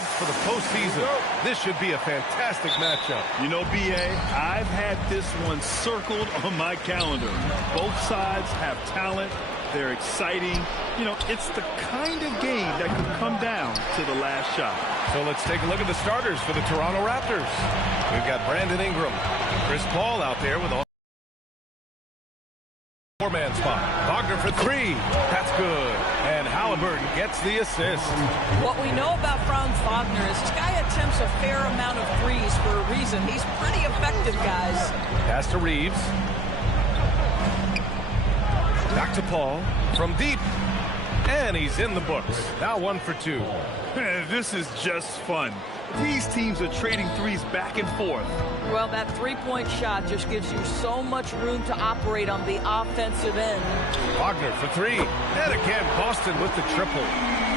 hopes for the postseason. This should be a fantastic matchup. You know, B.A., I've had this one circled on my calendar. Both sides have talent. They're exciting. You know, it's the kind of game that could come down to the last shot. So let's take a look at the starters for the Toronto Raptors. We've got Brandon Ingram, Chris Paul out there with a four-man spot. Wagner for three. That's good. And Halliburton gets the assist. What we know about Franz Wagner is this guy attempts a fair amount of threes for a reason. He's pretty effective, guys. Pass to Reeves. Back to Paul from deep. And he's in the books. Now 1 for 2. This is just fun. These teams are trading threes back and forth. Well, that three-point shot just gives you so much room to operate on the offensive end. Wagner for three. And again, Boston with the triple.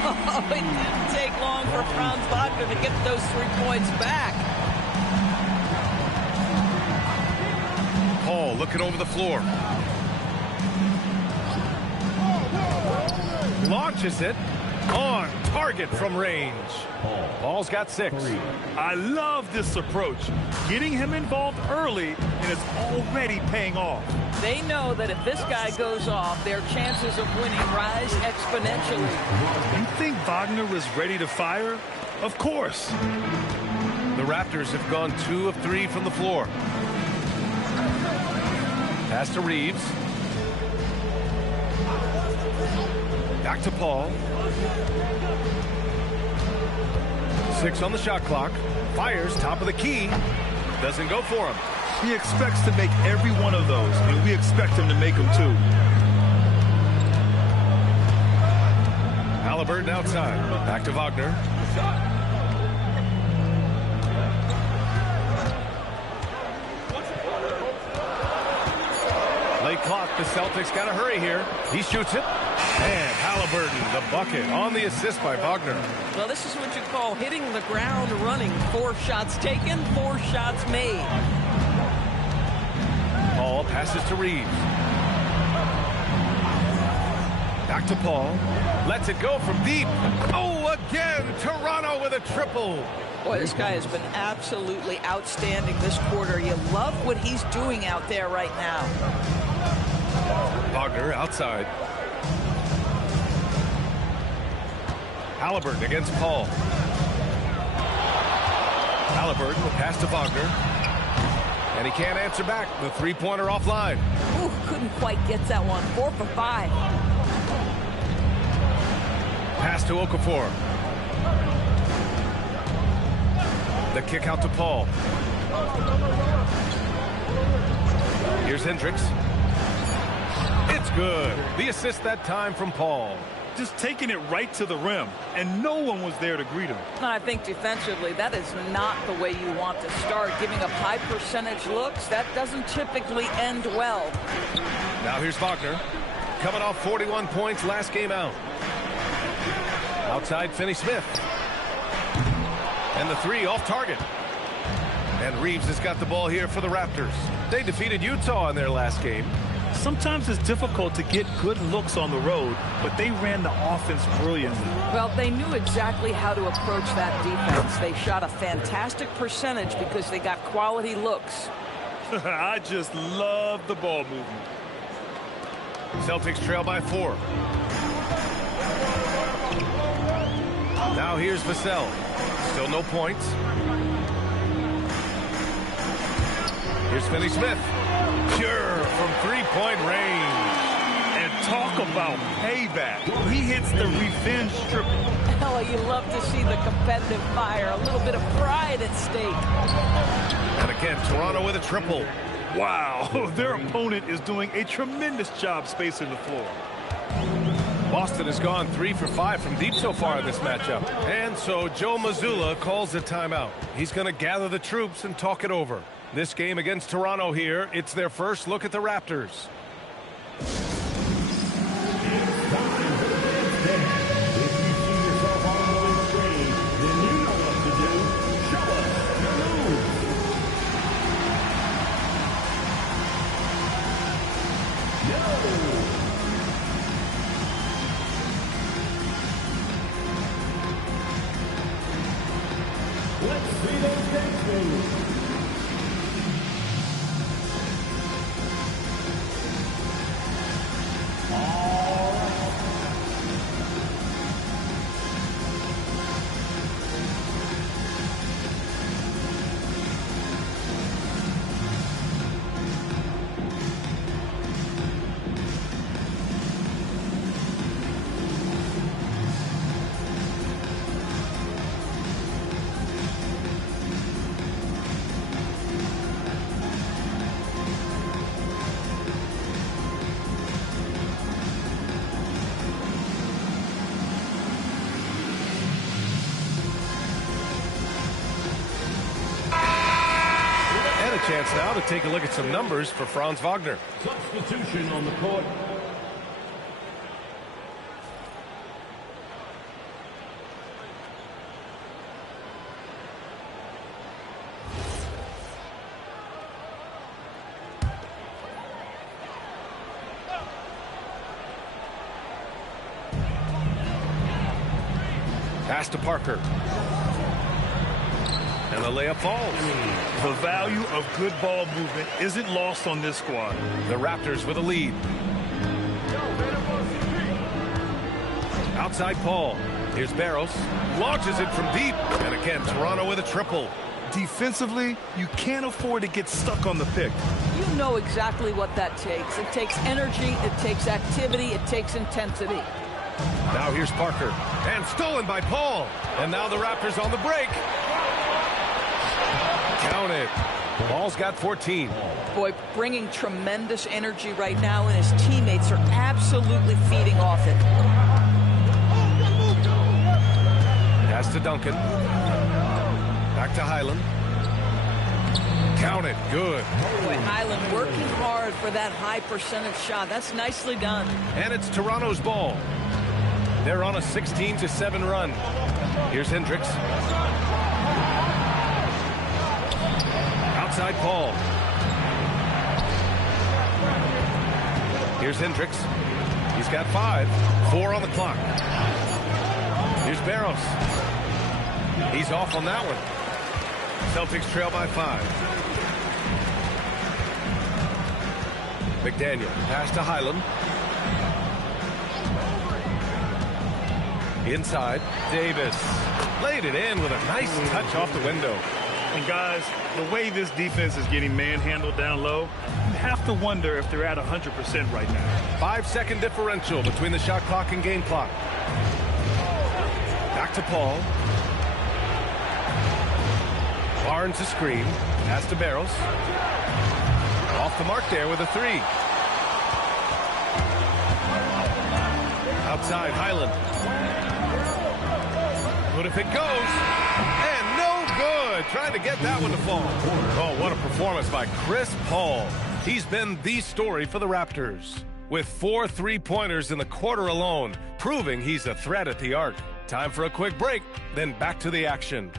Oh, it didn't take long for Franz Wagner to get those 3 points back. Paul looking over the floor. Launches it on target from range. Paul's got 6. I love this approach. Getting him involved early, and it's already paying off. They know that if this guy goes off, their chances of winning rise exponentially. You think Wagner was ready to fire? Of course. The Raptors have gone 2 of 3 from the floor. Pass to Reeves. Back to Paul. 6 on the shot clock. Fires top of the key. Doesn't go for him. He expects to make every one of those, and we expect him to make them too. Halliburton outside. Back to Wagner. Late clock. The Celtics got to hurry here. He shoots it. And Halliburton, the bucket on the assist by Wagner. Well, this is what you call hitting the ground running. 4 shots taken, 4 shots made. Paul passes to Reeves. Back to Paul. Lets it go from deep. Oh, again, Toronto with a triple. Boy, this guy has been absolutely outstanding this quarter. You love what he's doing out there right now. Wagner outside. Halliburton against Paul. Halliburton will pass to Wagner. And he can't answer back. The three-pointer offline. Ooh, couldn't quite get that one. 4 for 5. Pass to Okafor. The kick out to Paul. Here's Hendricks. It's good. The assist that time from Paul. Just taking it right to the rim, and no one was there to greet him. I think defensively, that is not the way you want to start. Giving up high percentage looks, that doesn't typically end well. Now here's Wagner. Coming off 41 points last game out. Outside Finney-Smith. And the 3 off target. And Reeves has got the ball here for the Raptors. They defeated Utah in their last game. Sometimes it's difficult to get good looks on the road, but they ran the offense brilliantly. Well, they knew exactly how to approach that defense. They shot a fantastic percentage because they got quality looks. I just love the ball movement. Celtics trail by 4. Now here's Vassell. Still no points. Here's Finney-Smith. Pure from three-point range. And talk about payback. He hits the revenge triple. Oh, you love to see the competitive fire. A little bit of pride at stake. And again, Toronto with a triple. Wow, their opponent is doing a tremendous job spacing the floor. Boston has gone 3 for 5 from deep so far in this matchup. And so Joe Mazzulla calls a timeout. He's going to gather the troops and talk it over. This game against Toronto here, it's their first look at the Raptors. Let's see those dance moves. Chance now to take a look at some numbers for Franz Wagner. Substitution on the court. Pass to Parker. And the layup falls. The value of good ball movement isn't lost on this squad. The Raptors with a lead. Outside Paul. Here's Barros. Launches it from deep. And again, Toronto with a triple. Defensively, you can't afford to get stuck on the pick. You know exactly what that takes. It takes energy, it takes activity, it takes intensity. Now here's Parker. And stolen by Paul. And now the Raptors on the break. Count it. Paul's got 14. Boy, bringing tremendous energy right now, and his teammates are absolutely feeding off it. Pass to Duncan. Back to Highland. Count it. Good. Boy, Highland working hard for that high percentage shot. That's nicely done. And it's Toronto's ball. They're on a 16-7 run. Here's Hendricks. Outside Paul. Here's Hendricks. He's got 5. 4 on the clock. Here's Barros. He's off on that one. Celtics trail by 5. McDaniel. Pass to Highland. Inside. Davis. Laid it in with a nice touch off the window. And guys, the way this defense is getting manhandled down low, you have to wonder if they're at 100% right now. 5-second differential between the shot clock and game clock. Back to Paul. Barnes a screen. Pass to Barros. Off the mark there with a 3. Outside Highland. But if it goes, and no good. Trying to get that one to fall. Oh, what a performance by Chris Paul. He's been the story for the Raptors, with 4 3-pointers in the quarter alone, proving he's a threat at the arc. Time for a quick break, then back to the action.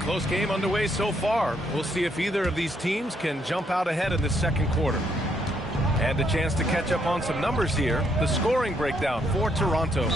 Close game underway so far. We'll see if either of these teams can jump out ahead in this second quarter. And a chance to catch up on some numbers here. The scoring breakdown for Toronto.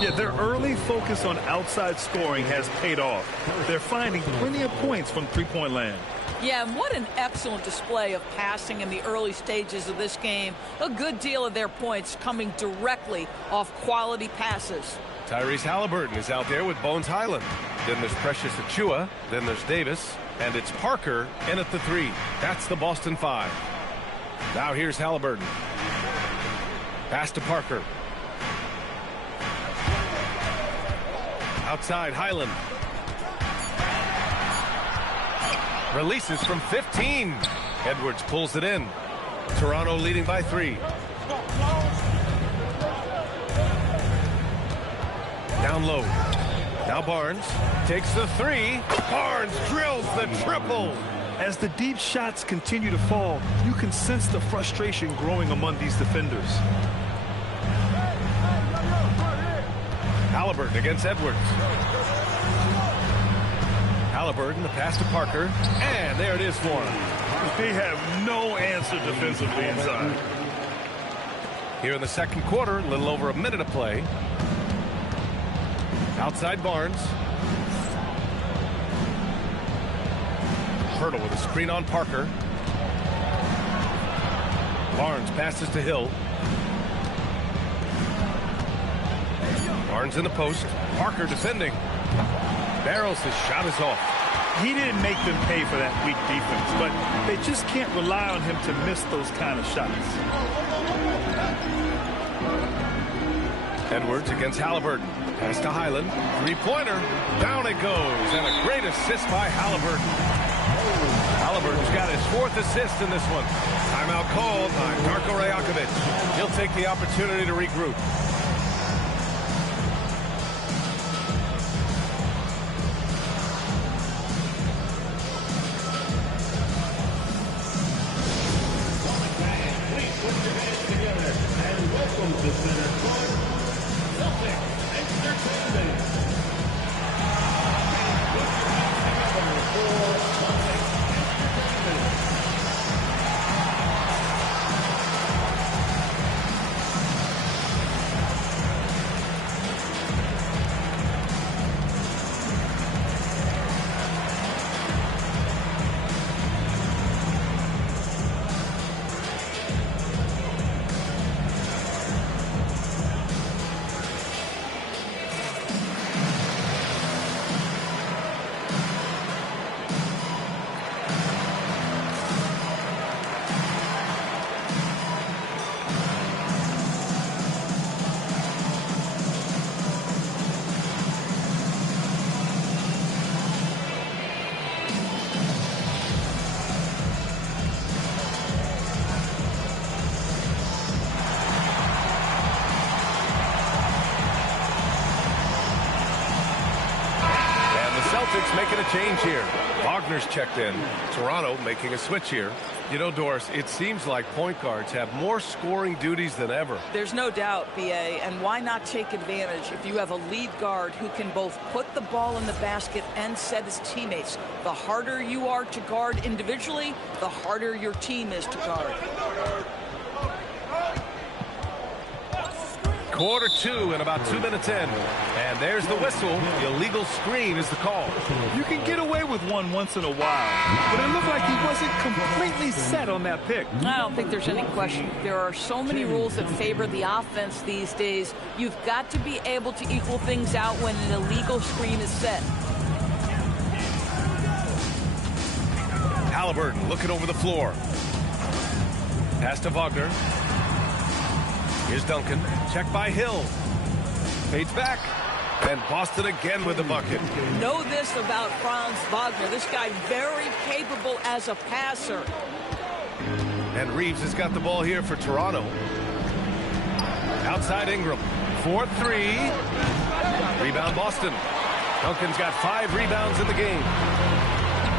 Yeah, their early focus on outside scoring has paid off. They're finding plenty of points from three-point land. Yeah, and what an excellent display of passing in the early stages of this game. A good deal of their points coming directly off quality passes. Tyrese Halliburton is out there with Bones Highland. Then there's Precious Achiuwa. Then there's Davis. And it's Parker in at the 3. That's the Boston 5. Now here's Halliburton. Pass to Parker. Outside Highland. Releases from 15. Edwards pulls it in. Toronto leading by 3. Down low. Now Barnes takes the 3. Barnes drills the triple. As the deep shots continue to fall, you can sense the frustration growing among these defenders. Halliburton against Edwards. Halliburton, the pass to Parker, and there it is for him. They have no answer defensively inside. Here in the second quarter, a little over a minute of play. Outside Barnes. Hurdle with a screen on Parker. Barnes passes to Hill. Barnes in the post. Parker defending. Barrows, his shot is off. He didn't make them pay for that weak defense, but they just can't rely on him to miss those kind of shots. Edwards against Halliburton. Pass to Highland. Three-pointer. Down it goes. And a great assist by Halliburton. Halliburton's got his fourth assist in this one. Timeout called by Darko Rajakovic. He'll take the opportunity to regroup. Please put your hands together and welcome to center court, Celtic Entertainment. Put your hands together for Celtic Entertainment. Celtics making a change here. Wagner's checked in. Toronto making a switch here. You know, Doris, it seems like point guards have more scoring duties than ever. There's no doubt, B.A., and why not take advantage if you have a lead guard who can both put the ball in the basket and set his teammates. The harder you are to guard individually, the harder your team is to guard. Quarter two and about 2 minutes in. And there's the whistle. The illegal screen is the call. You can get away with one once in a while, but it looked like he wasn't completely set on that pick. I don't think there's any question. There are so many rules that favor the offense these days. You've got to be able to equal things out when an illegal screen is set. Halliburton looking over the floor. Pass to Wagner. Here's Duncan. Check by Hill. Fades back. And Boston again with the bucket. Know this about Franz Wagner. This guy very capable as a passer. And Reeves has got the ball here for Toronto. Outside Ingram. 4-3. Rebound Boston. Duncan's got 5 rebounds in the game.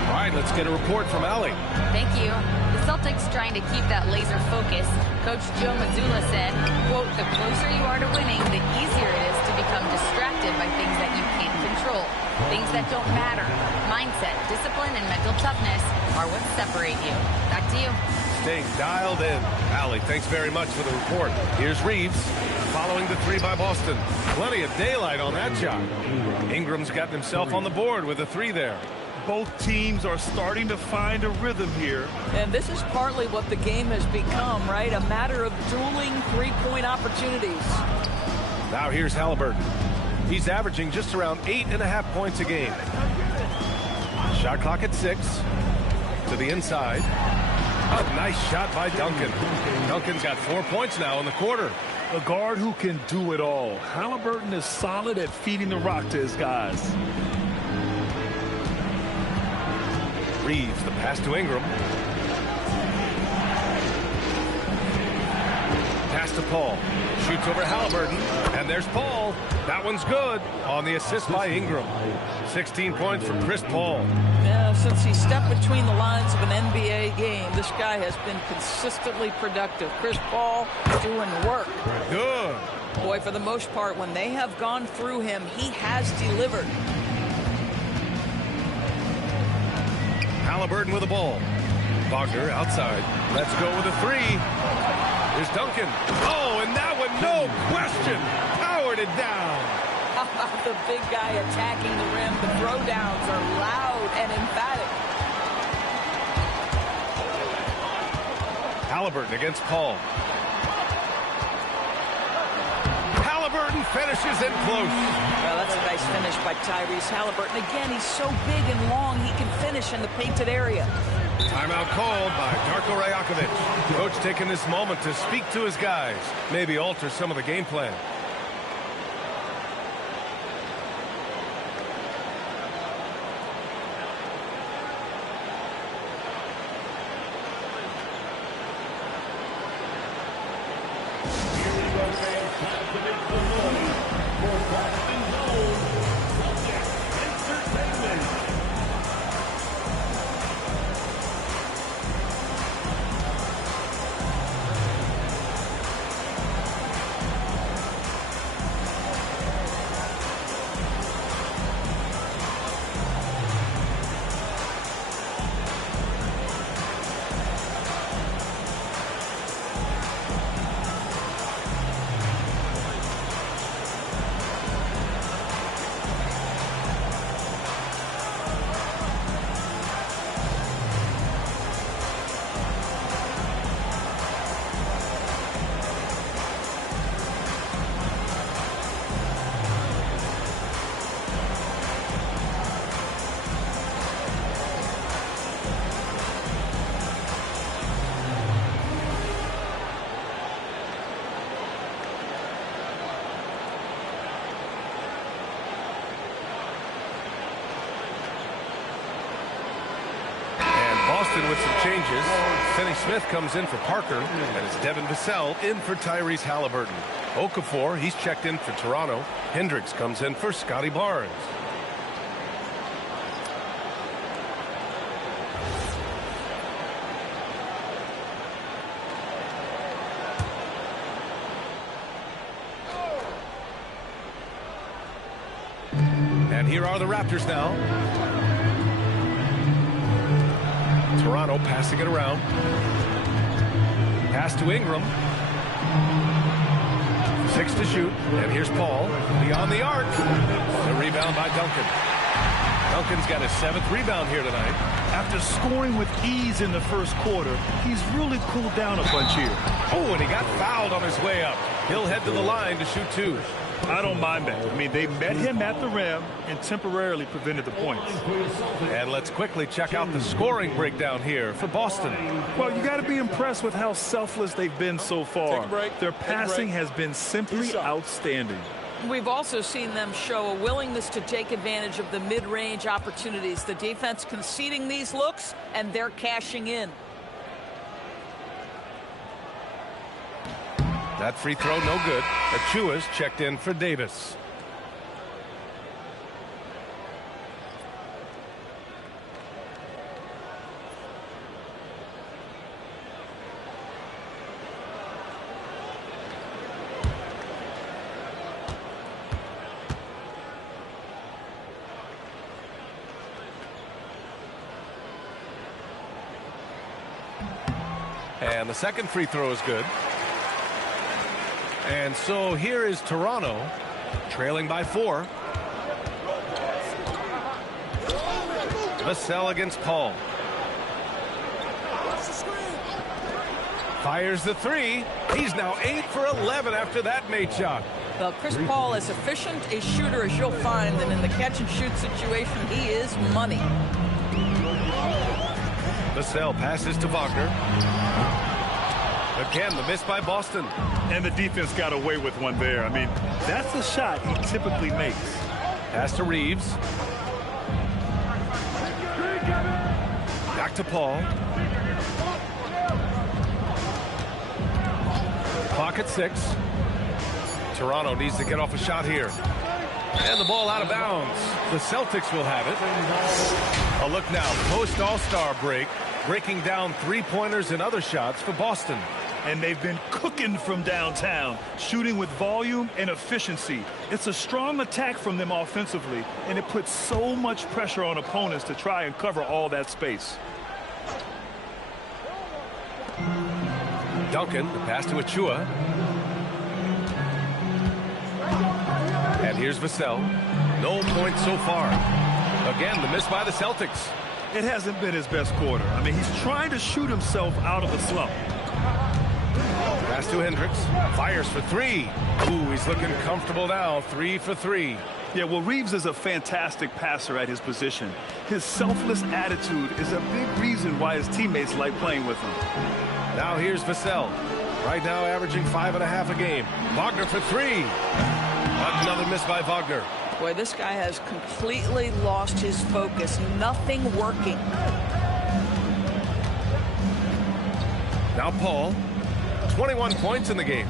All right, let's get a report from Allie. Thank you. The Celtics trying to keep that laser focus. Coach Joe Mazzulla said, quote, the closer you are to winning, the easier it is to become distracted by things that you can't control. Things that don't matter. Mindset, discipline, and mental toughness are what separate you. Back to you. Staying dialed in. Allie, thanks very much for the report. Here's Reeves following the 3 by Boston. Plenty of daylight on that shot. Ingram's got himself on the board with a 3 there. Both teams are starting to find a rhythm here. And this is partly what the game has become, right? A matter of dueling three-point opportunities. Now here's Halliburton. He's averaging just around 8.5 points a game. Shot clock at 6. To the inside. A nice shot by Duncan. Duncan's got 4 points now in the quarter. A guard who can do it all. Halliburton is solid at feeding the rock to his guys. Reeves, the pass to Ingram. Pass to Paul. Shoots over Halliburton. And there's Paul. That one's good on the assist by Ingram. 16 points for Chris Paul. Yeah, since he stepped between the lines of an NBA game, this guy has been consistently productive. Chris Paul doing work. Good. Boy, Boy, for the most part, when they have gone through him, he has delivered. Halliburton with the ball. Wagner outside. Let's go with a three. Here's Duncan. Oh, and that one, no question, powered it down. The big guy attacking the rim. The throwdowns are loud and emphatic. Halliburton against Paul. Halliburton finishes in close. Well, that's a nice finish by Tyrese Halliburton. Again, he's so big and long, he can finish in the painted area. Timeout called by Darko Rajakovic. Coach taking this moment to speak to his guys, maybe alter some of the game plan. With some changes. Finney Smith comes in for Parker, and it's Devin Vassell in for Tyrese Halliburton. Okafor, he's checked in for Toronto. Hendricks comes in for Scotty Barnes. And here are the Raptors now. Toronto passing it around. Pass to Ingram. 6 to shoot. And here's Paul. Beyond the arc. The rebound by Duncan. Duncan's got his 7th rebound here tonight. After scoring with ease in the first quarter, he's really cooled down a bunch here. Oh, and he got fouled on his way up. He'll head to the line to shoot 2. I don't mind that. I mean, they met him at the rim and temporarily prevented the points. And let's quickly check out the scoring breakdown here for Boston. Well, you got to be impressed with how selfless they've been so far. Their passing has been simply outstanding. We've also seen them show a willingness to take advantage of the mid-range opportunities. The defense conceding these looks, and they're cashing in. That free throw no good. Achua's checked in for Davis. And the second free throw is good. And so here is Toronto, trailing by 4. Vassell against Paul. Fires the 3. He's now 8 for 11 after that made shot. Well, Chris Paul, as efficient a shooter as you'll find, and in the catch-and-shoot situation, he is money. Vassell passes to Wagner. Again, the miss by Boston. And the defense got away with one there. I mean, that's a shot he typically makes. Pass to Reeves. Back to Paul. Clock at 6. Toronto needs to get off a shot here. And the ball out of bounds. The Celtics will have it. A look now, post All-Star break, breaking down three-pointers and other shots for Boston. And they've been cooking from downtown, shooting with volume and efficiency. It's a strong attack from them offensively, and it puts so much pressure on opponents to try and cover all that space. Duncan, the pass to Achua. And here's Vassell. No points so far. Again, the miss by the Celtics. It hasn't been his best quarter. I mean, he's trying to shoot himself out of a slump. Pass to Hendricks. Fires for three. Ooh, he's looking comfortable now. 3 for 3. Yeah, well, Reeves is a fantastic passer at his position. His selfless attitude is a big reason why his teammates like playing with him. Now here's Vassell. Right now averaging 5.5 a game. Wagner for 3. Another miss by Wagner. Boy, this guy has completely lost his focus. Nothing working. Now Paul. 21 points in the game.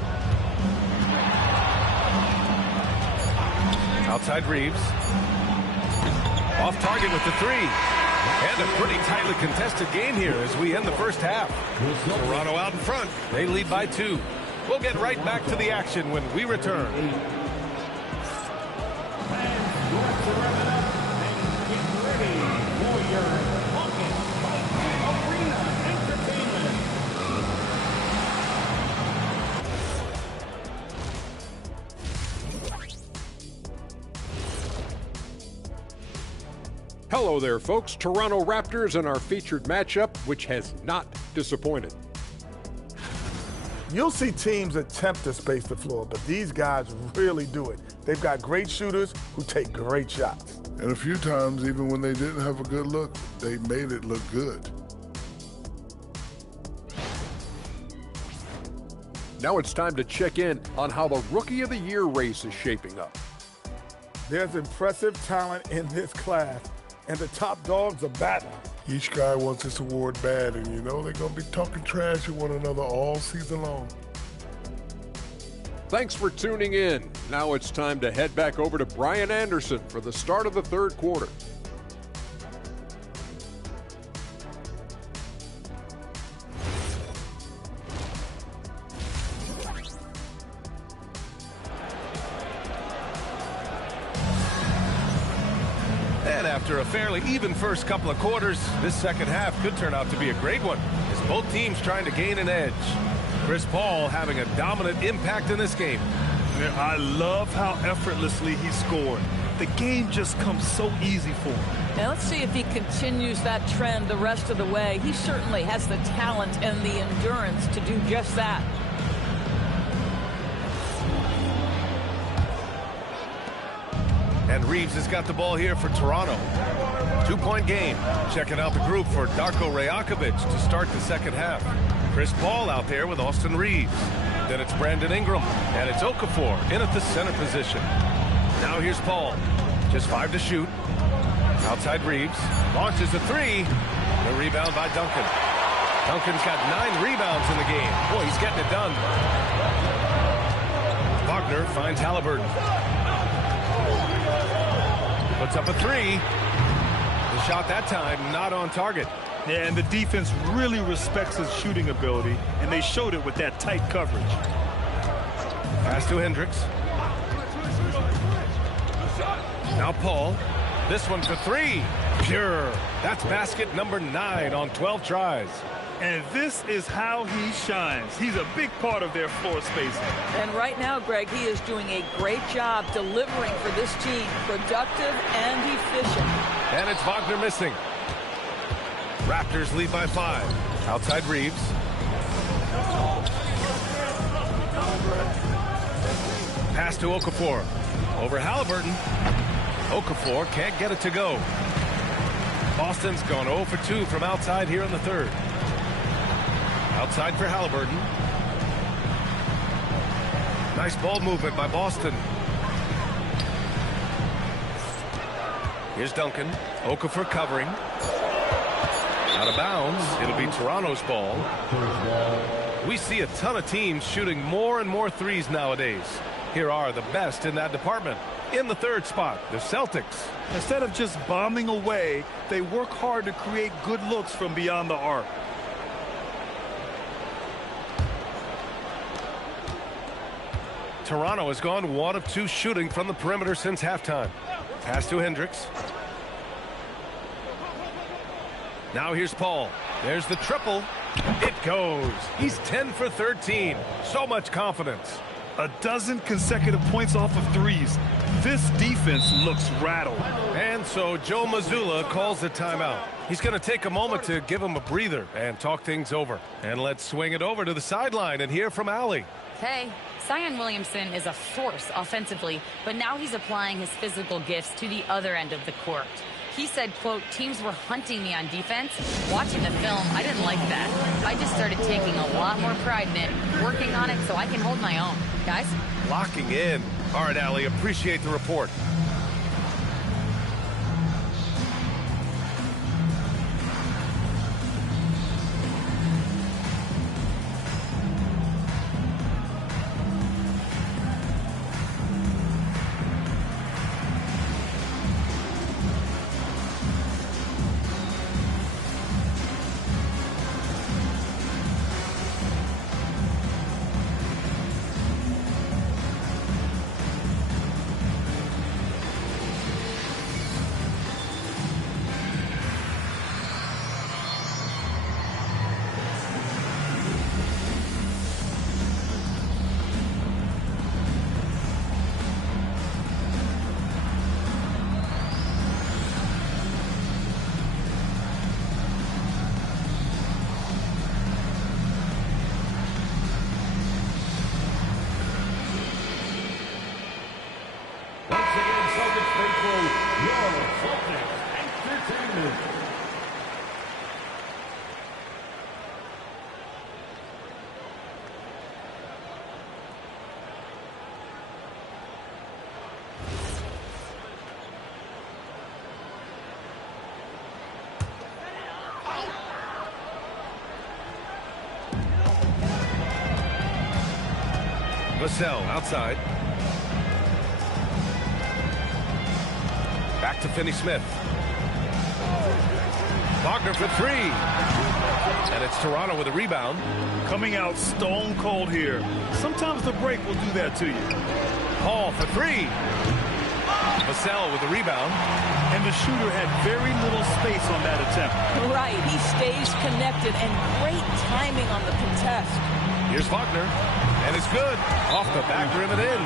Outside Reeves. Off target with the 3. And a pretty tightly contested game here as we end the first half. Toronto out in front. They lead by 2. We'll get right back to the action when we return. Hello there, folks. Toronto Raptors in our featured matchup, which has not disappointed. You'll see teams attempt to space the floor, but these guys really do it. They've got great shooters who take great shots. And a few times, even when they didn't have a good look, they made it look good. Now it's time to check in on how the Rookie of the Year race is shaping up. There's impressive talent in this class, and the top dogs are battling. Each guy wants this award bad, and you know they're going to be talking trash to one another all season long. Thanks for tuning in. Now it's time to head back over to Brian Anderson for the start of the third quarter. And after a fairly even first couple of quarters, this second half could turn out to be a great one as both teams trying to gain an edge. Chris Paul having a dominant impact in this game. I love how effortlessly he scored. The game just comes so easy for him. Now let's see if he continues that trend the rest of the way. He certainly has the talent and the endurance to do just that. And Reeves has got the ball here for Toronto. 2-point game. Checking out the group for Darko Rajakovic to start the second half. Chris Paul out there with Austin Reeves. Then it's Brandon Ingram. And it's Okafor in at the center position. Now here's Paul. Just 5 to shoot. Outside Reeves. Launches a 3. The rebound by Duncan. Duncan's got 9 rebounds in the game. Boy, he's getting it done. Wagner finds Halliburton. Puts up a 3. The shot that time not on target. Yeah, and the defense really respects his shooting ability, and they showed it with that tight coverage. Pass to Hendricks. Now Paul. This one for 3. Pure. That's basket number 9 on 12 tries. And this is how he shines. He's a big part of their floor spacing. And right now, Greg, he is doing a great job delivering for this team. Productive and efficient. And it's Wagner missing. Raptors lead by 5. Outside Reeves. Pass to Okafor. Over Halliburton. Okafor can't get it to go. Boston's gone 0 for 2 from outside here in the third. Outside for Halliburton. Nice ball movement by Boston. Here's Duncan. Okafor covering. Out of bounds. It'll be Toronto's ball. We see a ton of teams shooting more and more threes nowadays. Here are the best in that department. In the third spot, the Celtics. Instead of just bombing away, they work hard to create good looks from beyond the arc. Toronto has gone 1 of 2 shooting from the perimeter since halftime. Pass to Hendricks. Now here's Paul. There's the triple. It goes. He's 10 for 13. So much confidence. A dozen consecutive points off of threes. This defense looks rattled. And so Joe Mazzulla calls a timeout. He's going to take a moment to give him a breather and talk things over. And let's swing it over to the sideline and hear from Allie. Hey, Zion Williamson is a force offensively, but now he's applying his physical gifts to the other end of the court. He said, quote, teams were hunting me on defense. Watching the film, I didn't like that. I just started taking a lot more pride in it, working on it so I can hold my own. Guys? Locking in. All right, Allie, appreciate the report. Vassell outside. Back to Finney-Smith. Wagner for 3. And it's Toronto with a rebound. Coming out stone cold here. Sometimes the break will do that to you. Paul for 3. Vassell with the rebound. And the shooter had very little space on that attempt. Right, he stays connected and great timing on the contest. Here's Wagner, and it's good. Off the back rim and in.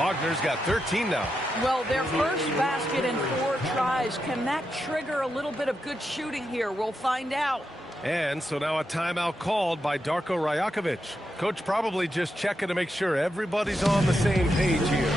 Wagner's got 13 now. Well, their first basket in 4 tries. Can that trigger a little bit of good shooting here? We'll find out. And so now a timeout called by Darko Rajakovic. Coach probably just checking to make sure everybody's on the same page here.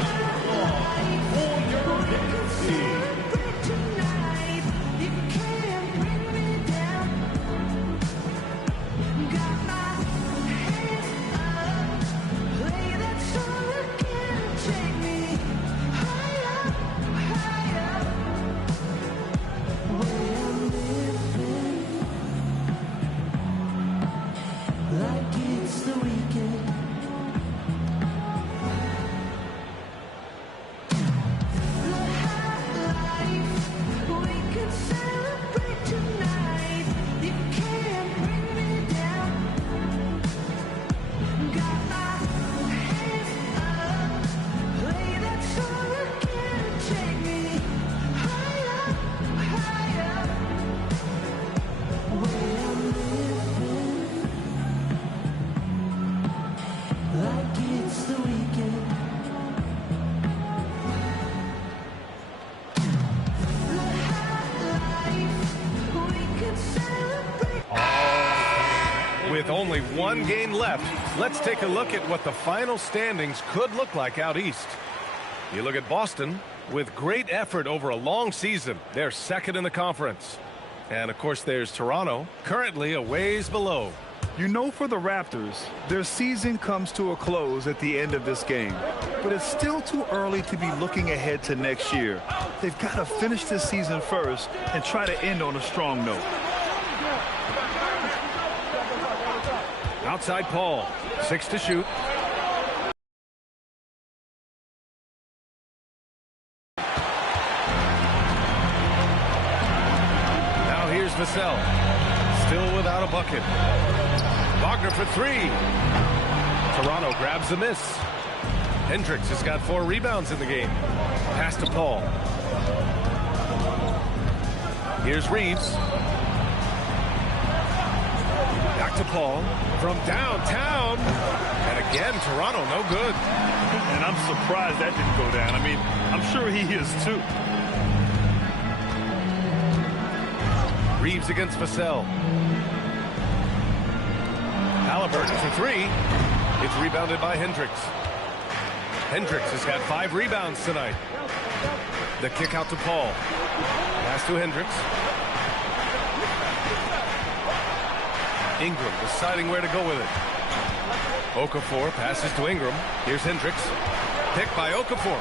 With only 1 game left, let's take a look at what the final standings could look like out east. You look at Boston, with great effort over a long season. They're second in the conference. And, of course, there's Toronto, currently a ways below. You know, for the Raptors, their season comes to a close at the end of this game. But it's still too early to be looking ahead to next year. They've got to finish this season first and try to end on a strong note. Outside Paul, 6 to shoot. Now here's Vassell, still without a bucket. Wagner for 3. Toronto grabs the miss. Hendricks has got 4 rebounds in the game. Pass to Paul. Here's Reeves. Back to Paul from downtown. And again, Toronto, no good. And I'm surprised that didn't go down. I mean, I'm sure he is too. Reeves against Vassell. Halliburton for 3. It's rebounded by Hendricks. Hendricks has got 5 rebounds tonight. The kick out to Paul. Pass to Hendricks. Ingram deciding where to go with it. Okafor passes to Ingram. Here's Hendricks. Picked by Okafor.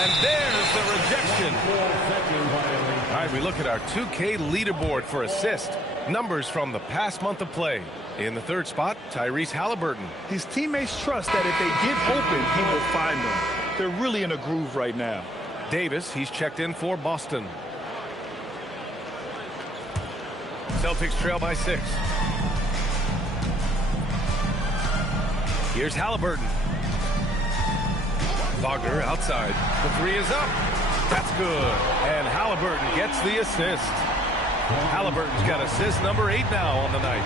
And there's the rejection. All right, we look at our 2K leaderboard for assist. Numbers from the past month of play. In the 3rd spot, Tyrese Halliburton. His teammates trust that if they get open, he will find them. They're really in a groove right now. Davis, he's checked in for Boston. Celtics trail by 6. Here's Halliburton. Wagner outside. The 3 is up. That's good. And Halliburton gets the assist. Halliburton's got assist number 8 now on the night.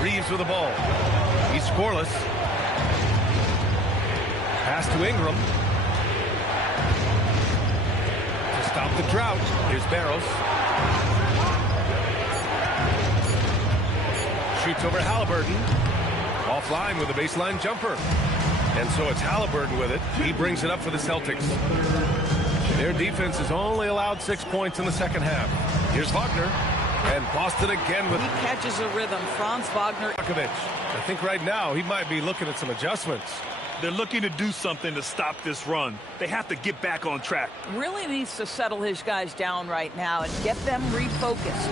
Reeves with the ball. He's scoreless. Pass to Ingram. To stop the drought, here's Barros. Shoots over Halliburton. Offline with a baseline jumper. And so it's Halliburton with it. He brings it up for the Celtics. Their defense has only allowed 6 points in the second half. Here's Wagner. And Boston again with... He catches a rhythm. Franz Wagner. I think right now he might be looking at some adjustments. They're looking to do something to stop this run. They have to get back on track. Really needs to settle his guys down right now and get them refocused.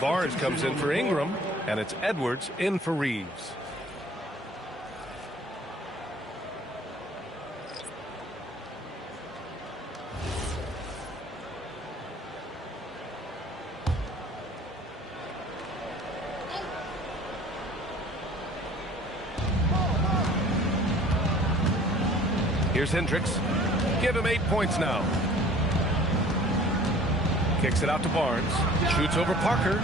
Barnes comes in for Ingram, and it's Edwards in for Reeves. Here's Hendricks. Give him 8 points now. Kicks it out to Barnes. Shoots over Parker.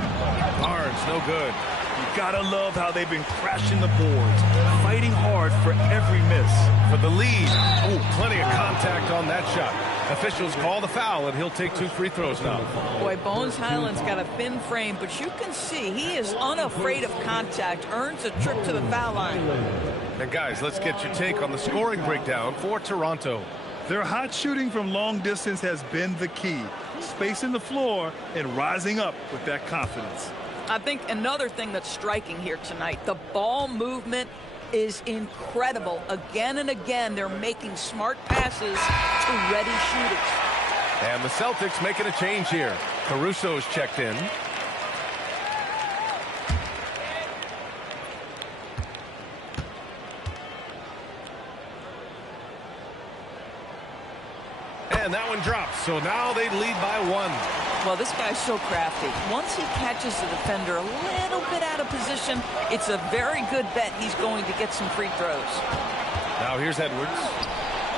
Barnes, no good. You gotta love how they've been crashing the boards, fighting hard for every miss. For the lead. Ooh, plenty of contact on that shot. Officials call the foul, and he'll take 2 free throws now. Boy, Bones Highland's got a thin frame, but you can see he is unafraid of contact, earns a trip to the foul line. And guys, let's get your take on the scoring breakdown for Toronto. Their hot shooting from long distance has been the key. Spacing the floor and rising up with that confidence. I think another thing that's striking here tonight, the ball movement is incredible. Again and again, they're making smart passes to ready shooters. And the Celtics making a change here. Caruso's checked in. And that one drops, so now they lead by 1. Well, this guy's so crafty. Once he catches the defender a little bit out of position, it's a very good bet he's going to get some free throws. Now here's Edwards.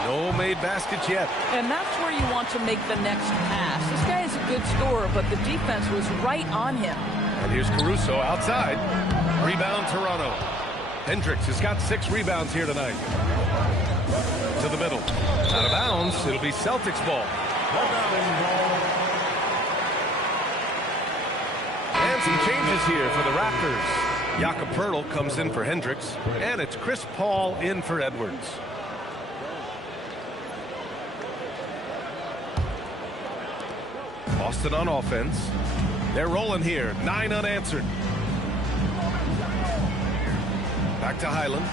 No made baskets yet. And that's where you want to make the next pass. This guy is a good scorer, but the defense was right on him. And here's Caruso outside. Rebound Toronto. Hendricks has got 6 rebounds here tonight. To the middle. Out of bounds. It'll be Celtics ball. And some changes here for the Raptors. Jakob Poeltl comes in for Hendricks. And it's Chris Paul in for Edwards. Boston on offense. They're rolling here. 9 unanswered. Back to Highland.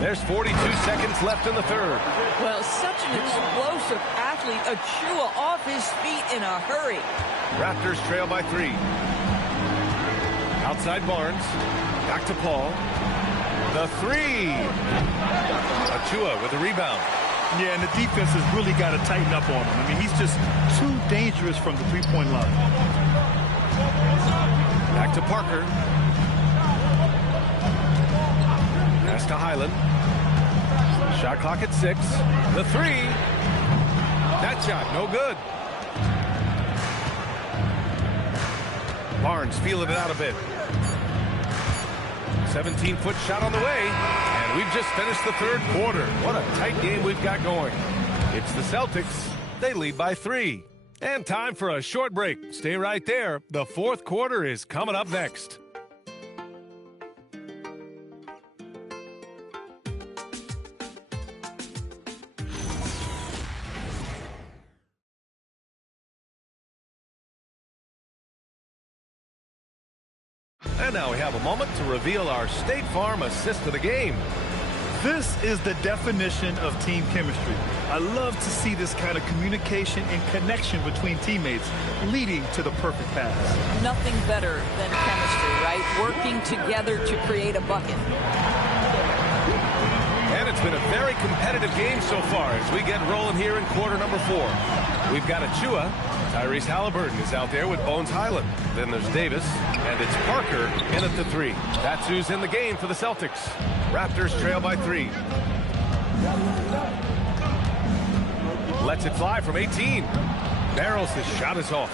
There's 42 seconds left in the third. Well, such an explosive athlete. Achua off his feet in a hurry. Raptors trail by 3. Outside Barnes. Back to Paul. The 3. Achua with a rebound. Yeah, and the defense has really got to tighten up on him. I mean, he's just too dangerous from the three-point line. Back to Parker. Pass to Highland. Shot clock at 6. The 3. That shot, no good. Barnes feeling it out a bit. 17-foot shot on the way. And we've just finished the third quarter. What a tight game we've got going. It's the Celtics. They lead by 3. And time for a short break. Stay right there. The fourth quarter is coming up next. And now we have a moment to reveal our State Farm assist of the game. This is the definition of team chemistry. I love to see this kind of communication and connection between teammates leading to the perfect pass. Nothing better than chemistry, right? Working together to create a bucket. And it's been a very competitive game so far as we get rolling here in quarter number 4. We've got Achua. Tyrese Halliburton is out there with Bones Highland. Then there's Davis, and it's Parker in at the 3. That's who's in the game for the Celtics. Raptors trail by 3. Lets it fly from 18. Barrels, his shot is off.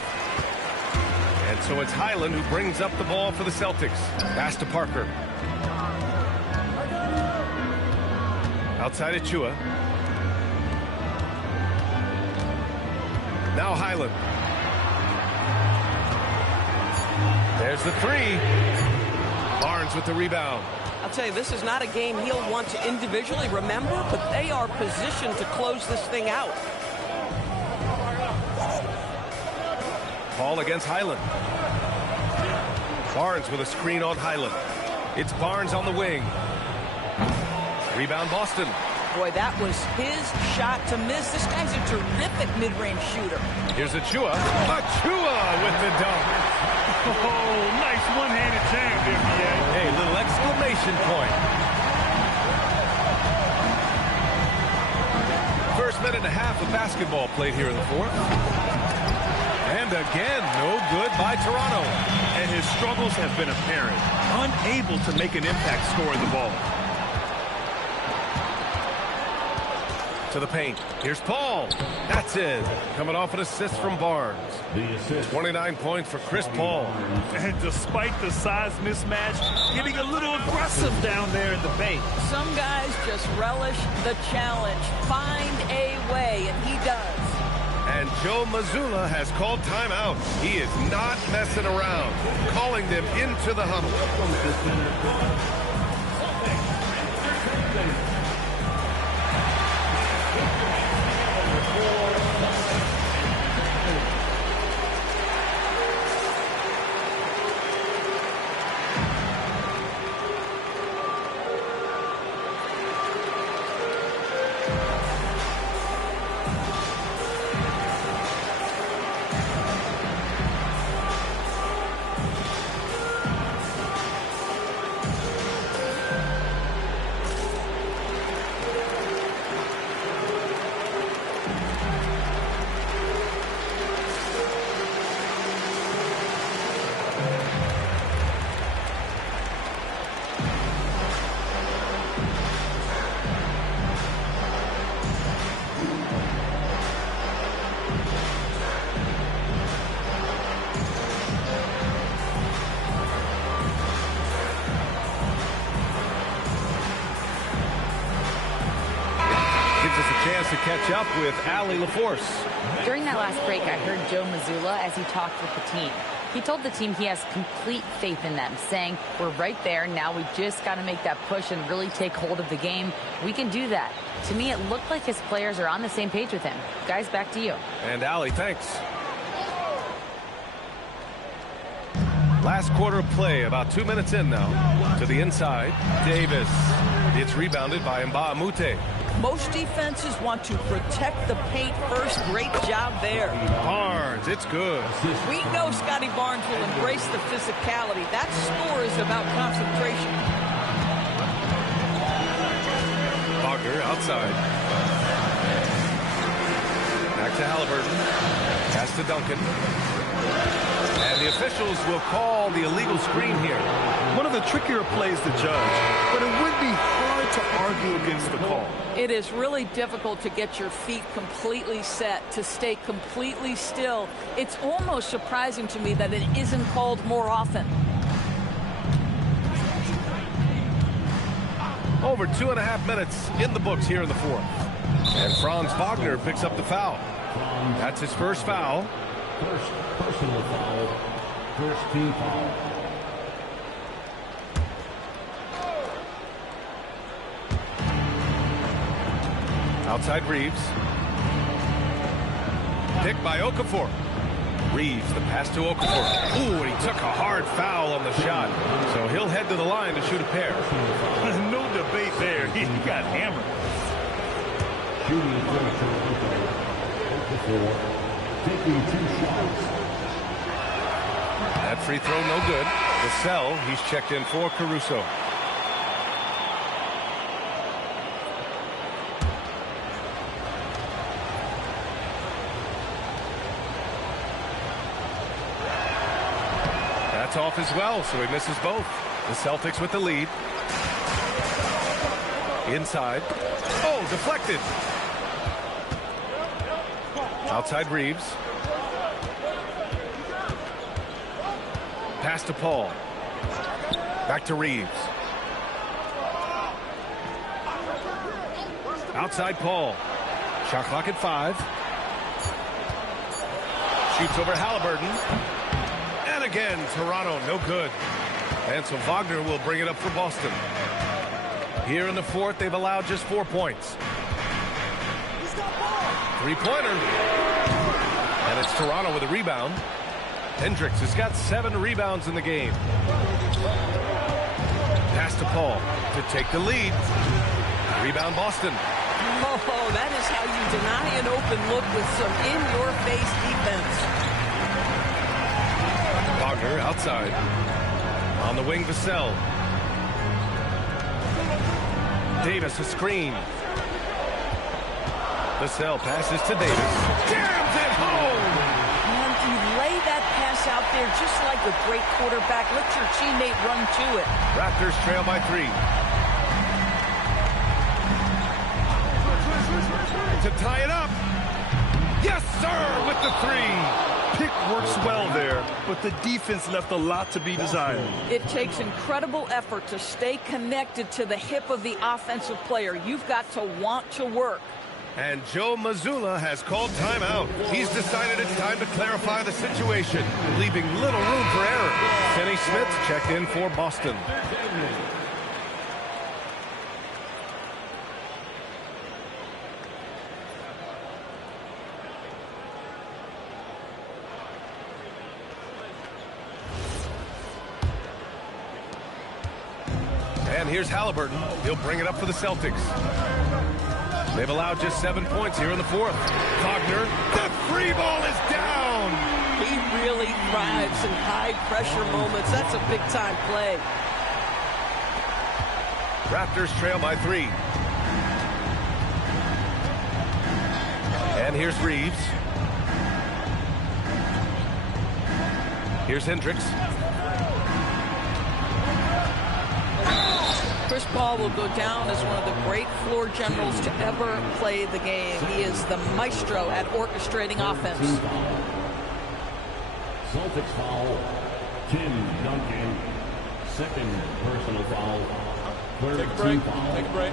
And so it's Highland who brings up the ball for the Celtics. Pass to Parker. Outside Achua. Now Highland. There's the 3. Barnes with the rebound. I'll tell you, this is not a game he'll want to individually remember, but they are positioned to close this thing out. Paul against Highland. Barnes with a screen on Highland. It's Barnes on the wing. Rebound Boston. Boy, that was his shot to miss. This guy's a terrific mid-range shooter. Here's Achua. Achua with the dunk. Oh, nice one-handed jam there, PA. Hey, little exclamation point. First minute and a half of basketball played here in the fourth. And again, no good by Toronto. And his struggles have been apparent. Unable to make an impact scoring the ball. To the paint. Here's Paul. That's it. Coming off an assist from Barnes. 29 points for Chris Paul. And despite the size mismatch, getting a little aggressive down there in the paint. Some guys just relish the challenge. Find a way, and he does. And Joe Mazzulla has called timeout. He is not messing around. Calling them into the huddle. chance to catch up with Allie LaForce. During that last break, I heard Joe Mazzulla as he talked with the team. He told the team he has complete faith in them, saying, we're right there. Now we just got to make that push and really take hold of the game. We can do that. To me, it looked like his players are on the same page with him. Guys, back to you. And Allie, thanks. Last quarter of play, about 2 minutes in now. To the inside, Davis. It's rebounded by Mbamute. Most defenses want to protect the paint first. Great job there. Barnes, it's good. We know Scotty Barnes will embrace the physicality. That score is about concentration. Wagner outside. Back to Halliburton. Pass to Duncan. And the officials will call the illegal screen here. One of the trickier plays to judge, but it would be hard to argue against the call. It is really difficult to get your feet completely set, to stay completely still. It's almost surprising to me that it isn't called more often. Over 2.5 minutes in the books here in the fourth. And Franz Wagner picks up the foul. That's his first foul. First personal foul. First team foul. Outside Reeves. Picked by Okafor. Reeves, the pass to Okafor. Ooh, and he took a hard foul on the shot. So he'll head to the line to shoot a pair. No debate there. He got hammered. Shooting Okafor. Taking 2 shots. That free throw no good. Vassell, he's checked in for Caruso. That's off as well, so he misses both. The Celtics with the lead. Inside. Oh, deflected. Outside Reeves. Pass to Paul. Back to Reeves. Outside Paul. Shot clock at 5. Shoots over Halliburton. And again, Toronto, no good. And so Wagner will bring it up for Boston. Here in the fourth, they've allowed just 4 points. Three-pointer. And it's Toronto with a rebound. Hendricks has got 7 rebounds in the game. Pass to Paul to take the lead. Rebound Boston. Oh, that is how you deny an open look with some in-your-face defense. Wagner outside. On the wing, Vassell. Davis a screen. Vassell passes to Davis. Jams it home! And you lay that pass out there just like a great quarterback. Let your teammate run to it. Raptors trail by 3. To tie it up. Yes, sir, with the 3. Pick works well there, but the defense left a lot to be desired. It takes incredible effort to stay connected to the hip of the offensive player. You've got to want to work. And Joe Mazzulla has called timeout. He's decided it's time to clarify the situation, leaving little room for error. Kenny Smith checked in for Boston. And here's Halliburton. He'll bring it up for the Celtics. They've allowed just 7 points here in the fourth. Wagner, the free ball is down. He really thrives in high-pressure moments. That's a big-time play. Raptors trail by 3. And here's Reeves. Here's Hendricks. Chris Paul will go down as one of the great floor generals to ever play the game. He is the maestro at orchestrating offense. Celtics foul. Tim Duncan. Second personal foul. Third team foul. Take a break.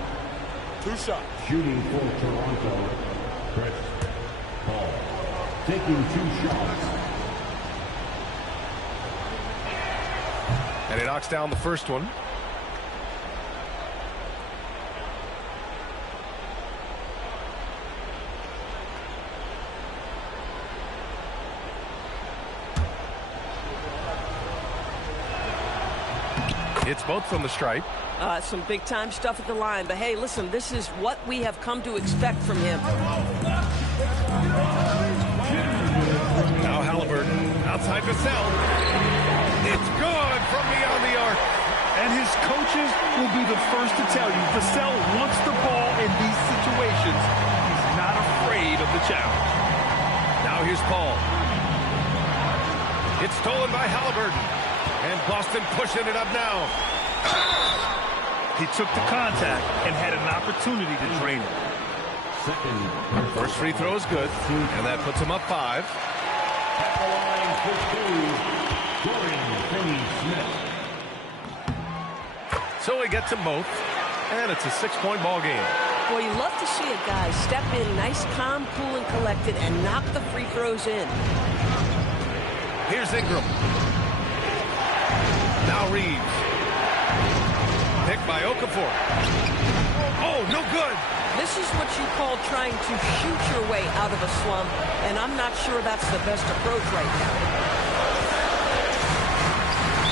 2 shots. Shooting for Toronto, Chris Paul. Taking 2 shots. And he knocks down the first one. Hits both from the stripe. Some big-time stuff at the line. But, hey, listen, this is what we have come to expect from him. Now Halliburton outside to sell. It's good from beyond the arc. And his coaches will be the first to tell you, Vassell wants the ball in these situations. He's not afraid of the challenge. Now here's Paul. It's stolen by Halliburton. And Boston pushing it up now. He took the contact and had an opportunity to drain it. First free throw is good, and that puts him up 5. At the line for 2, Dorian Finney-Smith. So he gets them both, and it's a 6-point ball game. Boy, you love to see a guy step in nice, calm, cool, and collected and knock the free throws in. Here's Ingram. Now Reeves. Picked by Okafor. Oh, no good. This is what you call trying to shoot your way out of a slump, and I'm not sure that's the best approach right now.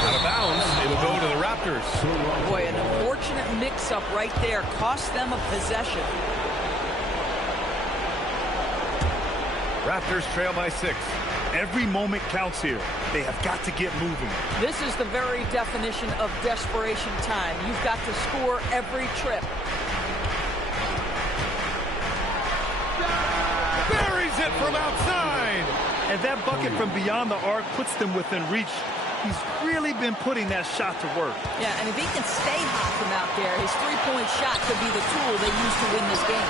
Out of bounds, it'll go to the Raptors. Boy, an unfortunate mix-up right there cost them a possession. Raptors trail by 6. Every moment counts here. They have got to get moving. This is the very definition of desperation time. You've got to score every trip. Buries it from outside. And that bucket from beyond the arc puts them within reach. He's really been putting that shot to work. Yeah, and if he can stay hot from out there, his three-point shot could be the tool they use to win this game.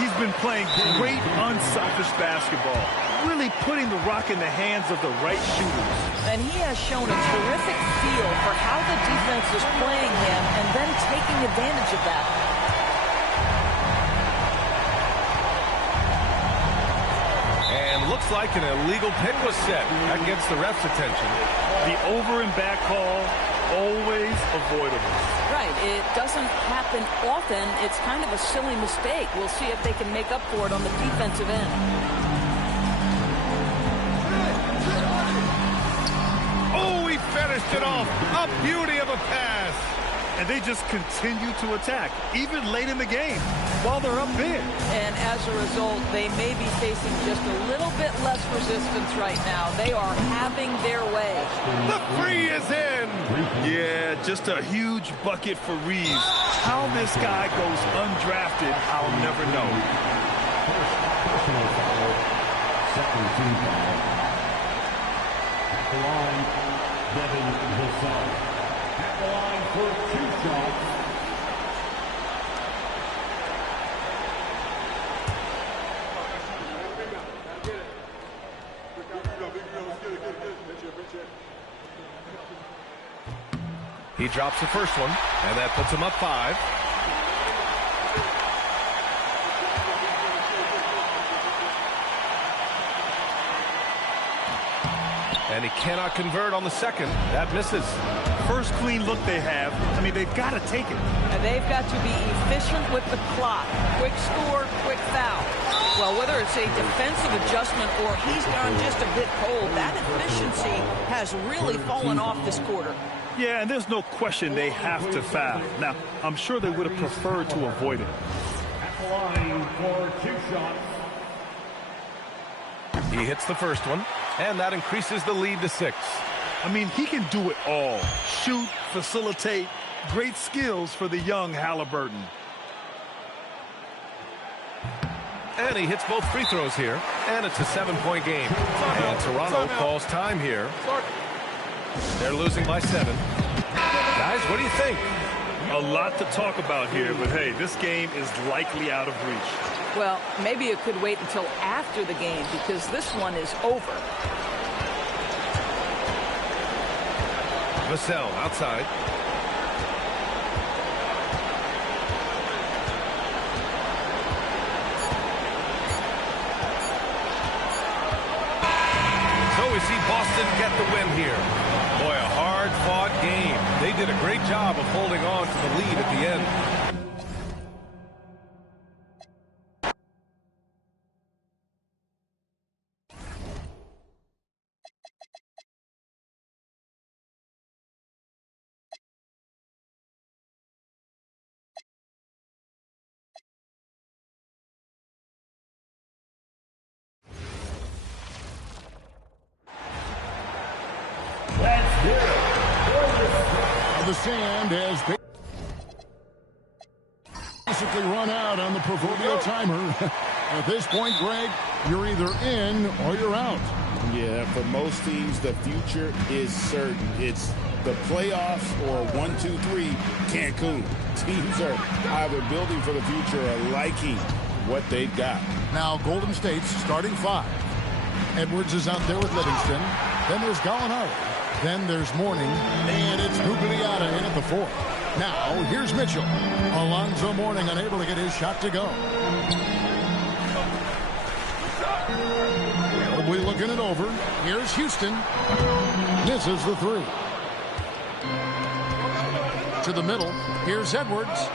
He's been playing great, unselfish basketball, really putting the rock in the hands of the right shooters. And he has shown a terrific feel for how the defense is playing him and then taking advantage of that. And looks like an illegal pick was set. That gets the ref's attention. The over and back call, always avoidable. Right, it doesn't happen often. It's kind of a silly mistake. We'll see if they can make up for it on the defensive end. Oh, he finished it off. A beauty of a pass. And they just continue to attack, even late in the game, while they're up big. And as a result, they may be facing just a little bit less resistance right now. They are having their way. The three is in. Yeah, just a huge bucket for Reeves. How this guy goes undrafted, I'll never know. Personal foul, second team foul. At the line, Devin Vassell. At the line for 2 shots. He drops the first one, and that puts him up 5. And he cannot convert on the second. That misses. First clean look they have. I mean, they've got to take it. And they've got to be efficient with the clock. Quick score, quick foul. Well, whether it's a defensive adjustment or he's gone just a bit cold, that efficiency has really fallen off this quarter. Yeah, and there's no question they have to foul. Now, I'm sure they would have preferred to avoid it. At the line for 2 shots. He hits the first one, and that increases the lead to 6. I mean, he can do it all. Shoot, facilitate, great skills for the young Halliburton. And he hits both free throws here, and it's a 7-point game. And Toronto calls time here. They're losing by 7. Guys, what do you think? A lot to talk about here, but hey, this game is likely out of reach. Well, maybe it could wait until after the game because this one is over. Vassell outside. here. Boy, a hard-fought game. They did a great job of holding on to the lead at the end. The sand has basically run out on the proverbial timer. At this point, Greg, you're either in or you're out. Yeah, for most teams, the future is certain. It's the playoffs or 1, 2, 3 Cancun. Teams are either building for the future or liking what they've got. Now, Golden State's starting 5. Edwards is out there with Livingston. Then there's Gallinari. Then there's Mourning, and it's Gugliotta in at the 4th. Now, here's Mitchell. Alonzo Mourning unable to get his shot to go. Probably looking it over. Here's Houston. Misses the 3. To the middle. Here's Edwards.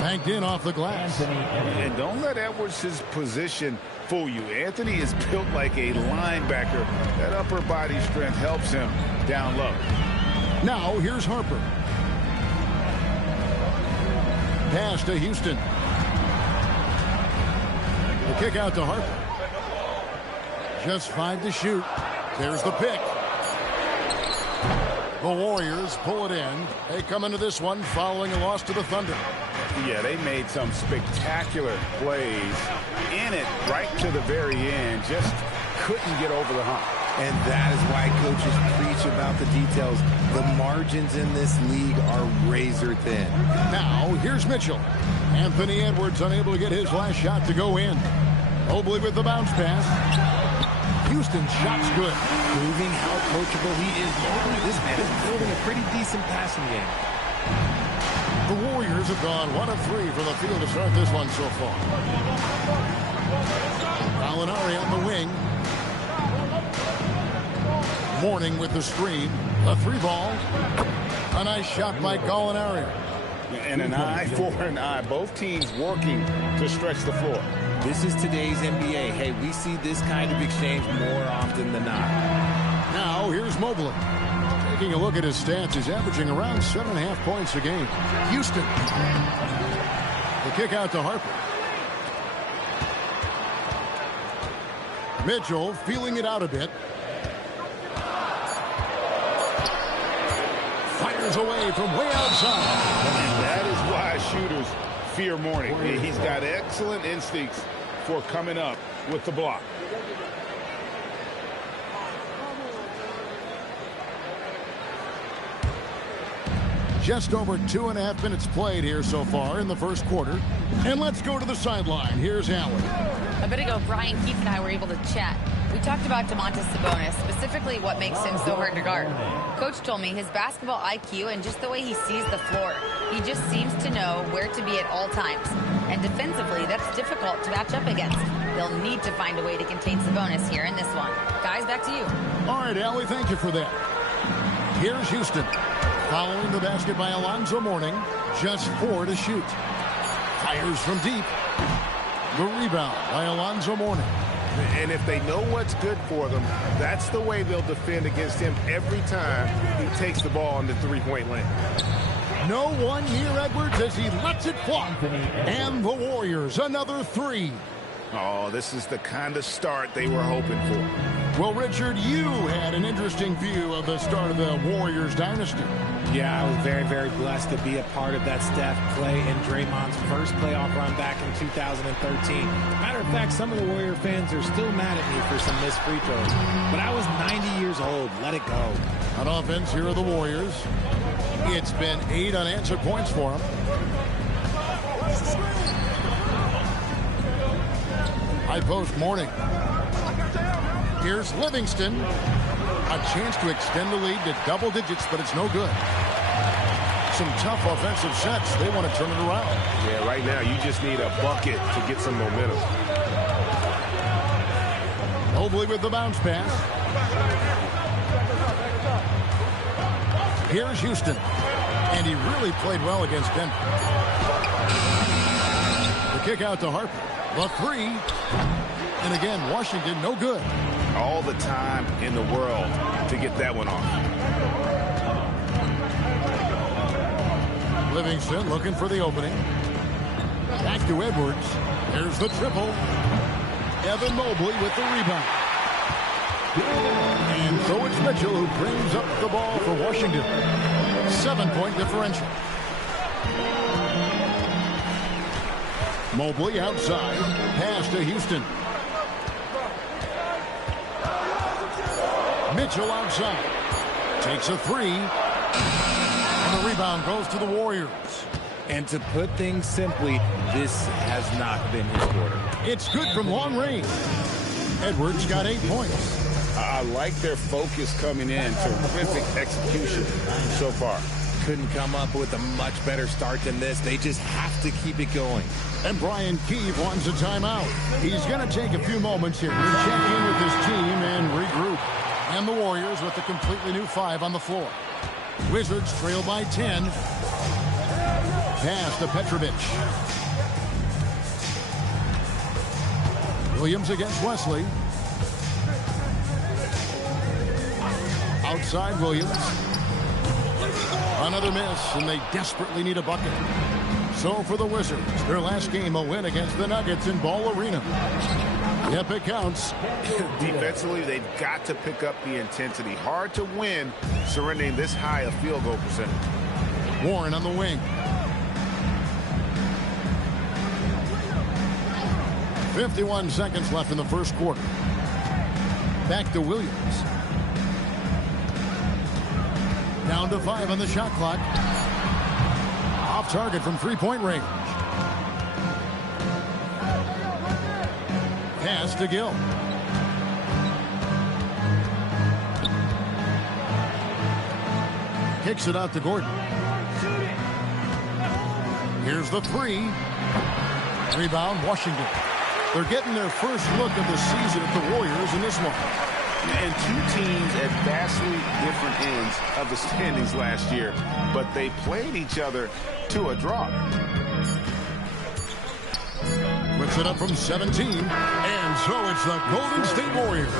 Banked in off the glass. And don't let Edwards' position fool you. Anthony is built like a linebacker. That upper body strength helps him down low. Now here's Harper. Pass to Houston. The kick out to Harper. Just 5 to shoot. There's the pick. The Warriors pull it in. They come into this one following a loss to the Thunder. Yeah, they made some spectacular plays in it right to the very end. Just couldn't get over the hump. And that is why coaches preach about the details. The margins in this league are razor thin. Now, here's Mitchell. Anthony Edwards unable to get his last shot to go in. Mobley with the bounce pass. Houston's shot's good. Proving how coachable he is. Mobley, this man is building a pretty decent passing game. The Warriors have gone 1 of 3 from the field to start this one so far. Gallinari on the wing. Mourning with the screen. A 3-ball. A nice shot by Gallinari. And an eye for an eye. Both teams working to stretch the floor. This is today's NBA. Hey, we see this kind of exchange more often than not. Now, here's Mobley. Taking a look at his stats, he's averaging around 7.5 points a game. Houston. The kick out to Harper. Mitchell feeling it out a bit. Fires away from way outside. And that is why shooters fear Mourning. He's got excellent instincts for coming up with the block. Just over 2.5 minutes played here so far in the first quarter. And let's go to the sideline. Here's Allen. A bit ago, Brian Keith and I were able to chat. We talked about Domantas Sabonis, specifically what makes him so hard to guard. Coach told me his basketball IQ and just the way he sees the floor. He just seems to know where to be at all times. And defensively, that's difficult to match up against. They'll need to find a way to contain Sabonis here in this one. Guys, back to you. All right, Allie, thank you for that. Here's Houston. Following the basket by Alonzo Mourning. Just 4 to shoot. Fires from deep. The rebound by Alonzo Mourning. And if they know what's good for them, that's the way they'll defend against him every time he takes the ball in the three-point lane. No one near Edwards as he lets it fly. And the Warriors, another 3. Oh, this is the kind of start they were hoping for. Well, Richard, you had an interesting view of the start of the Warriors dynasty. Yeah, I was very, very blessed to be a part of that Steph, Clay, and Draymond's first playoff run back in 2013. Matter of fact, some of the Warrior fans are still mad at me for some missed free throws. But I was 90 years old. Let it go. On offense, here are the Warriors. It's been 8 unanswered points for them. High post Mourning. Here's Livingston. A chance to extend the lead to double digits, but it's no good. Some tough offensive sets. They want to turn it around. Yeah, right now you just need a bucket to get some momentum. Mobley with the bounce pass. Here's Houston. And he really played well against Denver. The kick out to Harper. The three. And again, Washington no good. All the time in the world to get that one off. Livingston looking for the opening. Back to Edwards. There's the triple. Evan Mobley with the rebound. And so it's Mitchell who brings up the ball for Washington. 7-point differential. Mobley outside. Pass to Houston. Mitchell outside. Takes a three. And the rebound goes to the Warriors. And to put things simply, this has not been his quarter. It's good from long range. Edwards got 8 points. I like their focus coming in. Terrific execution so far. Couldn't come up with a much better start than this. They just have to keep it going. And Brian Keefe wants a timeout. He's going to take a few moments here to check in with his team and regroup. And the Warriors with a completely new 5 on the floor. Wizards trail by 10. Pass to Petrovic. Williams against Wesley. Outside Williams. Another miss, and they desperately need a bucket. So for the Wizards, their last game a win against the Nuggets in Ball Arena. Yep, it counts. Defensively, they've got to pick up the intensity. Hard to win surrendering this high a field goal percentage. Warren on the wing. 51 seconds left in the first quarter. Back to Williams. Down to 5 on the shot clock. Off target from three-point range. Pass to Gill. Kicks it out to Gordon. Here's the three. Rebound, Washington. They're getting their first look of the season at the Warriors in this one. And two teams at vastly different ends of the standings last year, but they played each other to a draw. Puts it up from 17, and so it's the Golden State Warriors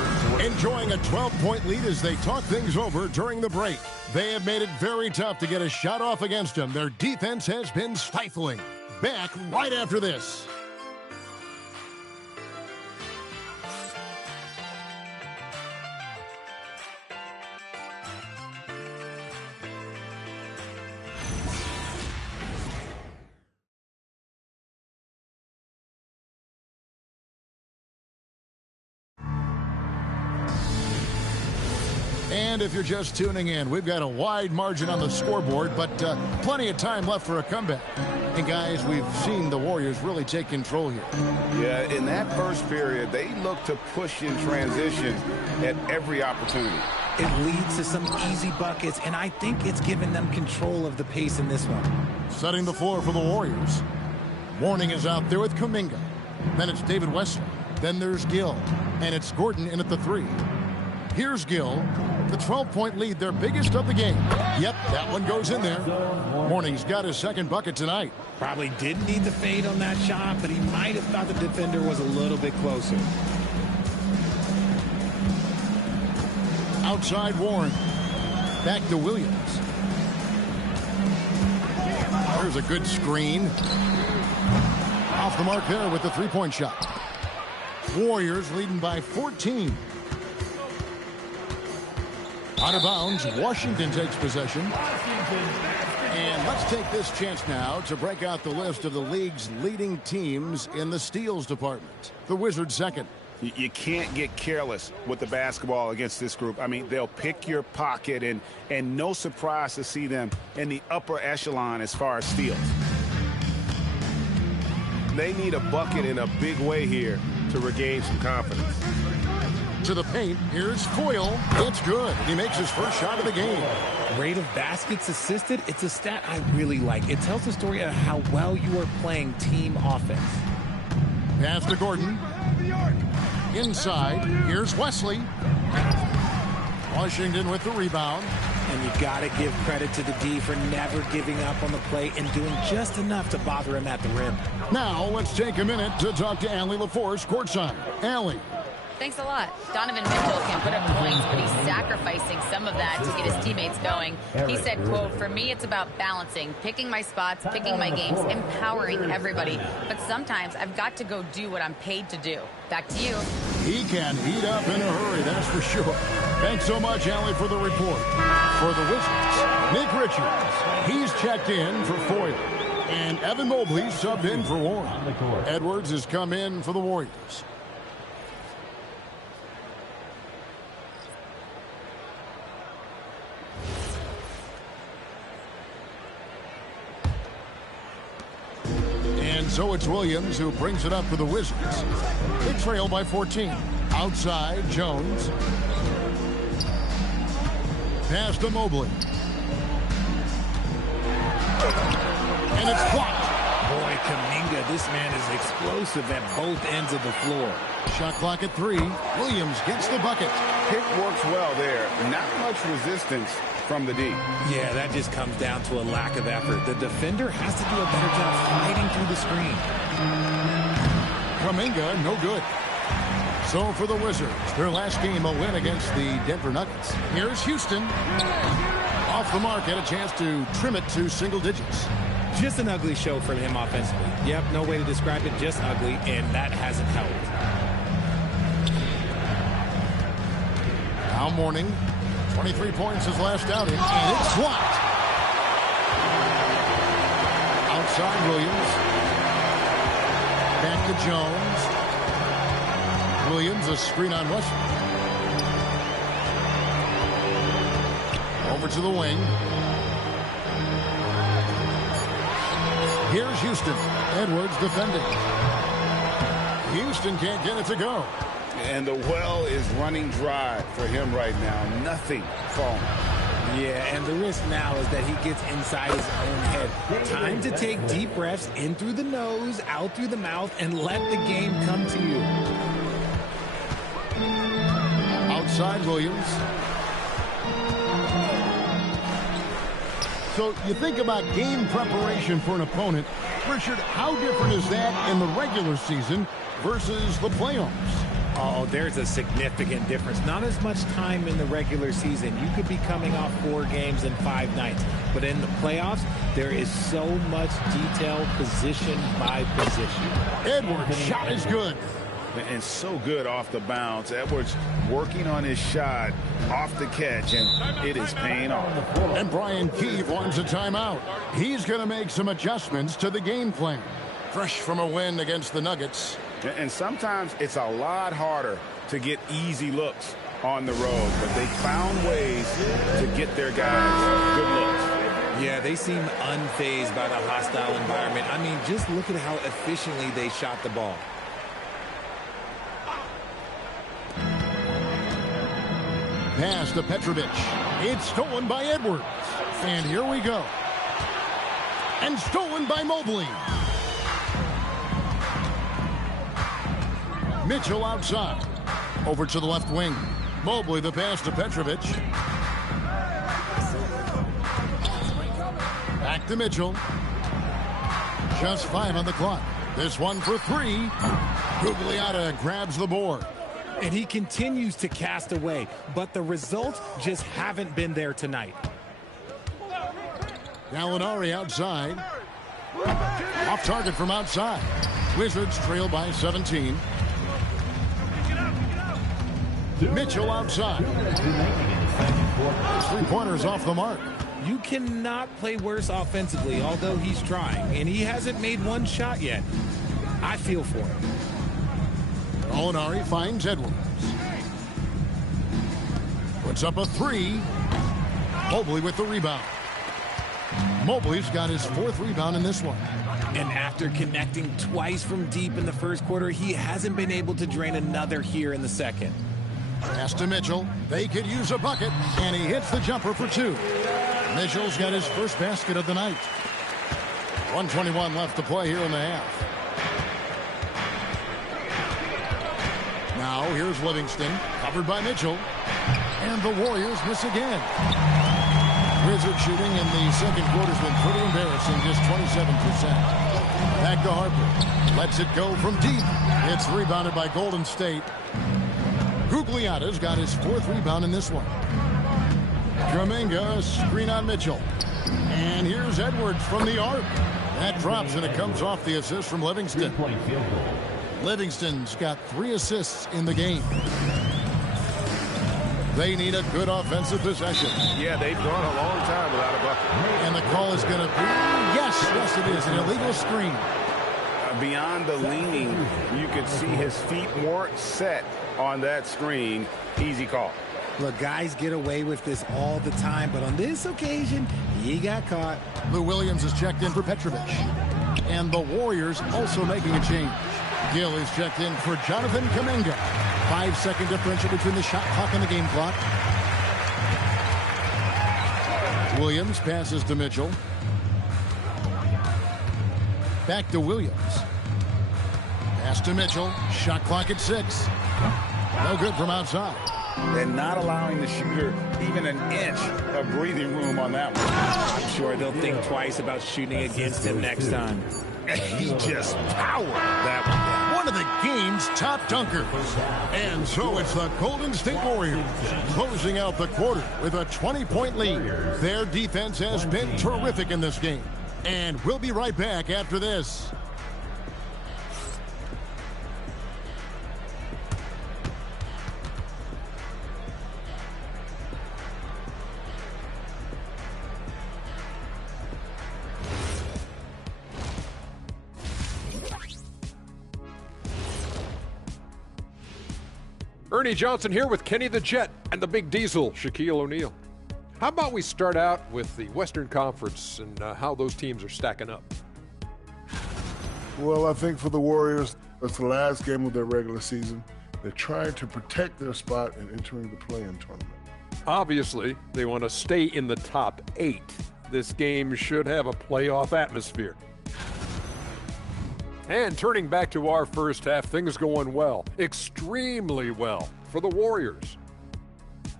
enjoying a 12-point lead as they talk things over during the break. They have made it very tough to get a shot off against them. Their defense has been stifling. Back right after this. And if you're just tuning in, we've got a wide margin on the scoreboard, but plenty of time left for a comeback. And guys, we've seen the Warriors really take control here. Yeah, in that first period, they look to push in transition at every opportunity. It leads to some easy buckets, and I think it's given them control of the pace in this one. Setting the floor for the Warriors. Warning is out there with Kuminga. Then it's David Wesley. Then there's Gill. And it's Gordon in at the three. Here's Gill. The 12-point lead, their biggest of the game. Yep, that one goes in there. Mourning's got his second bucket tonight. Probably didn't need to fade on that shot, but he might have thought the defender was a little bit closer. Outside Warren. Back to Williams. There's a good screen. Off the mark there with the three-point shot. Warriors leading by 14. Out of bounds, Washington takes possession. And let's take this chance now to break out the list of the league's leading teams in the steals department. The Wizards second. You can't get careless with the basketball against this group. I mean, they'll pick your pocket, and no surprise to see them in the upper echelon as far as steals. They need a bucket in a big way here to regain some confidence. To the paint, here's Foyle. It's good. He makes his first shot of the game. Rate of baskets assisted, it's a stat I really like. It tells the story of how well you are playing team offense. Pass to Gordon. Inside, here's Wesley. Washington with the rebound. And you got to give credit to the D for never giving up on the play and doing just enough to bother him at the rim. Now let's take a minute to talk to Allie LaForce courtside. Allie. Thanks a lot. Donovan Mitchell can put up points, but he's sacrificing some of that to get his teammates going. He said, quote, "For me, it's about balancing, picking my spots, picking my games, empowering everybody. But sometimes I've got to go do what I'm paid to do." Back to you. He can heat up in a hurry, that's for sure. Thanks so much, Allie, for the report. For the Wizards, Nick Richards. He's checked in for Foyle. And Evan Mobley subbed in for Warren. Edwards has come in for the Warriors. And so it's Williams who brings it up for the Wizards. They trail by 14. Outside, Jones. Pass to Mobley. And it's blocked. Boy, Kuminga, this man is explosive at both ends of the floor. Shot clock at 3. Williams gets the bucket. Pick works well there. Not much resistance from the D. Yeah, that just comes down to a lack of effort. The defender has to do a better job fighting through the screen. Kuminga, no good. So for the Wizards, their last game a win against the Denver Nuggets. Here's Houston. Off the mark, had a chance to trim it to single digits. Just an ugly show from him offensively. Yep, no way to describe it, just ugly, and that hasn't helped. Now Mourning, 23 points his last outing, and it's swapped. Outside Williams. Back to Jones. Williams, a screen on Russell. Over to the wing. Here's Houston. Edwards defending. Houston can't get it to go. And the well is running dry for him right now. Nothing falling. Yeah, and the risk now is that he gets inside his own head. Time to take deep breaths in through the nose, out through the mouth, and let the game come to you. Outside Williams. So you think about game preparation for an opponent. Richard, how different is that in the regular season versus the playoffs? Oh, there's a significant difference. Not as much time in the regular season. You could be coming off 4 games in 5 nights. But in the playoffs, there is so much detail position by position. Edwards' shot is good. And so good off the bounce. Edwards working on his shot off the catch, and it is paying off. And Brian Keefe wants a timeout. He's going to make some adjustments to the game plan. Fresh from a win against the Nuggets. And sometimes it's a lot harder to get easy looks on the road, but they found ways to get their guys good looks. Yeah, they seem unfazed by the hostile environment. I mean, just look at how efficiently they shot the ball. Pass to Petrovic. It's stolen by Edwards. And here we go. And stolen by Mobley. Mitchell outside. Over to the left wing. Mobley the pass to Petrovic. Back to Mitchell. Just 5 on the clock. This one for 3. Gugliotta grabs the board. And he continues to cast away, but the results just haven't been there tonight. Gallinari outside. Off target from outside. Wizards trail by 17. Mitchell outside. 3-pointers off the mark. You cannot play worse offensively, although he's trying, and he hasn't made one shot yet. I feel for him. Gallinari finds Edwards. Puts up a 3. Mobley with the rebound. Mobley's got his 4th rebound in this one. And after connecting twice from deep in the first quarter, he hasn't been able to drain another here in the second. Pass to Mitchell. They could use a bucket, and he hits the jumper for 2. Mitchell's got his first basket of the night. 1:21 left to play here in the half. Now here's Livingston, covered by Mitchell. And the Warriors miss again. Wizard shooting in the second quarter has been pretty embarrassing, just 27%. Back to Harper. Lets it go from deep. It's rebounded by Golden State. Gugliotta's got his 4th rebound in this one. Kuminga, screen on Mitchell. And here's Edwards from the arc. That drops, and it comes off the assist from Livingston. Livingston's got 3 assists in the game. They need a good offensive possession. Yeah, they've gone a long time without a bucket. And the call is going to be, yes, it is, an illegal screen. Beyond the leaning, you could see his feet weren't set on that screen. Easy call. Look, guys get away with this all the time, but on this occasion, he got caught. Lou Williams is checked in for Petrovic. And the Warriors also making a change. Gill is checked in for Jonathan Kuminga. 5-second differential between the shot clock and the game clock. Williams passes to Mitchell. Back to Williams. Pass to Mitchell. Shot clock at 6. No good from outside. And not allowing the shooter even an inch of breathing room on that one. I'm sure they'll think twice about shooting against him next time. He just powered that one down. One of the game's top dunkers. And so it's the Golden State Warriors closing out the quarter with a 20-point lead. Their defense has been terrific in this game. And we'll be right back after this. Ernie Johnson here with Kenny the Jet and the Big Diesel, Shaquille O'Neal. How about we start out with the Western Conference and how those teams are stacking up? Well, I think for the Warriors, it's the last game of their regular season. They're trying to protect their spot in entering the play-in tournament. Obviously, they want to stay in the top 8. This game should have a playoff atmosphere. And turning back to our first half, things going well, extremely well for the Warriors.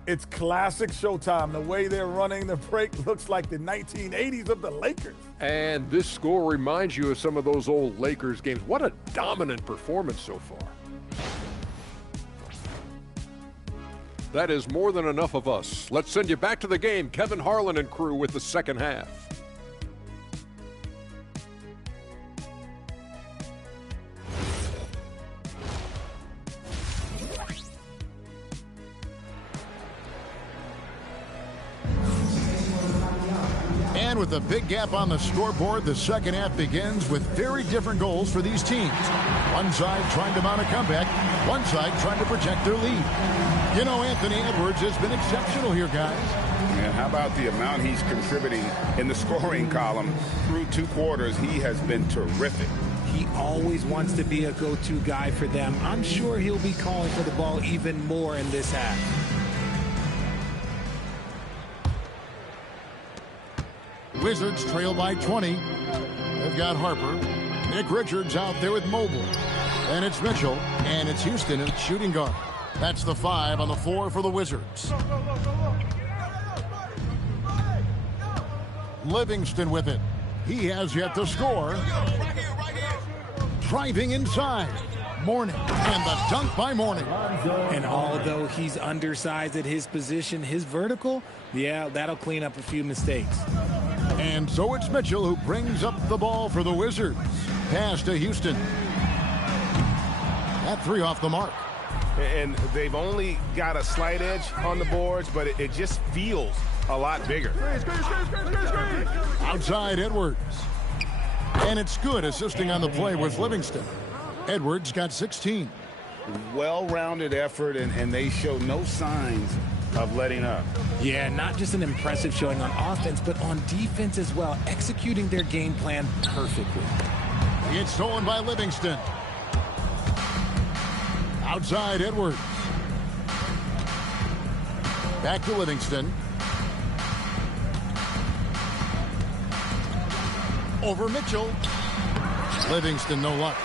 It's classic Showtime. The way they're running the break looks like the 1980s of the Lakers. And this score reminds you of some of those old Lakers games. What a dominant performance so far. That is more than enough of us. Let's send you back to the game. Kevin Harlan and crew with the second half. And with a big gap on the scoreboard, the second half begins with very different goals for these teams. One side trying to mount a comeback, one side trying to protect their lead. You know, Anthony Edwards has been exceptional here, guys. And how about the amount he's contributing in the scoring column through 2 quarters? He has been terrific. He always wants to be a go-to guy for them. I'm sure he'll be calling for the ball even more in this half. Wizards trail by 20. They've got Harper. Nick Richards out there with Mobley. And it's Mitchell. And it's Houston at shooting guard. That's the 5 on the floor for the Wizards. Livingston with it. He has yet to score. Driving inside. Mourning. And the dunk by Mourning. And although he's undersized at his position, his vertical, yeah, that'll clean up a few mistakes. And so it's Mitchell who brings up the ball for the Wizards. Pass to Houston. That 3 off the mark. And they've only got a slight edge on the boards, but it just feels a lot bigger. Outside Edwards. And it's good. Assisting on the play was Livingston. Edwards got 16. Well-rounded effort, and they show no signs of letting up. Yeah, not just an impressive showing on offense, but on defense as well, executing their game plan perfectly. It's stolen by Livingston. Outside Edwards. Back to Livingston. Over Mitchell. Livingston, no luck.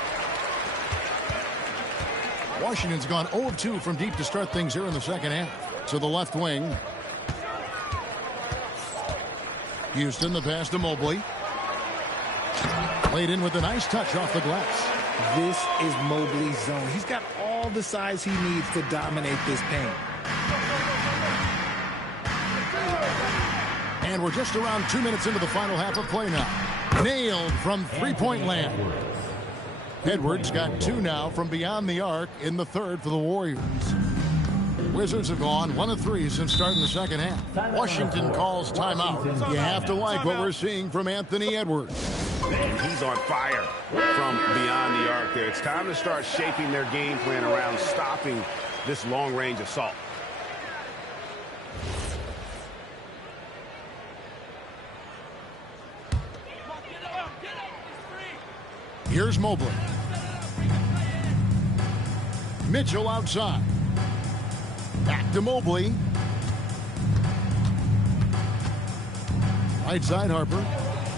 Washington's gone 0 of 2 from deep to start things here in the second half. To the left wing. Houston, the pass to Mobley. Played in with a nice touch off the glass. This is Mobley's zone. He's got all the size he needs to dominate this paint. And we're just around 2 minutes into the final half of play now. Nailed from three-point land. Edwards got 2 now from beyond the arc in the third for the Warriors. Wizards have gone 1 of 3 since starting the second half. Washington calls timeout. You have to like what we're seeing from Anthony Edwards. He's on fire from beyond the arc there. It's time to start shaping their game plan around stopping this long-range assault. Here's Mobley. Mitchell outside. Back to Mobley. Right side Harper.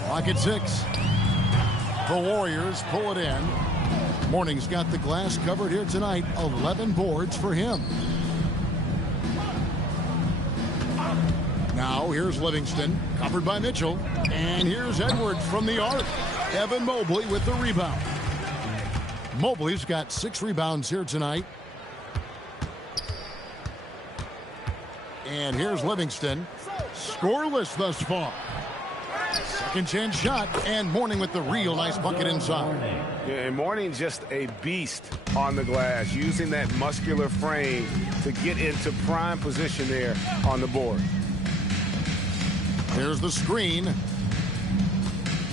Clock at 6. The Warriors pull it in. Morning's got the glass covered here tonight. 11 boards for him. Now here's Livingston, covered by Mitchell. And here's Edwards from the arc. Evan Mobley with the rebound. Mobley's got 6 rebounds here tonight. And here's Livingston. Scoreless thus far. Second chance shot, and Mourning with the real nice bucket inside. Yeah, and Mourning just a beast on the glass, using that muscular frame to get into prime position there on the board. There's the screen.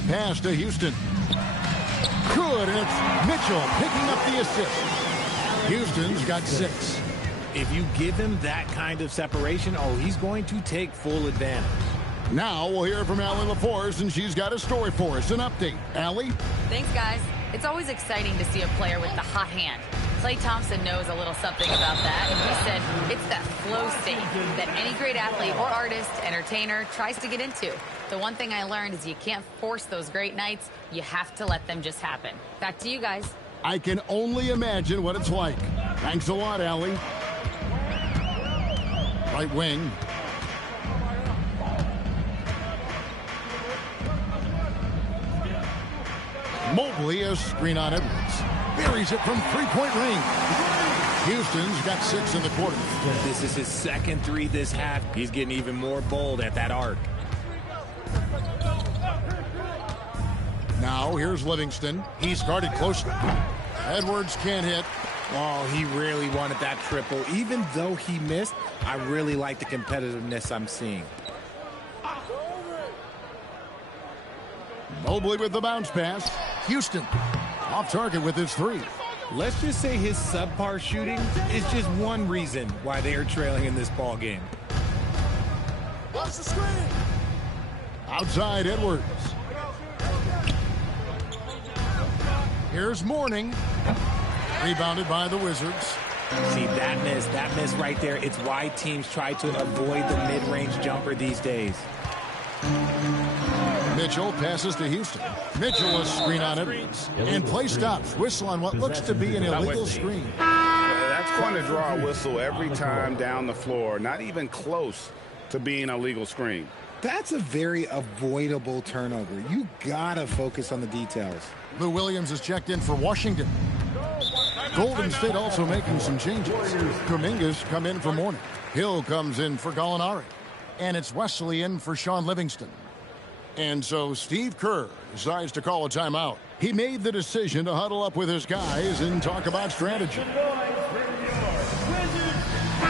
Pass to Houston. Good, and it's Mitchell picking up the assist. Houston's got 6. If you give him that kind of separation, he's going to take full advantage. Now we'll hear from Allie LaForce, and she's got a story for us. An update. Allie? Thanks, guys. It's always exciting to see a player with the hot hand. Klay Thompson knows a little something about that, and he said it's that flow state that any great athlete or artist, entertainer, tries to get into. The one thing I learned is you can't force those great nights. You have to let them just happen. Back to you guys. I can only imagine what it's like. Thanks a lot, Allie. Right wing. Mobley, a screen on Edwards. Buries it from three-point range. Houston's got 6 in the quarter. This is his second 3 this half. He's getting even more bold at that arc. Now here's Livingston. He's guarded closely. Edwards can't hit. Oh, he really wanted that triple. Even though he missed, I really like the competitiveness I'm seeing. Mobley with the bounce pass. Houston off target with his 3. Let's just say his subpar shooting is just one reason why they are trailing in this ball game. Watch the screen. Outside Edwards. Here's Mourning. Rebounded by the Wizards. See, that miss right there. It's why teams try to avoid the mid-range jumper these days. Mitchell passes to Houston. Mitchell a screen on Edwards. And play stops. Whistle on what looks to be an illegal screen. That's going to draw a whistle every time down the floor. Not even close to being a legal screen. That's a very avoidable turnover. You gotta focus on the details. Lou Williams is checked in for Washington. Golden State also making some changes. Kuminga's come in for Mourning. Hill comes in for Gallinari. And it's Wesley in for Sean Livingston. And so Steve Kerr decides to call a timeout. He made the decision to huddle up with his guys and talk about strategy.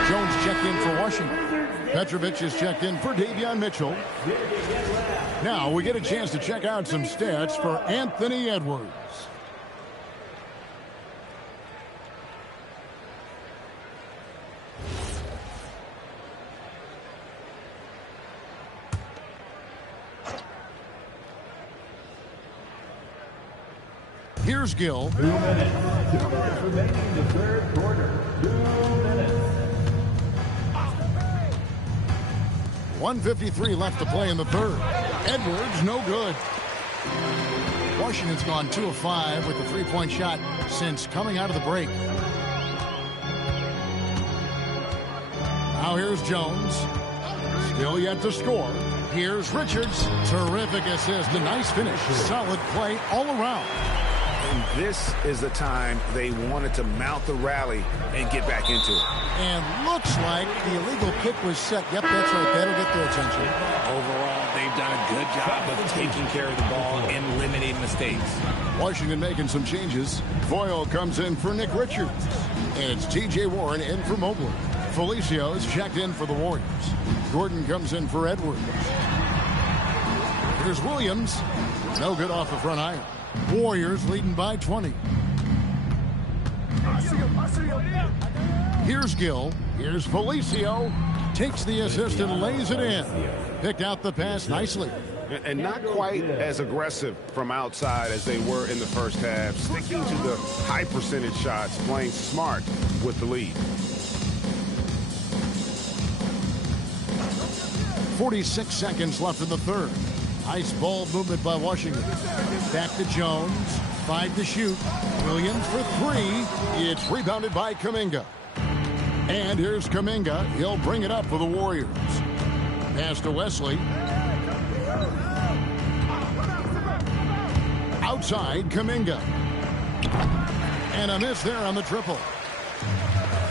Jones checked in for Washington. Petrovic is checked in for Davion Mitchell. Now we get a chance to check out some stats for Anthony Edwards. Here's Gill. 2 minutes. 2 minutes remaining in the third quarter. 2 minutes. 1:53 left to play in the third. Edwards, no good. Washington's gone 2 of 5 with the three-point shot since coming out of the break. Now here's Jones. Still yet to score. Here's Richards. Terrific assist. A nice finish. Solid play all around. And this is the time they wanted to mount the rally and get back into it. And looks like the illegal kick was set. Yep, that's right. That'll get their attention. Overall, they've done a good job of taking care of the ball and limiting mistakes. Washington making some changes. Foyle comes in for Nick Richards. And it's T.J. Warren in for Mobley. Felicia's checked in for the Warriors. Gordon comes in for Edwards. Here's Williams. No good off the front iron. Warriors leading by 20. Here's Gill. Here's Felicio. Takes the assist and lays it in. Picked out the pass nicely. And not quite as aggressive from outside as they were in the first half. Sticking to the high percentage shots, playing smart with the lead. 46 seconds left in the third. Nice ball movement by Washington. Back to Jones. 5 to shoot. Williams for 3. It's rebounded by Kuminga. And here's Kuminga. He'll bring it up for the Warriors. Pass to Wesley. Outside, Kuminga. And a miss there on the triple.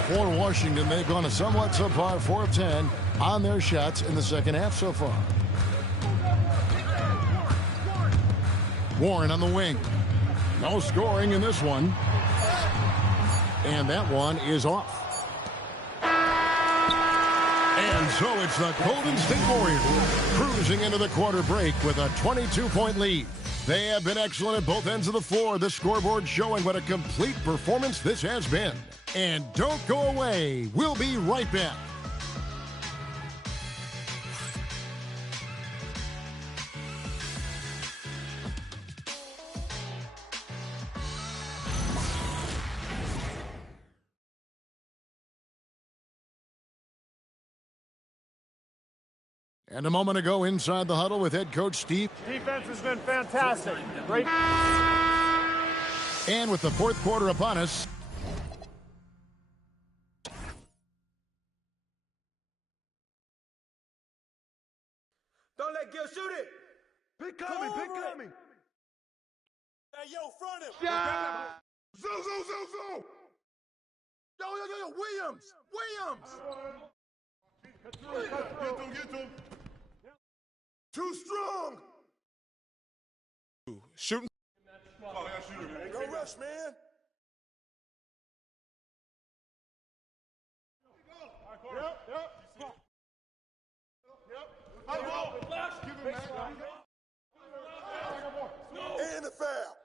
For Washington, they've gone a somewhat subpar 4 of 10 on their shots in the second half so far. Warren on the wing. No scoring in this one. And that one is off. And so it's the Golden State Warriors cruising into the quarter break with a 22-point lead. They have been excellent at both ends of the floor. The scoreboard showing what a complete performance this has been. And don't go away. We'll be right back. And a moment ago inside the huddle with head coach Steve. Defense has been fantastic. Great. And with the fourth quarter upon us. Don't let Gil shoot it. Pick coming, pick coming. Hey, yo, front him. Yeah. Zo. Yo, Williams. Get to him. Too strong. Shooting. Go rush, man. Yep. And the foul.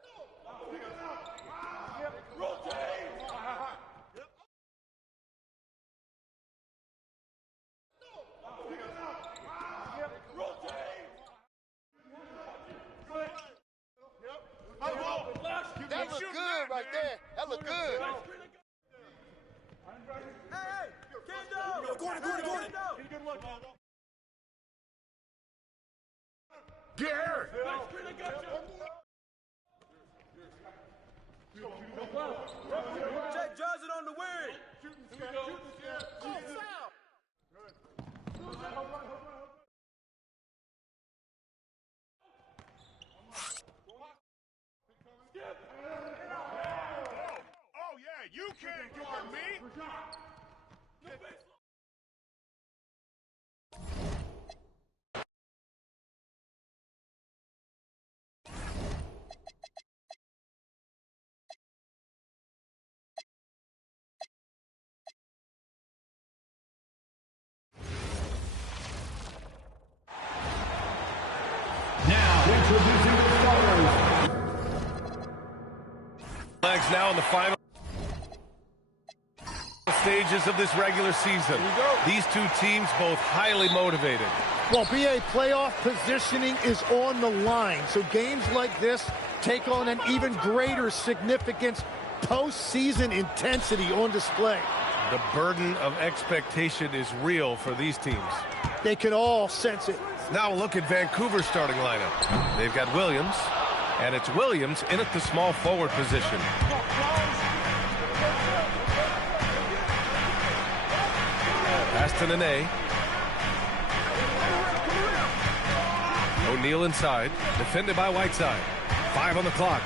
That look good right there. That look good. Hey, Kendo. Gordon. Get Eric. Jake Johnson on the wing. Oh, foul. Oh, yeah, you can't guard me. Introducing the starters. Legs now in the final stages of this regular season. These two teams both highly motivated. Well, BA, playoff positioning is on the line. So games like this take on an even greater significance. Postseason intensity on display. The burden of expectation is real for these teams. They can all sense it. Now look at Vancouver's starting lineup. They've got Williams, and it's Williams in at the small forward position. Pass to Nene. O'Neal inside, defended by Whiteside. 5 on the clock.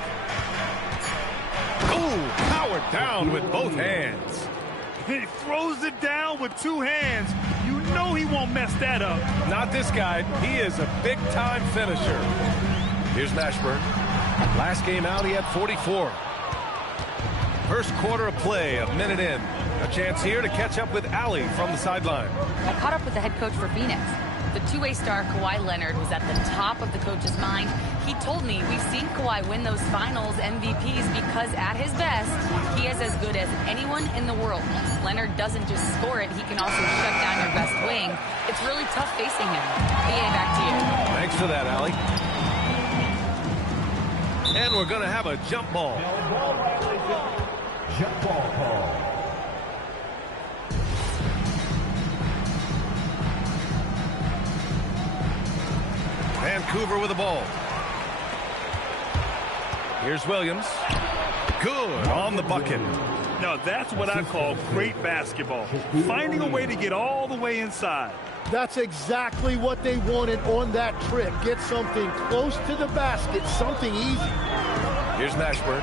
Oh, powered down with both hands. He throws it down with 2 hands. You know he won't mess that up. Not this guy. He is a big-time finisher. Here's Mashburn. Last game out, he had 44. First quarter of play, a minute in. A chance here to catch up with Allie from the sideline. I caught up with the head coach for Phoenix. The two-way star Kawhi Leonard was at the top of the coach's mind. He told me we've seen Kawhi win those finals MVPs because at his best, he is as good as anyone in the world. Leonard doesn't just score it, he can also shut down your best wing. It's really tough facing him. BA, back to you. Thanks for that, Allie. And we're going to have a jump ball. Jump ball call. Vancouver with the ball. Here's Williams. Good on the bucket. Now that's what I call great basketball. Finding a way to get all the way inside. That's exactly what they wanted on that trip. Get something close to the basket, something easy. Here's Mashburn.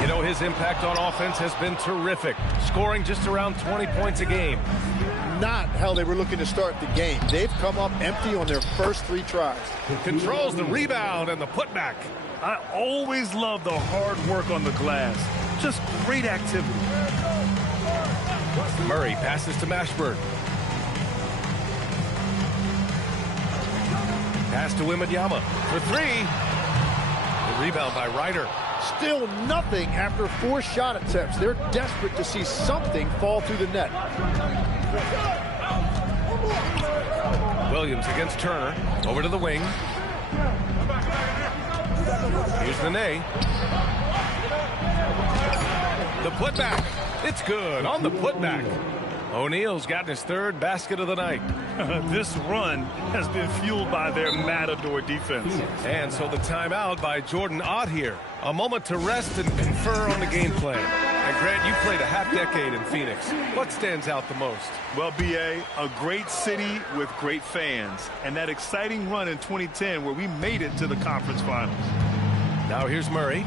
You know, his impact on offense has been terrific, scoring just around 20 points a game. Not how they were looking to start the game. They've come up empty on their first 3 tries. Controls the rebound and the putback. I always love the hard work on the glass. Just great activity. Murray passes to Mashburn. Pass to Wembanyama for 3. The rebound by Ryder. Still nothing after 4 shot attempts. They're desperate to see something fall through the net. Williams against Turner. Over to the wing. Here's Nene. The putback. It's good on the putback. O'Neal's gotten his 3rd basket of the night. This run has been fueled by their matador defense. And so the timeout by Jordan Ott here. A moment to rest and confer on the game plan. And Grant, you played a half-decade in Phoenix. What stands out the most? Well, B.A., a great city with great fans. And that exciting run in 2010 where we made it to the conference finals. Now here's Murray.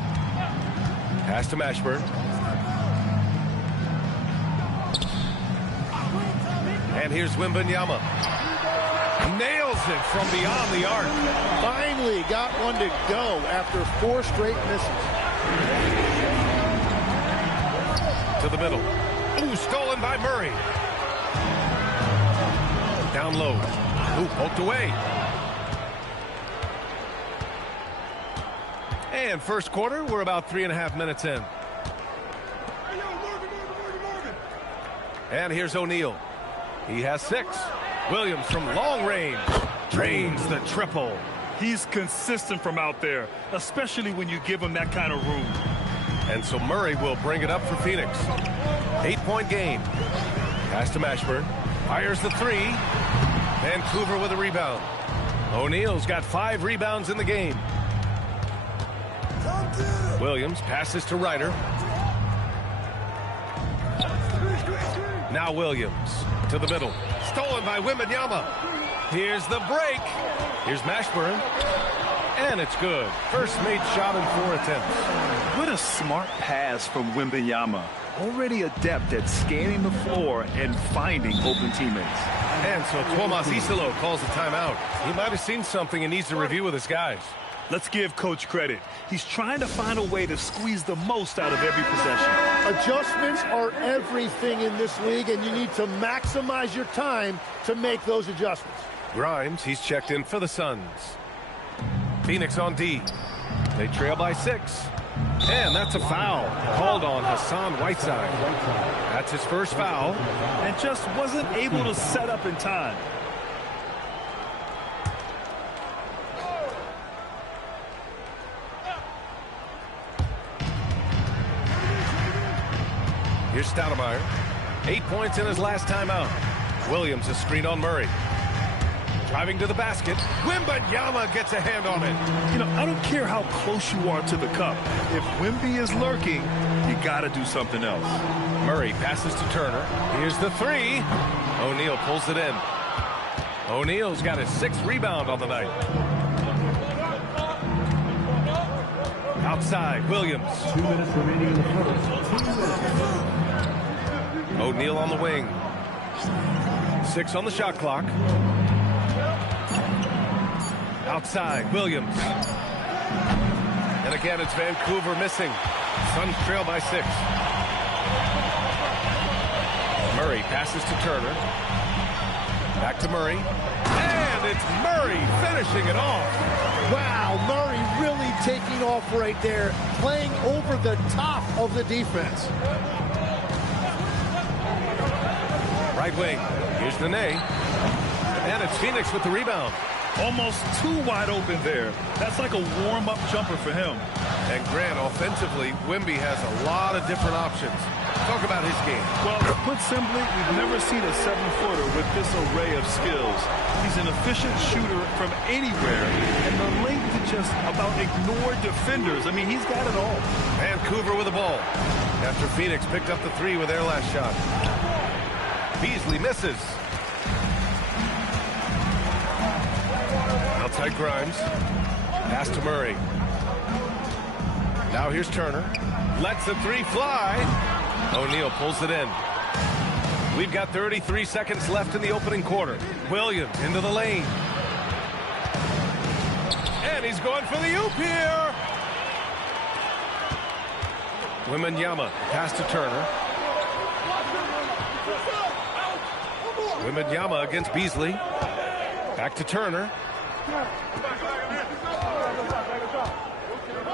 Pass to Mashburn. And here's Wembanyama. Nails it from beyond the arc. Finally got one to go after 4 straight misses. To the middle. Ooh, stolen by Murray. Down low. Ooh, poked away. And first quarter, we're about 3.5 minutes in. And here's O'Neal. He has 6. Williams from long range drains the triple. He's consistent from out there, especially when you give him that kind of room. And so Murray will bring it up for Phoenix. 8-point game. Pass to Mashburn. Fires the 3. Vancouver with a rebound. O'Neal's got 5 rebounds in the game. Williams passes to Ryder. Now Williams to the middle. Stolen by Wembanyama. Here's the break. Here's Mashburn. And it's good. First made shot in 4 attempts. What a smart pass from Wembanyama. Already adept at scanning the floor and finding open teammates. And so Tomas Isolo calls the timeout. He might have seen something and needs to review with his guys. Let's give Coach credit. He's trying to find a way to squeeze the most out of every possession. Adjustments are everything in this league, and you need to maximize your time to make those adjustments. Grimes, he's checked in for the Suns. Phoenix on D. They trail by 6. And that's a foul called on Hassan Whiteside. That's his first foul. And just wasn't able to set up in time. Here's Stoudemire. 8 points in his last timeout. Williams is screened on Murray. Driving to the basket. Wembanyama gets a hand on it. You know, I don't care how close you are to the cup. If Wemby is lurking, you got to do something else. Murray passes to Turner. Here's the 3. O'Neal pulls it in. O'Neal's got his 6th rebound on the night. Outside, Williams. 2 minutes remaining in the first. 2 minutes. O'Neal on the wing. 6 on the shot clock. Outside, Williams. And again, it's Vancouver missing. Suns trail by 6. Murray passes to Turner. Back to Murray. And it's Murray finishing it off. Wow, Murray really taking off right there, playing over the top of the defense. Right wing. Here's Nene. And it's Phoenix with the rebound. Almost too wide open there. That's like a warm-up jumper for him. And Grant, offensively, Wemby has a lot of different options. Talk about his game. Well, put simply, we've never seen a 7-footer with this array of skills. He's an efficient shooter from anywhere, and the length to just about ignore defenders. I mean, he's got it all. Vancouver with the ball. After Phoenix picked up the 3 with their last shot. Beasley misses. Outside Grimes. Pass to Murray. Now here's Turner. Lets the 3 fly. O'Neal pulls it in. We've got 33 seconds left in the opening quarter. Williams into the lane. And he's going for the oop here. Wembanyama pass to Turner. Wembanyama against Beasley. Back to Turner.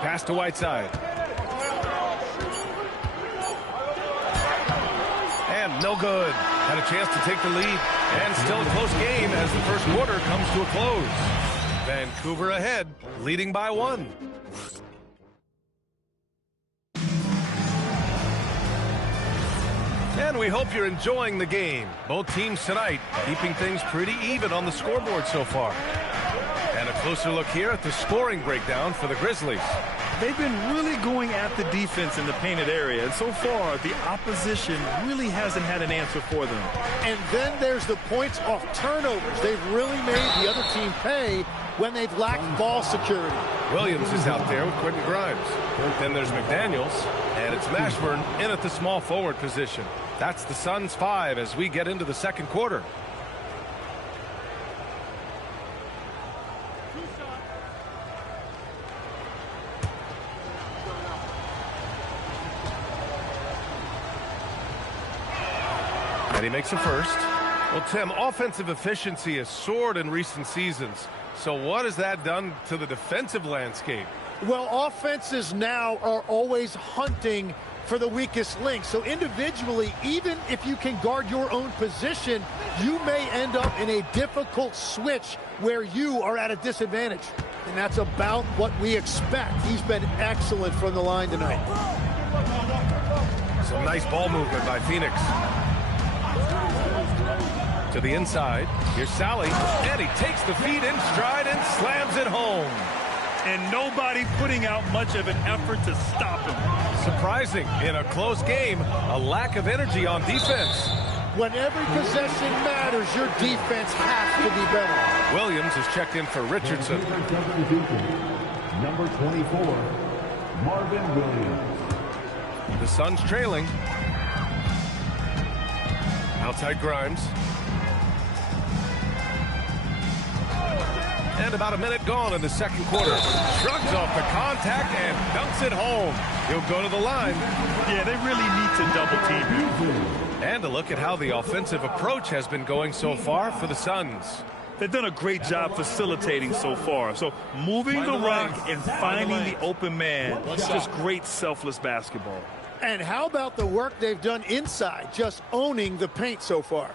Pass to Whiteside. And no good. Had a chance to take the lead. And still a close game as the first quarter comes to a close. Vancouver ahead, leading by 1. And we hope you're enjoying the game. Both teams tonight keeping things pretty even on the scoreboard so far. And a closer look here at the scoring breakdown for the Grizzlies. They've been really going at the defense in the painted area, and so far the opposition really hasn't had an answer for them. And then there's the points off turnovers. They've really made the other team pay when they've lacked ball security. Williams is out there with Quentin Grimes. Then there's McDaniels, and it's Mashburn in at the small forward position. That's the Suns 5 as we get into the second quarter. And he makes a first. Well, Tim, offensive efficiency has soared in recent seasons. So what has that done to the defensive landscape? Well, offenses now are always hunting for the weakest link. So individually, even if you can guard your own position, you may end up in a difficult switch where you are at a disadvantage. And that's about what we expect. He's been excellent from the line tonight. Some nice ball movement by Phoenix. To the inside. Here's Sally. And he takes the feed in stride and slams it home. And nobody putting out much of an effort to stop him. Surprising. In a close game, a lack of energy on defense. When every possession matters, your defense has to be better. Williams is checked in for Richardson. Number 24, Marvin Williams. The Suns trailing. Outside Grimes. And about a minute gone in the second quarter. Shrugs off the contact and dunks it home. He'll go to the line. Yeah, they really need to double team him. And a look at how the offensive approach has been going so far for the Suns. They've done a great job facilitating so far. So moving the rock and finding the open man. It's just great selfless basketball. And how about the work they've done inside, just owning the paint so far?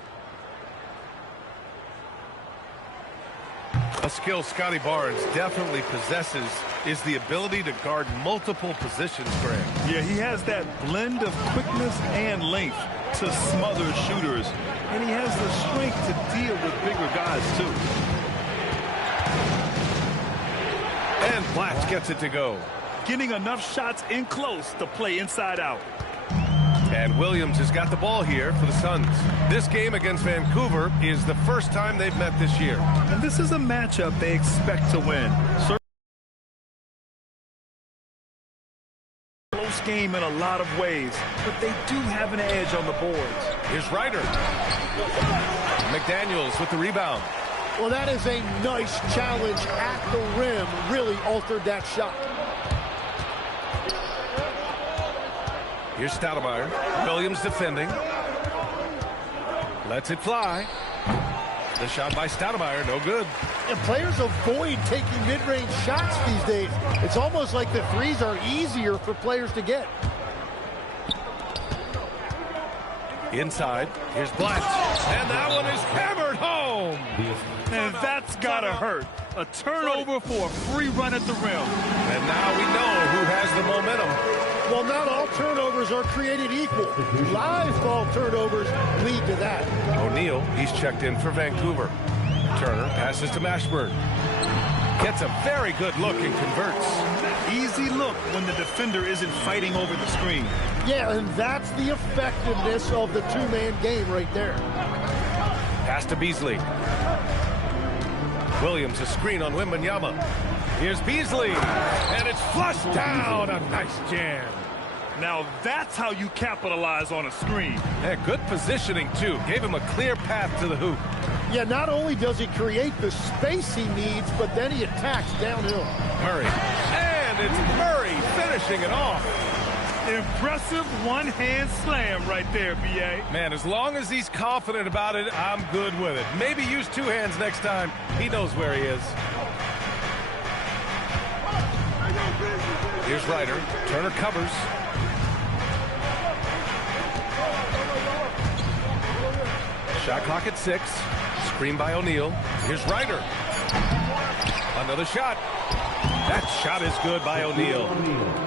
A skill Scotty Barnes definitely possesses is the ability to guard multiple positions, Grant. Yeah, he has that blend of quickness and length to smother shooters. And he has the strength to deal with bigger guys, too. And Blatch gets it to go. Getting enough shots in close to play inside out. And Williams has got the ball here for the Suns. This game against Vancouver is the first time they've met this year. And this is a matchup they expect to win. game in a lot of ways, but they do have an edge on the boards. Here's Ryder. McDaniels with the rebound. Well, that is a nice challenge at the rim. Really altered that shot. Here's Stoudemire. Williams defending. Lets it fly. The shot by Stoudemire, no good. And players avoid taking mid-range shots these days. It's almost like the threes are easier for players to get. Inside, here's Blatch. And that one is hammered home. And that's gotta hurt. A turnover for a free run at the rim. And now we know who has the momentum. Well, not all turnovers are created equal. Live ball turnovers lead to that. O'Neal, he's checked in for Vancouver. Turner passes to Mashburn. Gets a very good look and converts. Easy look when the defender isn't fighting over the screen. Yeah, and that's the effectiveness of the two-man game right there. Pass to Beasley. Williams, a screen on Wembanyama. Here's Beasley, and it's flushed down. A nice jam. Now that's how you capitalize on a screen. Yeah, good positioning, too. Gave him a clear path to the hoop. Yeah, not only does he create the space he needs, but then he attacks downhill. Murray. And it's Murray finishing it off. Impressive one-hand slam right there, B.A. Man, as long as he's confident about it, I'm good with it. Maybe use two hands next time. He knows where he is. Here's Ryder. Turner covers. Shot clock at 6. Screen by O'Neal. Here's Ryder. Another shot. That shot is good by O'Neal.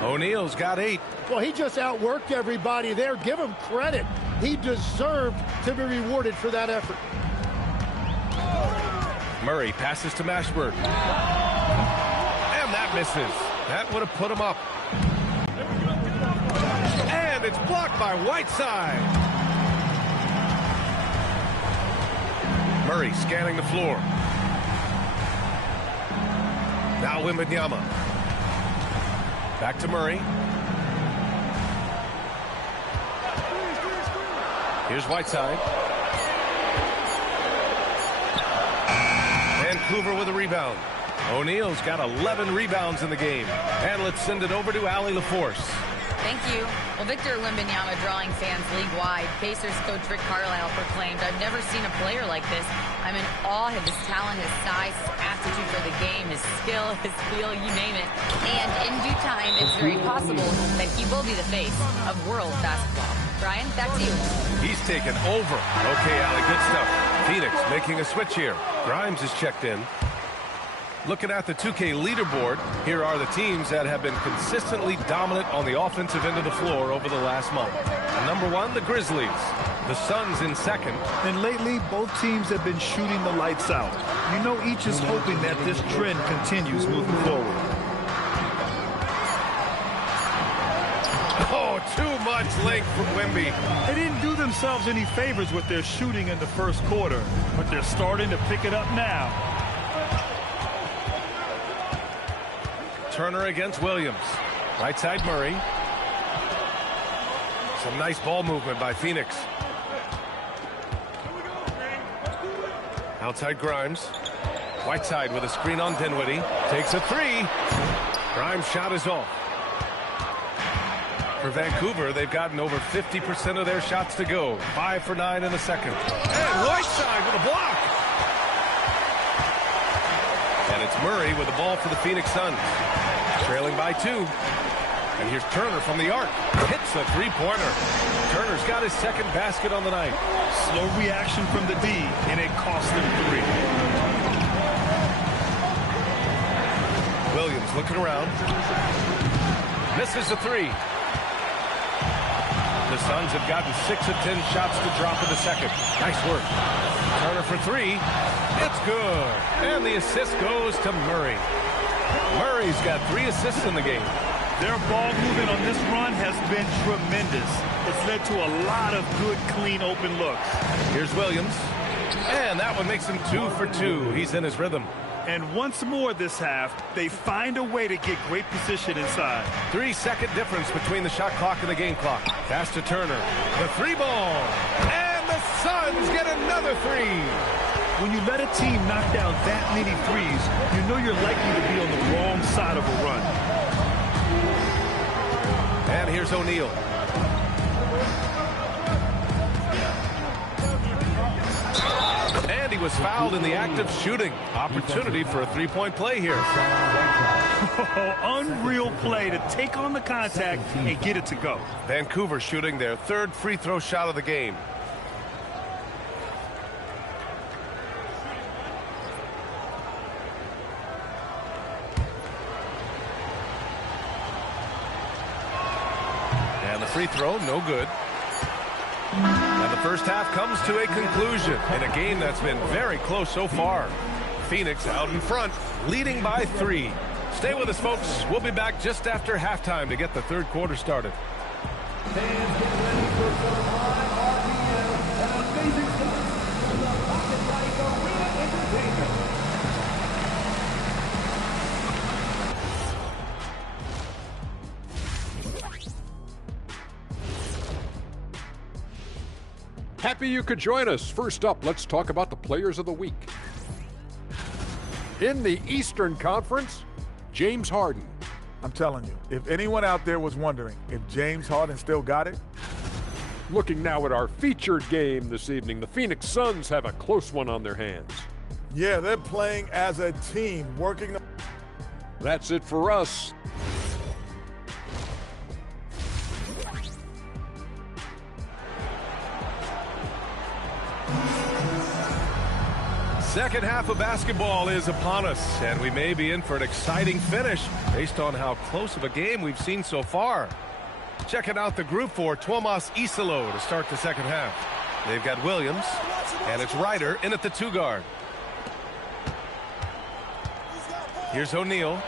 O'Neal's got 8. Well, he just outworked everybody there. Give him credit. He deserved to be rewarded for that effort. Murray passes to Mashburn. And that misses. That would have put him up. And it's blocked by Whiteside. Murray scanning the floor. Now Wembanyama. Back to Murray. Here's Whiteside. Vancouver with a rebound. O'Neal's got 11 rebounds in the game. And let's send it over to Allie LaForce. Thank you. Well, Victor Wembanyama drawing fans league-wide. Pacers coach Rick Carlisle proclaimed, "I've never seen a player like this. I'm in awe of his talent, his size, his aptitude for the game, his skill, his feel, you name it. And in due time, it's very possible that he will be the face of world basketball." Brian, back to you. He's taken over. Okay, Allie, good stuff. Phoenix making a switch here. Grimes is checked in. Looking at the 2K leaderboard, here are the teams that have been consistently dominant on the offensive end of the floor over the last month. Number 1, the Grizzlies. The Suns in second. And lately, both teams have been shooting the lights out. You know, each is hoping that this trend continues moving forward. Oh, too much length from Wemby. They didn't do themselves any favors with their shooting in the first quarter, but they're starting to pick it up now. Turner against Williams. Right side Murray. Some nice ball movement by Phoenix. Outside Grimes. Whiteside with a screen on Dinwiddie. Takes a 3. Grimes' shot is off. For Vancouver, they've gotten over 50% of their shots to go. 5 for 9 in the second. And Whiteside with a block. And it's Murray with the ball for the Phoenix Suns. Trailing by 2. And here's Turner from the arc. Hits the three-pointer. Turner's got his second basket on the night. Slow reaction from the D, and it cost them 3. Williams looking around. Misses the 3. The Suns have gotten 6 of 10 shots to drop in the second. Nice work. Turner for 3. It's good. And the assist goes to Murray. Murray's got 3 assists in the game. Their ball movement on this run has been tremendous. It's led to a lot of good, clean, open looks. Here's Williams. And that one makes him 2 for 2. He's in his rhythm. And once more this half, they find a way to get great position inside. 3-second difference between the shot clock and the game clock. Pass to Turner. The three ball. And the Suns get another three. When you let a team knock down that many threes, you know you're likely to be on the wrong side of a run. And here's O'Neal. And he was fouled in the act of shooting. Opportunity for a three-point play here. Unreal play to take on the contact and get it to go. Vancouver shooting their third free throw shot of the game. And the free throw, no good. And the first half comes to a conclusion in a game that's been very close so far. Phoenix out in front, leading by 3. Stay with us, folks. We'll be back just after halftime to get the third quarter started. Fans, get ready for some high RPM and amazing stuff from the Pocket Life Arena Entertainment. Happy you could join us. First up, let's talk about the players of the week. In the Eastern Conference, James Harden. I'm telling you, if anyone out there was wondering if James Harden still got it. Looking now at our featured game this evening, the Phoenix Suns have a close one on their hands. Yeah, they're playing as a team, working. That's it for us. Second half of basketball is upon us, and we may be in for an exciting finish based on how close of a game we've seen so far. Checking out the group for Tuomas Isalo to start the second half. They've got Williams, and it's Ryder in at the 2 guard. Here's O'Neal.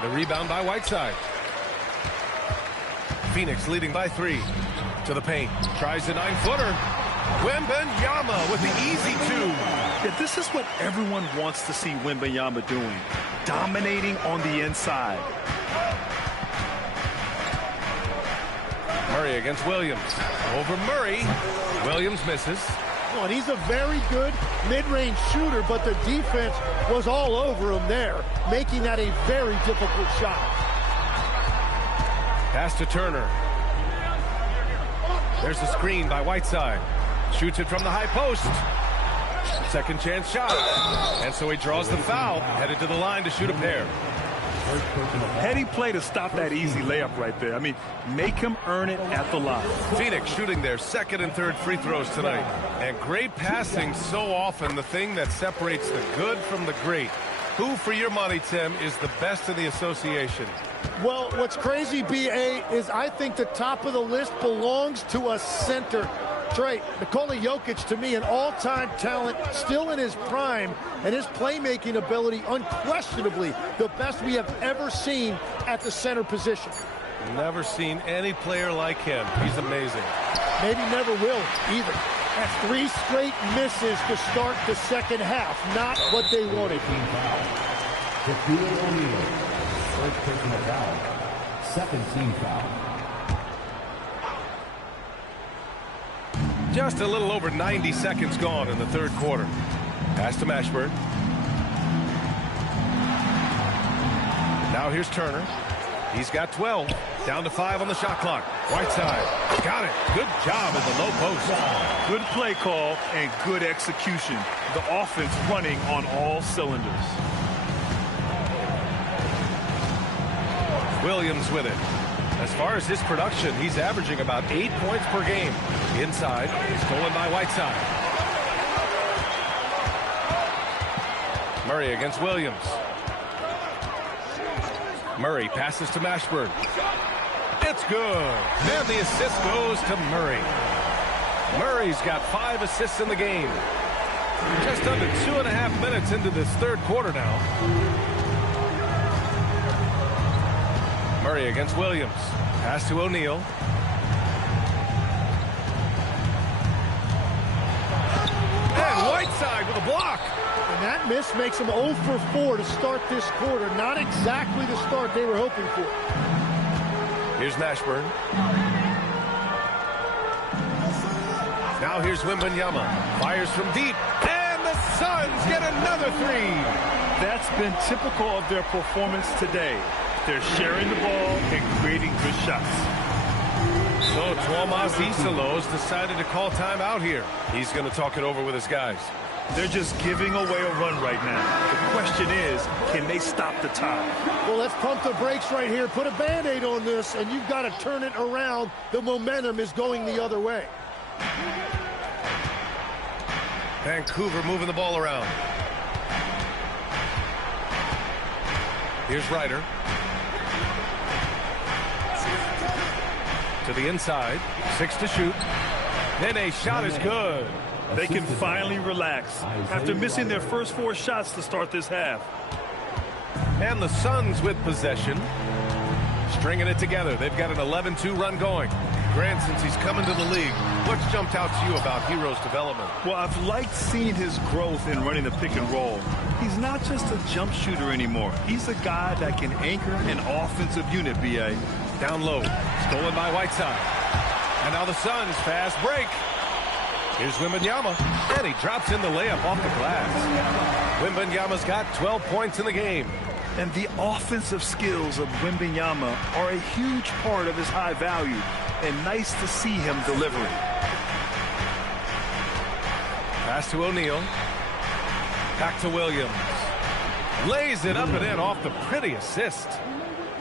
The rebound by Whiteside. Phoenix leading by 3. To the paint. Tries the 9-footer. Wembanyama with the easy 2. Yeah, this is what everyone wants to see Wembanyama doing. Dominating on the inside. Murray against Williams. Over Murray. Williams misses. Well, he's a very good mid-range shooter, but the defense was all over him there, making that a very difficult shot. Pass to Turner. There's the screen by Whiteside. Shoots it from the high post. Second chance shot. And so he draws the foul. Headed to the line to shoot a pair. Heady play to stop that easy layup right there. I mean, make him earn it at the line. Phoenix shooting their second and third free throws tonight. And great passing, so often the thing that separates the good from the great. Who, for your money, Tim, is the best in the association? Well, what's crazy, B.A., is I think the top of the list belongs to a center. Trey, Nikola Jokic, to me, an all-time talent, still in his prime, and his playmaking ability, unquestionably, the best we have ever seen at the center position. Never seen any player like him. He's amazing. Maybe never will, either. That's 3 straight misses to start the second half. Not what they wanted. First personal foul. Second team foul. Just a little over 90 seconds gone in the third quarter. Pass to Mashburn. Now here's Turner. He's got 12. Down to 5 on the shot clock. Whiteside. Got it. Good job at the low post. Good play call and good execution. The offense running on all cylinders. Williams with it. As far as his production, he's averaging about 8 points per game. Inside, stolen by Whiteside. Murray against Williams. Murray passes to Mashburn. It's good. And the assist goes to Murray. Murray's got 5 assists in the game. Just under 2.5 minutes into this third quarter now. Murray against Williams. Pass to O'Neal. And Whiteside with a block. And that miss makes them 0 for 4 to start this quarter. Not exactly the start they were hoping for. Here's Mashburn. Now here's Wembanyama. Fires from deep. And the Suns get another three. That's been typical of their performance today. They're sharing the ball and creating good shots. So Tuomas Isalos decided to call timeout here. He's going to talk it over with his guys. They're just giving away a run right now. The question is, can they stop the tide? Well, let's pump the brakes right here. Put a Band-Aid on this, and you've got to turn it around. The momentum is going the other way. Vancouver moving the ball around. Here's Ryder. To the inside. 6 to shoot. Then a shot is good. They can finally relax after missing their first 4 shots to start this half. And the Suns with possession. Stringing it together. They've got an 11-2 run going. Grant, since he's come into the league, what's jumped out to you about Hero's development? Well, I've liked seeing his growth in running the pick and roll. He's not just a jump shooter anymore. He's a guy that can anchor an offensive unit, B.A. Down low. Stolen by Whiteside. And now the Suns fast break. Here's Wembanyama. And he drops in the layup off the glass. Wembanyama's got 12 points in the game. And the offensive skills of Wembanyama are a huge part of his high value. And nice to see him delivering. Pass to O'Neal. Back to Williams. Lays it up and in off the pretty assist.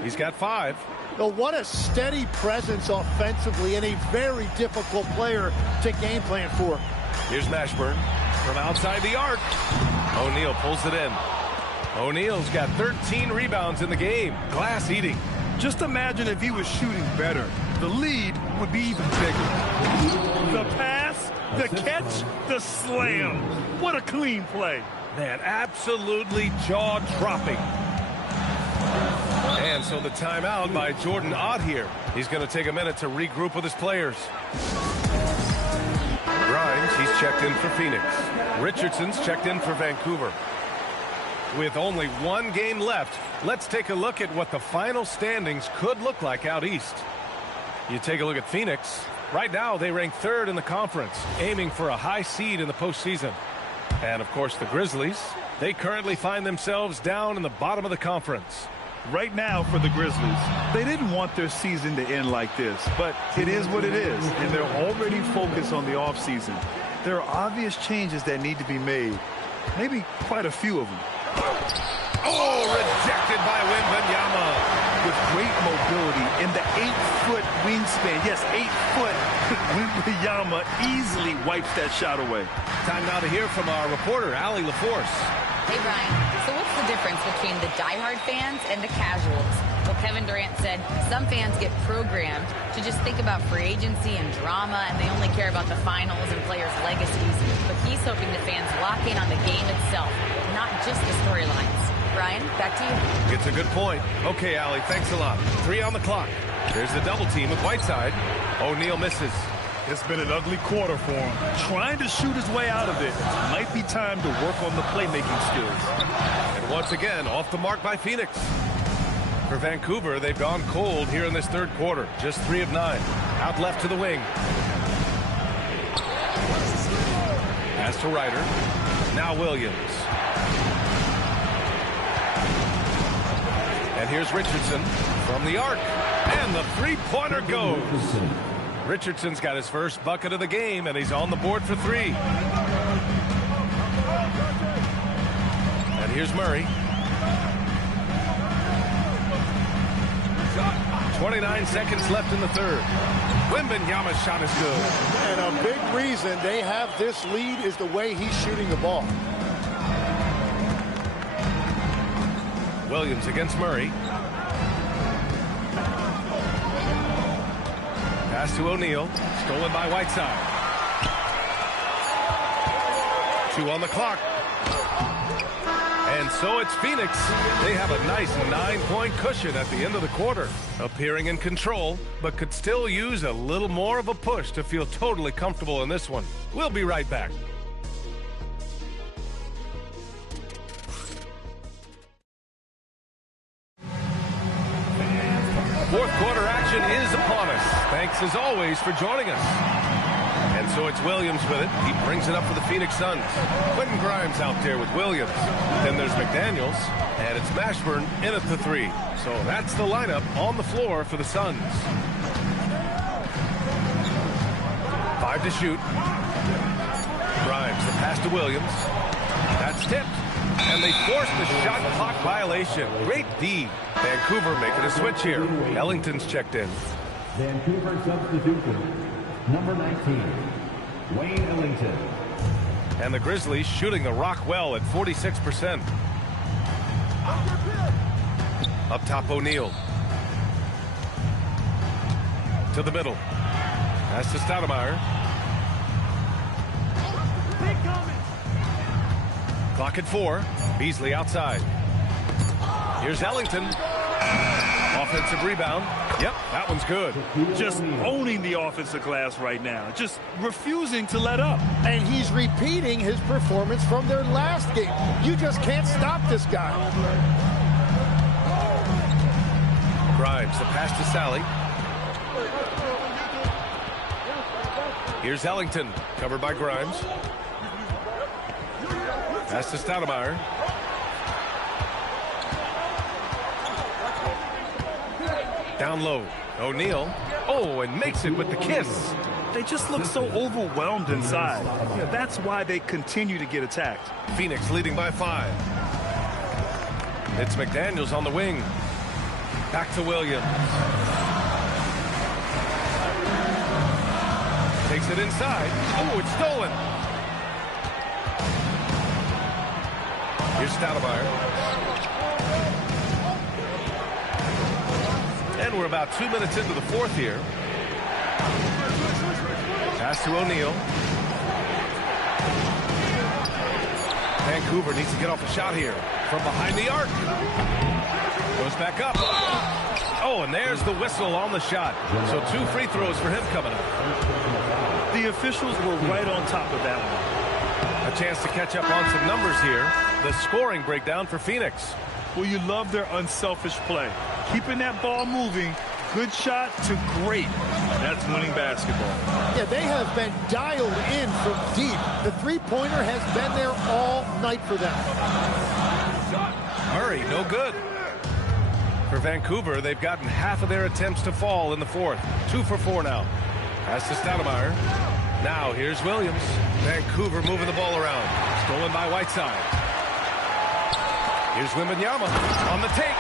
He's got 5. Well, what a steady presence offensively and a very difficult player to game plan for. Here's Mashburn from outside the arc. O'Neal pulls it in. O'Neal's got 13 rebounds in the game. Glass eating. Just imagine if he was shooting better. The lead would be even bigger. The pass, the catch, the slam. What a clean play. Man, absolutely jaw-dropping. And so the timeout by Jordan Ott here. He's going to take a minute to regroup with his players. Grimes, he's checked in for Phoenix. Richardson's checked in for Vancouver. With only 1 game left, let's take a look at what the final standings could look like out east. You take a look at Phoenix. Right now, they rank 3rd in the conference, aiming for a high seed in the postseason. And, of course, the Grizzlies, they currently find themselves down in the bottom of the conference. Right now for the Grizzlies, they didn't want their season to end like this, but it is what it is, and they're already focused on the offseason. There are obvious changes that need to be made, maybe quite a few of them. Oh, rejected by Wembanyama. With great mobility and the 8-foot wingspan. Yes, 8 foot. Wembanyama easily wipes that shot away. Time now to hear from our reporter, Allie LaForce. Hey, Brian. So what's the difference between the diehard fans and the casuals? Well, Kevin Durant said some fans get programmed to just think about free agency and drama, and they only care about the finals and players' legacies. But he's hoping the fans lock in on the game itself, not just the storylines. Brian, back to you. It's a good point. Okay, Allie, thanks a lot. 3 on the clock. There's the double team with Whiteside. O'Neal misses. It's been an ugly quarter for him. Trying to shoot his way out of it. Might be time to work on the playmaking skills. And once again, off the mark by Phoenix. For Vancouver, they've gone cold here in this 3rd quarter. Just 3 of 9. Out left to the wing. Pass to Ryder. Now Williams. And here's Richardson from the arc. And the 3-pointer goes. Richardson's got his first bucket of the game, and he's on the board for 3. And here's Murray. 29 seconds left in the 3rd. Wembanyama's shot is good. And a big reason they have this lead is the way he's shooting the ball. Williams against Murray. Pass to O'Neal. Stolen by Whiteside. 2 on the clock. And so it's Phoenix. They have a nice 9-point cushion at the end of the quarter. Appearing in control, but could still use a little more of a push to feel totally comfortable in this one. We'll be right back. thanks as always for joining us. And so it's Williams with it. He brings it up for the Phoenix Suns. Quentin Grimes out there with Williams. Then there's McDaniels, and it's Mashburn in at the 3. So that's the lineup on the floor for the Suns. 5 to shoot. Grimes, the pass to Williams. That's tipped. And they forced the shot clock violation. Great D. Vancouver making a switch here. Ellington's checked in. Vancouver substitution. Number 19, Wayne Ellington. And the Grizzlies shooting the rock well at 46%. Up top, O'Neal. To the middle. Pass to Stoudemire. Clock at 4. Beasley outside. Here's Ellington. Offensive rebound. Yep, that one's good. Just owning the offensive glass right now. Just refusing to let up. And he's repeating his performance from their last game. You just can't stop this guy. Grimes, the pass to Sally. Here's Ellington, covered by Grimes. Pass to Stoudemire. Down low. O'Neal. Oh, and makes it with the kiss. They just look so overwhelmed inside. Yeah, that's why they continue to get attacked. Phoenix leading by 5. It's McDaniels on the wing. Back to Williams. Takes it inside. Oh, it's stolen. Here's Stoudemire. And we're about 2 minutes into the fourth here. Pass to O'Neal. Vancouver needs to get off a shot here from behind the arc. Goes back up. Oh, and there's the whistle on the shot. So 2 free throws for him coming up. The officials were right on top of that one. A chance to catch up on some numbers here. The scoring breakdown for Phoenix. Well, you love their unselfish play. Keeping that ball moving, good shot to great. That's winning basketball. Yeah, they have been dialed in from deep. The three-pointer has been there all night for them. Murray, no good. For Vancouver, they've gotten half of their attempts to fall in the fourth. 2 for 4 now. Pass to Stoudemire. Now here's Williams. Vancouver moving the ball around. Stolen by Whiteside. Here's Wembanyama on the take.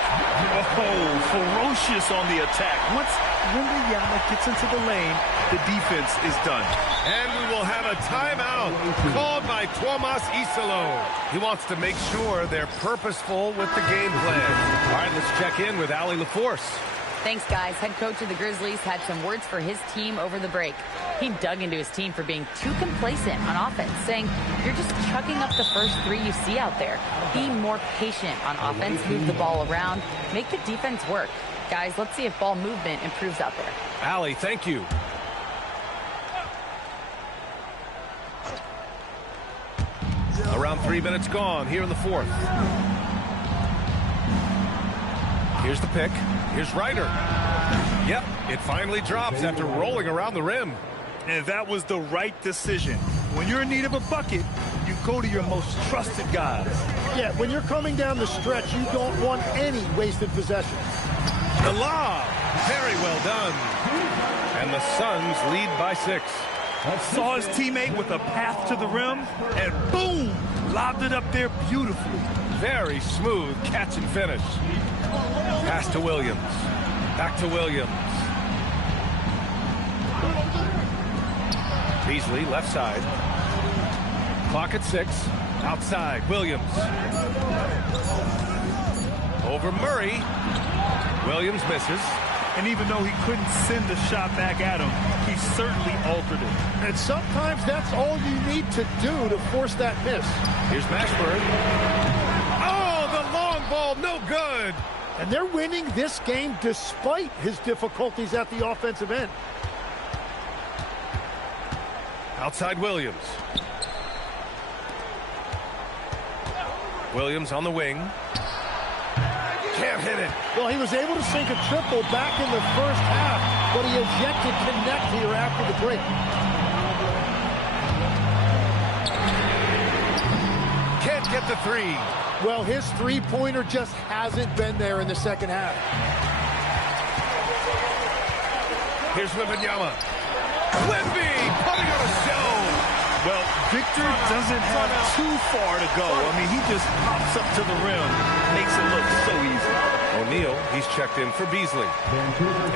Oh, ferocious on the attack. Once Wembanyama gets into the lane, the defense is done. And we will have a timeout called by Tomas Isalo. He wants to make sure they're purposeful with the game plan. All right, let's check in with Allie LaForce. Thanks, guys. Head coach of the Grizzlies had some words for his team over the break. He dug into his team for being too complacent on offense, saying, you're just chucking up the first 3 you see out there. Be more patient on offense, move the ball around, make the defense work. Guys, let's see if ball movement improves out there. Allie, thank you. Around 3 minutes gone here in the fourth. Here's the pick. Here's Ryder. Yep, it finally drops after rolling around the rim. And that was the right decision. When you're in need of a bucket, you go to your most trusted guys. Yeah, when you're coming down the stretch, you don't want any wasted possessions. The lob. Very well done. And the Suns lead by 6. Saw his teammate with a path to the rim, and boom, lobbed it up there beautifully. Very smooth catch and finish. Pass to Williams. Back to Williams. Beasley, left side. Clock at 6. Outside, Williams. Over Murray. Williams misses. And even though he couldn't send the shot back at him, he certainly altered it. And sometimes that's all you need to do to force that miss. Here's Mashburn. Oh, the long ball, no good. And they're winning this game despite his difficulties at the offensive end. Outside Williams. Williams on the wing. Can't hit it. Well, he was able to sink a triple back in the first half. but he has yet to connect here after the break. Can't get the three. Well, his three-pointer just hasn't been there in the second half. Here's Wembanyama. Wemby putting on a show. Well, Victor doesn't have too far to go. I mean, he just pops up to the rim, makes it look so easy. O'Neal, he's checked in for Beasley.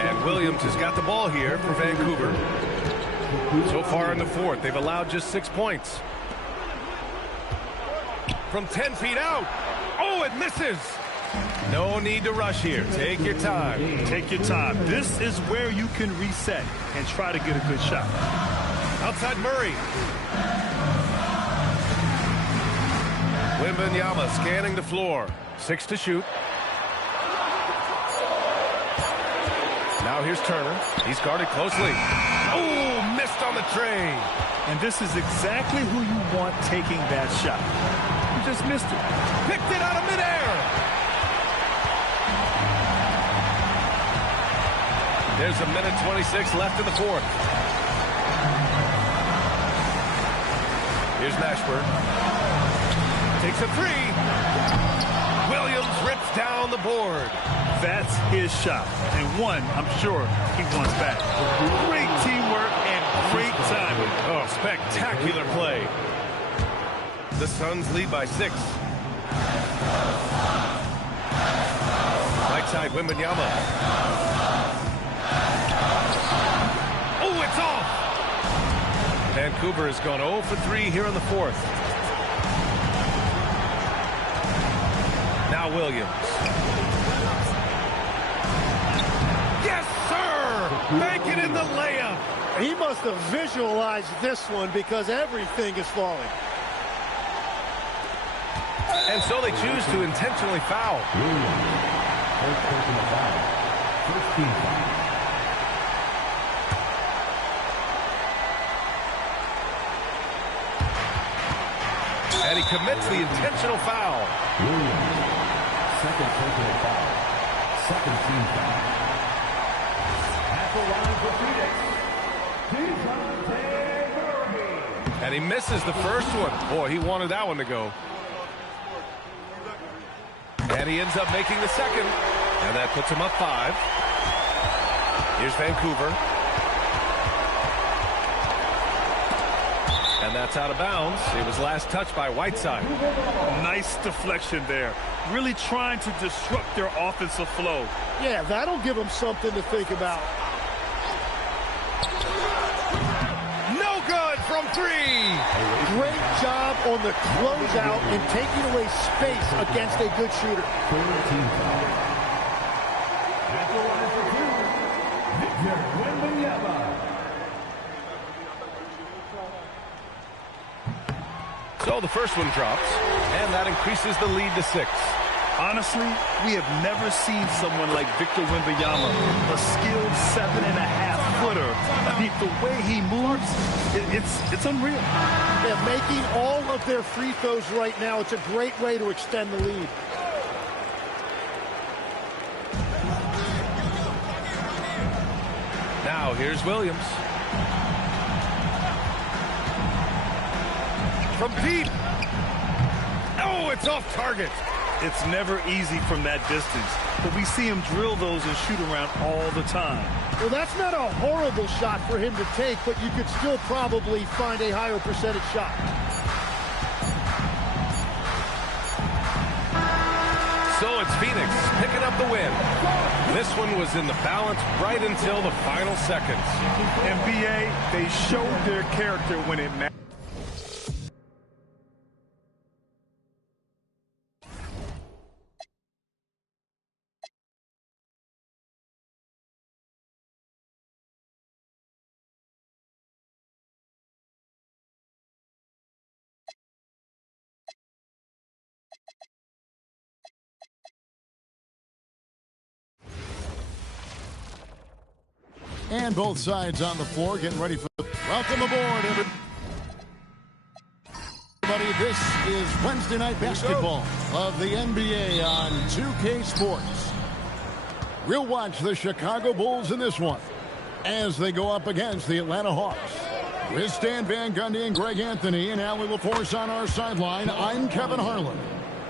And Williams has got the ball here for Vancouver. So far in the fourth, they've allowed just 6 points. From 10 feet out. Oh, it misses. No need to rush here. Take your time. Take your time. This is where you can reset and try to get a good shot. Outside Murray. Wembanyama scanning the floor. 6 to shoot. Now here's Turner. He's guarded closely. Oh, missed on the tray. And this is exactly who you want taking that shot. You just missed it. Picked it out of midair. There's a minute 26 left in the fourth. Here's Mashburn. Takes a three. Williams rips down the board. That's his shot. And one, I'm sure he wants back. Great teamwork and great timing. Oh, spectacular play. The Suns lead by 6. Right side, Wembanyama. Oh, it's off! Vancouver has gone 0 for 3 here in the fourth. Now Williams. Yes, sir! Make it in the layup! He must have visualized this one because everything is falling. And so they choose to intentionally foul. First personal foul. First team foul. And he commits the intentional foul. Williams. Second personal foul. Second team foul. At the line for Phoenix. And he misses the first one. Boy, he wanted that one to go. And he ends up making the second. And that puts him up 5. Here's Vancouver. And that's out of bounds. It was last touched by Whiteside. Nice deflection there. Really trying to disrupt their offensive flow. Yeah, that'll give them something to think about. No good from 3. Great job on the closeout and taking away space against a good shooter. At the line for 2, Victor Wembanyama. So the first one drops, and that increases the lead to 6. Honestly, we have never seen someone like Victor Wembanyama, a skilled 7.5-footer. I mean, the way he moves, it's unreal. Yeah, making all of their free throws right now, it's a great way to extend the lead. Now here's Williams. From deep. Oh, it's off target. It's never easy from that distance, but we see him drill those and shoot around all the time. Well, that's not a horrible shot for him to take, but you could still probably find a higher percentage shot. So it's Phoenix picking up the win. This one was in the balance right until the final seconds. NBA, they showed their character when it mattered. And both sides on the floor getting ready for welcome aboard, everybody. This is Wednesday night basketball of the NBA on 2K Sports. We'll watch the Chicago Bulls in this one. as they go up against the Atlanta Hawks. With Stan Van Gundy and Greg Anthony and Allie LaForce on our sideline, I'm Kevin Harlan.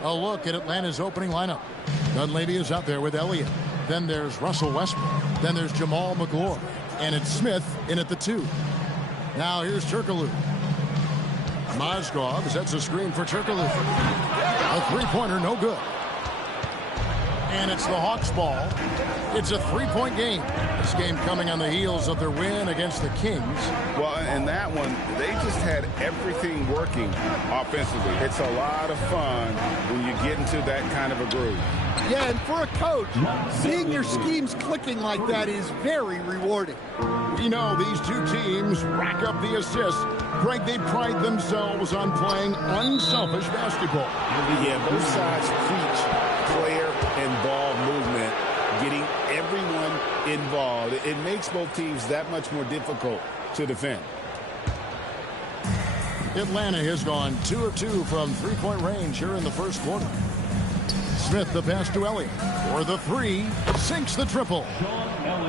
A look at Atlanta's opening lineup. Dunleavy is out there with Elliott. Then there's Russell Westbrook. Then there's Jamal McGlory. And it's Smith in at the 2. Now here's Turkoglu. Mozgov sets a screen for Turkoglu. A three-pointer, no good. And it's the Hawks' ball. It's a three-point game. This game coming on the heels of their win against the Kings. Well, in that one, they just had everything working offensively. It's a lot of fun when you get into that kind of a groove. Yeah, and for a coach, seeing your schemes clicking like that is very rewarding. We know these two teams rack up the assists. Greg, they pride themselves on playing unselfish basketball. Yeah, both sides preach player and ball movement, getting everyone involved. It makes both teams that much more difficult to defend. Atlanta has gone 2 of 2 from three-point range here in the first quarter. Smith the pass to Elliott for the 3, sinks the triple.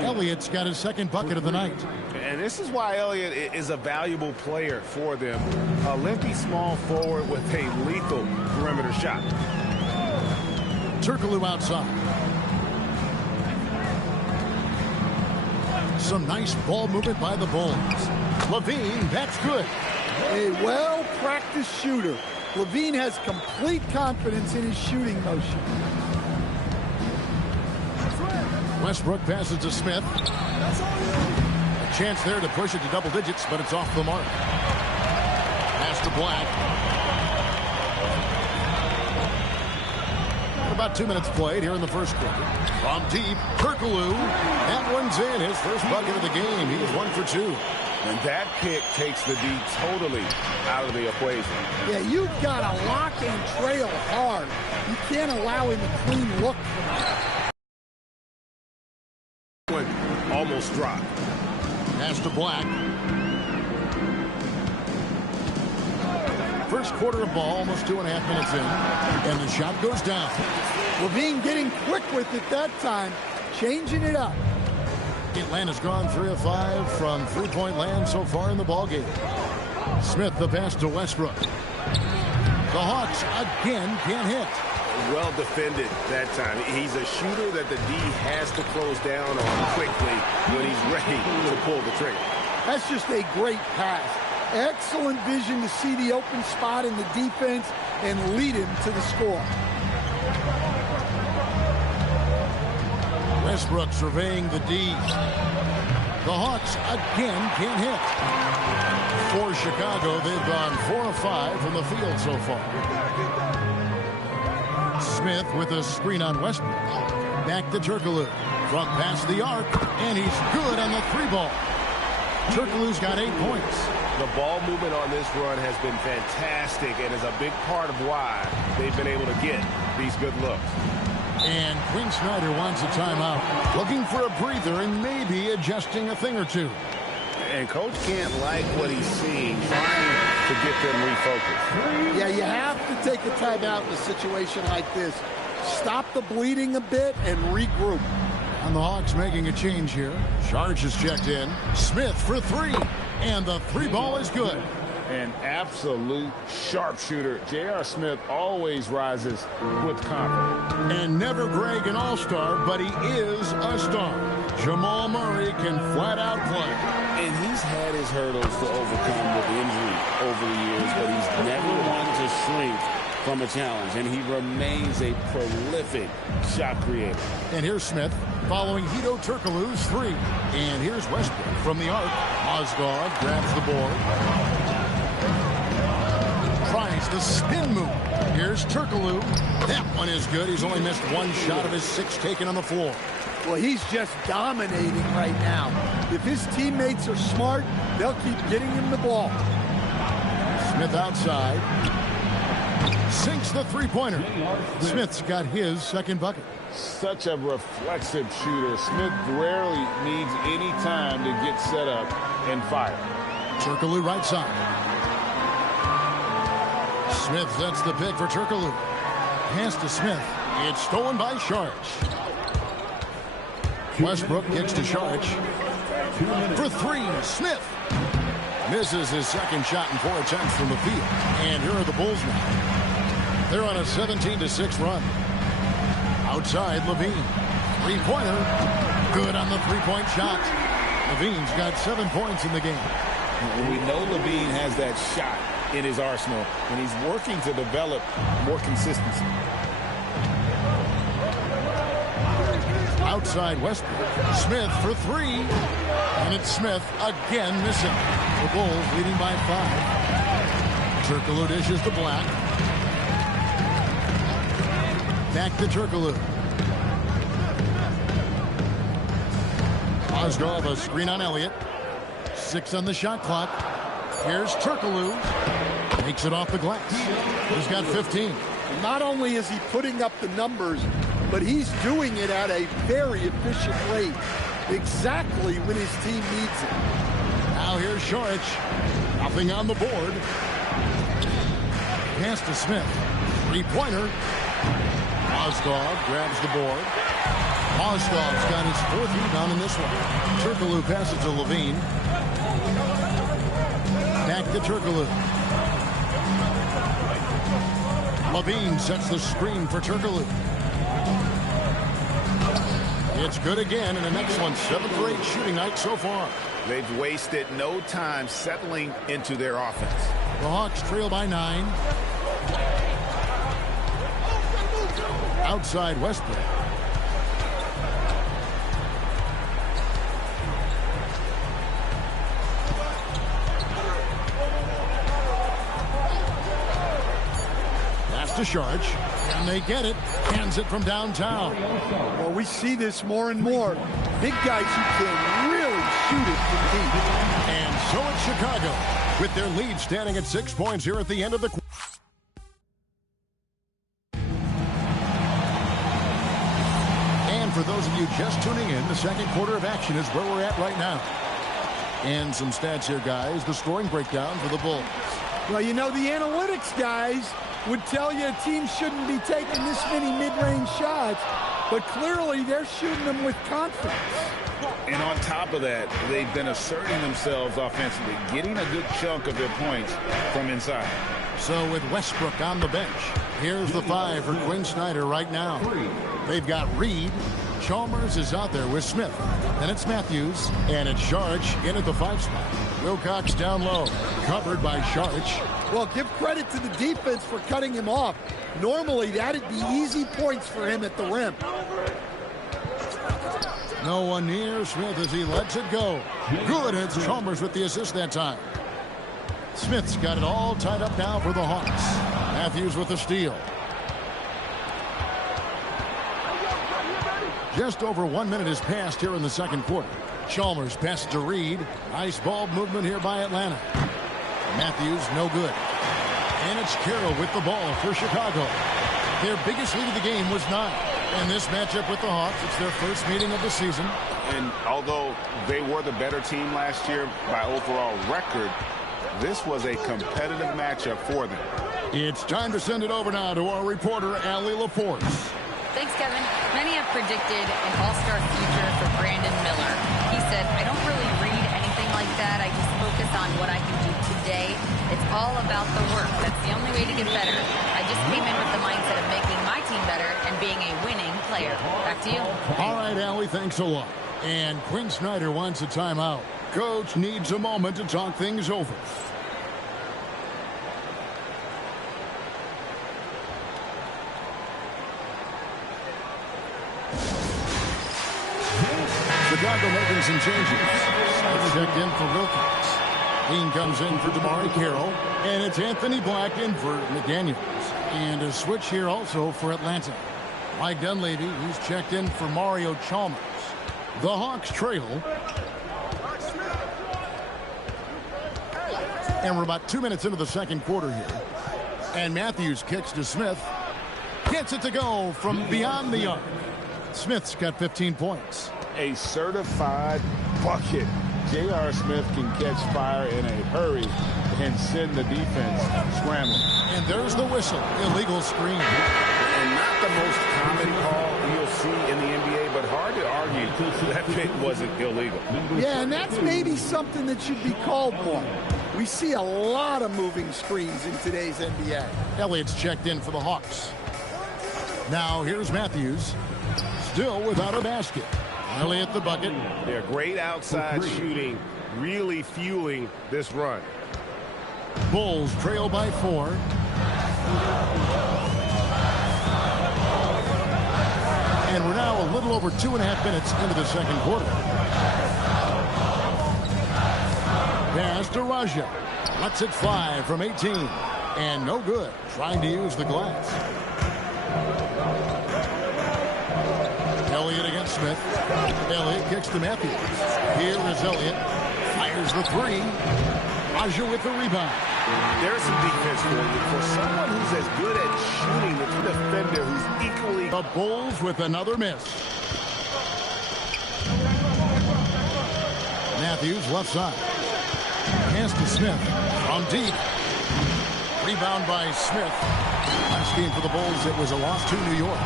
Elliott's got his second bucket of the night. And this is why Elliott is a valuable player for them. A lengthy small forward with a lethal perimeter shot. Turkoglu outside. Some nice ball movement by the Bulls. Levine, that's good. A well-practiced shooter. Levine has complete confidence in his shooting motion. Westbrook passes to Smith. A chance there to push it to double digits, but it's off the mark. Pass to Black. About 2 minutes played here in the first quarter. From deep, Turkoglu. That one's in. His first bucket of the game. He's 1 for 2. And that pick takes the D totally out of the equation. Yeah, you've got to lock and trail hard. You can't allow him a clean look from that. Almost dropped. Pass to Black. First quarter of ball, almost 2.5 minutes in. And the shot goes down. Levine getting quick with it that time, changing it up. Atlanta's gone 3 of 5 from three-point land so far in the ballgame. Smith the pass to Westbrook. The Hawks again can't hit. Well defended that time. He's a shooter that the D has to close down on quickly when he's ready to pull the trigger. That's just a great pass. Excellent vision to see the open spot in the defense and lead him to the score. Westbrook surveying the D. The Hawks again can't hit. For Chicago, they've gone 4 of 5 from the field so far. Smith with a screen on Westbrook. Back to Turkoglu. Front past the arc, and he's good on the 3-ball. Turkoglu's got 8 points. The ball movement on this run has been fantastic and is a big part of why they've been able to get these good looks. And Quinn Snyder wants a timeout, looking for a breather and maybe adjusting a thing or two. And Coach can't like what he's seeing, trying to get them refocused. Yeah, you have to take a timeout in a situation like this. Stop the bleeding a bit and regroup. And the Hawks making a change here. Sharge is checked in. Smith for 3. And the 3-ball is good. An absolute sharpshooter. J.R. Smith always rises with confidence. And never Greg an all-star, but he is a star. Jamal Murray can flat out play. And he's had his hurdles to overcome with injury over the years, but he's never wanted to shrink from a challenge, and he remains a prolific shot creator. And here's Smith following Hedo Turkoglu's 3. And here's Westbrook from the arc. Mozgov grabs the board. Tries the spin move. Here's Turkoglu. That one is good. He's only missed 1 shot of his 6 taken on the floor. Well, he's just dominating right now. If his teammates are smart, they'll keep getting him the ball. Smith outside. Sinks the 3-pointer. Smith's got his second bucket. Such a reflexive shooter. Smith rarely needs any time to get set up and fire. Turkoglu right side. Smith sets the pick for Turkoglu. Pass to Smith. It's stolen by Sharge. Westbrook kicks to Sharge. For three, Smith. Misses his second shot in 4 attempts from the field. And here are the Bulls now. They're on a 17-6 run. Outside, Levine. Three-pointer. Good on the three-point shot. Levine's got 7 points in the game. We know Levine has that shot in his arsenal, and he's working to develop more consistency. Outside Westbrook. Smith for three. And it's Smith again missing. The Bulls leading by 5. Turkoglu dishes to Black. Back to Turkoglu. Osdorf, a screen on Elliott. 6 on the shot clock. Here's Turkoglu. Takes it off the glass. He's got 15. Not only is he putting up the numbers, but he's doing it at a very efficient rate. Exactly when his team needs it. Now here's Šarić. Nothing on the board. Pass to Smith. Three-pointer. Osdorf grabs the board. Osdorf's got his 4th rebound in this one. Turkoglu passes to Levine. Back to Turkoglu. Levine sets the screen for Turkoglu. It's good again, and an excellent 7 for 8 shooting night so far. They've wasted no time settling into their offense. The Hawks trail by 9. Outside Westbrook. To Šarić, and they get it. Hands it from downtown. Well, we see this more and more. Big guys who can really shoot it from deep. And so it's Chicago, with their lead standing at 6 points here at the end of the quarter. And for those of you just tuning in, the second quarter of action is where we're at right now. And some stats here, guys. The scoring breakdown for the Bulls. Well, you know, the analytics guys would tell you a team shouldn't be taking this many mid-range shots, but clearly they're shooting them with confidence. And on top of that, they've been asserting themselves offensively, getting a good chunk of their points from inside. So with Westbrook on the bench, here's the 5 for Quinn Snyder right now. They've got Reed. Chalmers is out there with Smith. Then it's Matthews, and it's Šarić in at the 5 spot. Wilcox down low, covered by Šarić. Well, give credit to the defense for cutting him off. Normally, that'd be easy points for him at the rim. No one near Smith as he lets it go. Good, it's Chalmers with the assist that time. Smith's got it all tied up now for the Hawks. Matthews with the steal. Just over 1 minute has passed here in the second quarter. Chalmers passes to Reed. Nice ball movement here by Atlanta. Matthews, no good. And it's Carroll with the ball for Chicago. Their biggest lead of the game was 9. And this matchup with the Hawks, it's their first meeting of the season. And although they were the better team last year by overall record, this was a competitive matchup for them. It's time to send it over now to our reporter, Allie LaForce. Thanks, Kevin. Many have predicted an all-star future for Brandon Miller. He said, I don't really read anything like that. I just focus on what I can do today. It's all about the work. That's the only way to get better. I just came in with the mindset of making my team better and being a winning player. Back to you. All right, Allie, thanks a lot. And Quinn Snyder wants a timeout. Coach needs a moment to talk things over. Chicago making some changes. Checked in for Wilcox. Dean comes in for Damari Carroll. And it's Anthony Black in for McDaniels. And a switch here also for Atlanta. Mike Dunleavy, he's checked in for Mario Chalmers. The Hawks trail. And we're about 2 minutes into the second quarter here. And Matthews kicks to Smith. Gets it to go from beyond the arc. Smith's got 15 points. A certified bucket. J.R. Smith can catch fire in a hurry and send the defense scrambling. And there's the whistle. Illegal screen. And not the most common call you'll see in the NBA, but hard to argue that pick wasn't illegal. Yeah, and that's maybe something that should be called more. We see a lot of moving screens in today's NBA. Elliott's checked in for the Hawks. Now here's Matthews, still without a basket. Elliott the bucket. They're great outside shooting, really fueling this run. Bulls trail by 4. And we're now a little over 2.5 minutes into the second quarter. Pass to Raja. Lets it fly from 18. And no good. Trying to use the glass. Elliott against Smith. Elliott kicks to Matthews. Here is Elliott. Fires the 3. Raja with the rebound. There's some defense for you. For someone who's as good at shooting, the defender who's equally... The Bulls with another miss. Matthews left side. Pass to Smith from deep. Rebound by Smith. Last game for the Bulls, it was a loss to New York.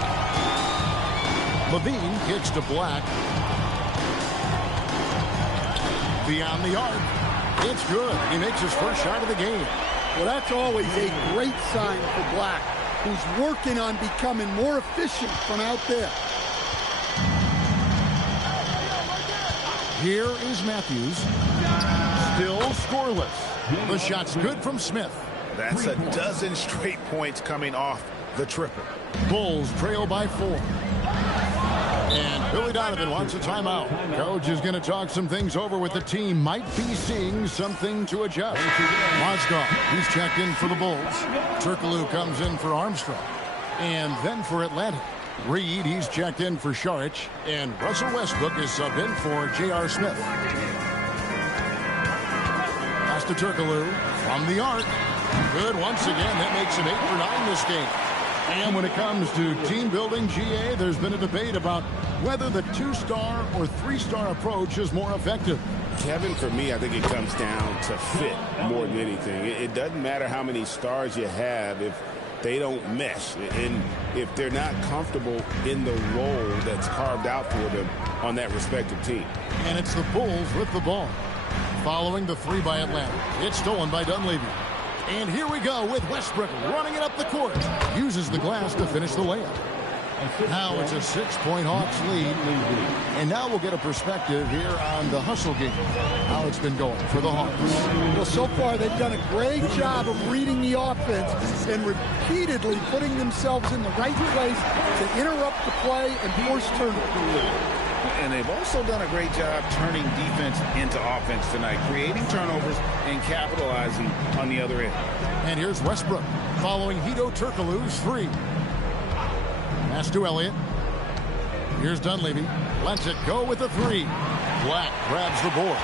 Levine kicks to Black. Beyond the arc. It's good. He makes his first shot of the game. Well, that's always a great sign for Black, who's working on becoming more efficient from out there. Here is Matthews. Still scoreless. The shot's good from Smith. That's a dozen straight points coming off the triple. Bulls trail by 4. And Billy Donovan wants a timeout. Coach is going to talk some things over with the team. Might be seeing something to adjust. Mozgov, he's checked in for the Bulls. Turkoglu comes in for Armstrong. And then for Atlanta, Reed, he's checked in for Saric. And Russell Westbrook is subbed in for J.R. Smith. Pass to Turkoglu from the arc. Good once again. That makes him 8 for 9 this game. And when it comes to team building, GA, there's been a debate about whether the 2-star or 3-star approach is more effective. Kevin, for me, I think it comes down to fit more than anything. It doesn't matter how many stars you have if they don't mesh and if they're not comfortable in the role that's carved out for them on that respective team. And it's the Bulls with the ball. Following the 3 by Atlanta. It's stolen by Dunleavy. And here we go with Westbrook running it up the court. Uses the glass to finish the layup. Now it's a 6-point Hawks lead. And now we'll get a perspective here on the hustle game. How it's been going for the Hawks. Well, so far they've done a great job of reading the offense and repeatedly putting themselves in the right place to interrupt the play and force turnovers. And they've also done a great job turning defense into offense tonight, creating turnovers and capitalizing on the other end. And here's Westbrook following Hedo Turkoglu's 3. Pass to Elliott. Here's Dunleavy. Lets it go with a 3. Black grabs the board.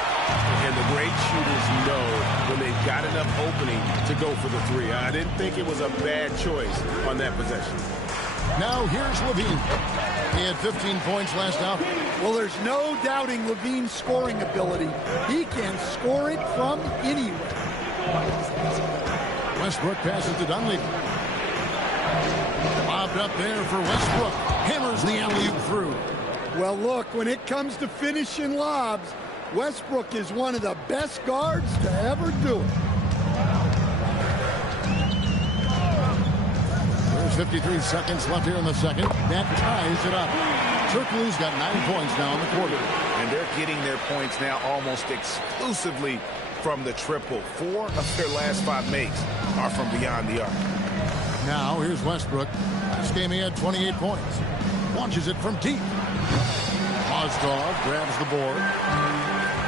And the great shooters know when they've got enough opening to go for the 3. I didn't think it was a bad choice on that possession. Now here's Levine. He had 15 points last out. Well, there's no doubting Levine's scoring ability. He can score it from anywhere. Westbrook passes to Dunleavy. Lobbed up there for Westbrook. Hammers the alley-oop through. Well, look, when it comes to finishing lobs, Westbrook is one of the best guards to ever do it. There's 53 seconds left here in the second. That ties it up. Turkoglu's got 9 points now in the quarter. And they're getting their points now almost exclusively from the triple. 4 of their last 5 makes are from beyond the arc. Now here's Westbrook. Last game he had 28 points. Launches it from deep. Mozgov grabs the board.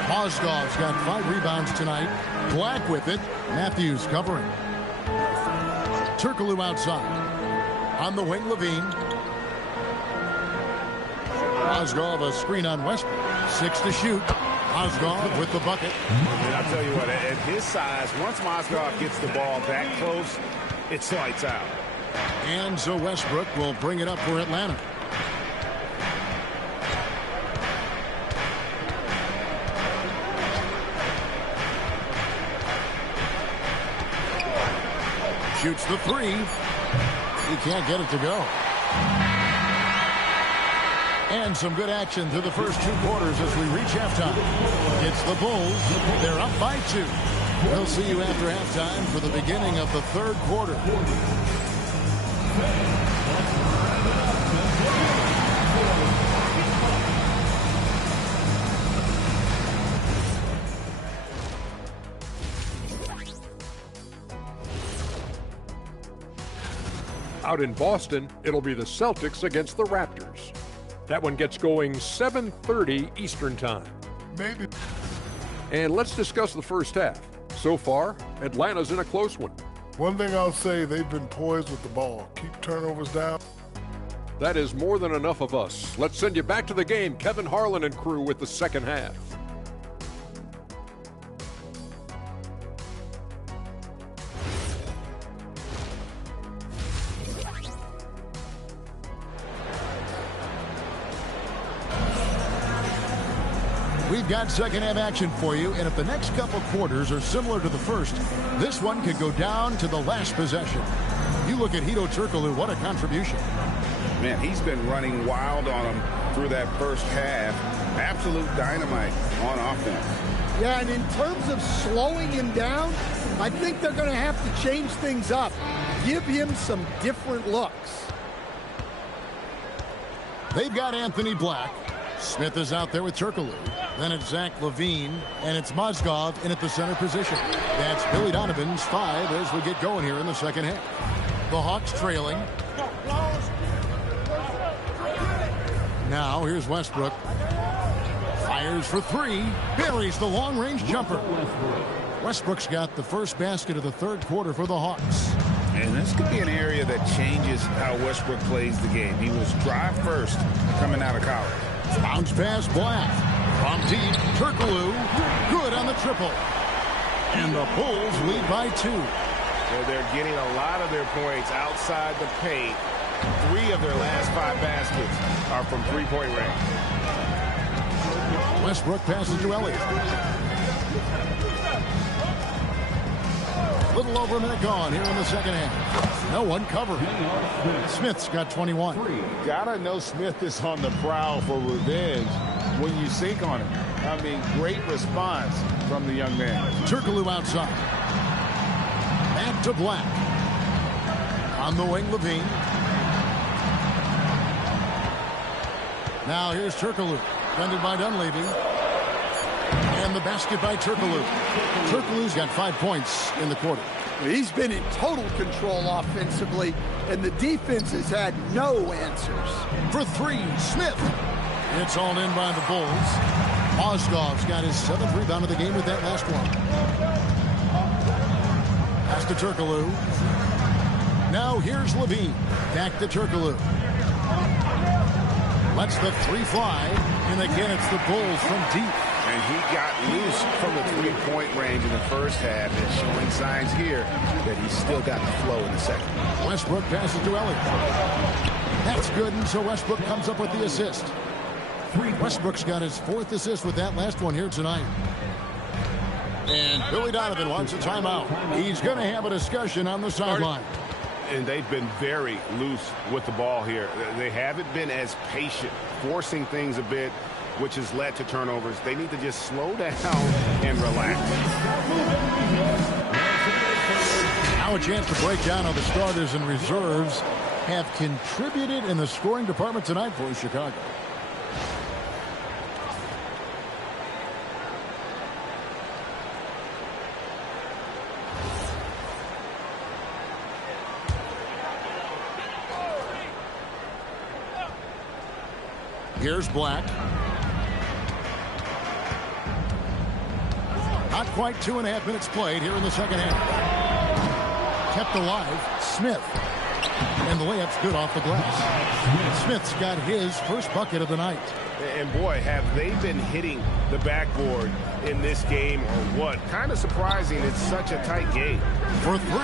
Mozgov's got 5 rebounds tonight. Black with it. Matthews covering. Turkoglu outside. On the wing, Levine. Mozgov a screen on Westbrook. 6 to shoot. Mozgov with the bucket. And I'll tell you what, at his size, once Mozgov gets the ball that close, it's lights out. And so Westbrook will bring it up for Atlanta. Shoots the 3. He can't get it to go. And some good action through the first 2 quarters as we reach halftime. It's the Bulls. They're up by 2. We'll see you after halftime for the beginning of the 3rd quarter. Out in Boston, it'll be the Celtics against the Raptors. That one gets going 7:30 Eastern Time. Maybe. And let's discuss the first half. So far, Atlanta's in a close one. One thing I'll say, they've been poised with the ball. Keep turnovers down. That is more than enough of us. Let's send you back to the game. Kevin Harlan and crew with the second half. We've got second half action for you, and if the next couple quarters are similar to the first, this one could go down to the last possession. You look at Hedo Turkoglu, what a contribution. Man, he's been running wild on him through that first half. Absolute dynamite on offense. Yeah, and in terms of slowing him down, I think they're going to have to change things up. Give him some different looks. They've got Anthony Black. Smith is out there with Turkoglu. Then it's Zach LaVine, and it's Mozgov in at the center position. That's Billy Donovan's 5 as we get going here in the second half. The Hawks trailing. Now here's Westbrook. Fires for 3. Buries the long-range jumper. Westbrook's got the first basket of the 3rd quarter for the Hawks. And this could be an area that changes how Westbrook plays the game. He was drive first coming out of college. Bounce pass Black. From deep, Turkoglu. Good on the triple. And the Bulls lead by 2. So they're getting a lot of their points outside the paint. 3 of their last 5 baskets are from three-point range. Westbrook passes to Elliott. A little over a minute gone here in the second half. No one covered. Smith's got 21. Gotta know Smith is on the prowl for revenge when you sink on him. I mean, great response from the young man. Turkoglu outside. Back to Black. On the wing, LaVine. Now here's Turkoglu. Defended by Dunleavy. And the basket by Turkoglu. Turkoglu's got 5 points in the quarter. He's been in total control offensively, and the defense has had no answers. For 3, Smith. It's all in by the Bulls. Mozgov's got his 7th rebound of the game with that last one. Pass to Turkoglu. Now here's LaVine. Back to Turkoglu. Lets the 3 fly. And again, it's the Bulls from deep. And he got loose from the three-point range in the first half and showing signs here that he's still got the flow in the second. Westbrook passes to Elliott. That's good, and so Westbrook comes up with the assist. Westbrook's got his 4th assist with that last one here tonight. And Billy Donovan wants a timeout. He's going to have a discussion on the sideline. And they've been very loose with the ball here. They haven't been as patient, forcing things a bit, which has led to turnovers. They need to just slow down and relax. Now a chance to break down how the starters and reserves have contributed in the scoring department tonight for Chicago. Here's Black. Not quite 2.5 minutes played here in the second half. Kept alive, Smith. And the layup's good off the glass. Smith's got his first bucket of the night. And boy, have they been hitting the backboard in this game or what? Kind of surprising. It's such a tight game. For 3.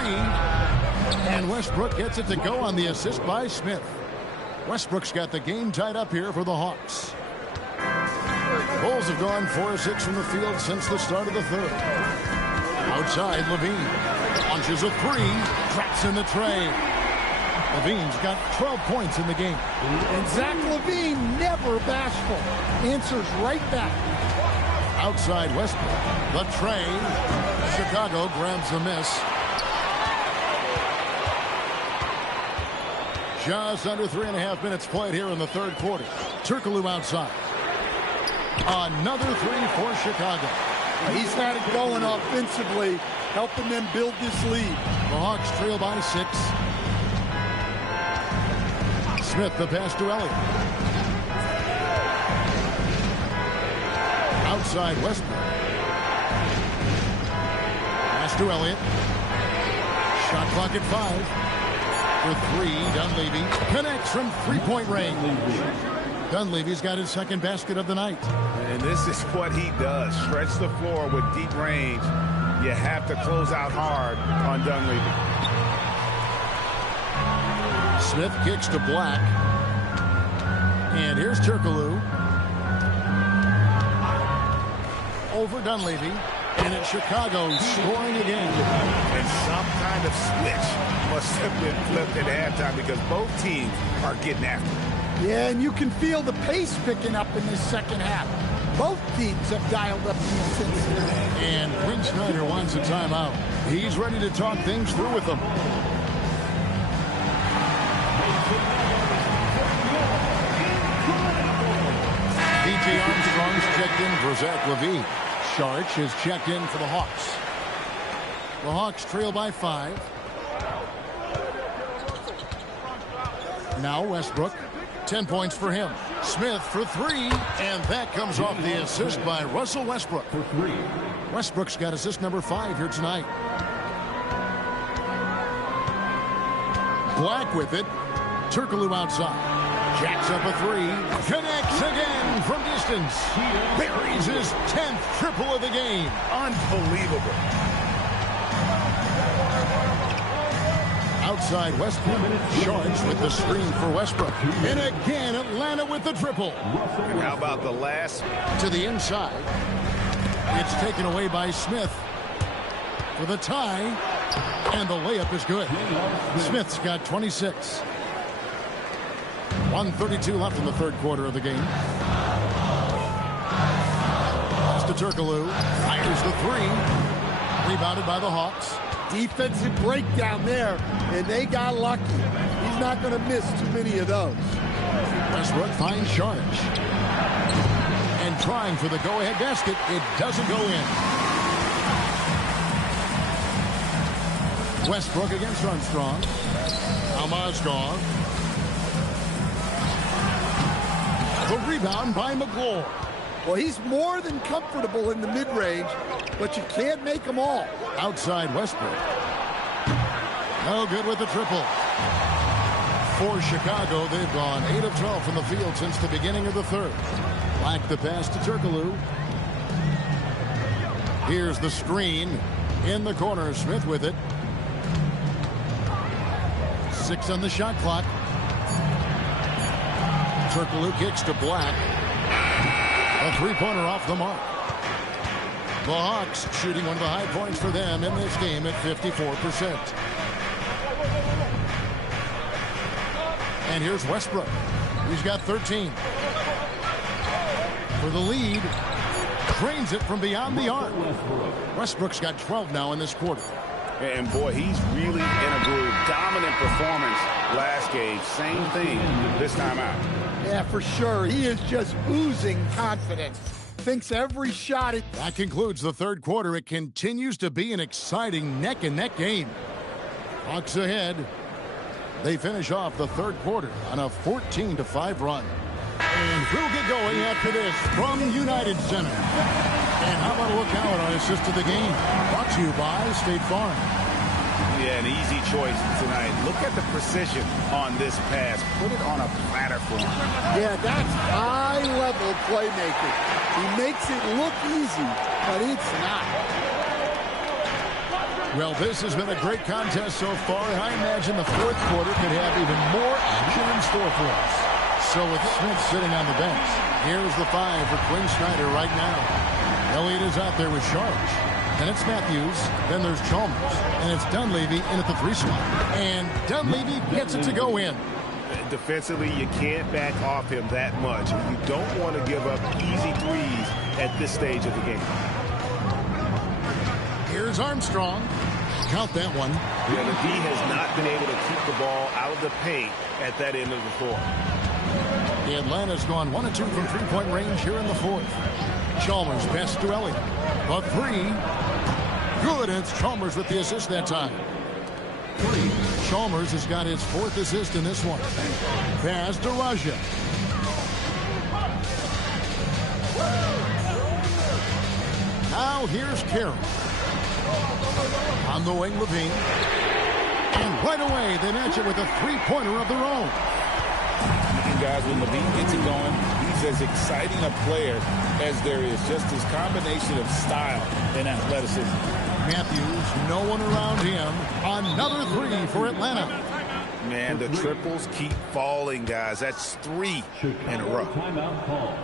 And Westbrook gets it to go on the assist by Smith. Westbrook's got the game tied up here for the Hawks. Bulls have gone 4 of 6 from the field since the start of the 3rd. Outside, LaVine launches a 3, traps in the tray. Levine's got 12 points in the game. And Zach Levine, never bashful, answers right back. Outside Westbrook. The tray. Chicago grabs the miss. Just under 3.5 minutes played here in the third quarter. Turkoglu outside. Another three for Chicago. He's had it going offensively, helping them build this lead. The Hawks trail by 6. Smith, the pass to Elliott. Outside Westbrook. Pass to Elliott. Shot clock at 5. For 3, Dunleavy connects from three-point range. Dunleavy's got his second basket of the night. And this is what he does. Stretch the floor with deep range. You have to close out hard on Dunleavy. Smith kicks to Black. And here's Turkoglu. Over Dunleavy. And it's Chicago scoring again. And some kind of switch must have been flipped at halftime because both teams are getting after it. Yeah, and you can feel the pace picking up in this second half. Both teams have dialed up the intensity. And Quinn Snyder wants a timeout. He's ready to talk things through with them. P.J. Armstrong's checked in for Zach Levine. Sharch is checked in for the Hawks. The Hawks trail by 5. Now Westbrook. 10 points for him. Smith for 3. And that comes off the assist by Russell Westbrook. For 3. Westbrook's got assist number 5 here tonight. Black with it. Turkoglu outside. Jacks up a 3. Connects again from distance. Buries his 10th triple of the game. Unbelievable. Outside Westbrook. Sharch with the screen for Westbrook. And again, Atlanta with the triple. And how about the last? To the inside. It's taken away by Smith for the tie. And the layup is good. Smith's got 26. 1:32 left in the third quarter of the game. Pass to Turkoglu. Fires the 3. Rebounded by the Hawks. Defensive breakdown there, and they got lucky. He's not going to miss too many of those. Westbrook finds Sharch. And trying for the go-ahead basket. It doesn't go in. Westbrook against Armstrong. Almazgov. The rebound by McGlure. Well, he's more than comfortable in the mid-range, but you can't make them all. Outside Westbrook. No good with the triple. For Chicago, they've gone 8 of 12 from the field since the beginning of the third. Black the pass to Turkoglu. Here's the screen. In the corner, Smith with it. 6 on the shot clock. Turkoglu kicks to Black. A three-pointer off the mark. The Hawks shooting one of the high points for them in this game at 54%. And here's Westbrook. He's got 13. For the lead. Drains it from beyond the arc. Westbrook's got 12 now in this quarter. And boy, he's really in a groove. Dominant performance last game. Same thing this time out. Yeah, for sure. He is just oozing confidence. Thinks every shot. That concludes the third quarter. It continues to be an exciting neck-and-neck game. Hawks ahead. They finish off the third quarter on a 14-5 run. And we'll get going after this from United Center. And how about a look now at our assist of the game? Brought to you by State Farm. Yeah, an easy choice tonight. Look at the precision on this pass. Put it on a platter for him. Yeah, that's high-level playmaking. He makes it look easy, but it's not. Well, this has been a great contest so far, and I imagine the fourth quarter could have even more action in store for us. So with Smith sitting on the bench, here's the 5 for Quinn Snyder right now. Elliott is out there with Sharch. Then it's Matthews. Then there's Chalmers. And it's Dunleavy in at the 3 slot. And Dunleavy gets it to go in. Defensively, you can't back off him that much. You don't want to give up easy threes at this stage of the game. Here's Armstrong. Count that one. Yeah, the D has not been able to keep the ball out of the paint at that end of the floor. Atlanta's gone 1 of 2 from three-point range here in the fourth. Chalmers pass to Elliott. A 3. Good. It's Chalmers with the assist that time. Chalmers has got his 4th assist in this one. Pass to Raja. Now here's Carroll. On the wing, Levine. And right away, they match it with a 3-pointer of their own. Guys, when Levine gets it going, he's as exciting a player as there is. Just his combination of style and athleticism. Matthews, no one around him. Another 3 for Atlanta. Man, the triples keep falling, guys. That's 3 in a row. Timeout call.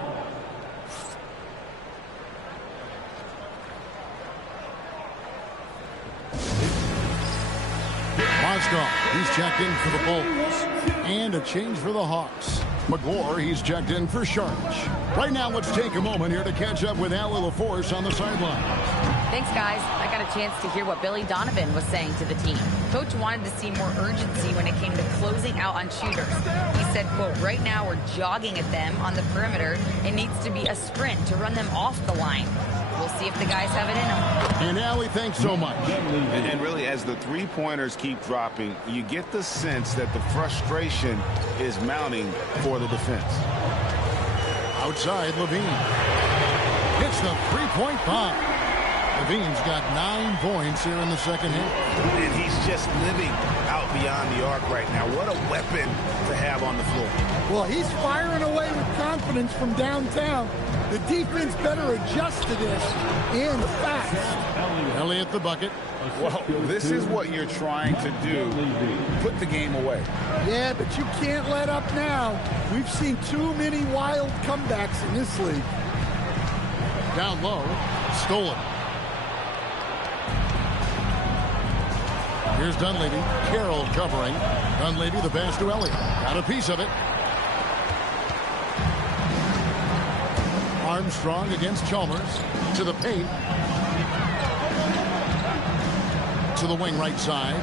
Mozgov, he's checked in for the Bulls. And a change for the Hawks. McGlure, he's checked in for Sharch. Right now, let's take a moment here to catch up with Allie LaForce on the sideline. Thanks, guys. I got a chance to hear what Billy Donovan was saying to the team. Coach wanted to see more urgency when it came to closing out on shooters. He said, quote, right now we're jogging at them on the perimeter. It needs to be a sprint to run them off the line. We'll see if the guys have it in them. And Allie, thanks so much. And really, as the 3-pointers keep dropping, you get the sense that the frustration is mounting for the defense. Outside, Levine. Hits the 3-point bomb. Levine's got 9 points here in the second half. And he's just living out beyond the arc right now. What a weapon to have on the floor. Well, he's firing away with confidence from downtown. The defense better adjust to this and fast. Elliott the bucket. Well, this is what you're trying to do. Put the game away. Yeah, but you can't let up now. We've seen too many wild comebacks in this league. Down low. Stolen. Here's Dunleavy. Carroll covering. Dunleavy the pass to Elliott. Got a piece of it. Armstrong against Chalmers. To the paint. To the wing right side.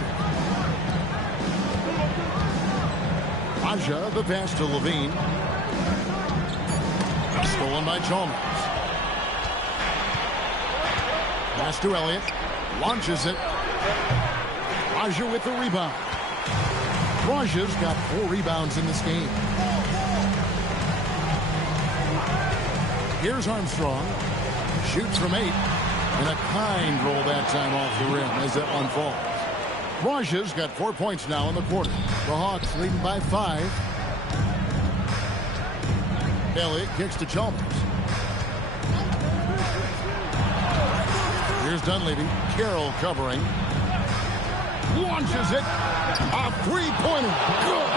Aja the pass to Levine. Stolen by Chalmers. Pass to Elliott. Launches it. Aja with the rebound. Raja's got 4 rebounds in this game. Here's Armstrong. Shoots from 8. And a kind roll that time off the rim as that one falls. Raja's got 4 points now in the quarter. The Hawks leading by 5. Elliott kicks to Chalmers. Here's Dunleavy. Carroll covering. Launches it. A 3-pointer. Good.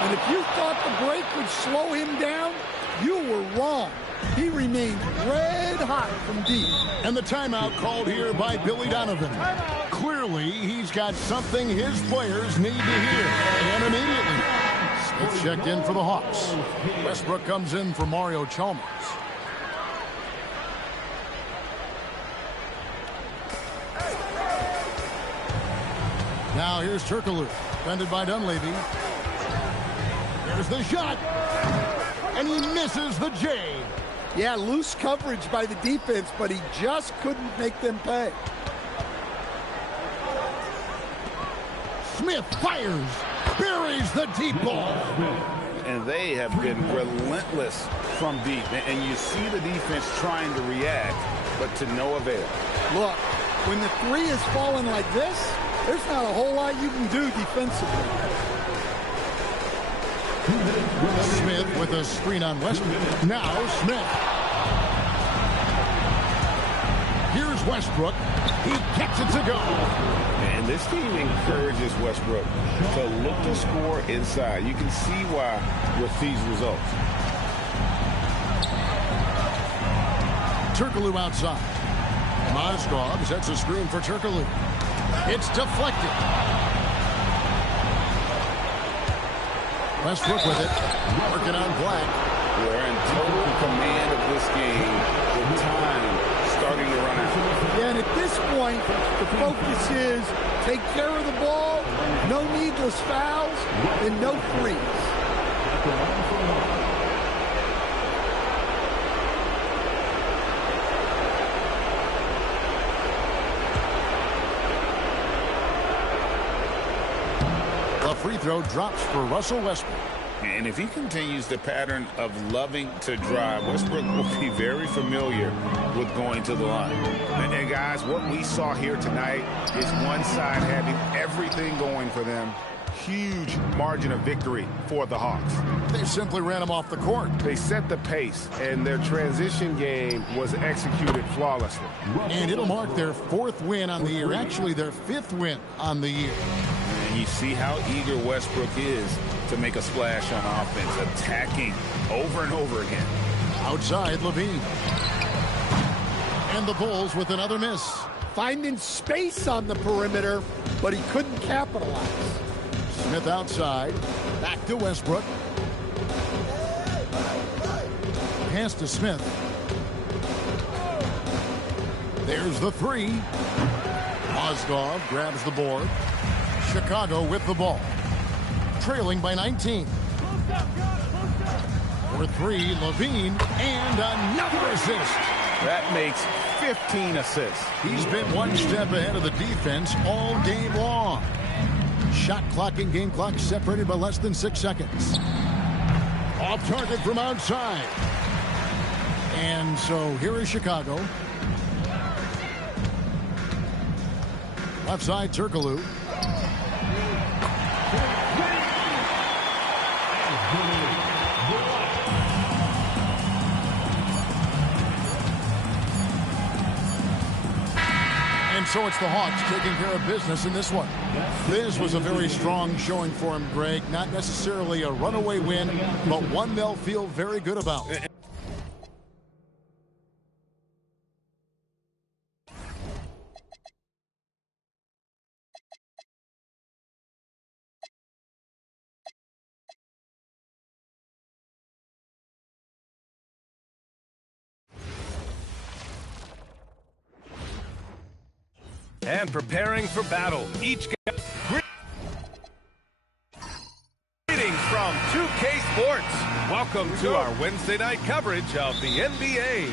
And if you thought the break would slow him down, you were wrong. He remained red hot from deep. And the timeout called here by Billy Donovan. Clearly, he's got something his players need to hear. And immediately, Smith checked in for the Hawks. Westbrook comes in for Mario Chalmers. Now here's Turkoglu, defended by Dunleavy. There's the shot. And he misses the J. Yeah, loose coverage by the defense, but he just couldn't make them pay. Smith fires, buries the deep ball. And they have been relentless from deep. And you see the defense trying to react, but to no avail. Look, when the 3 is falling like this, there's not a whole lot you can do defensively. Smith with a screen on Westbrook. Now Smith. Here's Westbrook. He gets it to go. And this team encourages Westbrook to look to score inside. You can see why with these results. Turkoglu outside. Mozgov sets a screen for Turkoglu. It's deflected. Westbrook with it. Working on Black. We're in total command of this game with time starting to run out. Yeah, and at this point, the focus is take care of the ball, no needless fouls, and no threes. The free throw drops for Russell Westbrook. And if he continues the pattern of loving to drive, Westbrook will be very familiar with going to the line. And guys, what we saw here tonight is one side having everything going for them. Huge margin of victory for the Hawks. They simply ran him off the court. They set the pace, and their transition game was executed flawlessly. And it'll mark their 4th win on the year, actually their 5th win on the year. And you see how eager Westbrook is to make a splash on offense, attacking over and over again. Outside, Levine. And the Bulls with another miss. Finding space on the perimeter, but he couldn't capitalize. Smith outside. Back to Westbrook. Pass to Smith. There's the 3. Mozgov grabs the board. Chicago with the ball. Trailing by 19. For 3, Levine, and another assist. That makes 15 assists. He's been one step ahead of the defense all game long. Shot clock and game clock separated by less than 6 seconds. Off target from outside. And so here is Chicago. Left side, Turkoglu. And so it's the Hawks taking care of business in this one. This was a very strong showing for him, Greg. Not necessarily a runaway win, but one they'll feel very good about. And preparing for battle. Each greetings from 2K Sports. Welcome to our Wednesday night coverage of the NBA.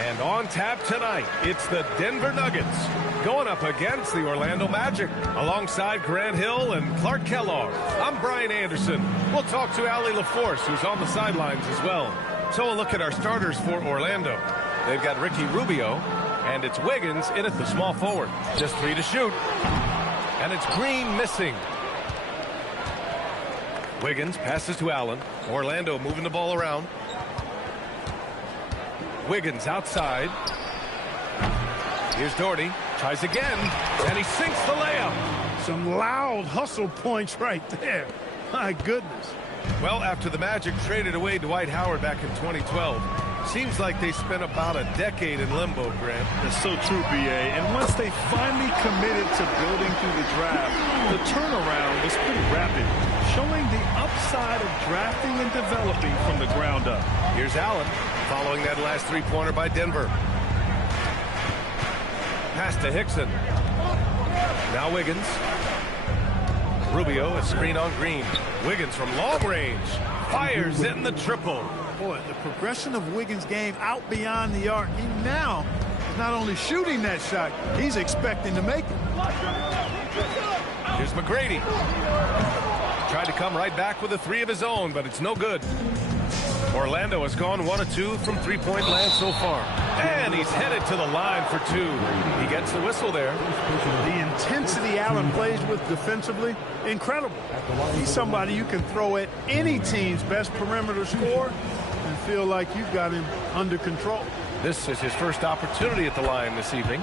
And on tap tonight, it's the Denver Nuggets going up against the Orlando Magic. Alongside Grant Hill and Clark Kellogg, I'm Brian Anderson. We'll talk to Allie LaForce, who's on the sidelines as well. So we'll look at our starters for Orlando. They've got Ricky Rubio, and it's Wiggins in at the small forward. Just 3 to shoot. And it's Green missing. Wiggins passes to Allen. Orlando moving the ball around. Wiggins outside. Here's Doherty. Tries again. And he sinks the layup. Some loud hustle points right there. My goodness. Well, after the Magic traded away Dwight Howard back in 2012, seems like they spent about a decade in limbo, Grant. That's so true, B.A. And once they finally committed to building through the draft, the turnaround was pretty rapid, showing the upside of drafting and developing from the ground up. Here's Allen following that last three-pointer by Denver. Pass to Hickson. Now Wiggins. Rubio, a screen on Green. Wiggins from long range. Fires in the triple. Boy, the progression of Wiggins' game out beyond the arc. He now is not only shooting that shot, he's expecting to make it. Here's McGrady. Tried to come right back with a 3 of his own, but it's no good. Orlando has gone 1 of 2 from three-point land so far. And he's headed to the line for 2. He gets the whistle there. The intensity Allen plays with defensively, incredible. He's somebody you can throw at any team's best perimeter scorer and feel like you've got him under control. This is his first opportunity at the line this evening.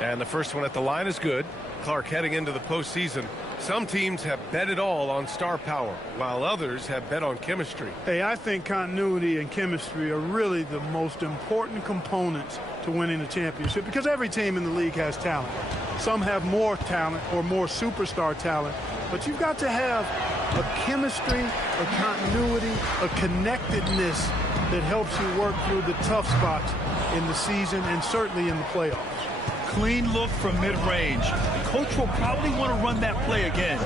And the first one at the line is good. Clark heading into the postseason Some teams have bet it all on star power, while others have bet on chemistry. Hey, I think continuity and chemistry are really the most important components to winning a championship because every team in the league has talent. Some have more talent or more superstar talent, but you've got to have a chemistry, a continuity, a connectedness that helps you work through the tough spots in the season and certainly in the playoffs. Clean look from mid-range. Coach will probably want to run that play again.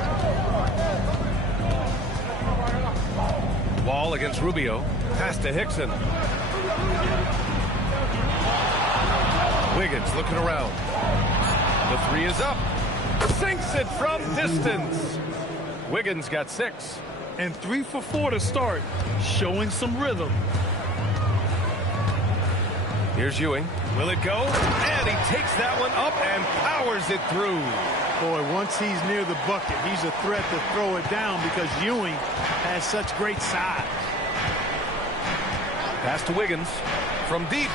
Wall against Rubio. Pass to Hickson. Wiggins looking around. The three is up. Sinks it from distance. Wiggins got 6. And 3 for 4 to start. Showing some rhythm. Here's Ewing. Will it go? And he takes that one up and powers it through. Boy, once he's near the bucket, he's a threat to throw it down because Ewing has such great size. Pass to Wiggins from deep.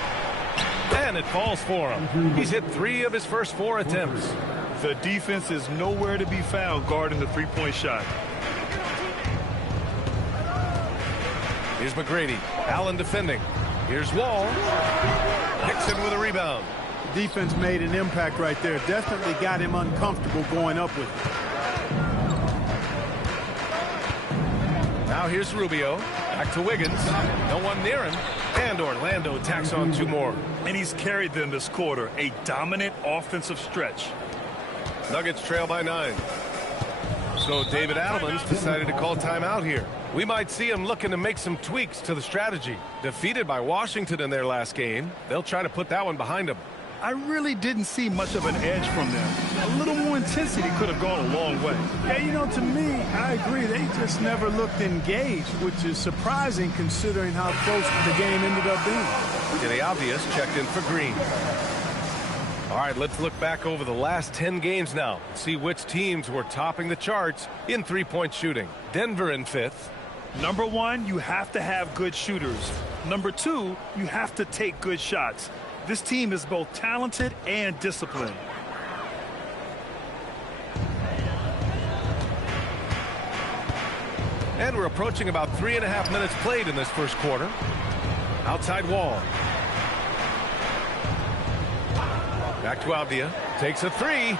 And it falls for him. He's hit 3 of his first 4 attempts. The defense is nowhere to be found guarding the three-point shot. Here's McGrady. Allen defending. Here's Wall. Hickson with a rebound. The defense made an impact right there. Definitely got him uncomfortable going up with it. Now here's Rubio. Back to Wiggins. No one near him. And Orlando tacks on 2 more. And he's carried them this quarter. A dominant offensive stretch. Nuggets trail by 9. So David Adelman's decided to call timeout here. We might see him looking to make some tweaks to the strategy. Defeated by Washington in their last game, they'll try to put that one behind them. I really didn't see much of an edge from them. A little more intensity could have gone a long way. Yeah, you know, to me, I agree. They just never looked engaged, which is surprising considering how close the game ended up being. To the obvious, checked in for Green. All right, let's look back over the last 10 games now. See which teams were topping the charts in three-point shooting. Denver in 5th. Number 1, you have to have good shooters. Number 2, you have to take good shots. This team is both talented and disciplined. And we're approaching about 3.5 minutes played in this first quarter. Outside Wall. Back to Avdia. Takes a 3.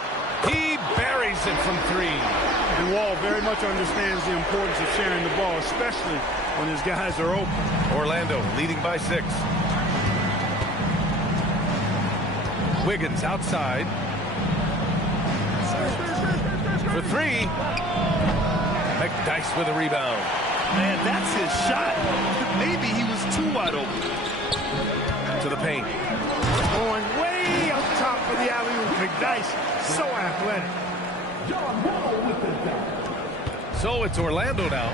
He buries it from 3. And Wall very much understands the importance of sharing the ball, especially when his guys are open. Orlando leading by 6. Wiggins outside. For 3. McDyess with a rebound. Man, that's his shot. Maybe he was too wide open. To the paint. Going way up top for the alley-oop. McDyess, so athletic. So it's Orlando now.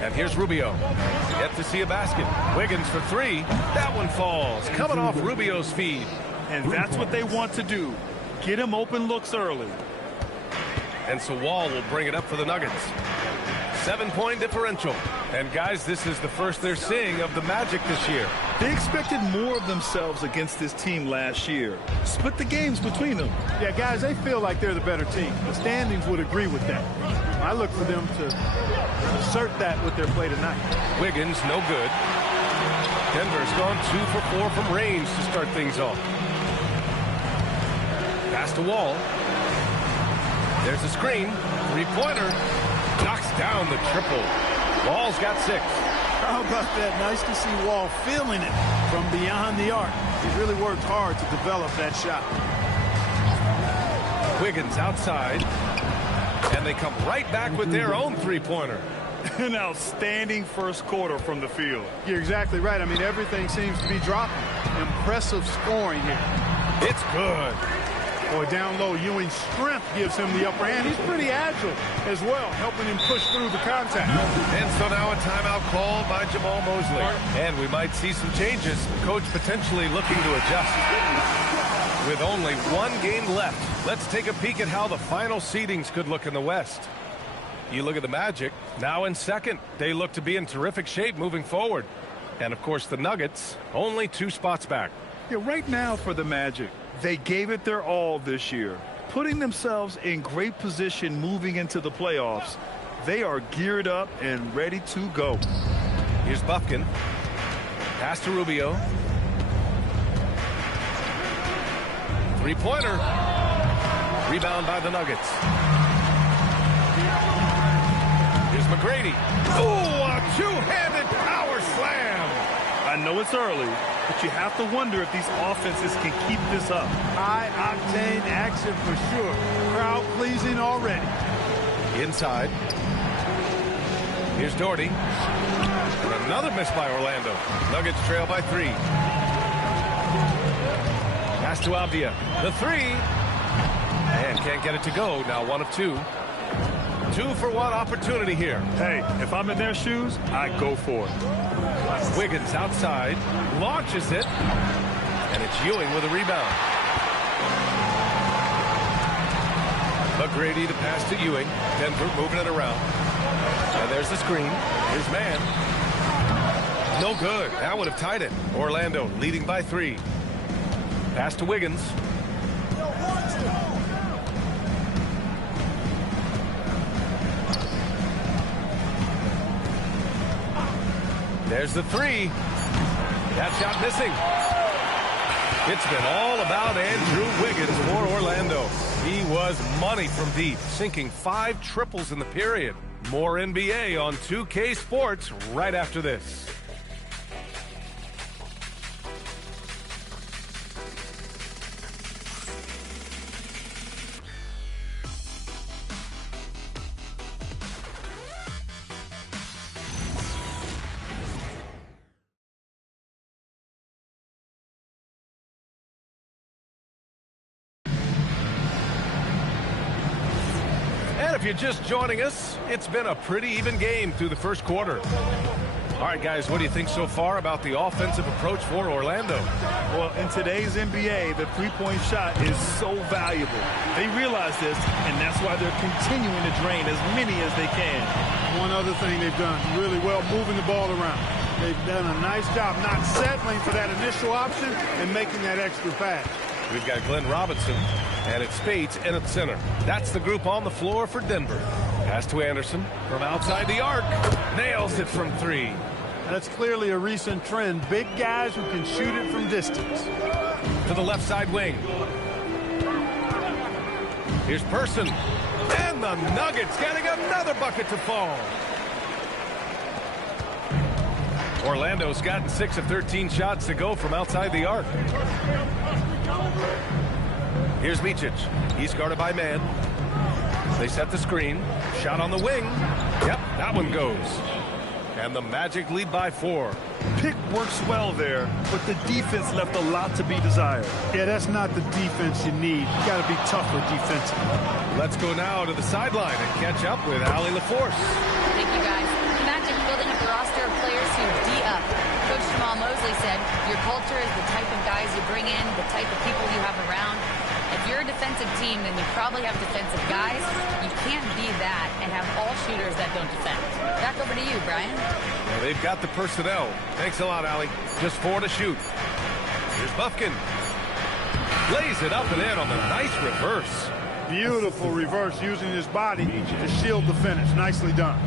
And here's Rubio. Yet to see a basket. Wiggins for 3. That one falls. Coming off Rubio's feed. And that's what they want to do. Get him open looks early. And so Wall will bring it up for the Nuggets. 7-point differential. And guys, this is the first they're seeing of the Magic this year. They expected more of themselves against this team last year. Split the games between them. Yeah, guys, they feel like they're the better team. The standings would agree with that. I look for them to assert that with their play tonight. Wiggins, no good. Denver's gone 2 for 4 from range to start things off. Pass to Wall. There's a screen. 3-pointer. Knocks down the triple. Wall's got 6. How about that? Nice to see Wall feeling it from beyond the arc. He really worked hard to develop that shot. Wiggins outside. And they come right back with their own 3-pointer. An outstanding first quarter from the field. You're exactly right. I mean, everything seems to be dropping. Impressive scoring here. It's good. Boy, down low, Ewing's strength gives him the upper hand. He's pretty agile as well, helping him push through the contact. And so now a timeout called by Jamal Mosley. And we might see some changes. Coach potentially looking to adjust. With only 1 game left, let's take a peek at how the final seedings could look in the West. You look at the Magic, now in 2nd. They look to be in terrific shape moving forward. And, of course, the Nuggets, only 2 spots back. Yeah, right now for the Magic, They gave it their all this year, putting themselves in great position moving into the playoffs. They are geared up and ready to go. Here's Buffkin. Pass to Rubio. Three-pointer. Rebound by the Nuggets. Here's McGrady. Oh, a two-handed power slam. I know it's early, but you have to wonder if these offenses can keep this up. High-octane action for sure. Crowd-pleasing already. Inside. Here's Doherty. And another miss by Orlando. Nuggets trail by 3. Pass to Avdia. The 3. And can't get it to go. Now 1 of 2. 2-for-1 opportunity here. Hey, if I'm in their shoes, I go for it. Wiggins outside. Launches it. And it's Ewing with a rebound. McGrady to pass to Ewing. Denver moving it around. And there's the screen. Here's man. No good. That would have tied it. Orlando leading by 3. Pass to Wiggins. There's the 3. That shot missing. It's been all about Andrew Wiggins for Orlando. He was money from deep, sinking 5 triples in the period. More NBA on 2K Sports right after this. If you're just joining us, it's been a pretty even game through the first quarter. All right, guys, what do you think so far about the offensive approach for Orlando? Well, in today's NBA, the three-point shot is so valuable. They realize this, and that's why they're continuing to drain as many as they can. One other thing they've done really well, moving the ball around. They've done a nice job not settling for that initial option and making that extra pass. We've got Glenn Robinson, and it's Spates in at center. That's the group on the floor for Denver. Pass to Anderson from outside the arc. Nails it from 3. That's clearly a recent trend. Big guys who can shoot it from distance. To the left side wing. Here's Person. And the Nuggets getting another bucket to fall. Orlando's gotten 6 of 13 shots to go from outside the arc. Here's Micic. He's guarded by man. They set the screen. Shot on the wing. Yep, that one goes. And the Magic lead by 4. Pick works well there, but the defense left a lot to be desired. Yeah, that's not the defense you need. You got to be tougher defensively. Let's go now to the sideline and catch up with Allie LaForce. Thank you, guys. Magic building up a roster of players who D up. Coach Jamal Mosley said, your culture is the type of guys you bring in, the type of people you have around. If you're a defensive team, then you probably have defensive guys. You can't be that and have all shooters that don't defend. Back over to you, Brian. Well, they've got the personnel. Thanks a lot, Allie. Just 4 to shoot. Here's Buffkin. Lays it up and in on the nice reverse. Beautiful reverse using his body to shield the finish. Nicely done.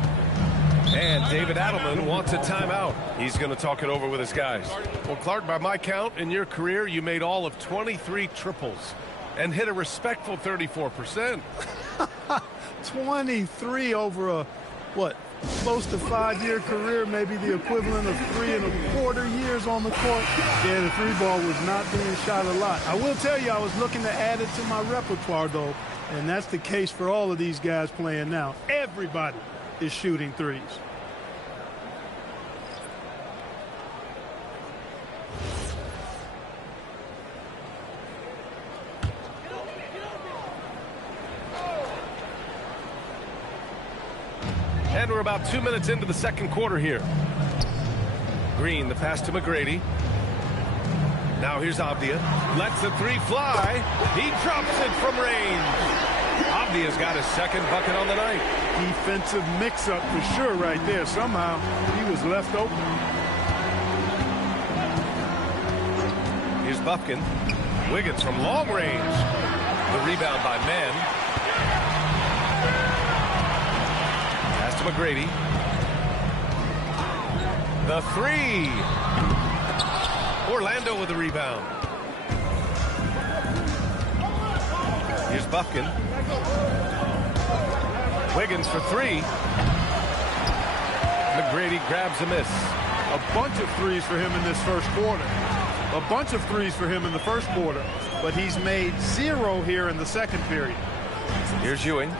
And David Adelman wants a timeout. He's going to talk it over with his guys. Well, Clark, by my count, in your career, you made all of 23 triples and hit a respectful 34%. 23 over a, close to 5-year career, maybe the equivalent of 3 1/4 years on the court. Yeah, the 3 ball was not being shot a lot. I will tell you, I was looking to add it to my repertoire, though, and that's the case for all of these guys playing now. Everybody is shooting threes. And we're about 2 minutes into the second quarter here. Green, the pass to McGrady. Now here's Avdia. Lets the 3 fly. He drops it from range. Avdia's got his second bucket on the night. Defensive mix-up for sure right there. Somehow he was left open. Here's Buffkin. Wiggins from long range. The rebound by Mann. Pass to McGrady. The three. Orlando with the rebound. Here's Buffkin. Wiggins for three. McGrady grabs a miss. A bunch of threes for him in this first quarter. A bunch of threes for him in the first quarter. But he's made 0 here in the second period. Here's Ewing.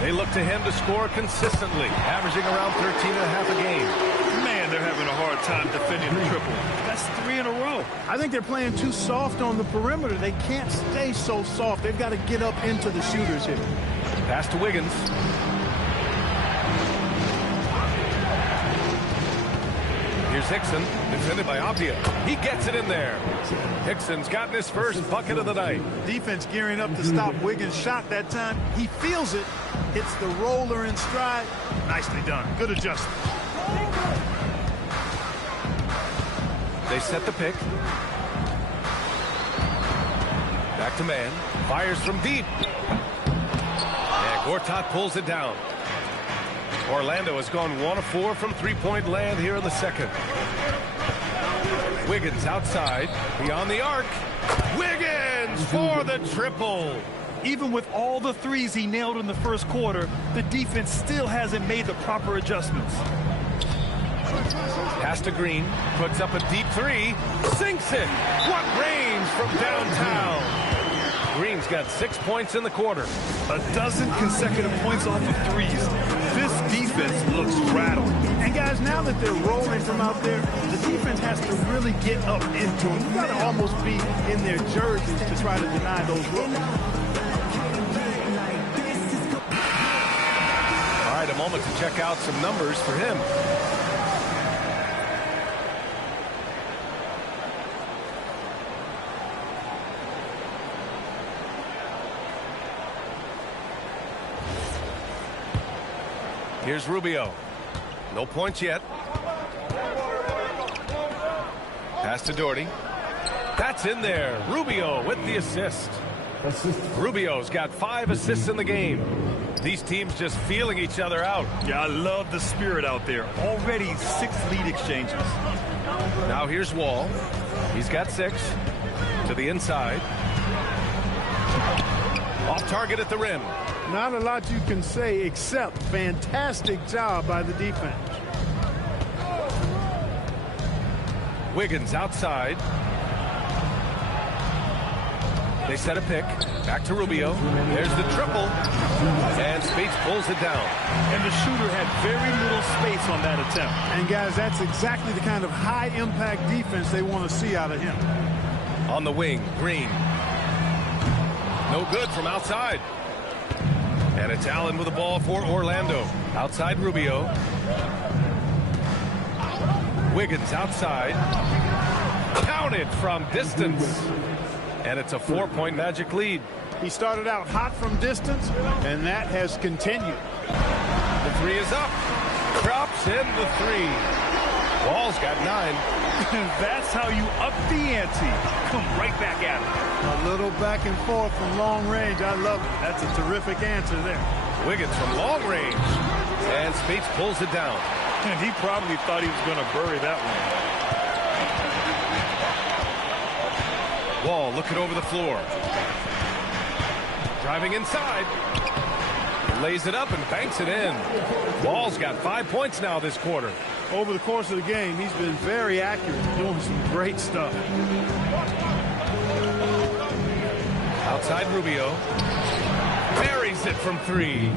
They look to him to score consistently, averaging around 13.5 a game. Man, they're having a hard time defending the triple. That's 3 in a row. I think they're playing too soft on the perimeter. They can't stay so soft. They've got to get up into the shooters here. Pass to Wiggins. Here's Hickson, defended by Apia. He gets it in there. Hickson's gotten his first bucket of the night. Defense gearing up to stop Wiggins' shot that time. He feels it. Hits the roller in stride. Nicely done. Good adjustment. They set the pick. Back to Mann. Fires from deep. And Gortat pulls it down. Orlando has gone 1 of 4 from three-point land here in the second. Wiggins outside, beyond the arc. Wiggins for the triple. Even with all the threes he nailed in the first quarter, the defense still hasn't made the proper adjustments. Pass to Green, puts up a deep three, sinks it. What range from downtown. Green's got 6 points in the quarter. A dozen consecutive points off of threes. This defense looks rattled. And guys, now that they're rolling from out there, the defense has to really get up into them. You've got to almost be in their jerseys to try to deny those looks. All right, a moment to check out some numbers for him. Here's Rubio. No points yet. Pass to Doherty. That's in there. Rubio with the assist. Rubio's got 5 assists in the game. These teams just feeling each other out. Yeah, I love the spirit out there. Already 6 lead exchanges. Now here's Wall. He's got 6. To the inside. Off target at the rim. Not a lot you can say except fantastic job by the defense. Wiggins outside. They set a pick. Back to Rubio. There's the triple. And Spates pulls it down. And the shooter had very little space on that attempt. And guys, that's exactly the kind of high impact defense they want to see out of him. On the wing, Green. No good from outside. And it's Allen with the ball for Orlando. Outside Rubio. Wiggins outside. Counted from distance. And it's a 4-point Magic lead. He started out hot from distance, and that has continued. The three is up. Drops in the three. Wall's got 9. That's how you up the ante. Come right back at it. A little back and forth from long range. I love it. That's a terrific answer there. Wiggins from long range. And Spates pulls it down. And he probably thought he was going to bury that one. Wall looking over the floor. Driving inside. Lays it up and banks it in. Wall's got 5 points now this quarter. Over the course of the game, he's been very accurate, doing some great stuff. Outside Rubio. Buries it from 3.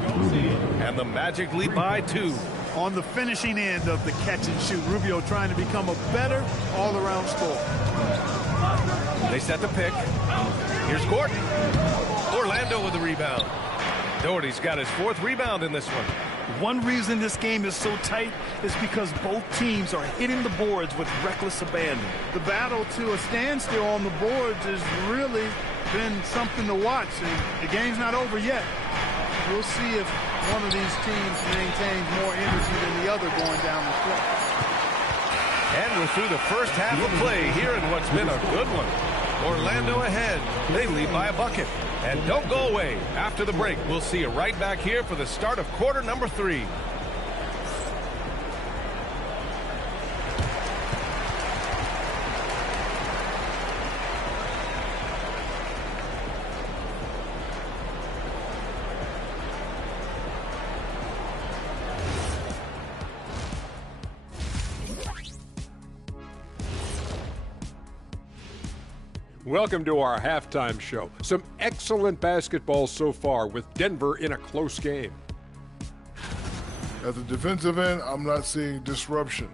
And the Magic lead by 2. On the finishing end of the catch and shoot, Rubio trying to become a better all-around scorer. They set the pick. Here's Gordon. Orlando with the rebound. Doherty's got his 4th rebound in this one. One reason this game is so tight is because both teams are hitting the boards with reckless abandon. The battle to a standstill on the boards has really been something to watch, and the game's not over yet. We'll see if one of these teams maintains more energy than the other going down the stretch. And we're through the first half of play here in what's been a good one. Orlando ahead. They lead by a bucket. And don't go away. After the break, we'll see you right back here for the start of quarter number 3. Welcome to our halftime show. Some excellent basketball so far with Denver in a close game. At the defensive end, I'm not seeing disruption.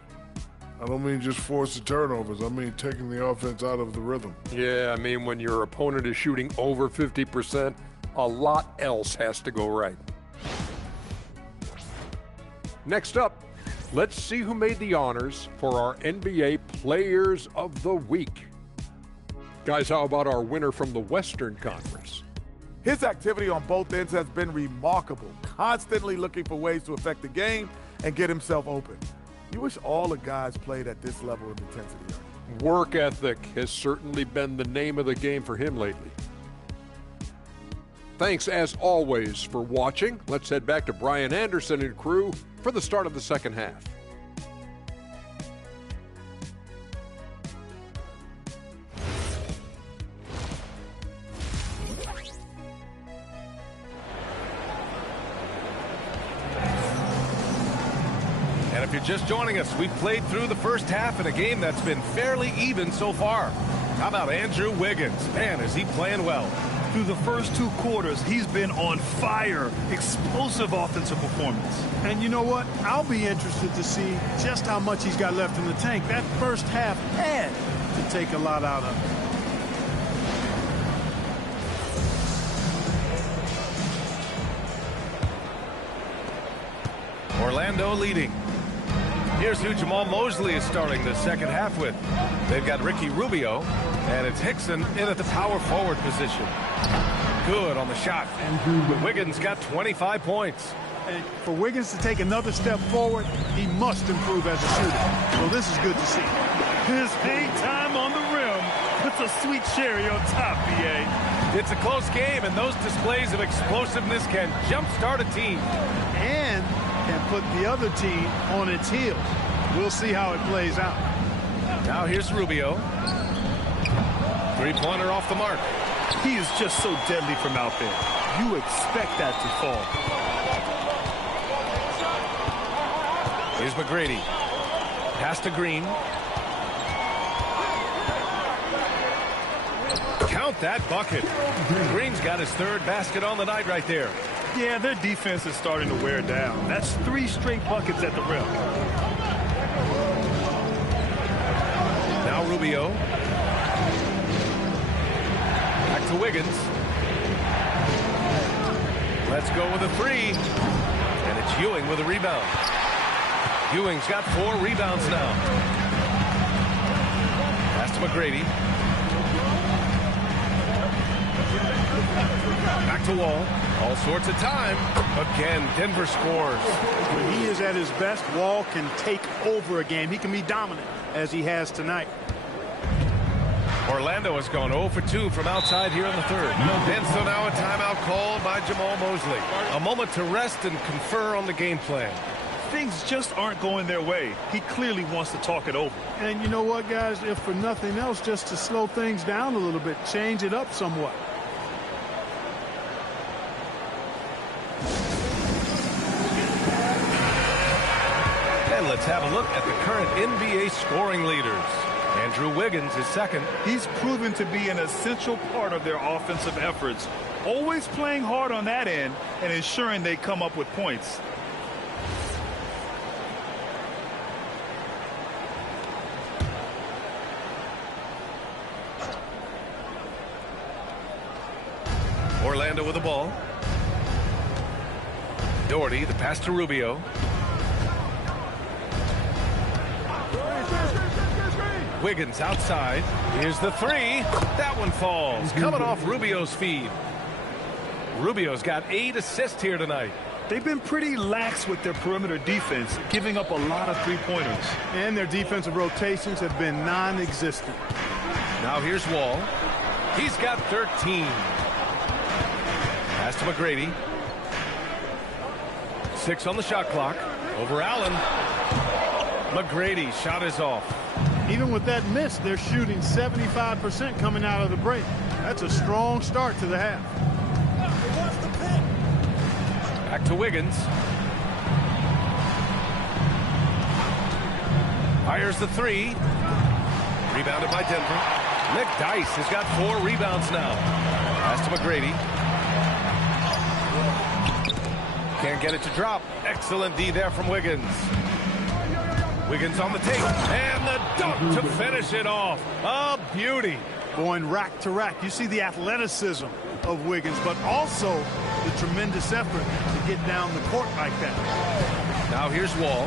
I don't mean just force the turnovers. I mean taking the offense out of the rhythm. Yeah, I mean when your opponent is shooting over 50%, a lot else has to go right. Next up, let's see who made the honors for our NBA Players of the Week. Guys, how about our winner from the Western Conference? His activity on both ends has been remarkable, constantly looking for ways to affect the game and get himself open. You wish all the guys played at this level of intensity. Work ethic has certainly been the name of the game for him lately. Thanks, as always, for watching. Let's head back to Brian Anderson and crew for the start of the second half. If you're just joining us, we've played through the first half in a game that's been fairly even so far. How about Andrew Wiggins? Man, is he playing well. Through the first 2 quarters, he's been on fire. Explosive offensive performance. And you know what? I'll be interested to see just how much he's got left in the tank. That first half had to take a lot out of it. Orlando leading. Here's who Jamal Mosley is starting the second half with. They've got Ricky Rubio, and it's Hickson in at the power forward position. Good on the shot. Wiggins got 25 points. And for Wiggins to take another step forward, he must improve as a shooter. So this is good to see. His hang time on the rim puts a sweet cherry on top, BA. It's a close game, and those displays of explosiveness can jumpstart a team. And can put the other team on its heels. We'll see how it plays out. Now here's Rubio. 3-pointer off the mark. He is just so deadly from out there. You expect that to fall. Here's McGrady. Pass to Green. Count that bucket. Green's got his 3rd basket on the night right there. Yeah, their defense is starting to wear down. That's 3 straight buckets at the rim. Now Rubio. Back to Wiggins. Let's go with a 3. And it's Ewing with a rebound. Ewing's got 4 rebounds now. Pass to McGrady. Back to Wall. All sorts of time. Again, Denver scores. When he is at his best, Wall can take over a game. He can be dominant, as he has tonight. Orlando has gone 0 for 2 from outside here in the 3rd. And so now a timeout called by Jamal Mosley. A moment to rest and confer on the game plan. Things just aren't going their way. He clearly wants to talk it over. And you know what, guys? If for nothing else, just to slow things down a little bit, change it up somewhat. And let's have a look at the current NBA scoring leaders. Andrew Wiggins is second. He's proven to be an essential part of their offensive efforts, always playing hard on that end and ensuring they come up with points. Orlando with the ball. Doherty, the pass to Rubio. Wiggins outside. Here's the 3. That one falls. Coming off Rubio's feed. Rubio's got 8 assists here tonight. They've been pretty lax with their perimeter defense, giving up a lot of 3-pointers. And their defensive rotations have been non-existent. Now here's Wall. He's got 13. Pass to McGrady. 6 on the shot clock. Over Allen. McGrady, shot is off. Even with that miss, they're shooting 75% coming out of the break. That's a strong start to the half. Back to Wiggins. Fires the 3. Rebounded by Denver. Nick Dice has got 4 rebounds now. Pass to McGrady. Can't get it to drop. Excellent D there from Wiggins. Wiggins on the take. And the dunk to finish it off. A beauty. Going rack to rack. You see the athleticism of Wiggins, but also the tremendous effort to get down the court like that. Now here's Wall.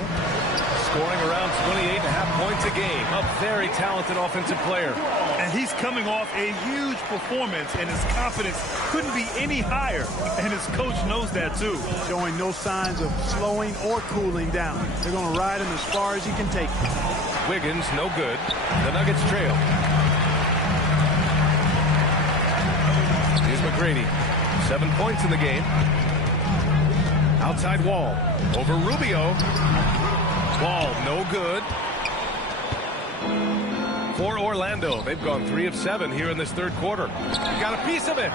Scoring around 28.5 points a game. A very talented offensive player. And he's coming off a huge performance, and his confidence couldn't be any higher. And his coach knows that, too. Showing no signs of slowing or cooling down. They're going to ride him as far as he can take him. Wiggins, no good. The Nuggets trail. Here's McGrady. 7 points in the game. Outside Wall. Over Rubio. Wall, no good. For Orlando, they've gone 3 of 7 here in this third quarter. Got a piece of it.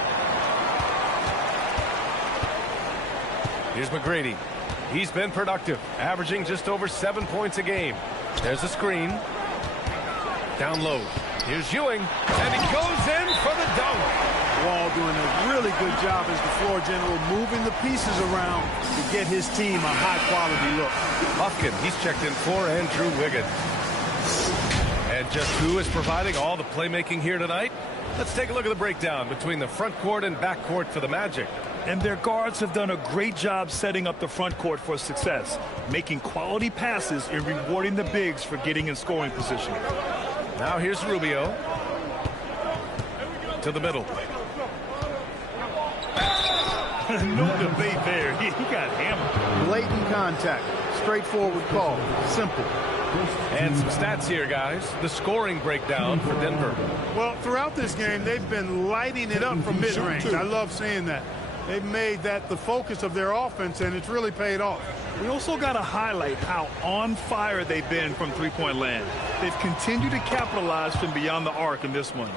Here's McGrady. He's been productive, averaging just over 7 points a game. There's a screen. Down low. Here's Ewing, and he goes in for the dunk. Wall doing a really good job as the floor general, moving the pieces around to get his team a high-quality look. Buffkin, he's checked in for Andrew Wiggins. And just who is providing all the playmaking here tonight? Let's take a look at the breakdown between the front court and back court for the Magic. And their guards have done a great job setting up the front court for success, making quality passes and rewarding the bigs for getting in scoring position. Now here's Rubio. To the middle. No debate there. He got hammered. Blatant contact. Straightforward call. Simple. And some stats here, guys. The scoring breakdown for Denver. Well, throughout this game, they've been lighting it up from mid-range. I love seeing that. They've made that the focus of their offense, and it's really paid off. We also got to highlight how on fire they've been from three-point land. They've continued to capitalize from beyond the arc in this one.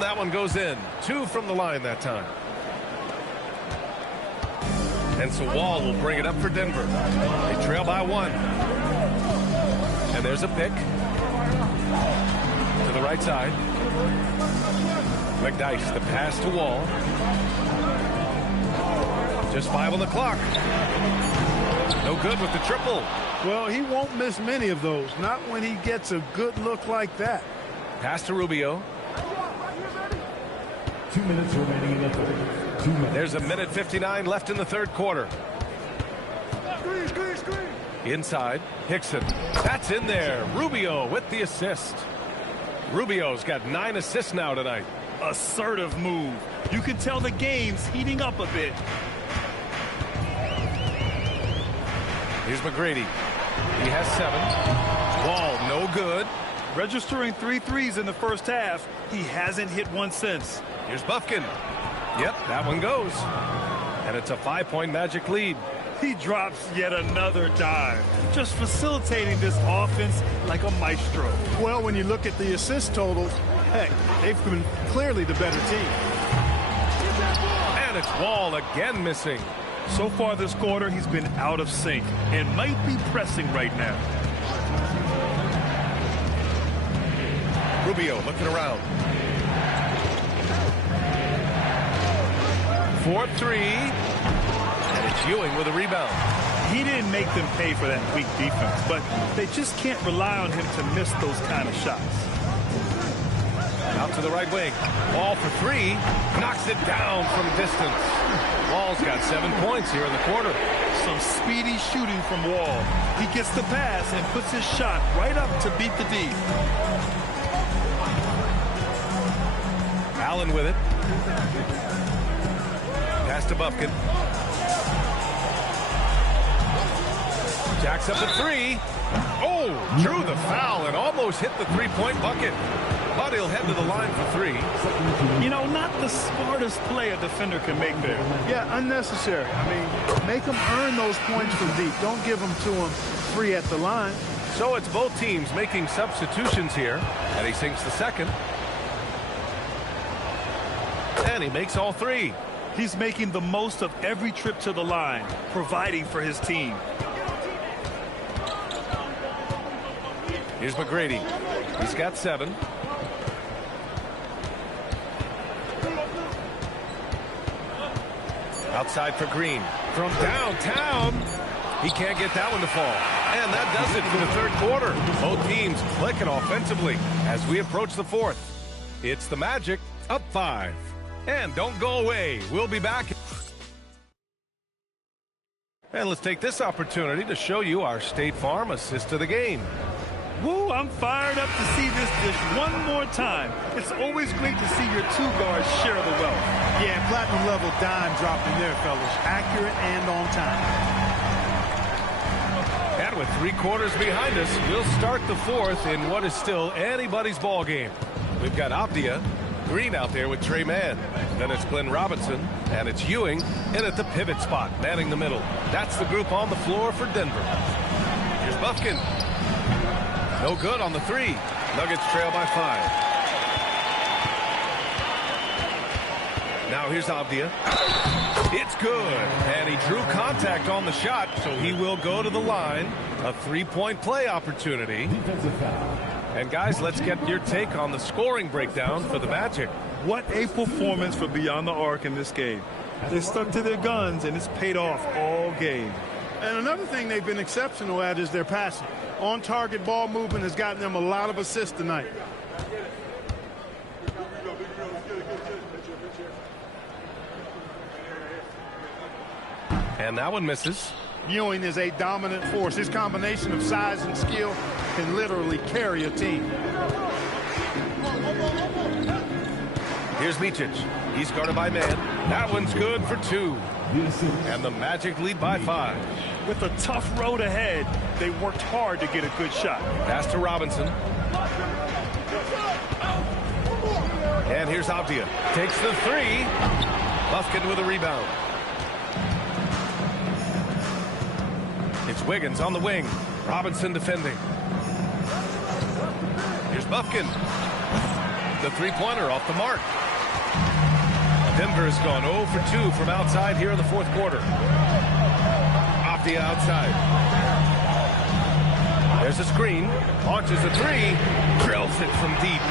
That one goes in. 2 from the line that time. And so Wall will bring it up for Denver. They trail by 1. And there's a pick. To the right side. McDice, the pass to Wall. Just 5 on the clock. No good with the triple. Well, he won't miss many of those. Not when he gets a good look like that. Pass to Rubio. 2 minutes remaining in the third. 2 minutes. There's a minute 59 left in the third quarter. Inside, Hickson. That's in there. Rubio with the assist. Rubio's got 9 assists now tonight. Assertive move. You can tell the game's heating up a bit. Here's McGrady. He has 7. Ball no good. Registering 3 threes in the first half. He hasn't hit one since. Here's Buffkin. Yep, that one goes. And it's a 5-point Magic lead. He drops yet another dime, just facilitating this offense like a maestro. Well, when you look at the assist totals, heck, they've been clearly the better team. And it's Wall again missing. So far this quarter, he's been out of sync and might be pressing right now. Rubio looking around. 4-3. And it's Ewing with a rebound. He didn't make them pay for that weak defense, but they just can't rely on him to miss those kind of shots. Out to the right wing. Ball for 3. Knocks it down from distance. Wall's got 7 points here in the quarter. Some speedy shooting from Wall. He gets the pass and puts his shot right up to beat the D. Allen with it. Pass to Bufkin. Jacks up a three. Oh, drew the foul and almost hit the three-point bucket. But he'll head to the line for three. You know, not the smartest play a defender can make there. Yeah, unnecessary. I mean, make them earn those points from deep. Don't give them to them free at the line. So it's both teams making substitutions here. And he sinks the second. And he makes all three. He's making the most of every trip to the line, providing for his team. Here's McGrady. He's got 7. Outside for Green. From downtown. He can't get that one to fall. And that does it for the third quarter. Both teams clicking offensively as we approach the fourth. It's the Magic up 5. And don't go away. We'll be back. And let's take this opportunity to show you our State Farm assist of the game. Woo, I'm fired up to see this dish one more time. It's always great to see your two guards share the wealth. Yeah, platinum level dime dropping there, fellas. Accurate and on time. And with 3 quarters behind us, we'll start the fourth in what is still anybody's ball game. We've got Avdia, Green out there with Trey Mann. Then it's Glenn Robinson, and it's Ewing in at the pivot spot, manning the middle. That's the group on the floor for Denver. Here's Bufkin. No good on the 3. Nuggets trail by 5. Now here's Avdia. It's good. And he drew contact on the shot, so he will go to the line. A 3-point play opportunity. And guys, let's get your take on the scoring breakdown for the Magic. What a performance for Beyond the Arc in this game. They stuck to their guns, and it's paid off all game. And another thing they've been exceptional at is their passing. On-target ball movement has gotten them a lot of assists tonight. And that one misses. Ewing is a dominant force. His combination of size and skill can literally carry a team. Here's Micic. He's guarded by Mann. That one's good for 2. And the Magic lead by 5. With a tough road ahead, they worked hard to get a good shot. Pass to Robinson. And here's Avdia. Takes the 3. Bufkin with a rebound. It's Wiggins on the wing. Robinson defending. Here's Bufkin. The 3-pointer off the mark. Denver has gone 0 for 2 from outside here in the fourth quarter. Avdia outside. There's a screen. Launches a 3. Drills it from deep.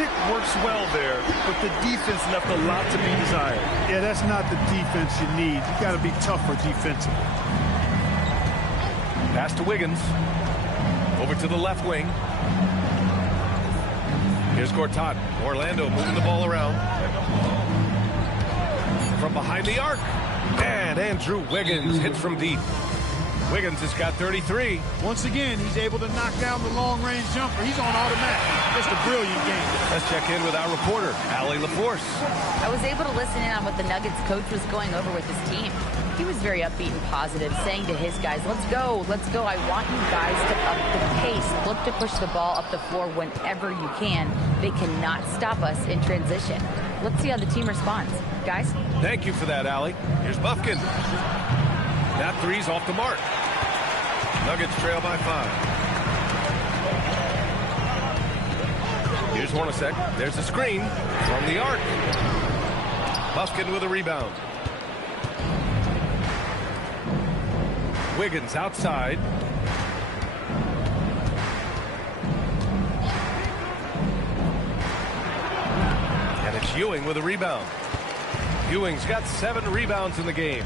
Pick works well there, but the defense left a lot to be desired. Yeah, that's not the defense you need. You got to be tougher defensively. Pass to Wiggins. Over to the left wing. Here's Gortat. Orlando moving the ball around. From behind the arc. And Andrew Wiggins hits from deep. Wiggins has got 33. Once again, he's able to knock down the long-range jumper. He's on automatic. Just a brilliant game. Let's check in with our reporter, Allie LaForce. I was able to listen in on what the Nuggets coach was going over with his team. He was very upbeat and positive, saying to his guys, let's go, let's go. I want you guys to up the pace. Look to push the ball up the floor whenever you can. They cannot stop us in transition. Let's see how the team responds. Guys? Thank you for that, Allie. Here's Bufkin. That 3's off the mark. Nuggets trail by 5. Here's Hornacek. There's a screen from the arc. Bufkin with a rebound. Wiggins outside. And it's Ewing with a rebound. Ewing's got 7 rebounds in the game.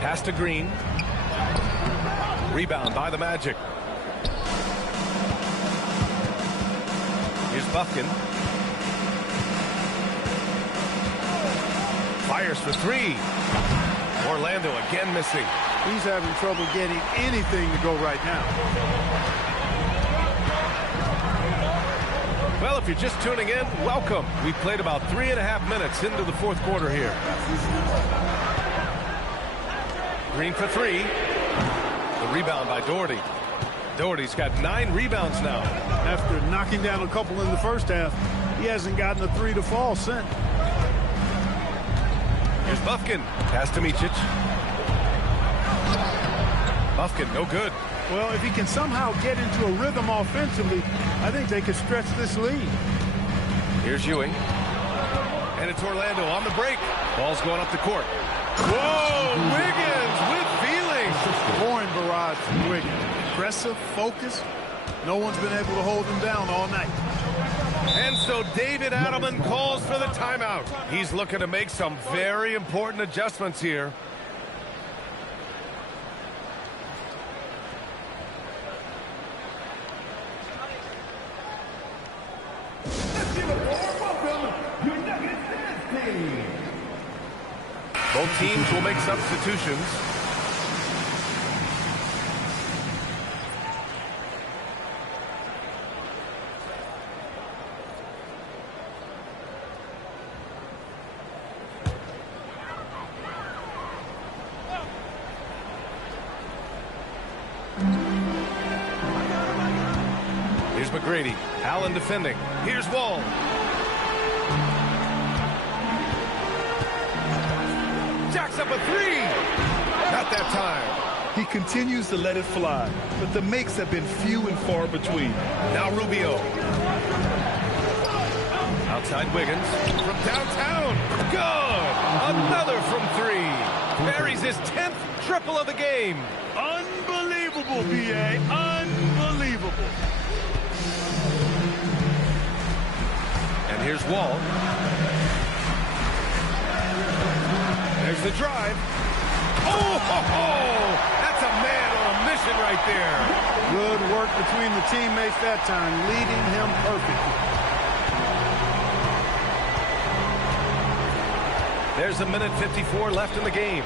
Pass to Green. Rebound by the Magic. Here's Bufkin. Fires for 3. Orlando again missing. He's having trouble getting anything to go right now. Well, if you're just tuning in, welcome. We've played about 3.5 minutes into the fourth quarter here. Green for three. The rebound by Doherty. Doherty's got 9 rebounds now. After knocking down a couple in the first half, he hasn't gotten a 3 to fall since. Here's Bufkin. Pass to Micic. Bufkin, no good. Well, if he can somehow get into a rhythm offensively, I think they could stretch this lead. Here's Ewing. And it's Orlando on the break. Ball's going up the court. Whoa, Wiggins with feeling. Scoring barrage from Wiggins. Aggressive, focused. No one's been able to hold him down all night. And so David Adelman calls for the timeout. He's looking to make some very important adjustments here. Both teams will make substitutions. Here's McGrady. Allen defending. Here's Wall. Jacks up a three. Not that time. He continues to let it fly, but the makes have been few and far between. Now Rubio. Outside Wiggins. From downtown. Good. Another from three. Buries his 10th triple of the game. Unbelievable, B.A. Unbelievable. And here's Wall. There's the drive. Oh, ho, ho. That's a man on a mission right there. Good work between the teammates that time, leading him perfectly. There's a minute 54 left in the game.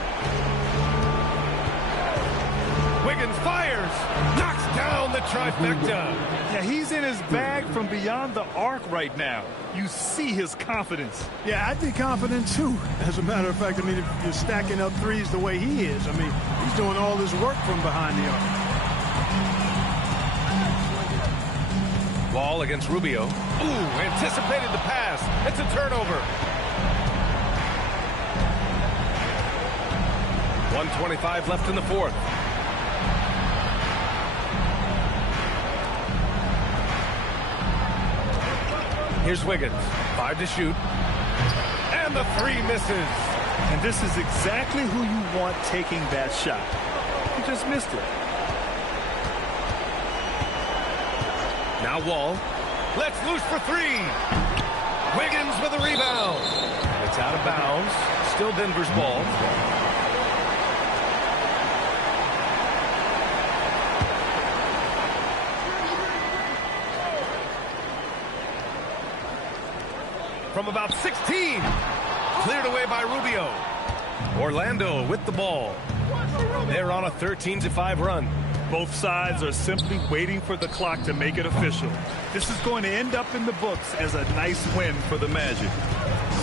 Wiggins fires. Knocks down the trifecta. Yeah, he's in his bag from beyond the arc right now. You see his confidence. Yeah, I'd be confident too. As a matter of fact, I mean, if you're stacking up threes the way he is, I mean, he's doing all his work from behind the arc. Ball against Rubio. Ooh, anticipated the pass. It's a turnover. 1:25 left in the fourth. Here's Wiggins. 5 to shoot. And the three misses. And this is exactly who you want taking that shot. He just missed it. Now Wall. Let's loose for three. Wiggins with a rebound. It's out of bounds. Still Denver's ball. From about 16. Cleared away by Rubio. Orlando with the ball. They're on a 13-5 run. Both sides are simply waiting for the clock to make it official. This is going to end up in the books as a nice win for the Magic.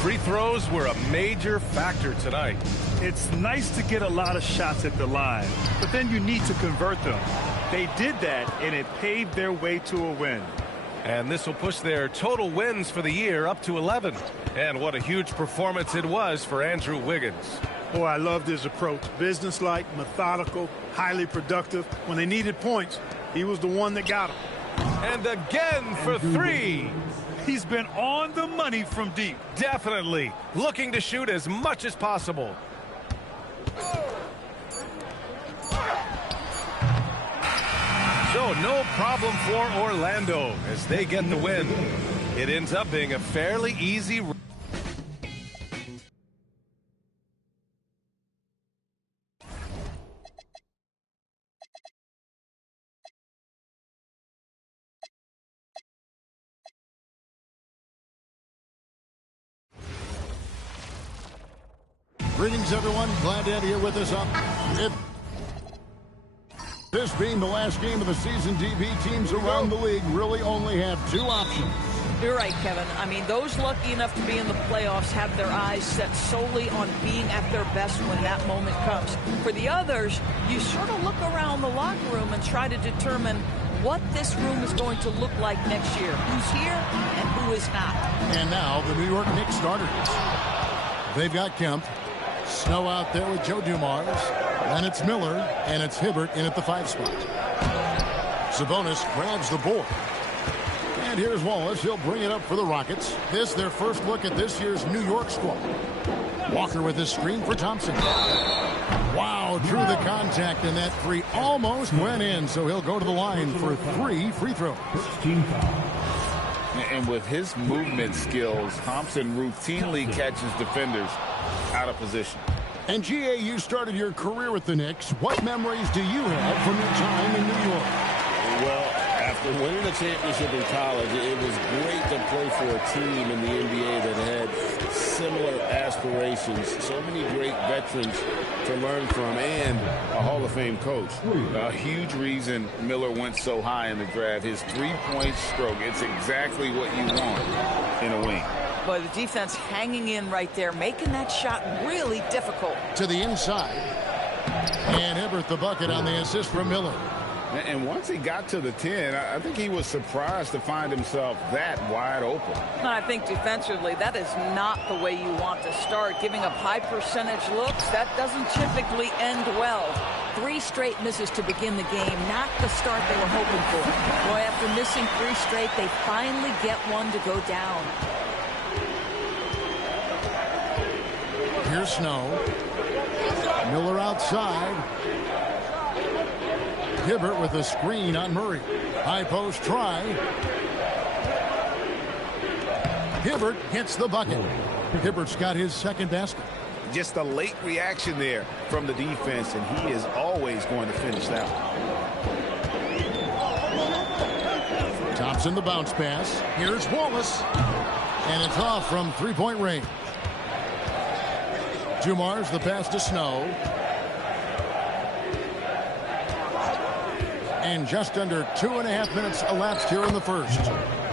Free throws were a major factor tonight. It's nice to get a lot of shots at the line, but then you need to convert them. They did that, and it paved their way to a win. And this will push their total wins for the year up to 11. And what a huge performance it was for Andrew Wiggins. Boy, I loved his approach. Businesslike, methodical, highly productive. When they needed points, he was the one that got them. And again for three. He's been on the money from deep. Definitely. Looking to shoot as much as possible. So no problem for Orlando as they get the win. It ends up being a fairly easy. Greetings, everyone. Glad to have you here with us up. This being the last game of the season, DB teams around the league really only have two options. You're right, Kevin. I mean, those lucky enough to be in the playoffs have their eyes set solely on being at their best when that moment comes. For the others, you sort of look around the locker room and try to determine what this room is going to look like next year. Who's here and who is not. And now the New York Knicks starters. They've got Kemp. Snow out there with Joe Dumars. Then it's Miller, and it's Hibbert in at the 5 spot. Sabonis grabs the board. And here's Wallace. He'll bring it up for the Rockets. This their first look at this year's New York squad. Walker with his screen for Thompson. Wow, drew the contact, and that 3 almost went in, so he'll go to the line for 3 free throws. And with his movement skills, Thompson routinely catches defenders out of position. And GA, you started your career with the Knicks. What memories do you have from your time in New York? Well, after winning a championship in college, it was great to play for a team in the NBA that had similar aspirations. So many great veterans to learn from, and a Hall of Fame coach. A huge reason Miller went so high in the draft. His three-point stroke, it's exactly what you want in a wing. Boy, the defense hanging in right there, making that shot really difficult. To the inside. And Hibbert the bucket on the assist from Miller. And once he got to the 10, I think he was surprised to find himself that wide open. I think defensively, that is not the way you want to start. Giving up high percentage looks, that doesn't typically end well. 3 straight misses to begin the game, not the start they were hoping for. Boy, after missing 3 straight, they finally get one to go down. Here's Snow. Miller outside. Hibbert with a screen on Murray. High post try. Hibbert hits the bucket. Hibbert's got his second basket. Just a late reaction there from the defense, and he is always going to finish that one. Thompson the bounce pass. Here's Wallace. And it's off from 3-point range. Dumars the pass to Snow. And just under 2.5 minutes elapsed here in the first.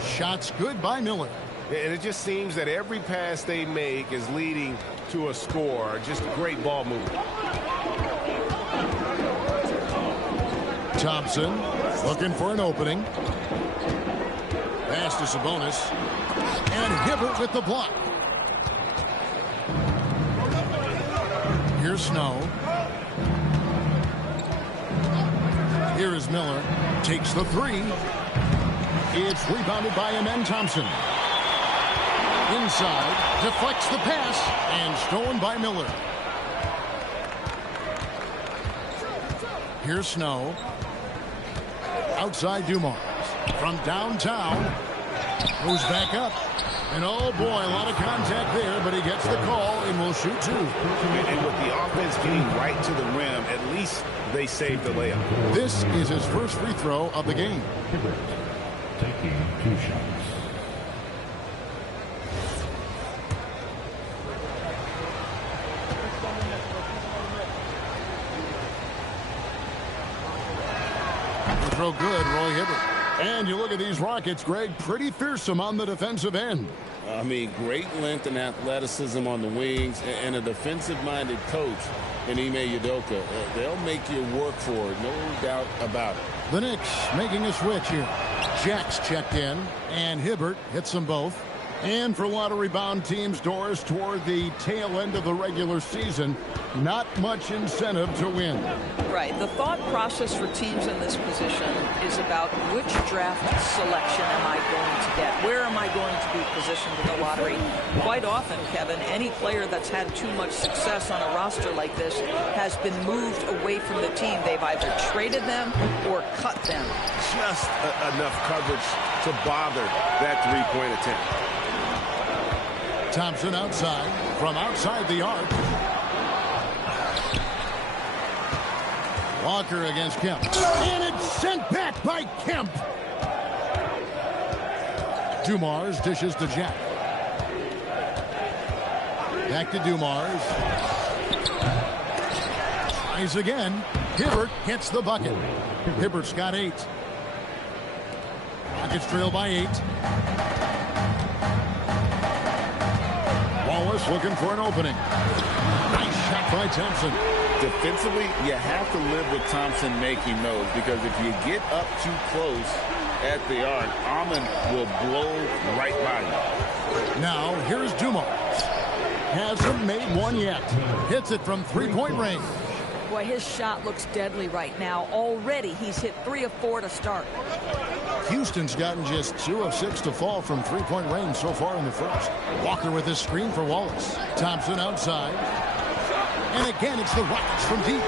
Shots good by Miller. And it just seems that every pass they make is leading to a score. Just great ball movement. Thompson looking for an opening. Pass to Sabonis. And Hibbert with the block. Here's Snow. Here is Miller. Takes the 3. It's rebounded by Amen Thompson. Inside. Deflects the pass. And stolen by Miller. Here's Snow. Outside Dumars. From downtown. Goes back up. And oh boy, a lot of contact there, but he gets the call and will shoot 2. And with the offense getting right to the rim, at least they saved the layup. This is his first free throw of the game. Taking 2 shots. Throw good, Roy Hibbert. And you look at these Rockets, Greg, pretty fearsome on the defensive end. I mean, great length and athleticism on the wings, and a defensive-minded coach in Ime Udoka. They'll make you work for it, no doubt about it. The Knicks making a switch here. Jack's checked in, and Hibbert hits them both. And for lottery-bound teams, Doris, toward the tail end of the regular season, not much incentive to win. Right. The thought process for teams in this position is about which draft selection am I going to get? Where am I going to be positioned in the lottery? Quite often, Kevin, any player that's had too much success on a roster like this has been moved away from the team. They've either traded them or cut them. Just enough coverage to bother that 3-point attempt. Thompson outside, from outside the arc. Walker against Kemp. And it's sent back by Kemp. Dumars dishes to Jack. Back to Dumars. Tries again. Hibbert hits the bucket. Hibbert's got 8. Rockets trail by 8. Wallace looking for an opening. Nice shot by Thompson. Defensively, you have to live with Thompson making those, because if you get up too close at the arc, Amon will blow right by you. Now, here's Dumars. Hasn't made one yet. Hits it from three-point range. Boy, his shot looks deadly right now. Already, he's hit 3 of 4 to start. Houston's gotten just 2 of 6 to fall from three-point range so far in the first. Walker with his screen for Wallace. Thompson outside. And again, it's the Rockets from deep.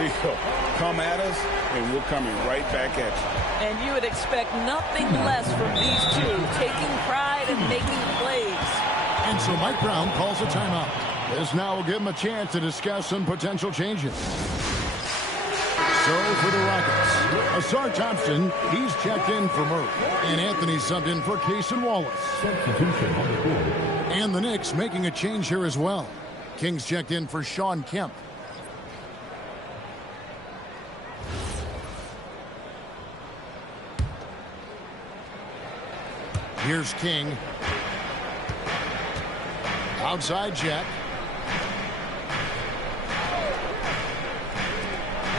Rico, come at us, and we're coming right back at you. And you would expect nothing less from these two, taking pride and making plays. And so Mike Brown calls a timeout. This now will give him a chance to discuss some potential changes. So for the Rockets, Asar Thompson, he's checked in for Murray. And Anthony subbed in for Case and Wallace. Substitution on the court. And the Knicks making a change here as well. Kings checked in for Sean Kemp. Here's King. Outside Jack.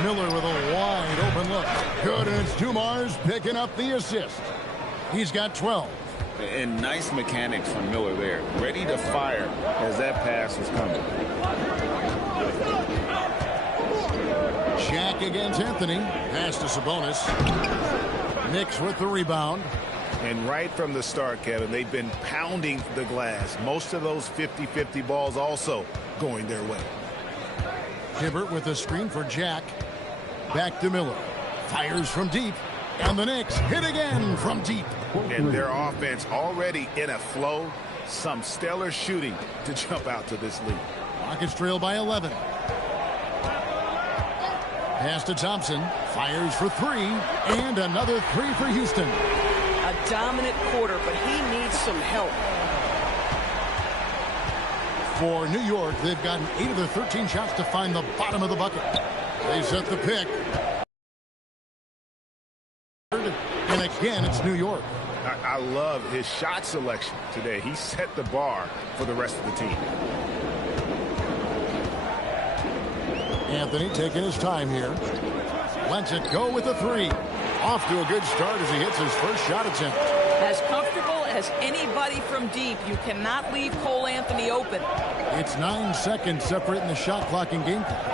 Miller with a wide open look. Good, and it's Dumars picking up the assist. He's got 12. And nice mechanics from Miller there. Ready to fire as that pass was coming. Jack against Anthony. Pass to Sabonis. Knicks with the rebound. And right from the start, Kevin, they've been pounding the glass. Most of those 50-50 balls also going their way. Hibbert with a screen for Jack. Back to Miller. Fires from deep. And the Knicks hit again from deep. And their offense already in a flow. Some stellar shooting to jump out to this lead. Rockets trail by 11. Pass to Thompson. Fires for 3. And another 3 for Houston. A dominant quarter, but he needs some help. For New York, they've gotten 8 of their 13 shots to find the bottom of the bucket. They set the pick. And again, it's New York. I love his shot selection today. He set the bar for the rest of the team. Anthony taking his time here. Lets it go with a 3. Off to a good start as he hits his first shot attempt. As comfortable as anybody from deep, you cannot leave Cole Anthony open. It's 9 seconds separating the shot clock and game clock.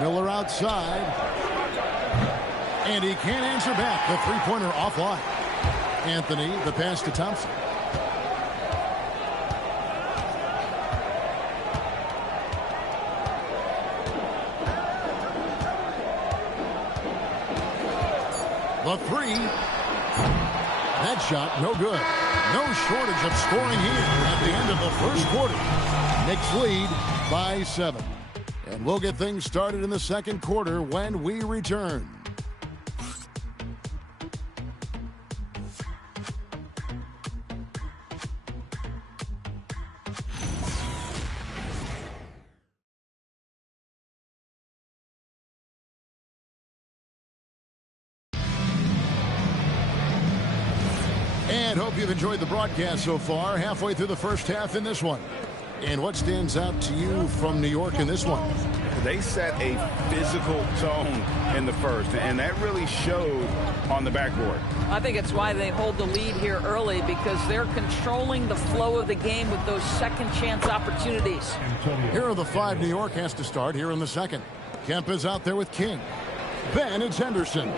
Miller outside. And he can't answer back. The three-pointer offline. Anthony, the pass to Thompson. The 3. That shot, no good. No shortage of scoring here at the end of the first quarter. Knicks lead by 7. And we'll get things started in the second quarter when we return. And hope you've enjoyed the broadcast so far. Halfway through the first half in this one. And what stands out to you from New York in this one? They set a physical tone in the first, and that really showed on the backboard. I think it's why they hold the lead here early, because they're controlling the flow of the game with those second chance opportunities. Here are the 5 New York has to start here in the second. Kemp is out there with King. Then it's Henderson.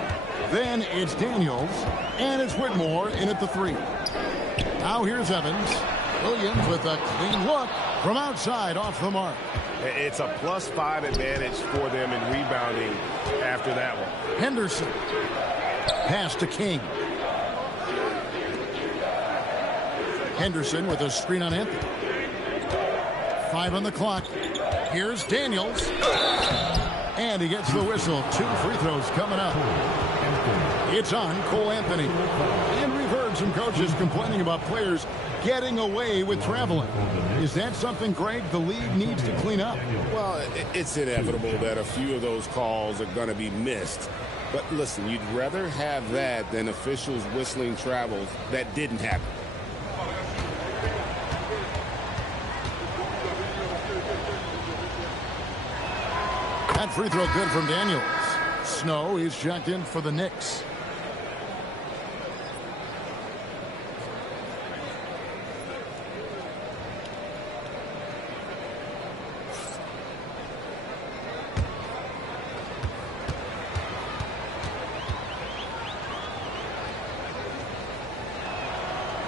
Then it's Daniels. And it's Whitmore in at the 3. Now here's Evans. Williams with a clean look from outside off the mark. It's a +5 advantage for them in rebounding after that one. Henderson. Pass to King. Henderson with a screen on Anthony. 5 on the clock. Here's Daniels. And he gets the whistle. 2 free throws coming up. It's on Cole Anthony. And we've heard some coaches complaining about players getting away with traveling. Is that something, Greg, the league needs to clean up? Well, it's inevitable that a few of those calls are going to be missed. But listen, you'd rather have that than officials whistling travels that didn't happen. That free throw good from Daniels. Snow is checked in for the Knicks.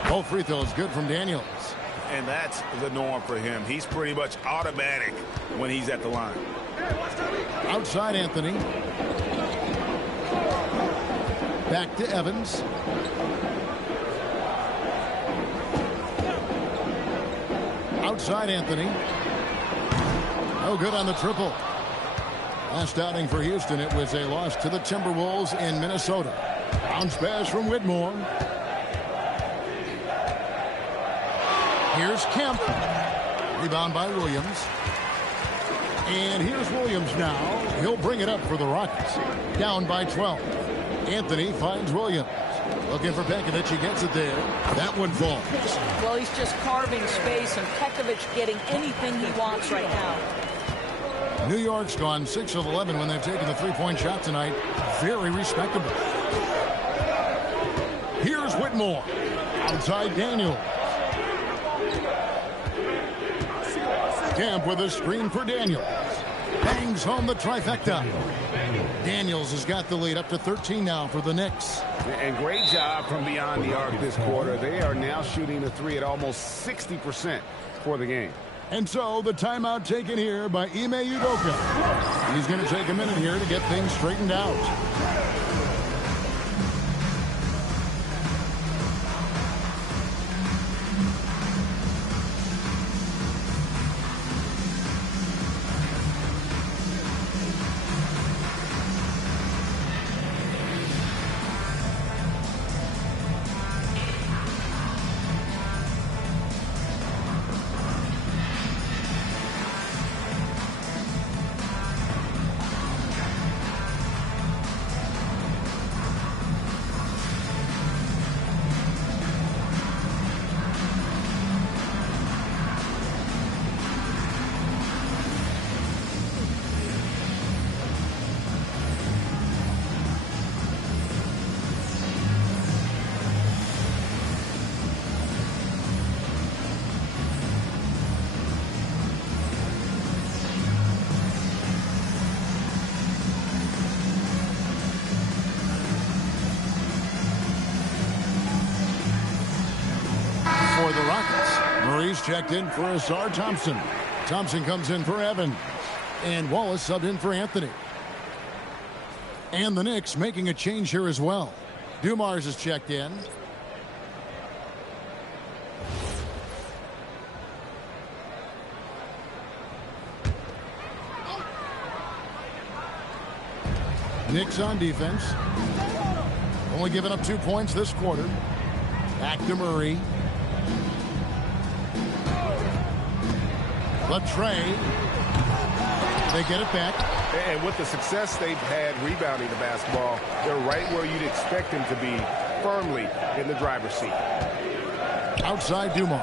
Both free throws good from Daniels. And that's the norm for him. He's pretty much automatic when he's at the line. Outside Anthony. Back to Evans. Outside Anthony. No good on the triple. Last outing for Houston, it was a loss to the Timberwolves in Minnesota. Bounce pass from Whitmore. Here's Kemp. Rebound by Williams. And here's Williams now. He'll bring it up for the Rockets. Down by 12. Anthony finds Williams. Looking for Pekovic. He gets it there. That one falls. Well, he's just carving space, and Pekovic getting anything he wants right now. New York's gone 6 of 11 when they've taken the three-point shot tonight. Very respectable. Here's Whitmore. Outside Daniels. Kemp with a screen for Daniels. Bangs home the trifecta. Daniels has got the lead up to 13 now for the Knicks. And great job from beyond the arc this quarter. They are now shooting the three at almost 60% for the game. And so the timeout taken here by Ime Udoka. He's going to take a minute here to get things straightened out. Checked in for Asar Thompson. Thompson comes in for Evans. And Wallace subbed in for Anthony. And the Knicks making a change here as well. Dumars is checked in. Knicks on defense. Only giving up 2 points this quarter. Back to Murray. Latre. They get it back. And with the success they've had rebounding the basketball, they're right where you'd expect them to be, firmly in the driver's seat. Outside Dumars.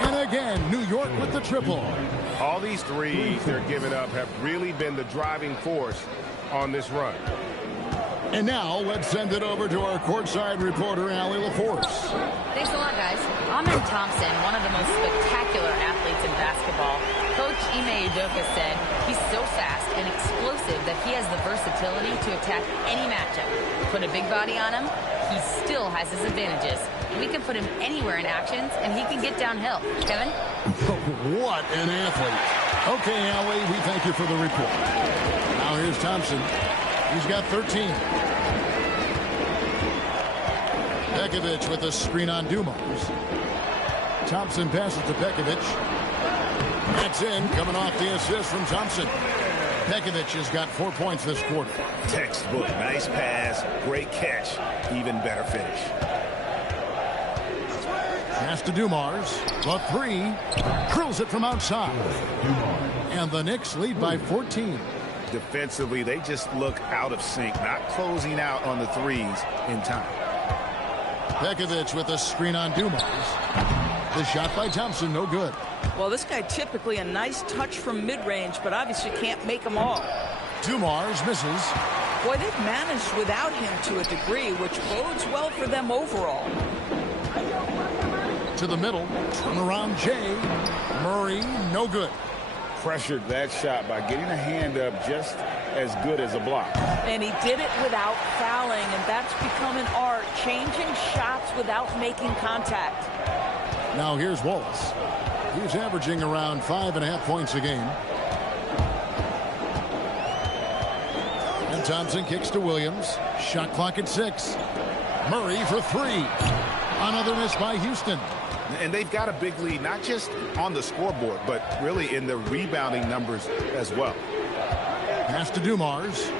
And again, New York with the triple. All these threes they're giving up have really been the driving force on this run. And now let's send it over to our courtside reporter, Allie LaForce. Thanks a lot, guys. Amen Thompson, one of the most spectacular athletes in basketball. Coach Ime Udoka said he's so fast and explosive that he has the versatility to attack any matchup. Put a big body on him, he still has his advantages. We can put him anywhere in actions, and he can get downhill. Kevin? What an athlete. Okay, Allie, we thank you for the report. Now here's Thompson. He's got 13. Pekovic with a screen on Dumars. Thompson passes to Pekovic. That's in, coming off the assist from Thompson. Pekovic has got 4 points this quarter. Textbook, nice pass, great catch, even better finish. Pass to Dumars. The three. Drills it from outside. And the Knicks lead by 14. Defensively, they just look out of sync, not closing out on the threes in time. Pekovic with a screen on Dumars. The shot by Thompson, no good. Well, this guy typically a nice touch from mid-range, but obviously can't make them all. Dumars misses. Boy, they've managed without him to a degree, which bodes well for them overall. To the middle, turn around Jay. Murray, no good. Pressured that shot by getting a hand up just as good as a block. And he did it without fouling, and that's become an art, changing shots without making contact. Now here's Wallace. He's averaging around 5.5 points a game. And Thompson kicks to Williams. Shot clock at 6. Murray for 3. Another miss by Houston. And they've got a big lead, not just on the scoreboard, but really in the rebounding numbers as well. Pass to Dumars.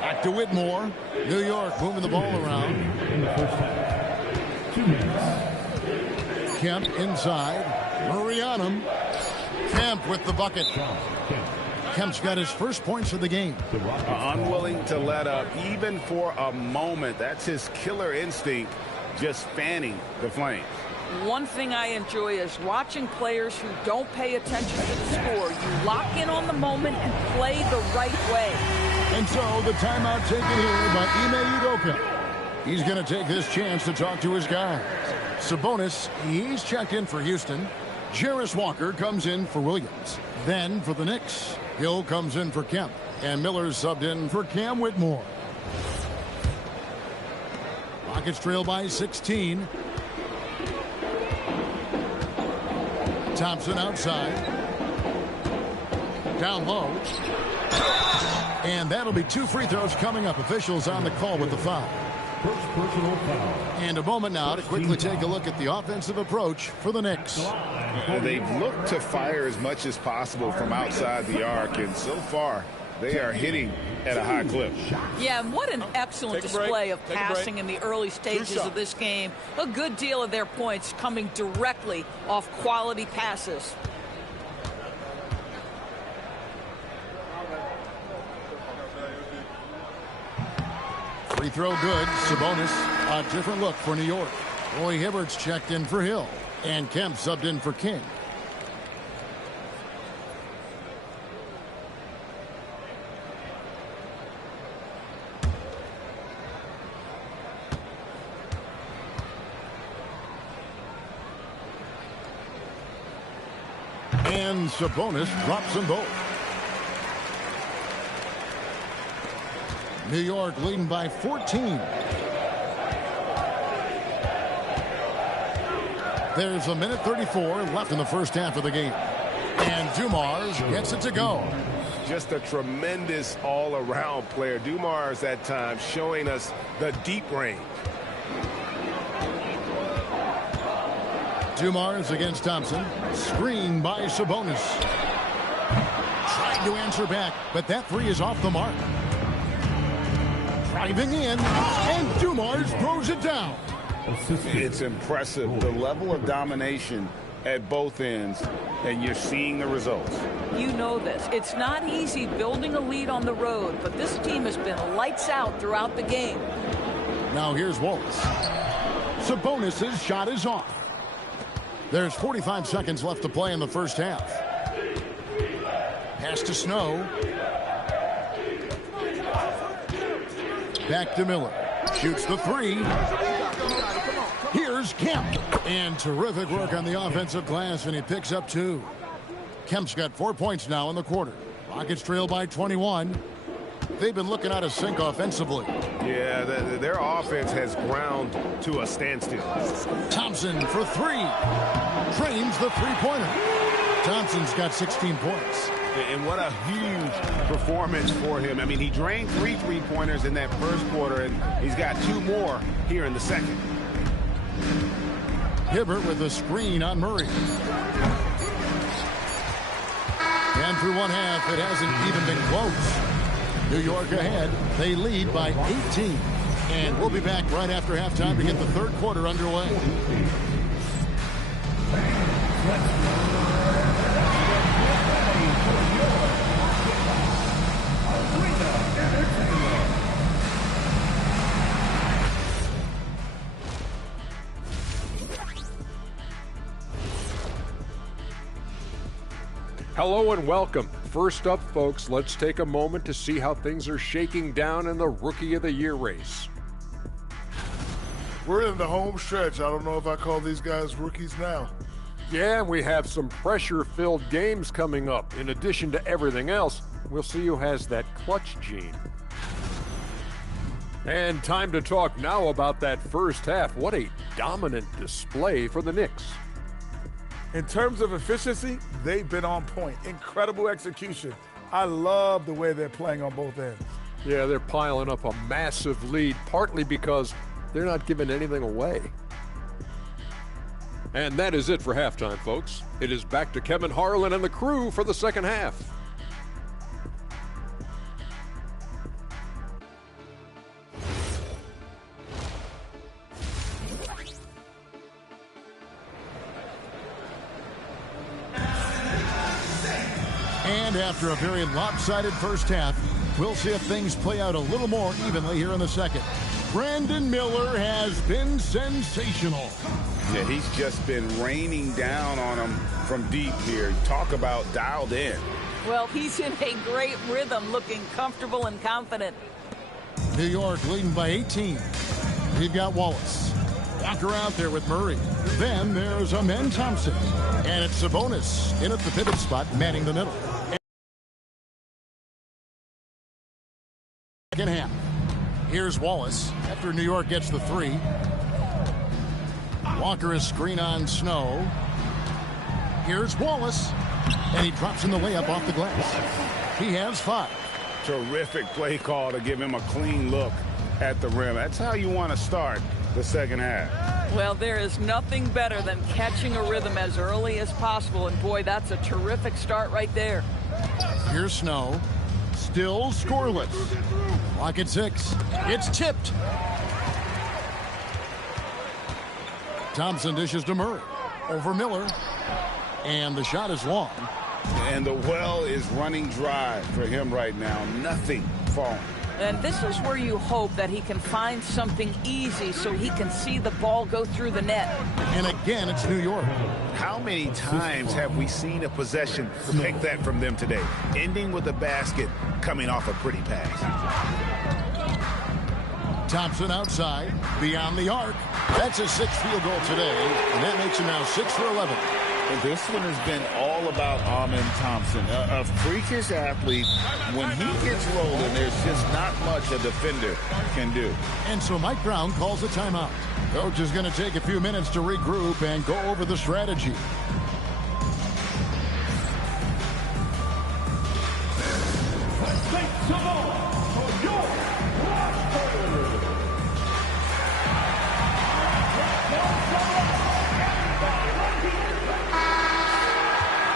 Back to Whitmore. New York moving the ball around. In the first half. 2 minutes. Kemp inside. Murray on him. Kemp with the bucket. Kemp's got his first points of the game. Unwilling to let up even for a moment. That's his killer instinct, just fanning the flames. One thing I enjoy is watching players who don't pay attention to the score. You lock in on the moment and play the right way. And so the timeout taken here by Ime Udoka. He's going to take this chance to talk to his guys. Sabonis, he's checked in for Houston. Jarris Walker comes in for Williams. Then for the Knicks, Hill comes in for Kemp. And Miller's subbed in for Cam Whitmore. Rockets trail by 16. Thompson outside. Down low. And that'll be 2 free throws coming up. Officials on the call with the foul. First personal foul. And a moment now to quickly take a look at the offensive approach for the Knicks. They've looked to fire as much as possible from outside the arc, and so far they are hitting at a high clip. Yeah, and what an excellent display of passing in the early stages of this game. A good deal of their points coming directly off quality passes. Free throw good. Sabonis, a different look for New York. Roy Hibbert's checked in for Hill. And Kemp subbed in for King. And Sabonis drops them both. New York leading by 14. There's 1:34 left in the first half of the game. And Dumars gets it to go. Just a tremendous all-around player. Dumars at times showing us the deep range. Dumars against Thompson. Screen by Sabonis. Trying to answer back, but that 3 is off the mark. Driving in, and Dumars throws it down. It's impressive, the level of domination at both ends, and you're seeing the results. You know this. It's not easy building a lead on the road, but this team has been lights out throughout the game. Now here's Wallace. Sabonis' shot is off. There's 45 seconds left to play in the first half. Pass to Snow. Back to Miller. Shoots the 3. Here's Kemp. And terrific work on the offensive glass, and he picks up 2. Kemp's got 4 points now in the quarter. Rockets trail by 21. They've been looking out of sync offensively. Yeah, their offense has ground to a standstill. Thompson for 3. Trains the three-pointer. Thompson's got 16 points. And what a huge performance for him. I mean, he drained 3 three-pointers in that first quarter, and he's got 2 more here in the second. Hibbert with a screen on Murray. And through one half, it hasn't even been close. New York ahead. They lead by 18. And we'll be back right after halftime to get the third quarter underway. Hello and welcome. First up, folks, let's take a moment to see how things are shaking down in the Rookie of the Year race. We're in the home stretch. I don't know if I call these guys rookies now. Yeah, and we have some pressure-filled games coming up. In addition to everything else, we'll see who has that clutch gene. And time to talk now about that first half. What a dominant display for the Knicks. In terms of efficiency, they've been on point. Incredible execution. I love the way they're playing on both ends. Yeah, they're piling up a massive lead, partly because they're not giving anything away. And that is it for halftime, folks. It is back to Kevin Harlan and the crew for the second half. And after a very lopsided first half, we'll see if things play out a little more evenly here in the second. Brandon Miller has been sensational. Yeah, he's just been raining down on him from deep here. Talk about dialed in. Well, he's in a great rhythm, looking comfortable and confident. New York leading by 18. We've got Wallace. Walker out there with Murray. Then there's Amen Thompson. And it's Sabonis in at the pivot spot, manning the middle. Second half. Here's Wallace after New York gets the three. Walker is screen on Snow. Here's Wallace. And he drops in the layup off the glass. He has 5. Terrific play call to give him a clean look at the rim. That's how you want to start the second half. Well, there is nothing better than catching a rhythm as early as possible. And boy, that's a terrific start right there. Here's Snow. Still scoreless. Clock at 6. It's tipped. Thompson dishes to Murray. Over Miller. And the shot is long. And the well is running dry for him right now. Nothing falling. And this is where you hope that he can find something easy so he can see the ball go through the net. And again, it's New York. How many times have we seen a possession like that from them today? Ending with a basket, coming off a pretty pass. Thompson outside, beyond the arc. That's his 6th field goal today, and that makes him now 6 for 11. And this one has been all about Amen Thompson, a freakish athlete. When he gets rolling, there's just not much a defender can do. And so Mike Brown calls a timeout. Coach is going to take a few minutes to regroup and go over the strategy.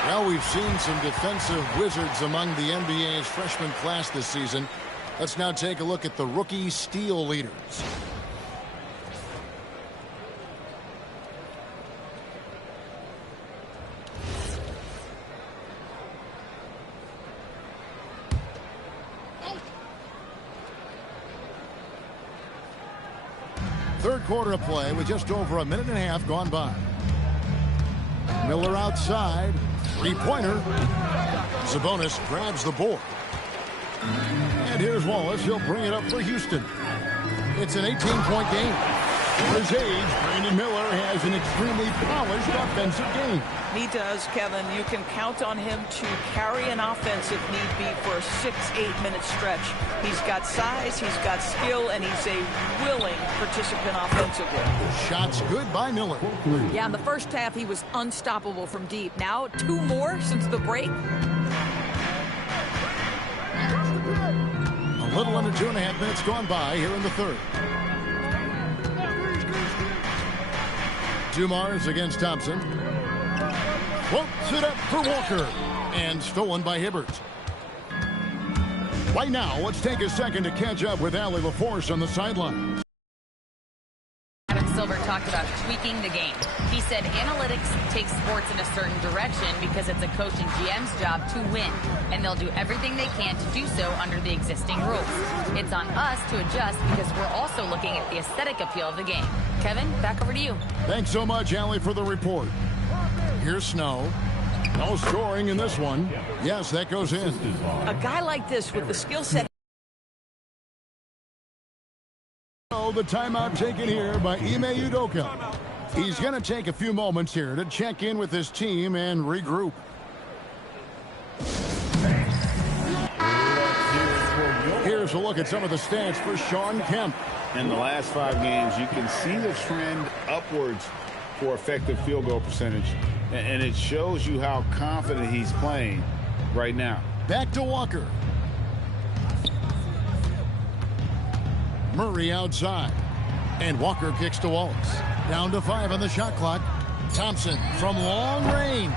Well, we've seen some defensive wizards among the NBA's freshman class this season. Let's now take a look at the rookie steal leaders. Third quarter of play with just over a minute and a half gone by. Miller outside. Three-pointer. Sabonis grabs the board. And here's Wallace. He'll bring it up for Houston. It's an 18-point game. For his age, Brandon Miller has an extremely polished offensive game. He does, Kevin. You can count on him to carry an offense if need be for a 6-8 minute stretch. He's got size, he's got skill, and he's a willing participant offensively. Shots good by Miller. Yeah, in the first half, he was unstoppable from deep. Now, 2 more since the break. A little under 2.5 minutes gone by here in the third. Dumars against Thompson. Floats it up for Walker. And stolen by Hibbert. Right now, let's take a second to catch up with Allie LaForce on the sideline. Adam Silver talked about tweaking the game. He said analytics takes sports in a certain direction because it's a coach and GM's job to win, and they'll do everything they can to do so under the existing rules. It's on us to adjust because we're also looking at the aesthetic appeal of the game. Kevin, back over to you. Thanks so much, Allie, for the report. Here's Snow. No scoring in this one. Yes, that goes in. A guy like this with the skill set. Oh, the timeout taken here by Ime Udoka. He's going to take a few moments here to check in with his team and regroup. Here's a look at some of the stats for Shawn Kemp. In the last 5 games, you can see the trend upwards for effective field goal percentage. And it shows you how confident he's playing right now. Back to Walker. Murray outside. And Walker kicks to Wallace. Down to 5 on the shot clock. Thompson from long range.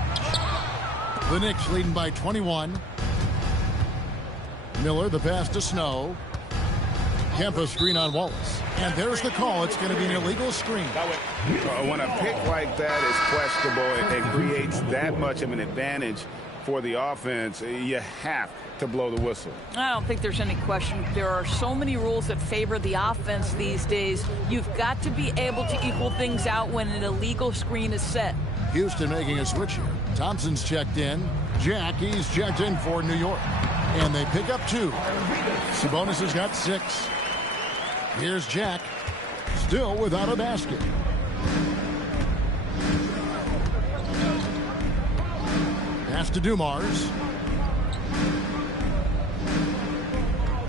The Knicks leading by 21. Miller, the pass to Snow. Kemp a screen on Wallace. And there's the call. It's going to be an illegal screen. When a pick like that is questionable and creates that much of an advantage for the offense, you have to blow the whistle. I don't think there's any question. There are so many rules that favor the offense these days. You've got to be able to equal things out when an illegal screen is set. Houston making a switch here. Thompson's checked in. He's checked in for New York. And they pick up 2. Sabonis has got 6. Here's Jack. Still without a basket. Pass to Dumars.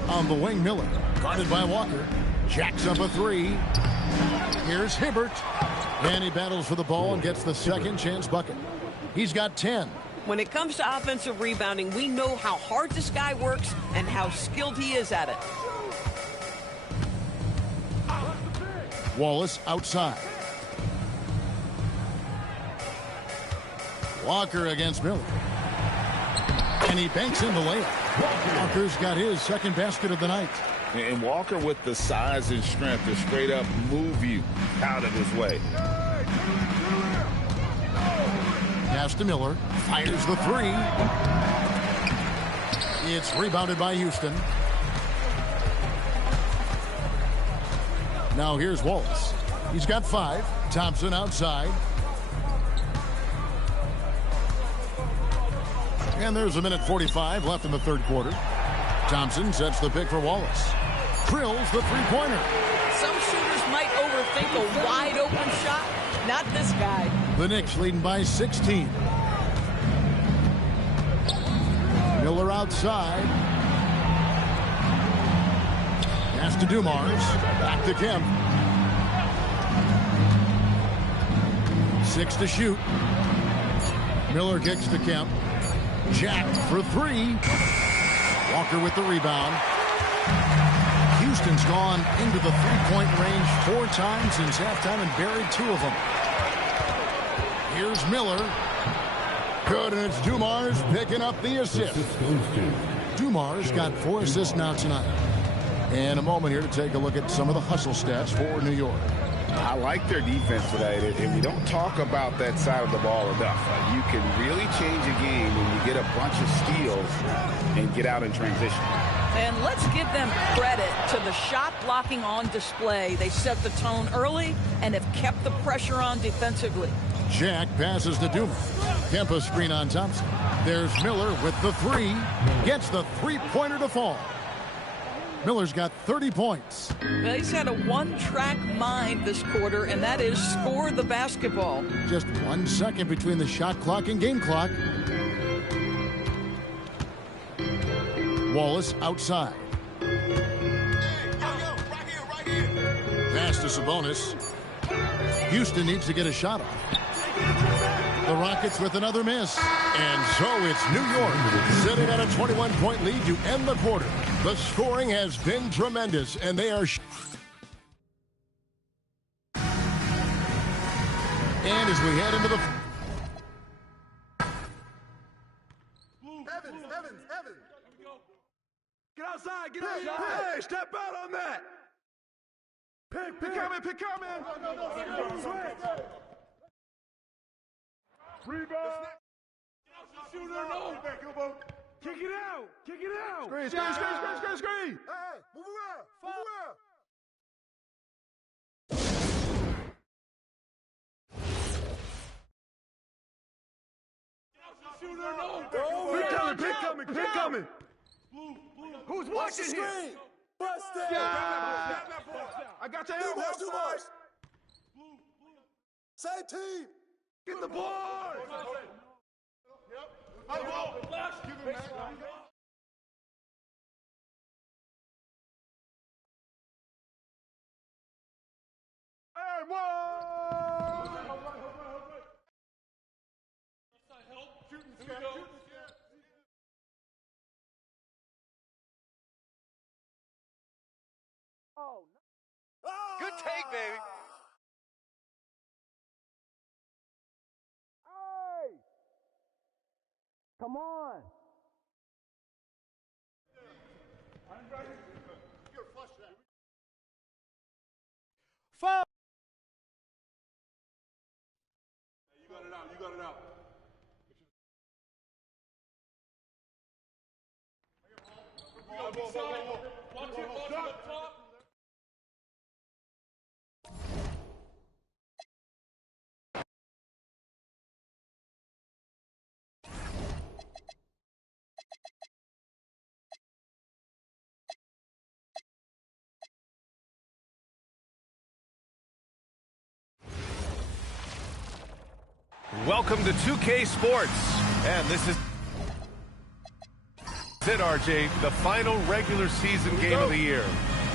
On the wing, Miller. Guarded by Walker. Jacks up a 3. Here's Hibbert. And he battles for the ball and gets the second chance bucket. He's got 10. When it comes to offensive rebounding, we know how hard this guy works and how skilled he is at it. Wallace outside. Walker against Miller. And he banks in the layup. Walker's got his second basket of the night. And Walker with the size and strength to straight up move you out of his way. Pass to Miller. Fires the 3. It's rebounded by Houston. Now here's Wallace. He's got 5. Thompson outside. And there's 1:45 left in the third quarter. Thompson sets the pick for Wallace. Drills the three-pointer. Some shooters might overthink a wide open shot. Not this guy. The Knicks leading by 16. Miller outside. Pass to Dumars. Back to Kemp. 6 to shoot. Miller kicks to Kemp. Jack for 3. Walker with the rebound. Houston's gone into the three-point range 4 times since halftime and buried 2 of them. Here's Miller. Good, and it's Dumars picking up the assist. Dumars got 4 assists now tonight. And a moment here to take a look at some of the hustle stats for New York. I like their defense today, and we don't talk about that side of the ball enough. You can really change a game when you get a bunch of steals and get out in transition. And let's give them credit to the shot blocking on display. They set the tone early and have kept the pressure on defensively. Jack passes to Dumars. Kemp a screen on Thompson. There's Miller with the 3. Gets the three-pointer to fall. Miller's got 30 points. Well, he's had a one-track mind this quarter, and that is score the basketball. Just 1 second between the shot clock and game clock. Wallace outside. Pass to Sabonis. Houston needs to get a shot off. The Rockets with another miss. And so it's New York sitting on a 21-point lead to end the quarter. The scoring has been tremendous, and they are... And as we head into the... Evans. Get outside, get outside. Hey, step out on that. Pick coming. Rebound. Shooter, no. Kick it out. Screen. Hey, move around. Pick coming. Who's watching here? Yeah. I got your help. Same team. Get the board. Hey, whoa! Good take, baby. Hey! Come on! Foul! You got it out. Watch it. Welcome to 2K Sports, and this is it, RJ, the final regular season game of the year.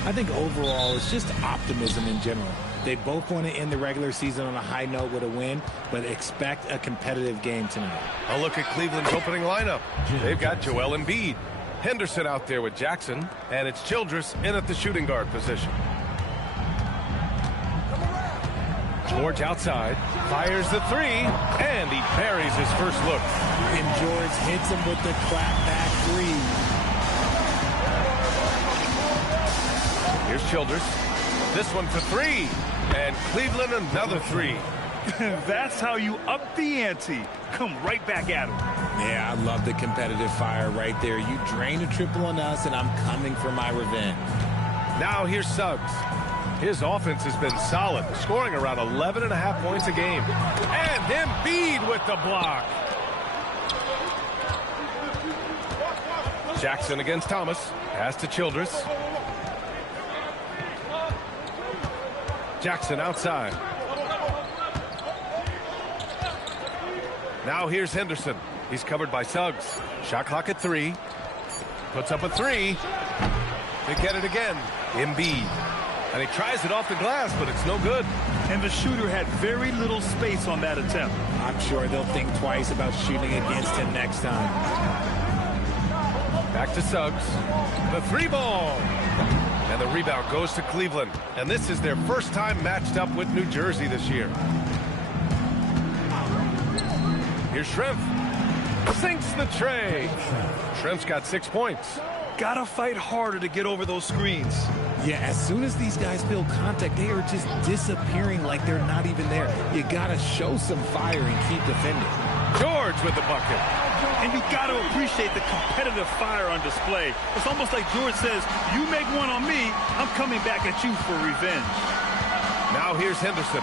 I think overall it's just optimism in general. They both want to end the regular season on a high note with a win, but expect a competitive game tonight. A look at Cleveland's opening lineup. They've got Joel Embiid, Henderson out there with Jackson, and it's Childress in at the shooting guard position. George outside, fires the three, and he buries his first look. And George hits him with the clapback three. Here's Childress. This one for three, and Cleveland another three. That's how you up the ante. Come right back at him. Yeah, I love the competitive fire right there. You drain a triple on us, and I'm coming for my revenge. Now here's Suggs. His offense has been solid, scoring around 11.5 points a game. And Embiid with the block. Jackson against Thomas. Pass to Childress. Jackson outside. Now here's Henderson. He's covered by Suggs. Shot clock at 3. Puts up a 3. They get it again. Embiid. And he tries it off the glass, but it's no good. And the shooter had very little space on that attempt. I'm sure they'll think twice about shooting against him next time. Back to Suggs. The 3-ball. And the rebound goes to Cleveland. And this is their first time matched up with New Jersey this year. Here's Shrimp. Sinks the tray. Shrimp's got 6 points. Gotta fight harder to get over those screens. Yeah, as soon as these guys feel contact, they are just disappearing like they're not even there. You gotta show some fire and keep defending. George with the bucket. And you gotta appreciate the competitive fire on display. It's almost like George says, you make one on me, I'm coming back at you for revenge. Now here's Henderson.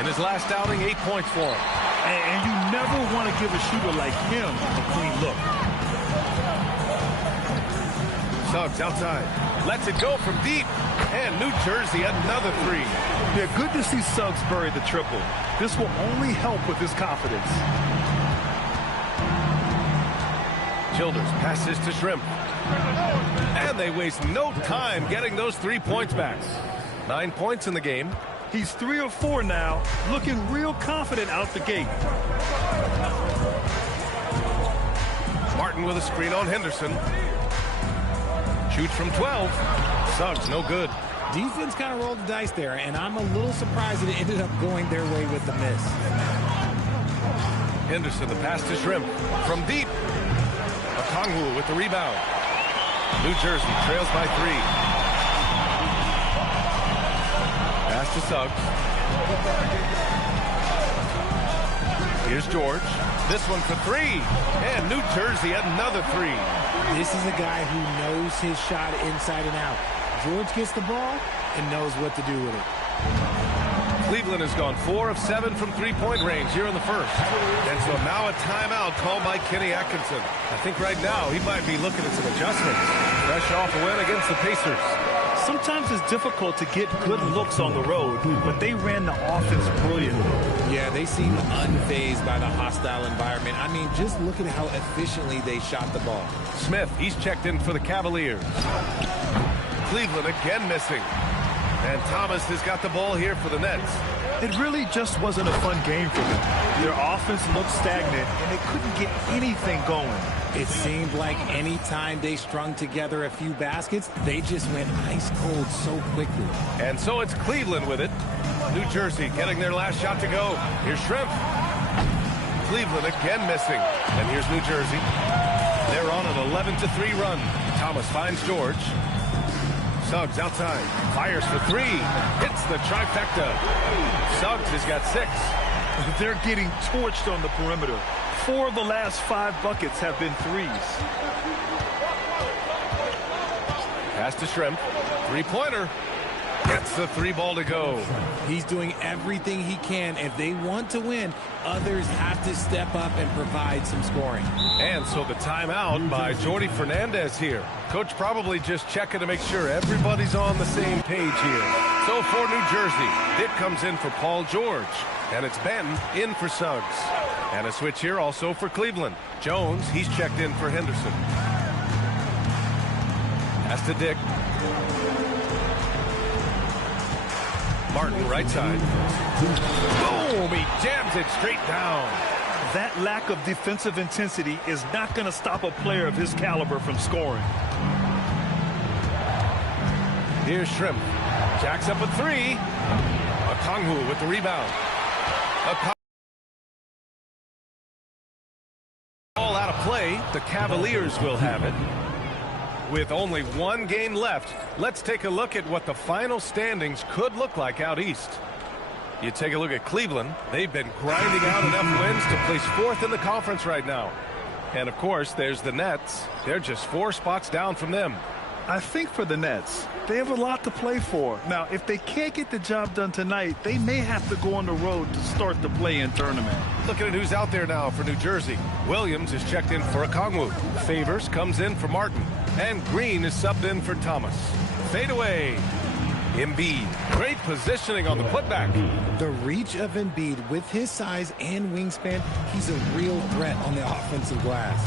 In his last outing, 8 points for him. And you never want to give a shooter like him a clean look. Suggs outside. Lets it go from deep. And New Jersey another 3. Yeah, good to see Suggs bury the triple. This will only help with his confidence. Childers passes to Shrimp. And they waste no time getting those 3 points back. 9 points in the game. He's 3 of 4 now, looking real confident out the gate. Martin with a screen on Henderson. Shoots from 12. Suggs, no good. Defense kind of rolled the dice there, and I'm a little surprised that it ended up going their way with the miss. Henderson, the pass to Shrimp. From deep. Okongwu with the rebound. New Jersey trails by 3. Pass to Suggs. Here's George. This one for 3. And New Jersey another 3. This is a guy who knows his shot inside and out. George gets the ball and knows what to do with it. Cleveland has gone 4 of 7 from three-point range here in the first. And so now a timeout called by Kenny Atkinson. I think right now he might be looking at some adjustments. Fresh off a win against the Pacers. Sometimes it's difficult to get good looks on the road, but they ran the offense brilliantly. Yeah, they seem unfazed by the hostile environment. I mean, just look at how efficiently they shot the ball. Smith, he's checked in for the Cavaliers. Cleveland again missing. And Thomas has got the ball here for the Nets. It really just wasn't a fun game for them. Their offense looked stagnant, and they couldn't get anything going. It seemed like any time they strung together a few baskets, they just went ice cold so quickly. And so it's Cleveland with it. New Jersey getting their last shot to go. Here's Shrimp. Cleveland again missing. And here's New Jersey. They're on an 11-3 run. Thomas finds George. Suggs outside. Fires for three. Hits the trifecta. Suggs has got 6. They're getting torched on the perimeter. 4 of the last 5 buckets have been threes. Pass to Shrimp. Three-pointer. Gets the 3 ball to go. He's doing everything he can. If they want to win, others have to step up and provide some scoring. And so the timeout by Jordi Fernandez here. Coach probably just checking to make sure everybody's on the same page here. So for New Jersey, Dick comes in for Paul George. And it's Benton in for Suggs. And a switch here also for Cleveland. Jones, he's checked in for Henderson. Pass to Dick. Martin, right side. Boom! He jams it straight down. That lack of defensive intensity is not going to stop a player of his caliber from scoring. Here's Shrimp. Jacks up a 3. Okongwu with the rebound. All out of play. The Cavaliers will have it. With only 1 game left, let's take a look at what the final standings could look like out east. You take a look at Cleveland. They've been grinding out enough wins to place 4th in the conference right now. And, of course, there's the Nets. They're just 4 spots down from them. I think for the Nets, they have a lot to play for. Now, if they can't get the job done tonight, they may have to go on the road to start the play-in tournament. Looking at who's out there now for New Jersey. Williams is checked in for Okongwu. Favors comes in for Martin. And Green is subbed in for Thomas. Fade away. Embiid. Great positioning on the putback. The reach of Embiid with his size and wingspan, he's a real threat on the offensive glass.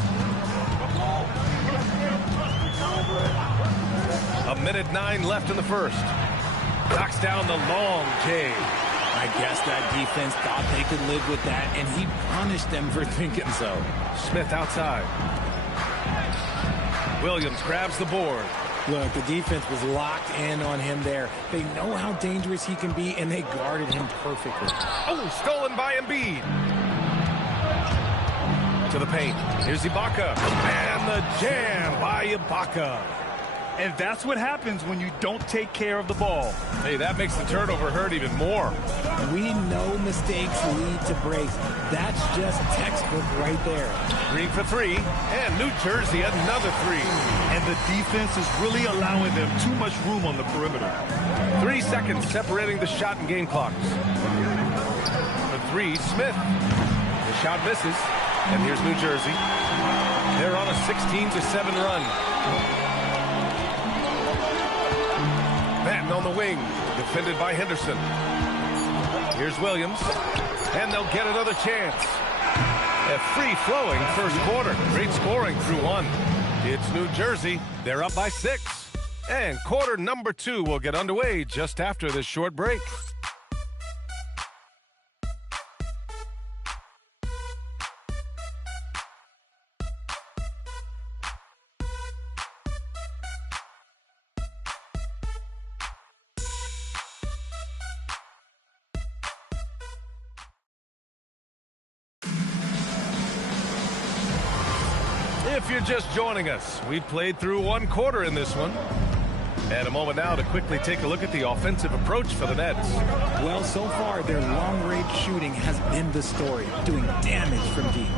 1:09 left in the first. Knocks down the long J. I guess that defense thought they could live with that, and he punished them for thinking so. Smith outside. Williams grabs the board. Look, the defense was locked in on him there. They know how dangerous he can be, and they guarded him perfectly. Oh, stolen by Embiid. To the paint. Here's Ibaka. And the jam by Ibaka. And that's what happens when you don't take care of the ball. Hey, that makes the turnover hurt even more. We know mistakes lead to breaks. That's just textbook right there. Green for 3. And New Jersey another 3. And the defense is really allowing them too much room on the perimeter. 3 seconds separating the shot and game clocks. The 3, Smith. The shot misses. And here's New Jersey. They're on a 16-7 run. Benton on the wing, defended by Henderson. Here's Williams, and they'll get another chance. A free-flowing first quarter. Great scoring through 1. It's New Jersey. They're up by 6. And quarter number 2 will get underway just after this short break. If you're just joining us, we've played through 1 quarter in this one. And a moment now to quickly take a look at the offensive approach for the Nets. Well, so far, their long-range shooting has been the story, doing damage from deep.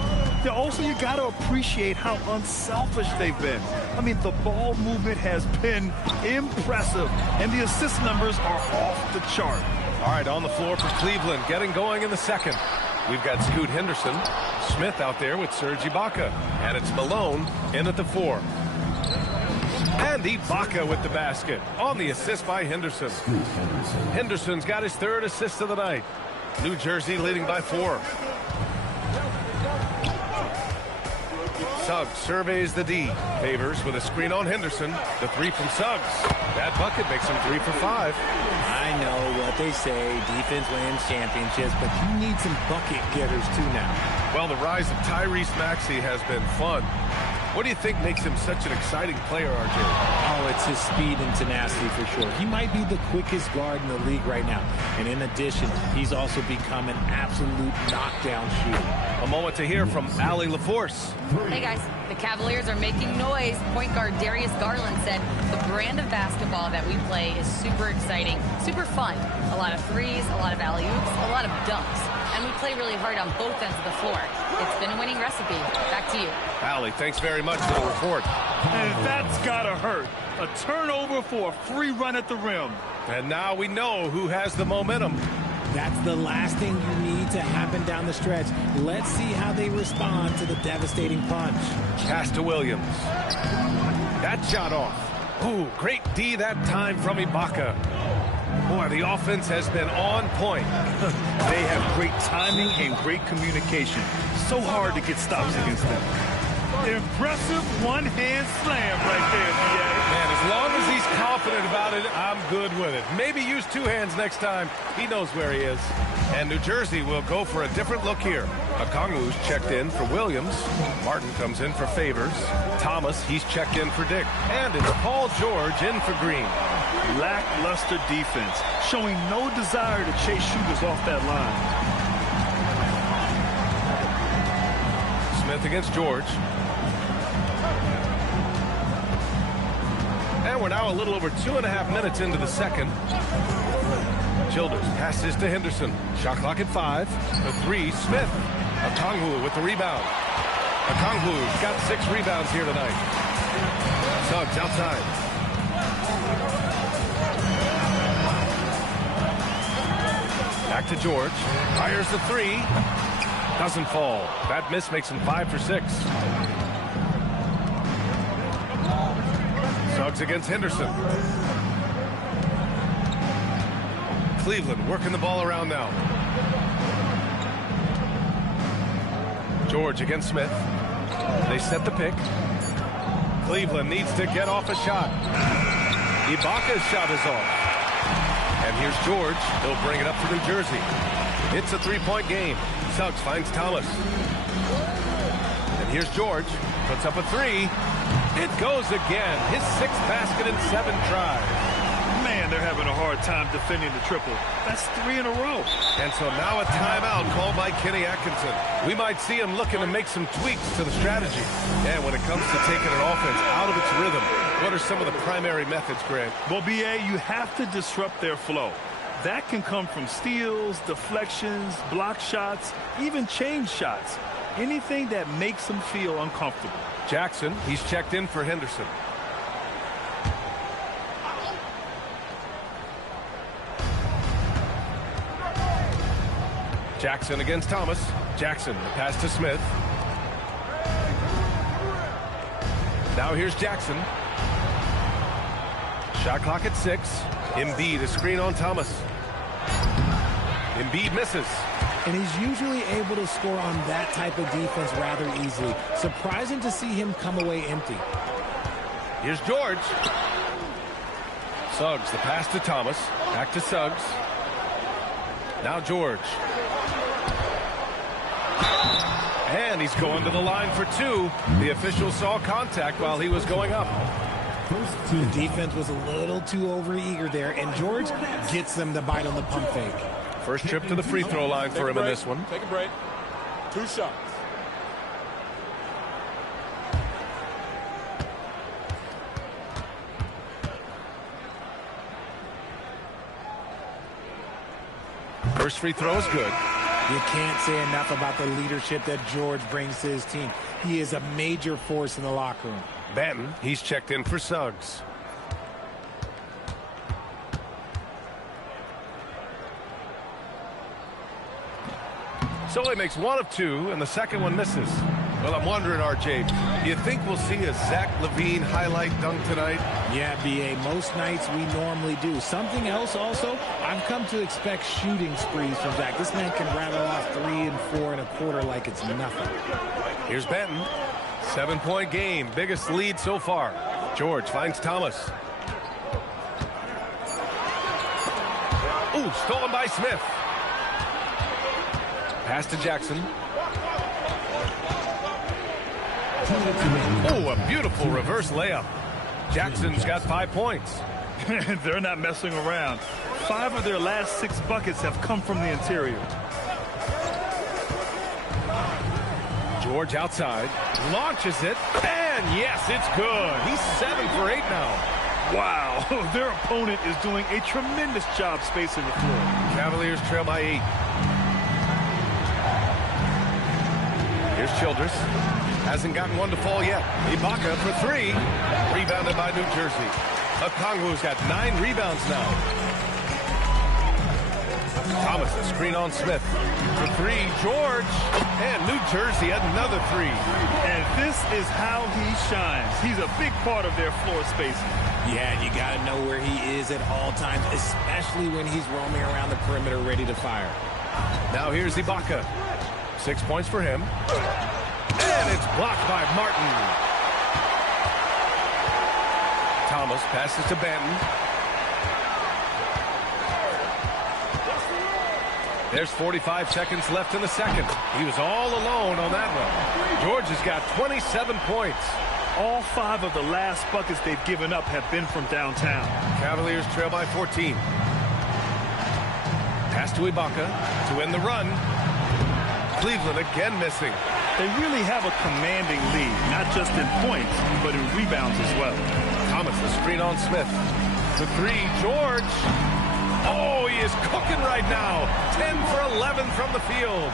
Yeah, also, you got to appreciate how unselfish they've been. I mean, the ball movement has been impressive, and the assist numbers are off the chart. All right, on the floor for Cleveland, getting going in the second. We've got Scoot Henderson, Smith out there with Serge Ibaka, and it's Malone in at the 4. And Ibaka with the basket on the assist by Henderson. Henderson's got his 3rd assist of the night. New Jersey leading by 4. Suggs surveys the D. Favors with a screen on Henderson. The 3 from Suggs. That bucket makes him 3 for 5. I know what they say, defense wins championships, but you need some bucket getters too now. Well, the rise of Tyrese Maxey has been fun. What do you think makes him such an exciting player, RJ? Oh, it's his speed and tenacity for sure. He might be the quickest guard in the league right now. And in addition, he's also become an absolute knockdown shooter. A moment to hear from Allie LaForce. Hey, guys. The Cavaliers are making noise. Point guard Darius Garland said the brand of basketball that we play is super exciting, super fun. A lot of threes, a lot of alley-oops, a lot of dunks. And we play really hard on both ends of the floor. It's been a winning recipe. Back to you. Allie, thanks very much for the report. And that's gotta hurt. A turnover for a free run at the rim. And now we know who has the momentum. That's the last thing you need to happen down the stretch. Let's see how they respond to the devastating punch. Pass to Williams. That shot off. Ooh, great D that time from Ibaka. Boy, the offense has been on point. They have great timing and great communication. So hard to get stops against them. Impressive one-hand slam right there, BA. Man, as long as he's confident about it, I'm good with it. Maybe use 2 hands next time. He knows where he is. And New Jersey will go for a different look here. Okongwu's checked in for Williams. Martin comes in for Favors. Thomas, he's checked in for Dick. And it's Paul George in for Green. Lackluster defense, showing no desire to chase shooters off that line. Smith against George. And we're now a little over 2.5 minutes into the second. Childers passes to Henderson. Shot clock at 5. The 3, Smith. Okongwu with the rebound. Okongwu's got 6 rebounds here tonight. Suggs outside. Back to George. Fires the 3. Doesn't fall. That miss makes him 5 for 6. Suggs against Henderson. Cleveland working the ball around now. George against Smith. They set the pick. Cleveland needs to get off a shot. Ibaka's shot is off. And here's George. He'll bring it up for New Jersey. It's a 3-point game. Suggs finds Thomas. And here's George. Puts up a 3. It goes again. His 6th basket in 7 tries. Man, they're having a hard time defending the triple. That's 3 in a row. And so now a timeout called by Kenny Atkinson. We might see him looking to make some tweaks to the strategy. And when it comes to taking an offense out of its rhythm, what are some of the primary methods, Grant? Well, BA, you have to disrupt their flow. That can come from steals, deflections, block shots, even change shots. Anything that makes them feel uncomfortable. Jackson, he's checked in for Henderson. Jackson against Thomas. Jackson, the pass to Smith. Now here's Jackson. Shot clock at 6. Embiid, a screen on Thomas. Embiid misses. And he's usually able to score on that type of defense rather easily. Surprising to see him come away empty. Here's George. Suggs, the pass to Thomas. Back to Suggs. Now George. And he's going to the line for 2. The official saw contact while he was going up. The defense was a little too overeager there, and George gets them to bite on the pump fake. First trip to the free throw line for him in this one. Take a break. 2 shots. First free throw is good. You can't say enough about the leadership that George brings to his team. He is a major force in the locker room. Banton, he's checked in for Suggs. So he makes one of two, and the second one misses. Well, I'm wondering, RJ, do you think we'll see a Zach LaVine highlight dunk tonight? Yeah, B.A., most nights we normally do. Something else also, I've come to expect shooting sprees from Zach. This man can rattle off 3 and 4 and a quarter like it's nothing. Here's Benton. 7-point game, biggest lead so far. George finds Thomas. Ooh, stolen by Smith. Pass to Jackson. Oh, a beautiful reverse layup. Jackson's got 5 points. They're not messing around. 5 of their last 6 buckets have come from the interior. George outside, launches it, and yes, it's good. He's 7 for 8 now. Wow, their opponent is doing a tremendous job spacing the floor. Cavaliers trail by 8. Here's Childress. Hasn't gotten one to fall yet. Ibaka for 3. Rebounded by New Jersey. Okongwu's got 9 rebounds now. Thomas, a screen on Smith. For 3, George. And New Jersey, another 3. And this is how he shines. He's a big part of their floor spacing. Yeah, and you got to know where he is at all times, especially when he's roaming around the perimeter ready to fire. Now here's Ibaka. 6 points for him. And it's blocked by Martin. Thomas passes to Banton. There's 45 seconds left in the second. He was all alone on that one. George has got 27 points. All 5 of the last buckets they've given up have been from downtown. Cavaliers trail by 14. Pass to Ibaka to end the run. Cleveland again missing. They really have a commanding lead, not just in points, but in rebounds as well. Thomas, the screen on Smith. For 3, George. Oh, he is cooking right now. 10 for 11 from the field.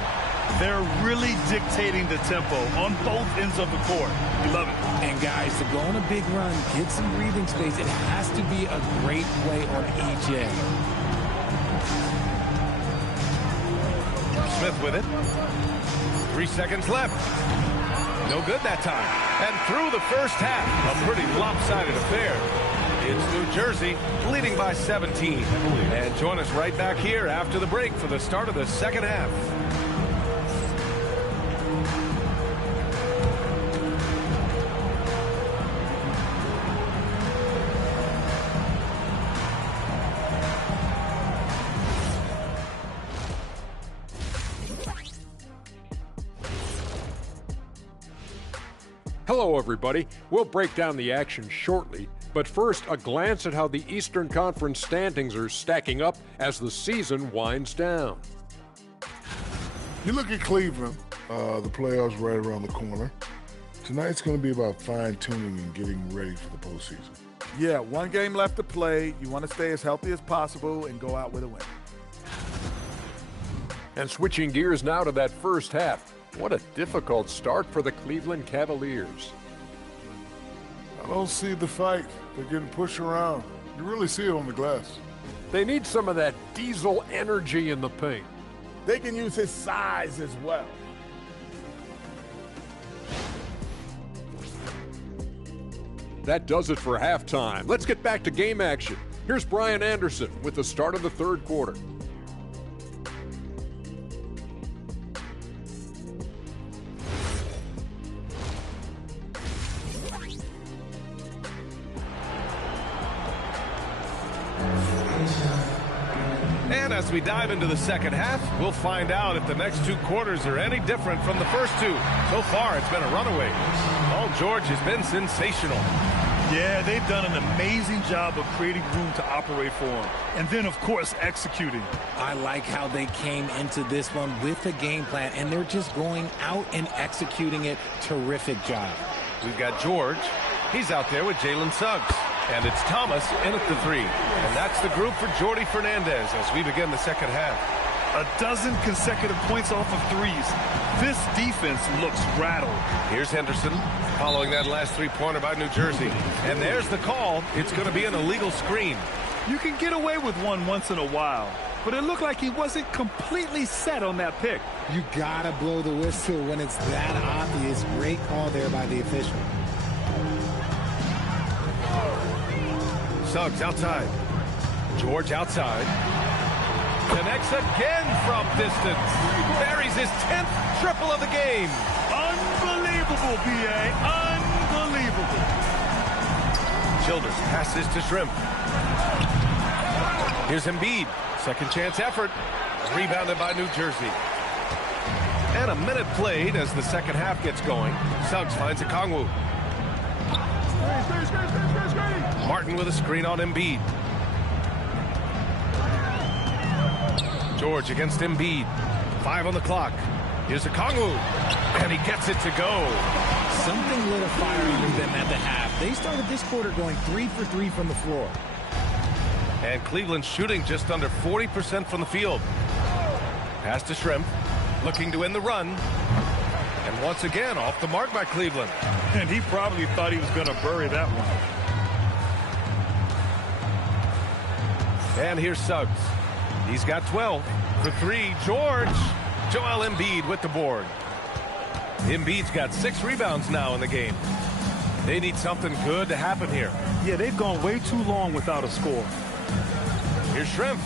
They're really dictating the tempo on both ends of the court. You love it. And guys, to go on a big run, get some breathing space, it has to be a great play on each end. Smith with it. 3 seconds left. No good that time. And through the first half, a pretty lopsided affair. It's New Jersey leading by 17. And join us right back here after the break for the start of the second half. Hello, everybody. We'll break down the action shortly, but first, a glance at how the Eastern Conference standings are stacking up as the season winds down. You look at Cleveland, the playoffs right around the corner. Tonight's going to be about fine-tuning and getting ready for the postseason. Yeah, 1 game left to play. You want to stay as healthy as possible and go out with a win. And switching gears now to that first half. What a difficult start for the Cleveland Cavaliers. I don't see the fight. They're getting pushed around. You really see it on the glass. They need some of that diesel energy in the paint. They can use his size as well. That does it for halftime. Let's get back to game action. Here's Brian Anderson with the start of the third quarter. And as we dive into the second half, we'll find out if the next 2 quarters are any different from the first 2. So far, it's been a runaway. Paul George has been sensational. Yeah, they've done an amazing job of creating room to operate for him. And then, of course, executing. I like how they came into this one with a game plan, and they're just going out and executing it. Terrific job. We've got George. He's out there with Jalen Suggs. And it's Thomas in at the 3. And that's the group for Jordi Fernandez as we begin the second half. 12 consecutive points off of threes. This defense looks rattled. Here's Henderson following that last 3-pointer by New Jersey. And there's the call. It's going to be an illegal screen. You can get away with one once in a while, but it looked like he wasn't completely set on that pick. You gotta blow the whistle when it's that obvious. Great call there by the official. Suggs outside. George outside. Connects again from distance. Buries his 10th triple of the game. Unbelievable, B.A. Unbelievable. Childers passes to Shrimp. Here's Embiid. Second chance effort. Rebounded by New Jersey. And a minute played as the second half gets going. Suggs finds a Kongwu. Martin with a screen on Embiid. George against Embiid. 5 on the clock. Here's a Kongwu. And he gets it to go. Something lit a fire under them at the half. They started this quarter going 3 for 3 from the floor. And Cleveland shooting just under 40% from the field. Pass to Shrimp. Looking to win the run. And once again, off the mark by Cleveland. And he probably thought he was going to bury that one. And here's Suggs. He's got 12 for 3. George. Joel Embiid with the board. Embiid's got 6 rebounds now in the game. They need something good to happen here. Yeah, they've gone way too long without a score. Here's Shrimp.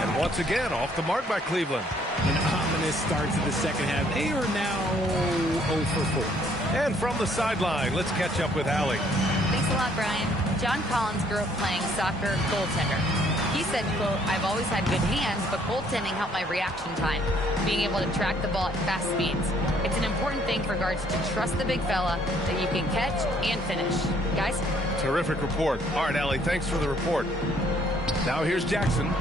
And once again, off the mark by Cleveland. An ominous start to the second half. They are now 0 for 4. And from the sideline, let's catch up with Allie. Thanks a lot, Brian. John Collins grew up playing soccer goaltender. He said, quote, I've always had good hands, but goaltending helped my reaction time, being able to track the ball at fast speeds. It's an important thing for guards to trust the big fella that you can catch and finish. Guys? Terrific report. All right, Allie, thanks for the report. Now here's Jackson.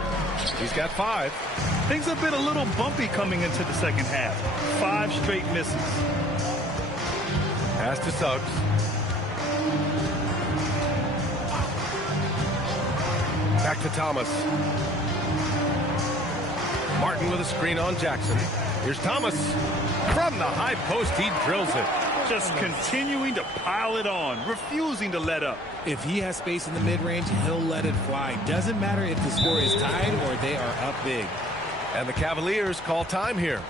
He's got 5. Things have been a little bumpy coming into the second half. 5 straight misses. Pass to Suggs. Back to Thomas. Martin with a screen on Jackson. Here's Thomas. From the high post, he drills it. Just continuing to pile it on, refusing to let up. If he has space in the mid-range, he'll let it fly. Doesn't matter if the score is tied or they are up big. And the Cavaliers call time here.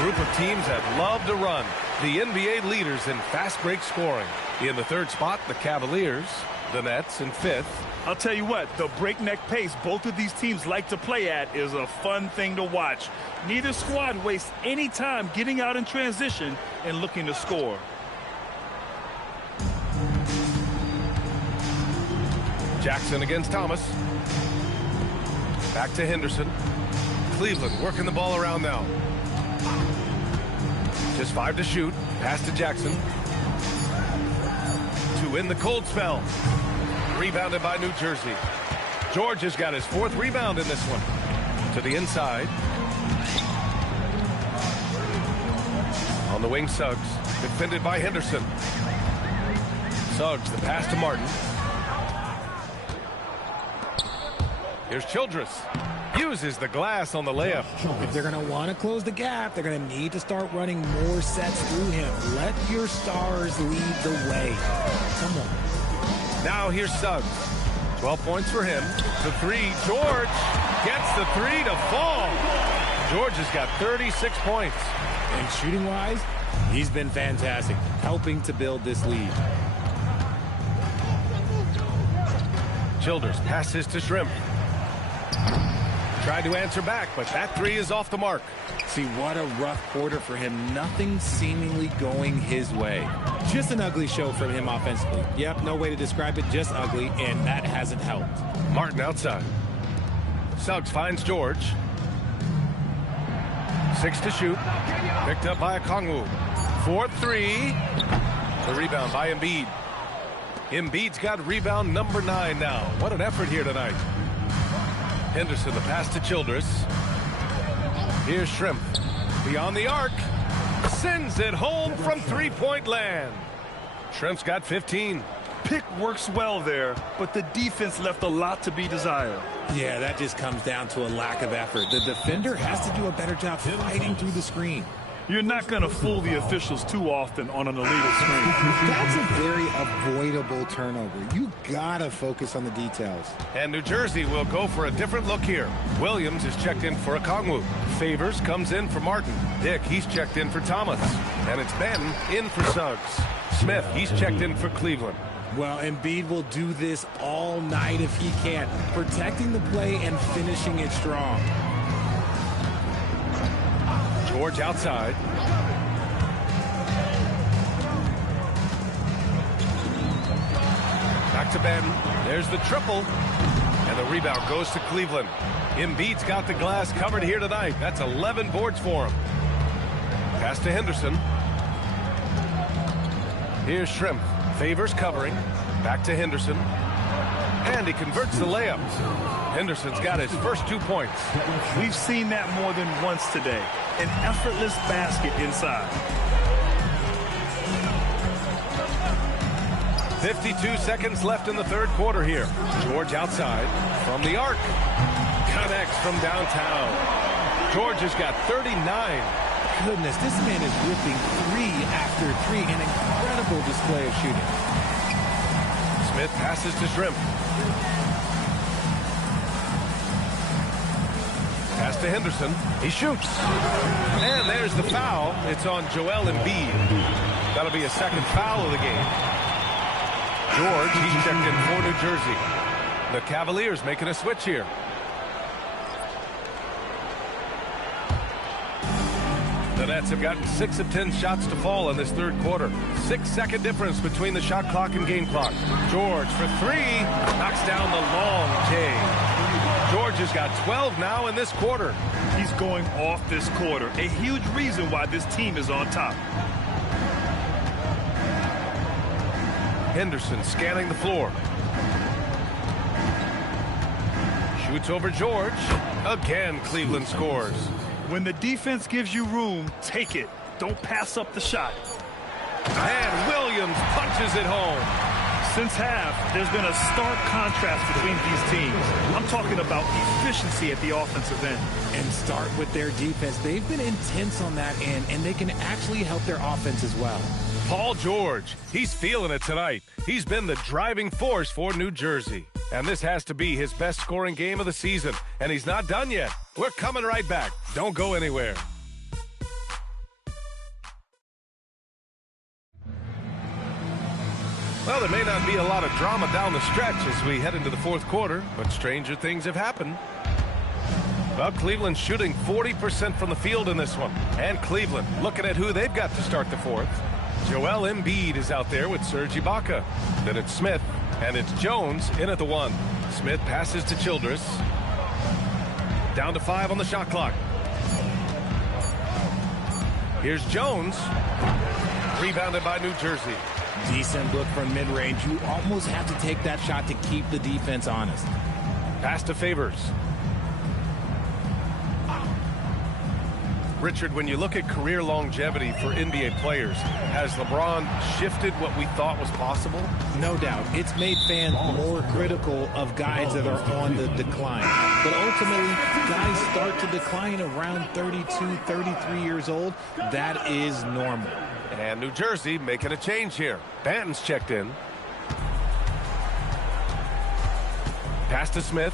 Group of teams that love to run. The NBA leaders in fast break scoring. In the third spot, the Cavaliers. The Nets in 5th. I'll tell you what, the breakneck pace both of these teams like to play at is a fun thing to watch. Neither squad wastes any time getting out in transition and looking to score. Jackson against Thomas. Back to Henderson. Cleveland working the ball around now. Just 5 to shoot. Pass to Jackson. To win the cold spell. Rebounded by New Jersey. George has got his 4th rebound in this one. To the inside. On the wing, Suggs. Defended by Henderson. Suggs, the pass to Martin. Here's Childress. Uses the glass on the layup. If they're going to want to close the gap, they're going to need to start running more sets through him. Let your stars lead the way. Come on. Now here's Suggs. 12 points for him. The three, George gets the three to fall. George has got 36 points. And shooting-wise, he's been fantastic, helping to build this lead. Childers passes to Shrimp. Tried to answer back, but that three is off the mark. See, what a rough quarter for him. Nothing seemingly going his way. Just an ugly show from him offensively. Yep, no way to describe it, just ugly, and that hasn't helped. Martin outside. Suggs finds George. 6 to shoot. Picked up by Okongwu. 4-3. The rebound by Embiid. Embiid's got rebound number 9 now. What an effort here tonight. Henderson, the pass to Childress. Here's Shrimp. Beyond the arc. Sends it home from three-point land. Shrimp's got 15. Pick works well there, but the defense left a lot to be desired. Yeah, that just comes down to a lack of effort. The defender has to do a better job fighting through the screen. You're not going to fool the officials too often on an illegal screen. That's a very avoidable turnover. You gotta focus on the details. And New Jersey will go for a different look here. Williams is checked in for Okongwu. Favors comes in for Martin. Dick, he's checked in for Thomas. And it's Benton in for Suggs. Smith, he's checked in for Cleveland. Well, Embiid will do this all night if he can, protecting the play and finishing it strong. George outside. Back to Ben. There's the triple. And the rebound goes to Cleveland. Embiid's got the glass covered here tonight. That's 11 boards for him. Pass to Henderson. Here's Shrimp. Favors covering. Back to Henderson. And he converts the layup. Henderson's got his first 2 points. We've seen that more than once today. An effortless basket inside. 52 seconds left in the third quarter here. George outside from the arc. Connects from downtown. George has got 39. Goodness, this man is ripping 3 after 3. An incredible display of shooting. Smith passes to Shrimp. Pass to Henderson. He shoots. And there's the foul. It's on Joel Embiid. That'll be a second foul of the game. George, he's checked in for New Jersey. The Cavaliers making a switch here. The Nets have gotten 6 of 10 shots to fall in this third quarter. 6-second difference between the shot clock and game clock. George for 3. Knocks down the long J. George has got 12 now in this quarter. He's going off this quarter. A huge reason why this team is on top. Henderson scanning the floor. Shoots over George. Again, Cleveland scores. When the defense gives you room, take it. Don't pass up the shot. And Williams punches it home. Since half, there's been a stark contrast between these teams. I'm talking about efficiency at the offensive end. And start with their defense. They've been intense on that end, and they can actually help their offense as well. Paul George, he's feeling it tonight. He's been the driving force for New Jersey. And this has to be his best scoring game of the season. And he's not done yet. We're coming right back. Don't go anywhere. Well, there may not be a lot of drama down the stretch as we head into the fourth quarter, but stranger things have happened. Well, Cleveland's shooting 40% from the field in this one. And Cleveland looking at who they've got to start the fourth. Joel Embiid is out there with Serge Ibaka. Then it's Smith, and it's Jones in at the 1. Smith passes to Childress. Down to 5 on the shot clock. Here's Jones. Rebounded by New Jersey. Decent look from mid-range. You almost have to take that shot to keep the defense honest. Pass to Favors. Richard, when you look at career longevity for NBA players, has LeBron shifted what we thought was possible? No doubt. It's made fans more critical of guys that are on the decline. But ultimately, guys start to decline around 32, 33 years old. That is normal. And New Jersey making a change here. Banton's checked in. Pass to Smith.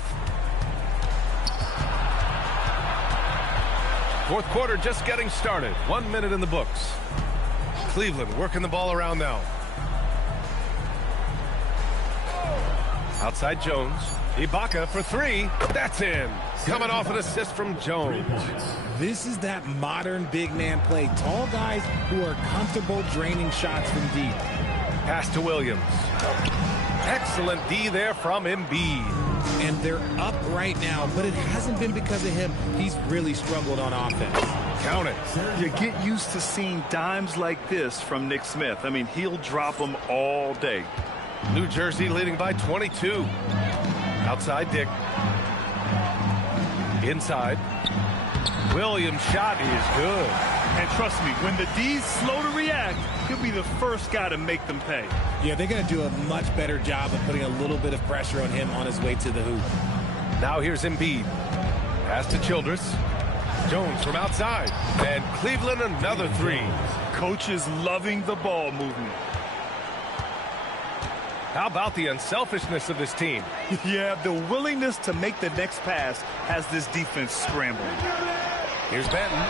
Fourth quarter just getting started. 1 minute in the books. Cleveland working the ball around now. Outside Jones. Ibaka for three. That's in. Coming off an assist from Jones. This is that modern big man play. Tall guys who are comfortable draining shots from deep. Pass to Williams. Excellent D there from Embiid. And they're up right now, but it hasn't been because of him. He's really struggled on offense. Count it. You get used to seeing dimes like this from Nick Smith. I mean, he'll drop them all day. New Jersey leading by 22. Outside Dick. Inside. Williams' shot is good. And trust me, when the D's slow to react, he'll be the first guy to make them pay. Yeah, they're going to do a much better job of putting a little bit of pressure on him on his way to the hoop. Now here's Embiid. Pass to Childress. Jones from outside. And Cleveland another three. Coach is loving the ball movement. How about the unselfishness of this team? Yeah, the willingness to make the next pass has this defense scrambling. Here's Benton.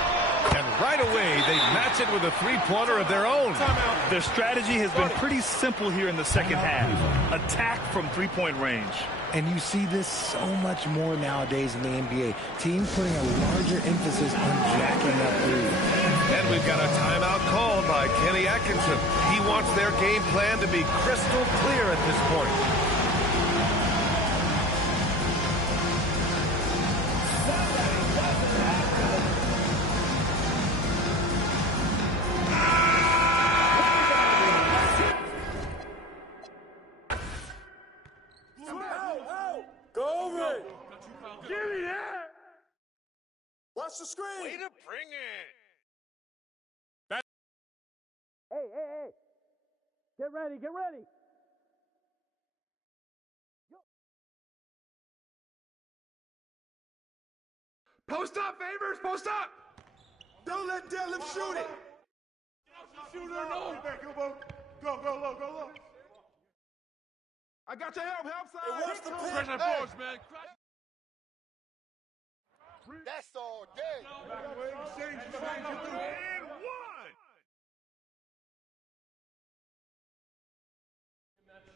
And right away, they match it with a three-pointer of their own. Their strategy has been pretty simple here in the second half. Attack from three-point range. And you see this so much more nowadays in the NBA. Teams putting a larger emphasis on jacking up threes. And we've got a timeout called by Kenny Atkinson. He wants their game plan to be crystal clear at this point. Watch the screen. Way to bring it. Hey. Get ready. Go. Post up, Favors. Post up. Don't let Deadlift shoot it. Shoot it low. Go low. I got your help side. Hey, watch the pitch. Pressure force, man. That's all day. And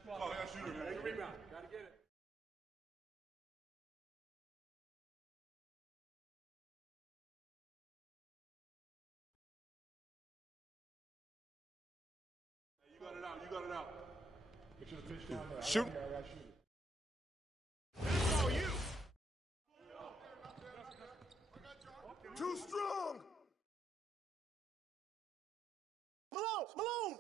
one. Oh, I got shooter, man. Rebound. Gotta get it. You got it out. Get your pitch down there. Shoot. Too strong! Malone!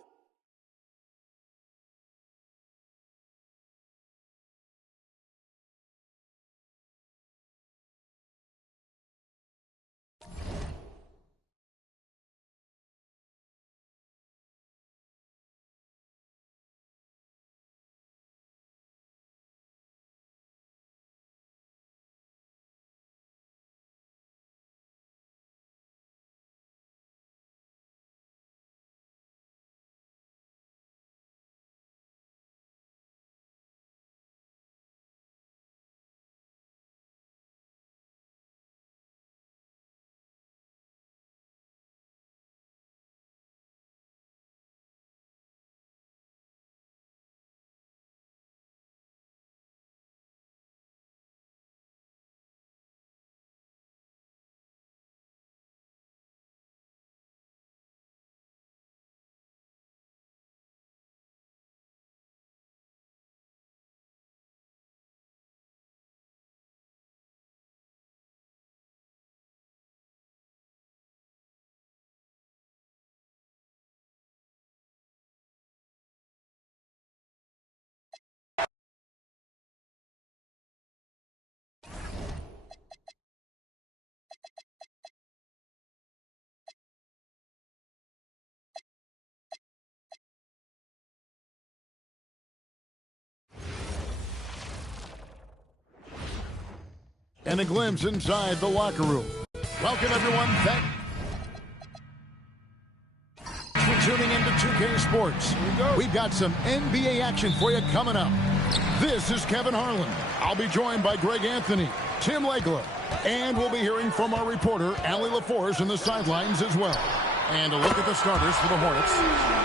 And a glimpse inside the locker room. Welcome, everyone. Thanks for tuning into 2K Sports. We've got some NBA action for you coming up. This is Kevin Harlan. I'll be joined by Greg Anthony, Tim Legler, and we'll be hearing from our reporter, Allie LaForce, in the sidelines as well. And a look at the starters for the Hornets.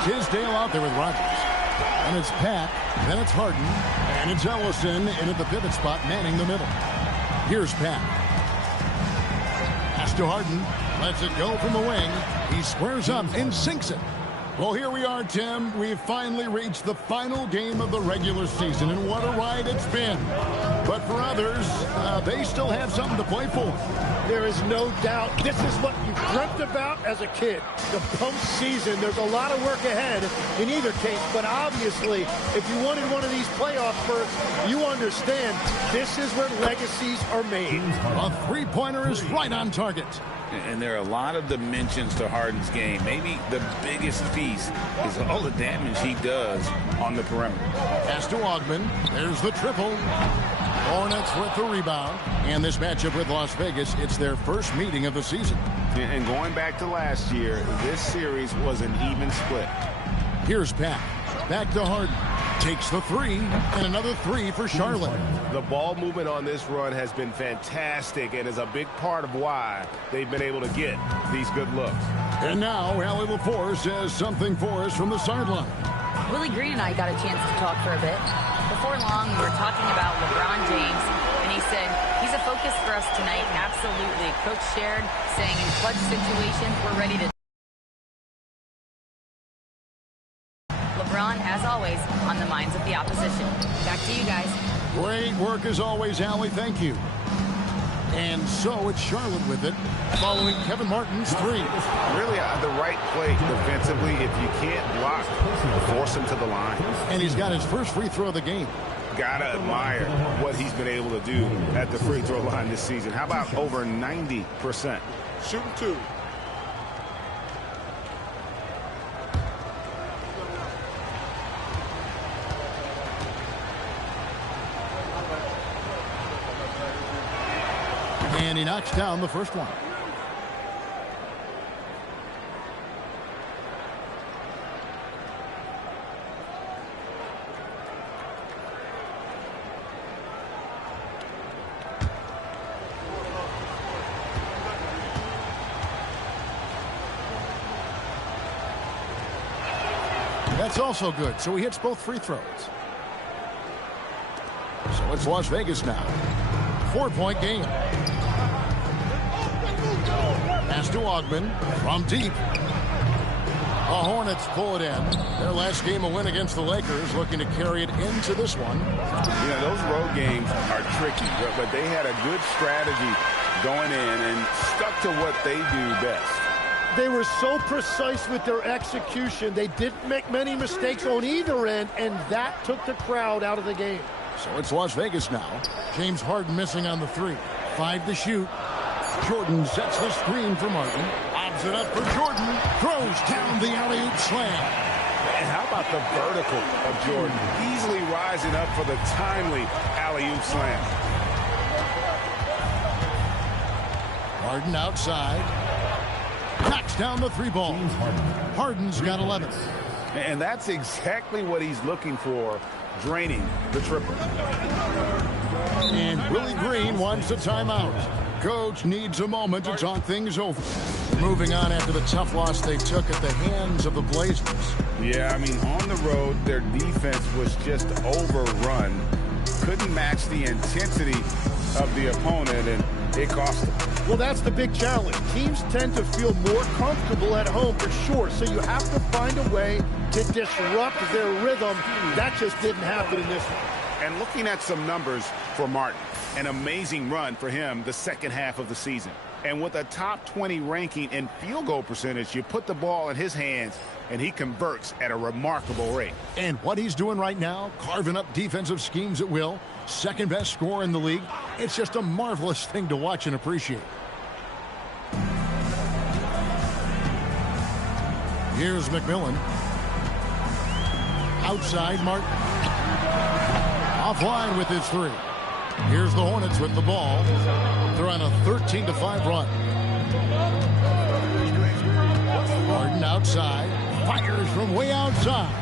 Tisdale out there with Rogers. And it's Pat, then it's Harden, and it's Ellison in at the pivot spot, manning the middle. Here's Pat. Pass to Harden. Lets it go from the wing. He squares up and sinks it. Well, here we are, Tim. We've finally reached the final game of the regular season, and what a ride it's been. But for others, they still have something to play for. There is no doubt this is what you dreamt about as a kid. The postseason, there's a lot of work ahead in either case, but obviously, if you wanted one of these playoff berths, you understand this is where legacies are made. A three-pointer is right on target. And there are a lot of dimensions to Harden's game. Maybe the biggest piece is all the damage he does on the perimeter. Pass to Ogman. There's the triple. Hornets with the rebound. And this matchup with Las Vegas, it's their first meeting of the season. And going back to last year, this series was an even split. Here's Pat. Back to Harden. Takes the three, and another three for Charlotte. The ball movement on this run has been fantastic and is a big part of why they've been able to get these good looks. And now, Allie LaForce has something for us from the sideline. Willie Green and I got a chance to talk for a bit. Before long, we were talking about LeBron James, and he said, he's a focus for us tonight, absolutely. Coach shared, saying in clutch situations, we're ready to... LeBron, as always, on the minds of the opposition. Back to you guys. Great work as always, Allie. Thank you. And so it's Charlotte with it, following Kevin Martin's three. Really the right play defensively. If you can't block, force him to the line. And he's got his first free throw of the game. Gotta admire what he's been able to do at the free throw line this season. How about over 90%? Shooting two. And he knocks down the first one. That's also good. So he hits both free throws. So it's Las Vegas now. 4-point game. Pass to Ogman from deep. The Hornets pull it in. Their last game a win against the Lakers, looking to carry it into this one. Yeah, those road games are tricky, but they had a good strategy going in and stuck to what they do best. They were so precise with their execution. They didn't make many mistakes on either end, and that took the crowd out of the game. So it's Las Vegas now. James Harden missing on the three. 5 to shoot. Jordan sets the screen for Martin. Lobs it up for Jordan. Throws down the alley-oop slam. And how about the vertical of Jordan? Easily rising up for the timely alley-oop slam. Harden outside. Knocks down the three ball. Harden's got 11. And that's exactly what he's looking for, draining the triple. And Willie Green wants a timeout. Coach needs a moment to talk things over. Moving on after the tough loss they took at the hands of the Blazers. Yeah, I mean, on the road, their defense was just overrun. Couldn't match the intensity of the opponent, and it cost them. Well, that's the big challenge. Teams tend to feel more comfortable at home for sure, so you have to find a way to disrupt their rhythm. That just didn't happen in this one. And looking at some numbers for Martin, an amazing run for him the second half of the season. And with a top 20 ranking in field goal percentage, you put the ball in his hands, and he converts at a remarkable rate. And what he's doing right now, carving up defensive schemes at will, second best scorer in the league. It's just a marvelous thing to watch and appreciate. Here's McMillan. Outside Martin. Offline with his three. Here's the Hornets with the ball. They're on a 13-5 run. Harden outside. Fires from way outside.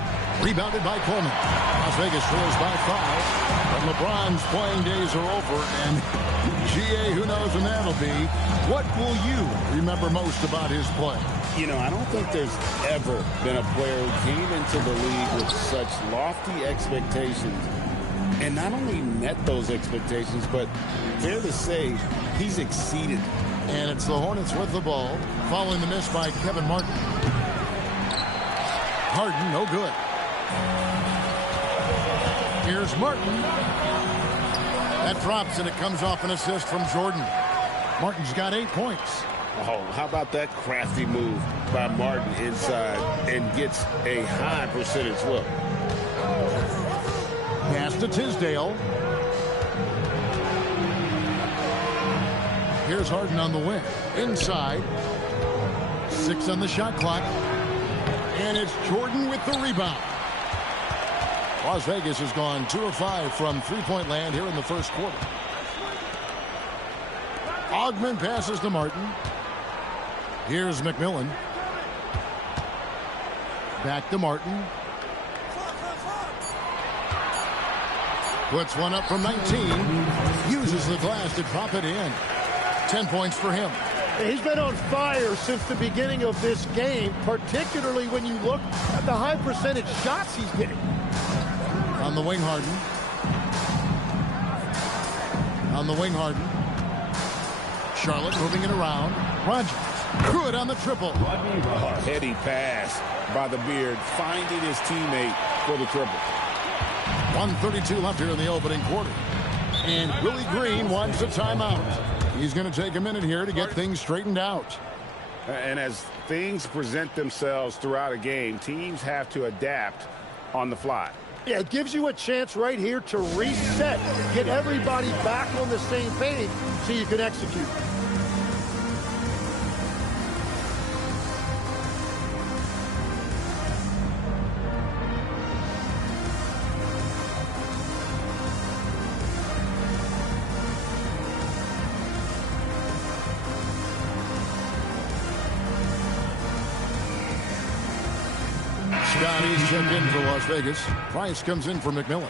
Rebounded by Coleman. Las Vegas trails by 5. But LeBron's playing days are over, and GA, who knows when that'll be. What will you remember most about his play? You know, I don't think there's ever been a player who came into the league with such lofty expectations and not only met those expectations, but fair to say, he's exceeded. And it's the Hornets with the ball, following the miss by Kevin Martin. Harden, no good. Here's Martin. That drops, and it comes off an assist from Jordan. Martin's got 8 points. Oh, how about that crafty move by Martin inside and gets a high percentage look. Pass to Tisdale. Here's Harden on the wing. Inside. 6 on the shot clock. And it's Jordan with the rebound. Las Vegas has gone 2 of 5 from three-point land here in the first quarter. Ogman passes to Martin. Here's McMillan. Back to Martin. Puts one up from 19. Uses the glass to drop it in. 10 points for him. He's been on fire since the beginning of this game, particularly when you look at the high percentage shots he's getting. On the wing, Harden. On the wing, Harden. Charlotte moving it around. Rogers. Good on the triple. A heady pass by the Beard, finding his teammate for the triple. 1:32 left here in the opening quarter. And Willie Green wants a timeout. He's going to take a minute here to get things straightened out. And as things present themselves throughout a game, teams have to adapt on the fly. Yeah, it gives you a chance right here to reset, get everybody back on the same page so you can execute. Scotty's checked in for Las Vegas. Price comes in for McMillan.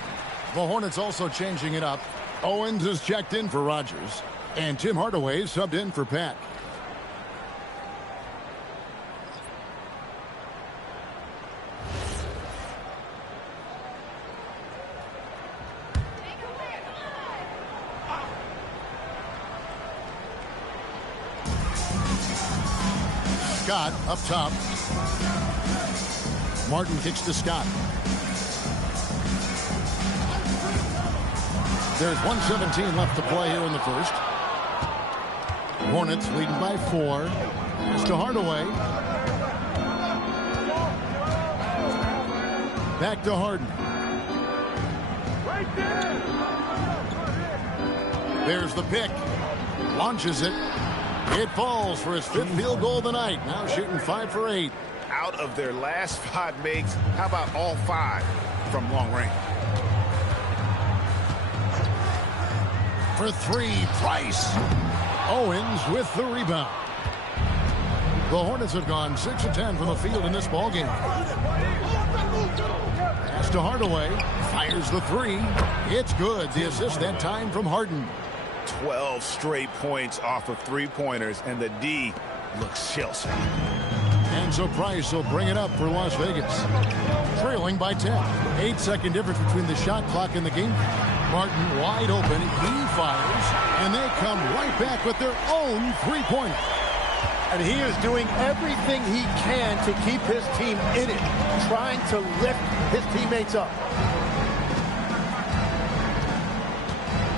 The Hornets also changing it up. Owens is checked in for Rogers. And Tim Hardaway subbed in for Pack. Scott up top. Martin kicks to Scott. There's 1:17 left to play here in the first. Hornets leading by 4. Pass to Hardaway. Back to Harden. There's the pick. Launches it. It falls for his 5th field goal of the night. Now shooting 5 for 8. Out of their last 5 makes, how about all 5 from long range? For 3, Price. Owens with the rebound. The Hornets have gone 6 of 10 from the field in this ballgame. Pass to Hardaway. Fires the 3. It's good. The assist that time from Harden. 12 straight points off of 3-pointers, and the D looks shell-shocked. And so Price will bring it up for Las Vegas. Trailing by 10. 8-second difference between the shot clock and the game. Martin wide open. He fires. And they come right back with their own 3-pointer. And he is doing everything he can to keep his team in it, trying to lift his teammates up.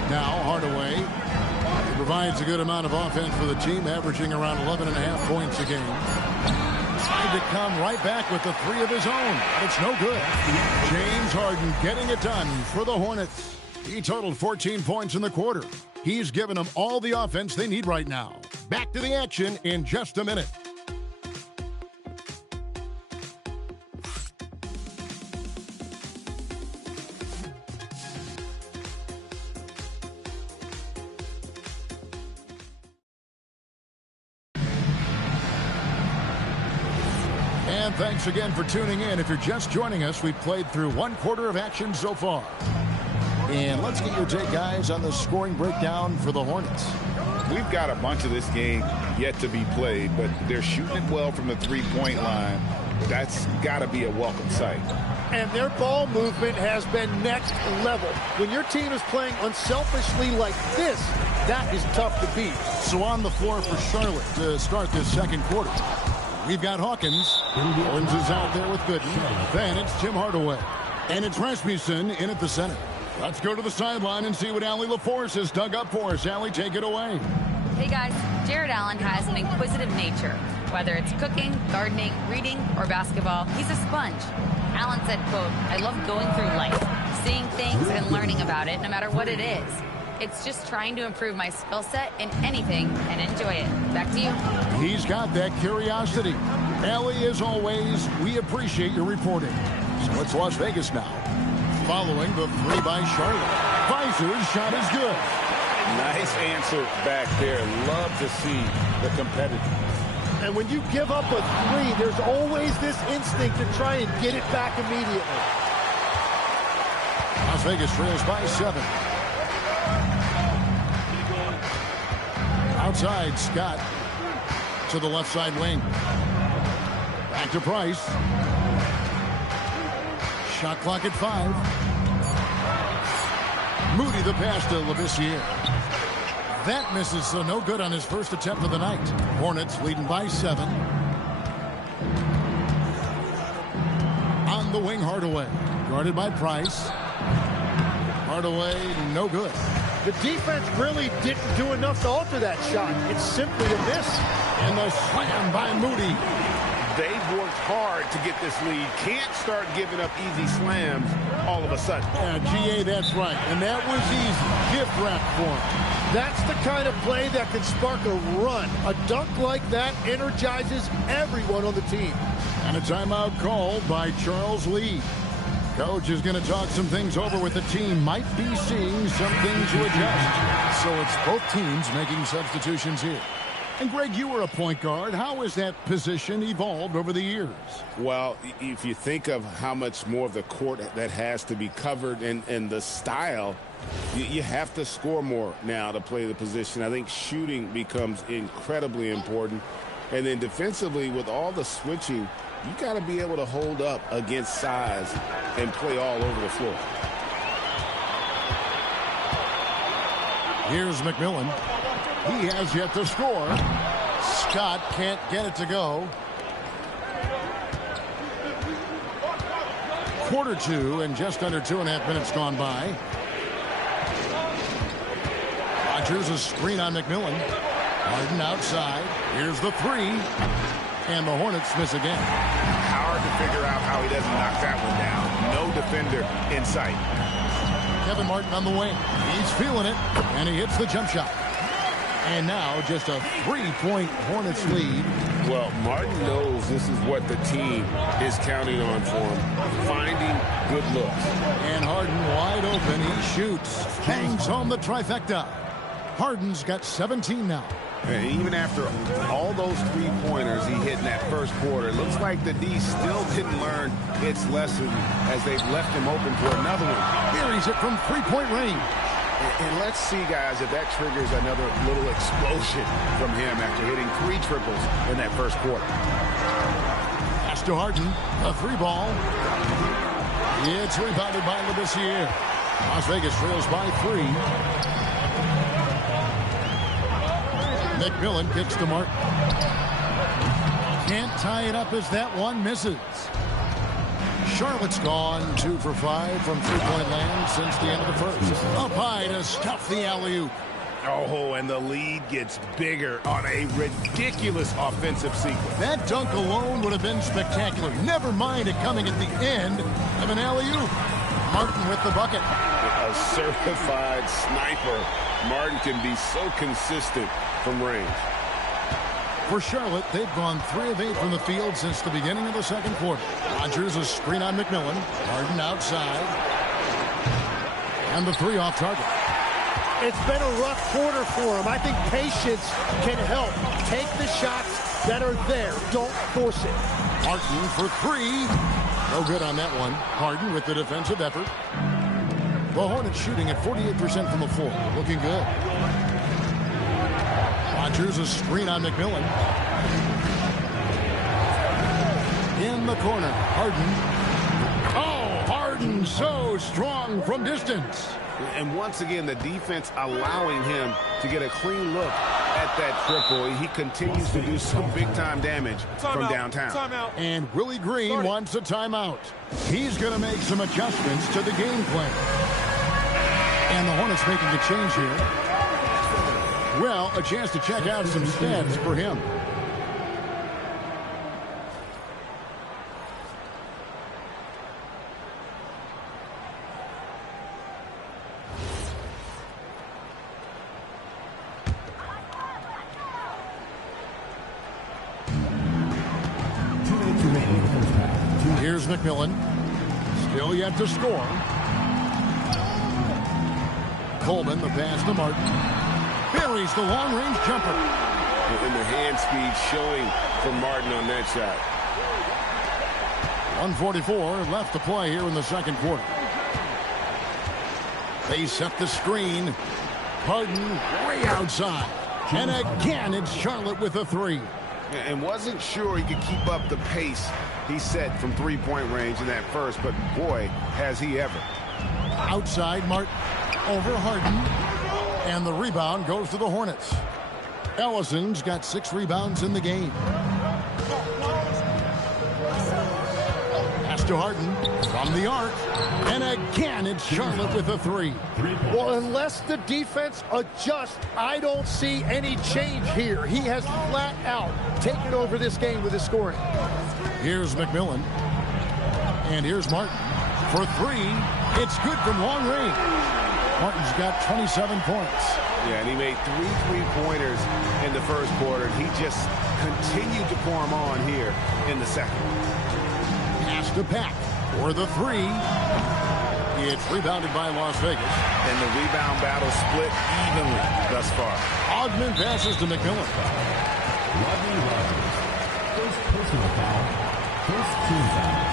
Now Hardaway provides a good amount of offense for the team, averaging around 11.5 points a game. Tried to come right back with the 3 of his own, but it's no good. James Harden getting it done for the Hornets. He totaled 14 points in the quarter. He's given them all the offense they need right now. Back to the action in just a minute. And thanks again for tuning in. If you're just joining us, we've played through 1/4 of action so far. And let's get your take, guys, on the scoring breakdown for the Hornets. We've got a bunch of this game yet to be played, but they're shooting it well from the three-point line. That's got to be a welcome sight. And their ball movement has been next level. When your team is playing unselfishly like this, that is tough to beat. So on the floor for Charlotte to start this second quarter, we've got Hawkins. Owens is out there with Gooden. Then it's Tim Hardaway. And it's Rasmussen in at the center. Let's go to the sideline and see what Allie LaForce has dug up for us. Allie, take it away. Hey guys, Jared Allen has an inquisitive nature. Whether it's cooking, gardening, reading, or basketball, he's a sponge. Allen said, quote, "I love going through life, seeing things and learning about it no matter what it is. It's just trying to improve my skill set in anything and enjoy it." Back to you. He's got that curiosity. Allie, as always, we appreciate your reporting. So it's Las Vegas now. Following the three by Charlotte. Weiser's shot is good. Nice answer back there. Love to see the competitor. And when you give up a three, there's always this instinct to try and get it back immediately. Las Vegas trails by 7. Outside, Scott to the left side wing. Back to Price. Shot clock at 5. Moody the pass to Labissiere. That misses, so no good on his first attempt of the night. Hornets leading by 7. On the wing, Hardaway. Guarded by Price. Hardaway, no good. The defense really didn't do enough to alter that shot. It's simply a miss. And the slam by Moody. They've worked hard to get this lead. Can't start giving up easy slams all of a sudden. Yeah, GA, that's right. And that was easy. Gift wrap for him. That's the kind of play that can spark a run. A dunk like that energizes everyone on the team. And a timeout called by Charles Lee. Coach is going to talk some things over with the team. Might be seeing something to adjust. So it's both teams making substitutions here. And Greg, you were a point guard. How has that position evolved over the years? Well, if you think of how much more of the court that has to be covered and the style, you have to score more now to play the position. I think shooting becomes incredibly important. And then defensively, with all the switching, you got to be able to hold up against size and play all over the floor. Here's McMillan. He has yet to score. Scott can't get it to go. Quarter 2 and just under 2.5 minutes gone by. Rodgers a screen on McMillan. Harden outside. Here's the 3. And the Hornets miss again. Hard to figure out how he doesn't knock that one down. No defender in sight. Kevin Martin on the wing. He's feeling it. And he hits the jump shot. And now just a 3-point Hornets lead. Well, Martin knows this is what the team is counting on for him. Finding good looks. And Harden wide open. He shoots. Hangs home the trifecta. Harden's got 17 now. And even after all those three-pointers he hit in that first quarter, it looks like the D still didn't learn its lesson as they've left him open for another one. Here he's it from three-point range. And let's see, guys, if that triggers another little explosion from him after hitting 3 triples in that first quarter. Pass to Harden. A 3-ball. It's rebounded by Labissiere. Las Vegas trails by 3. McMillan kicks to Martin. Can't tie it up as that one misses. Charlotte's gone 2 for 5 from three-point land since the end of the first. Up high to stuff the alley-oop. Oh, and the lead gets bigger on a ridiculous offensive sequence. That dunk alone would have been spectacular. Never mind it coming at the end of an alley-oop. Martin with the bucket. A certified sniper. Martin can be so consistent from range. For Charlotte, they've gone 3 of 8 from the field since the beginning of the second quarter. Rodgers a screen on McMillan. Harden outside. And the 3 off target. It's been a rough quarter for him. I think patience can help. Take the shots that are there. Don't force it. Martin for three. No good on that one. Harden with the defensive effort. The Hornets shooting at 48% from the floor. Looking good. Rodgers a screen on McMillan. In the corner. Harden. Oh, Harden so strong from distance. And once again, the defense allowing him to get a clean look at that triple. He continues to do some big-time damage from downtown. And Willie Green wants a timeout. He's going to make some adjustments to the game plan. And the Hornets making a change here. Well, a chance to check out some stats for him. Here's McMillan. Still yet to score. Coleman, the pass to Martin. Buries the long-range jumper. And the hand speed showing from Martin on that shot. 1:44 left to play here in the second quarter. They set the screen. Harden way outside. And again, it's Charlotte with a three. And wasn't sure he could keep up the pace he set from three-point range in that first, but boy, has he ever. Outside, Martin over Harden. And the rebound goes to the Hornets. Ellison's got 6 rebounds in the game. Pass to Harden from the arc. And again, it's Charlotte with a three. Well, unless the defense adjusts, I don't see any change here. He has flat out taken over this game with his scoring. Here's McMillan. And here's Martin for three. It's good from long range. Martin's got 27 points. Yeah, and he made 3 3-pointers in the first quarter. He just continued to pour them on here in the second. Pass to Pack for the three. It's rebounded by Las Vegas. And the rebound battle split evenly thus far. Ogman passes to McMillan. First personal foul. First team foul.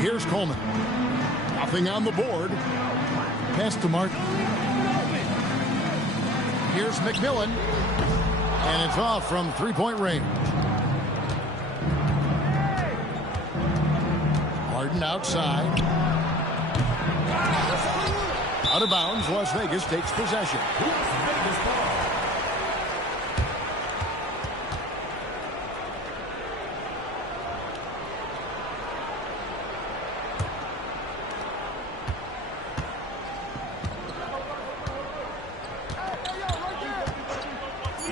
Here's Coleman. Nothing on the board. Pass to Martin. Here's McMillan. And it's off from three-point range. Harden outside. Out of bounds. Las Vegas takes possession.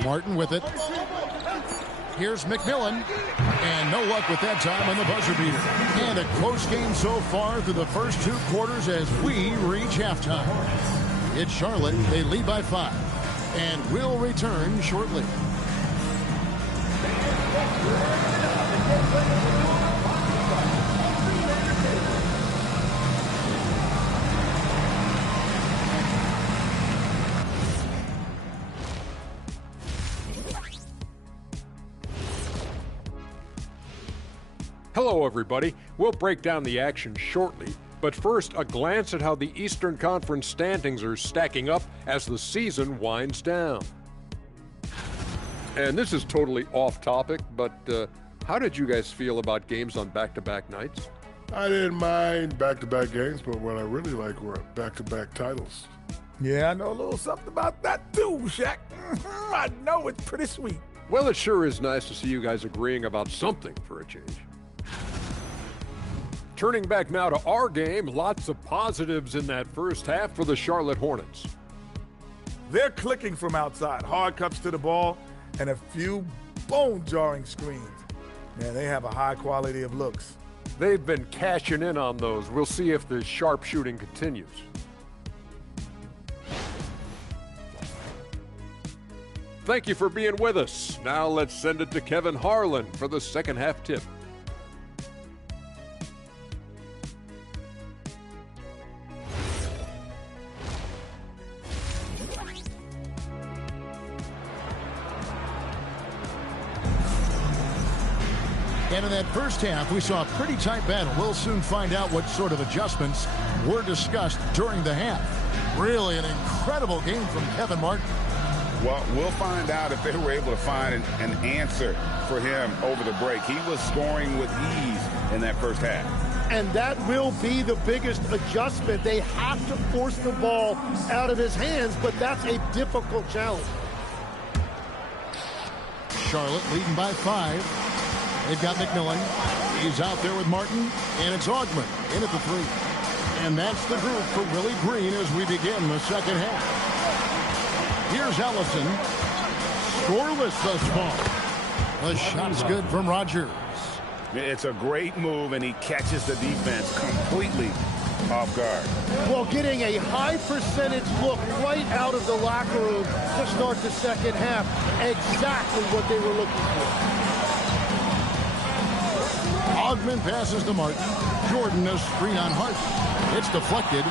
Martin with it. Here's McMillan. And no luck with that time on the buzzer beater. And a close game so far through the first 2 quarters as we reach halftime. It's Charlotte. They lead by 5. And will return shortly. Hello, everybody. We'll break down the action shortly, but first, a glance at how the Eastern Conference standings are stacking up as the season winds down. And this is totally off topic, but how did you guys feel about games on back-to-back nights? I didn't mind back-to-back games, but what I really like were back-to-back titles. Yeah, I know a little something about that too, Shaq. I know it's pretty sweet. Well, it sure is nice to see you guys agreeing about something for a change. Turning back now to our game, lots of positives in that first half for the Charlotte Hornets. They're clicking from outside, hard cuts to the ball, and a few bone-jarring screens. Man, they have a high quality of looks. They've been cashing in on those. We'll see if the sharp shooting continues. Thank you for being with us. Now let's send it to Kevin Harlan for the second half tip. And in that first half, we saw a pretty tight battle. We'll soon find out what sort of adjustments were discussed during the half. Really an incredible game from Kevin Martin. Well, we'll find out if they were able to find an answer for him over the break. He was scoring with ease in that first half. And that will be the biggest adjustment. They have to force the ball out of his hands, but that's a difficult challenge. Charlotte leading by 5. They've got McMillan. He's out there with Martin, and it's Augman in at the 3. And that's the group for Willie Green as we begin the second half. Here's Ellison. Scoreless thus far. The shot's good from Rogers. It's a great move, and he catches the defense completely off guard. Well, getting a high percentage look right out of the locker room to start the second half. Exactly what they were looking for. Augman passes to Martin. Jordan a screen on Hart. It's deflected.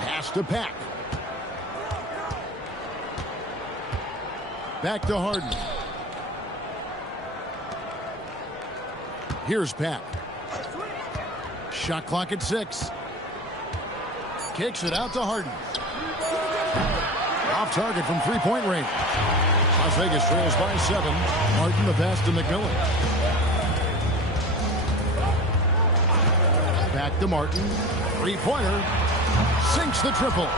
Pass to Pack. Back to Harden. Here's Pack. Shot clock at 6. Kicks it out to Harden. Off target from three-point range. Las Vegas trails by 7. Martin the pass to McMillan. Back to Martin. Three-pointer. Sinks the triple.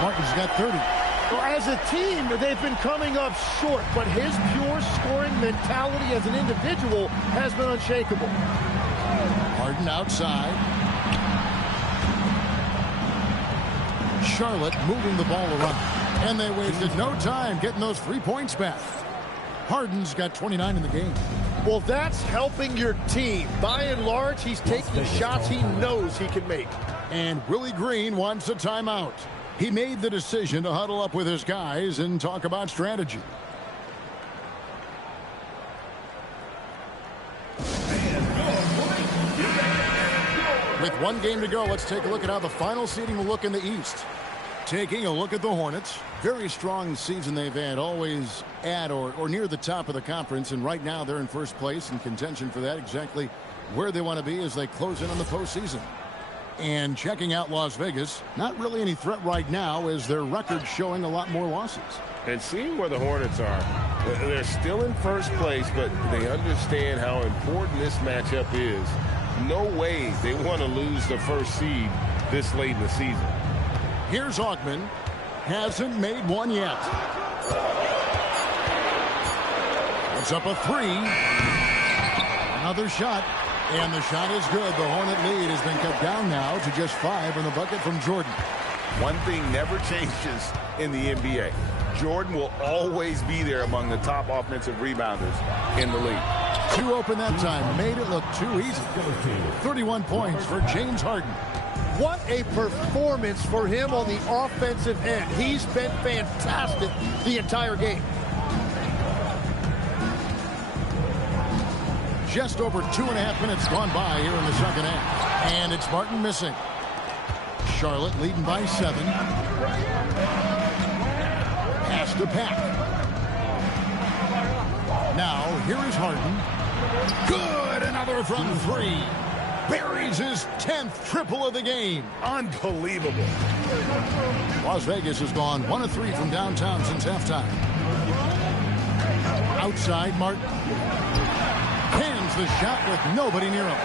Martin's got 30. Well, as a team, they've been coming up short, but his pure scoring mentality as an individual has been unshakable. Harden outside. Charlotte moving the ball around. And they wasted no time getting those 3 points back. Harden's got 29 in the game. Well, that's helping your team. By and large, he's taking shots he knows he can make. And Willie Green wants a timeout. He made the decision to huddle up with his guys and talk about strategy. With one game to go, let's take a look at how the final seeding will look in the East. Taking a look at the Hornets. Very strong season they've had, always at or near the top of the conference, and right now they're in first place in contention for that, exactly where they want to be as they close in on the postseason. And checking out Las Vegas, not really any threat right now as their record's showing a lot more losses. And seeing where the Hornets are, they're still in first place, but they understand how important this matchup is. No way they want to lose the first seed this late in the season. Here's Augman. Hasn't made one yet. It's up a 3. Another shot. And the shot is good. The Hornet lead has been cut down now to just 5 on the bucket from Jordan. One thing never changes in the NBA. Jordan will always be there among the top offensive rebounders in the league. 2 open that time. Made it look too easy. 31 points for James Harden. What a performance for him on the offensive end. He's been fantastic the entire game. Just over 2.5 minutes gone by here in the second half. And it's Martin missing. Charlotte leading by 7. Pass to Pack. Now, here is Harden. Good! Another from 3. Buries his 10th triple of the game. Unbelievable. Las Vegas has gone 1 of 3 from downtown since halftime. Outside, Martin. Hands the shot with nobody near him.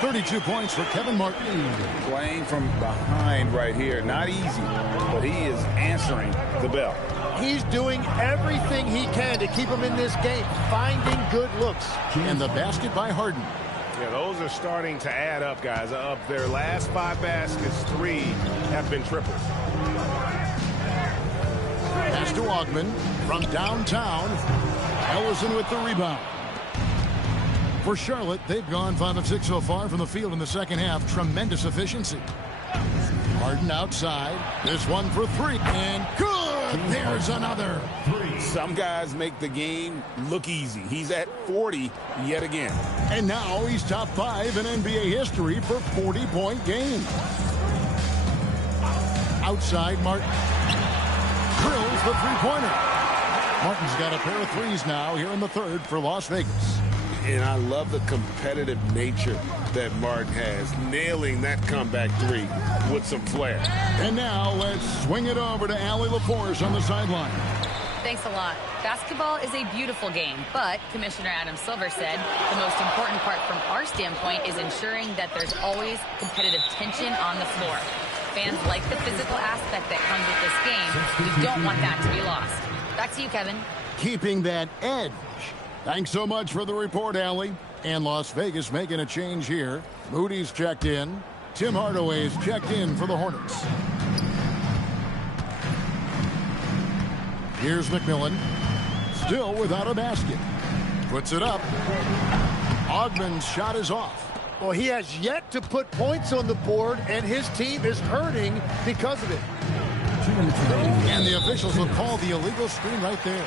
32 points for Kevin Martin. Playing from behind right here. Not easy, but he is answering the bell. He's doing everything he can to keep him in this game, finding good looks. And the basket by Harden. Yeah, those are starting to add up, guys. Of their last 5 baskets, 3 have been triples. Pass to Augman from downtown. Ellison with the rebound. For Charlotte, they've gone 5 of 6 so far from the field in the second half. Tremendous efficiency. Harden outside. This one for 3. And good! There's another. Some guys make the game look easy. He's at 40 yet again. And now he's top 5 in NBA history for 40-point games. Outside, Martin drills the three-pointer. Martin's got a pair of threes now here in the third for Las Vegas. And I love the competitive nature that Martin has, nailing that comeback three with some flair. And now let's swing it over to Allie LaForce on the sideline. Thanks a lot. Basketball is a beautiful game, but Commissioner Adam Silver said the most important part from our standpoint is ensuring that there's always competitive tension on the floor. Fans like the physical aspect that comes with this game. We don't want that to be lost. Back to you, Kevin. Keeping that edge. Thanks so much for the report, Allie. And Las Vegas making a change here. Moody's checked in. Tim Hardaway's checked in for the Hornets. Here's McMillan. Still without a basket. Puts it up. Ogman's shot is off. Well, he has yet to put points on the board, and his team is hurting because of it. And the officials will call the illegal screen right there.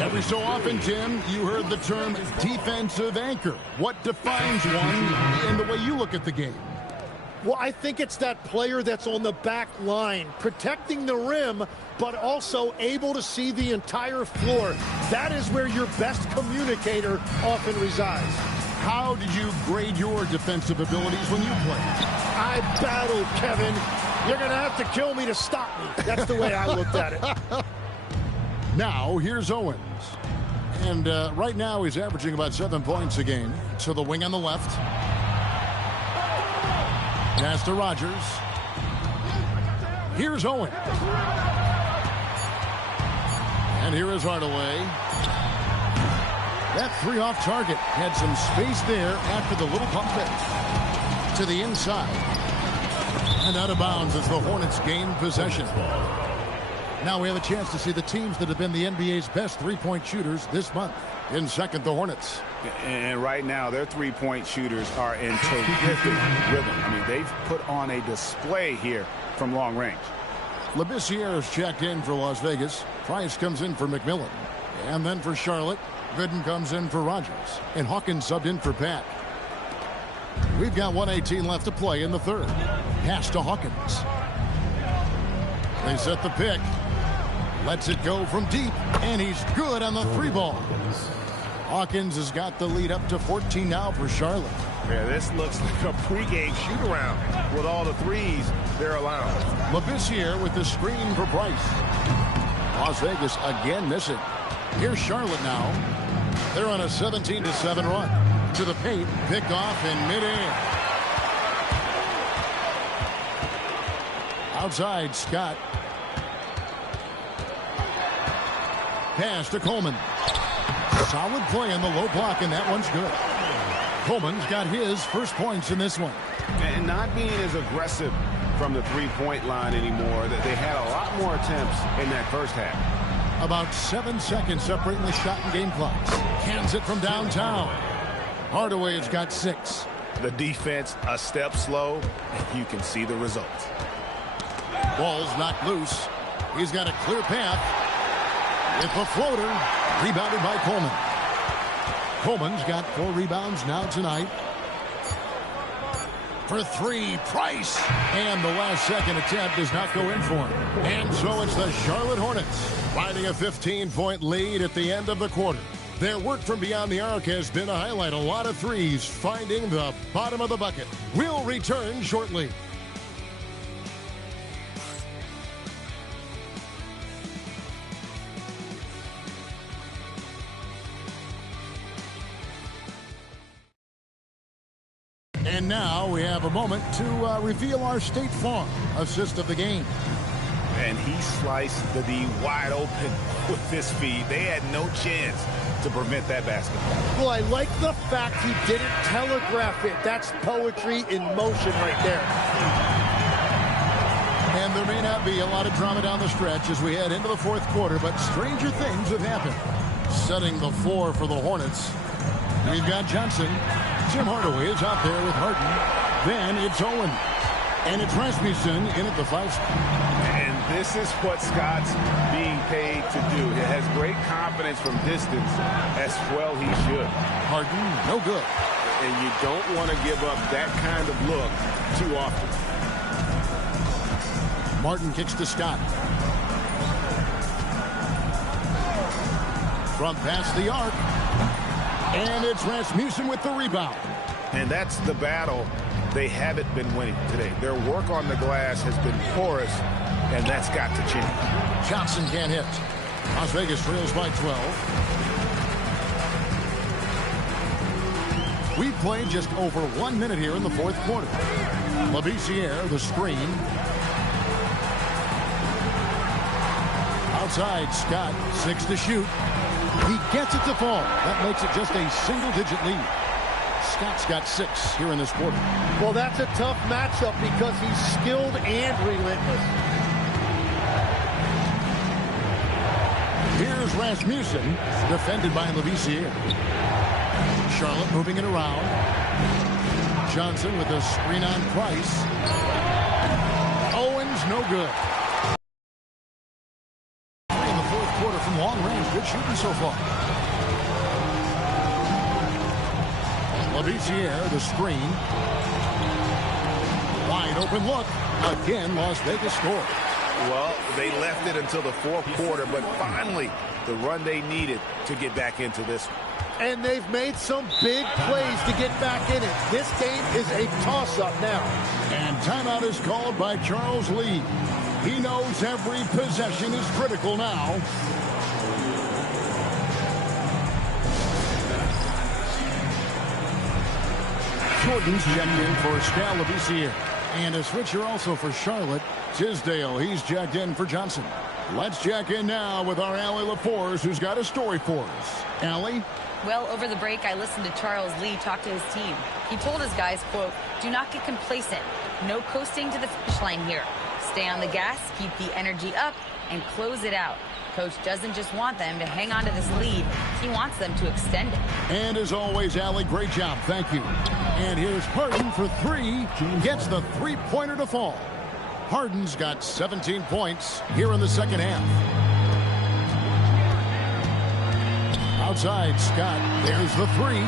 Every so often, Tim, you heard the term defensive anchor. What defines one in the way you look at the game? Well, I think it's that player that's on the back line, protecting the rim, but also able to see the entire floor. That is where your best communicator often resides. How did you grade your defensive abilities when you played? I battled, Kevin. You're going to have to kill me to stop me. That's the way I looked at it. Now, here's Owens. And right now, he's averaging about 7 points a game. So the wing on the left. Pass to Rogers. Here's Owens. And here is Hardaway. That three off target. Had some space there after the little pump fake. To the inside. And out of bounds as the Hornets gain possession. Now we have a chance to see the teams that have been the NBA's best three-point shooters this month. In second, the Hornets. And right now, their three-point shooters are in terrific rhythm. I mean, they've put on a display here from long range. Labissiere is checked in for Las Vegas. Price comes in for McMillan. And then for Charlotte, Gooden comes in for Rogers. And Hawkins subbed in for Pat. We've got 1:18 left to play in the third. Pass to Hawkins. They set the pick. Lets it go from deep. And he's good on the three ball. Hawkins has got the lead up to 14 now for Charlotte. Yeah, this looks like a pregame shoot-around with all the threes they're allowing. Labissiere with the screen for Price. Las Vegas again missing. Here's Charlotte now. They're on a 17-7 run. To the paint, picked off in midair. Outside, Scott. Pass to Coleman. Solid play in the low block, and that one's good. Coleman's got his first points in this one. And not being as aggressive from the three-point line anymore. They had a lot more attempts in that first half. About 7 seconds separating the shot and game clocks. Cans it from downtown. Hardaway's got 6. The defense a step slow, and you can see the results. Ball's knocked loose. He's got a clear path. With the floater, rebounded by Coleman. Coleman's got 4 rebounds now tonight. For 3, Price. And the last second attempt does not go in for him. And so it's the Charlotte Hornets finding a 15-point lead at the end of the quarter. Their work from beyond the arc has been to highlight a lot of threes, finding the bottom of the bucket. We'll return shortly. And now we have a moment to reveal our State Farm assist of the game. And he sliced the D wide open with this feed. They had no chance to prevent that basketball. Well, I like the fact he didn't telegraph it. That's poetry in motion right there. And there may not be a lot of drama down the stretch as we head into the fourth quarter, but stranger things have happened. Setting the floor for the Hornets, we've got Johnson. Tim Hardaway is out there with Harden. Then it's Owen. And it's Rasmussen in at the 5 spot. And this is what Scott's being paid to do. He has great confidence from distance, as well he should. Harden, no good. And you don't want to give up that kind of look too often. Martin kicks to Scott. from past the arc. And it's Rasmussen with the rebound. And that's the battle they haven't been winning today. Their work on the glass has been porous, and that's got to change. Johnson can't hit. Las Vegas trails by 12. We've played just over 1 minute here in the fourth quarter. Labissiere, the screen. Outside, Scott, 6 to shoot. He gets it to fall. That makes it just a single-digit lead. Scott's got 6 here in this quarter. Well, that's a tough matchup because he's skilled and relentless. Here's Rasmussen, defended by Labissiere. Charlotte moving it around. Johnson with a screen on Price. Owens, no good. In the fourth quarter from long range, good shooting so far. Labissiere, the screen. Wide open look. Again, Las Vegas scored. Well, they left it until the fourth quarter, but finally the run they needed to get back into this one. And they've made some big plays to get back in it. This game is a toss-up now. And timeout is called by Charles Lee. He knows every possession is critical now. Jordan's checked in for Skal Labissiere. And a switcher also for Charlotte. Tisdale, he's checked in for Johnson. Let's check in now with our Allie LaForce, who's got a story for us. Allie? Well, over the break, I listened to Charles Lee talk to his team. He told his guys, quote, "Do not get complacent. No coasting to the finish line here. Stay on the gas, keep the energy up, and close it out." Coach doesn't just want them to hang on to this lead. He wants them to extend it. And as always, Allie, great job. Thank you. And here's Harden for 3. Gets the three-pointer to fall. Harden's got 17 points here in the second half. Outside, Scott. There's the 3.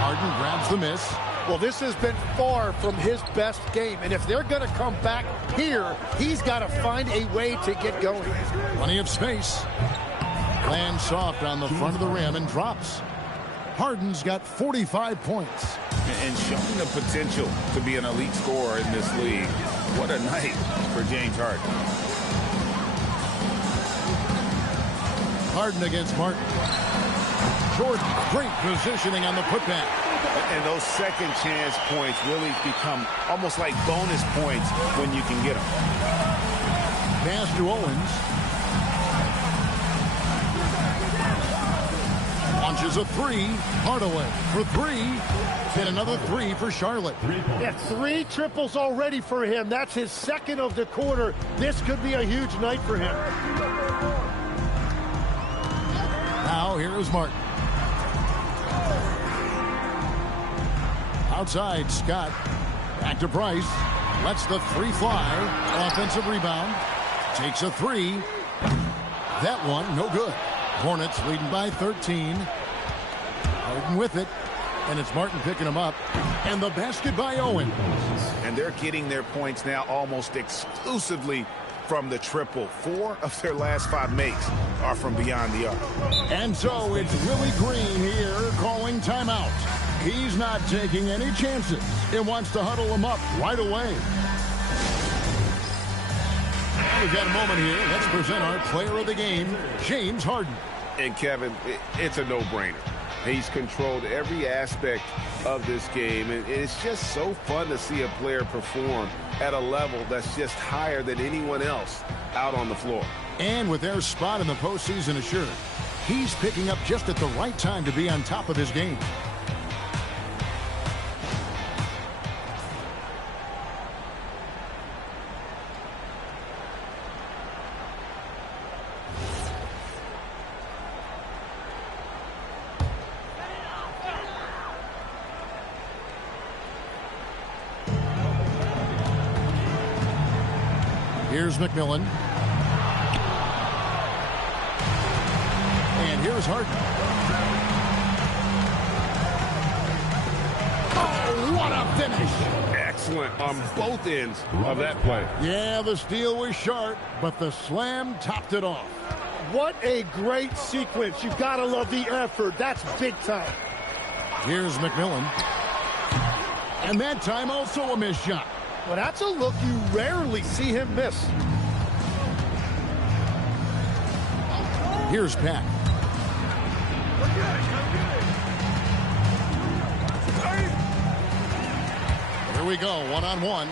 Harden grabs the miss. Well, this has been far from his best game. And if they're going to come back here, he's got to find a way to get going. Plenty of space. Lands soft on the front of the rim and drops. Harden's got 45 points. And showing the potential to be an elite scorer in this league. What a night for James Harden. Harden against Martin. Jordan, great positioning on the putback. And those second chance points really become almost like bonus points when you can get them. Pass to Owens. Launches a 3. Hardaway for 3. And another 3 for Charlotte. Yeah, 3 triples already for him. That's his second of the quarter. This could be a huge night for him. Now here is Martin. Outside, Scott. Back to Price. Lets the 3 fly. Offensive rebound. Takes a 3. That one, no good. Hornets leading by 13. Harden with it. And it's Martin picking him up. And the basket by Owens. And they're getting their points now almost exclusively from the triple. 4 of their last 5 makes are from beyond the arc. And so it's Willie Green here calling timeout. He's not taking any chances. He wants to huddle him up right away. We've got a moment here. Let's present our player of the game, James Harden. And Kevin, it's a no-brainer. He's controlled every aspect of this game, and it's just so fun to see a player perform at a level that's just higher than anyone else out on the floor. And with their spot in the postseason assured, he's picking up just at the right time to be on top of his game. Here's McMillan. And here's Harden. Oh, what a finish. Excellent on both ends of that play. Yeah, the steal was sharp, but the slam topped it off. What a great sequence. You've got to love the effort. That's big time. Here's McMillan. And that time also a missed shot. Well, that's a look you rarely see him miss. Here's Pat. Here we go, one-on-one.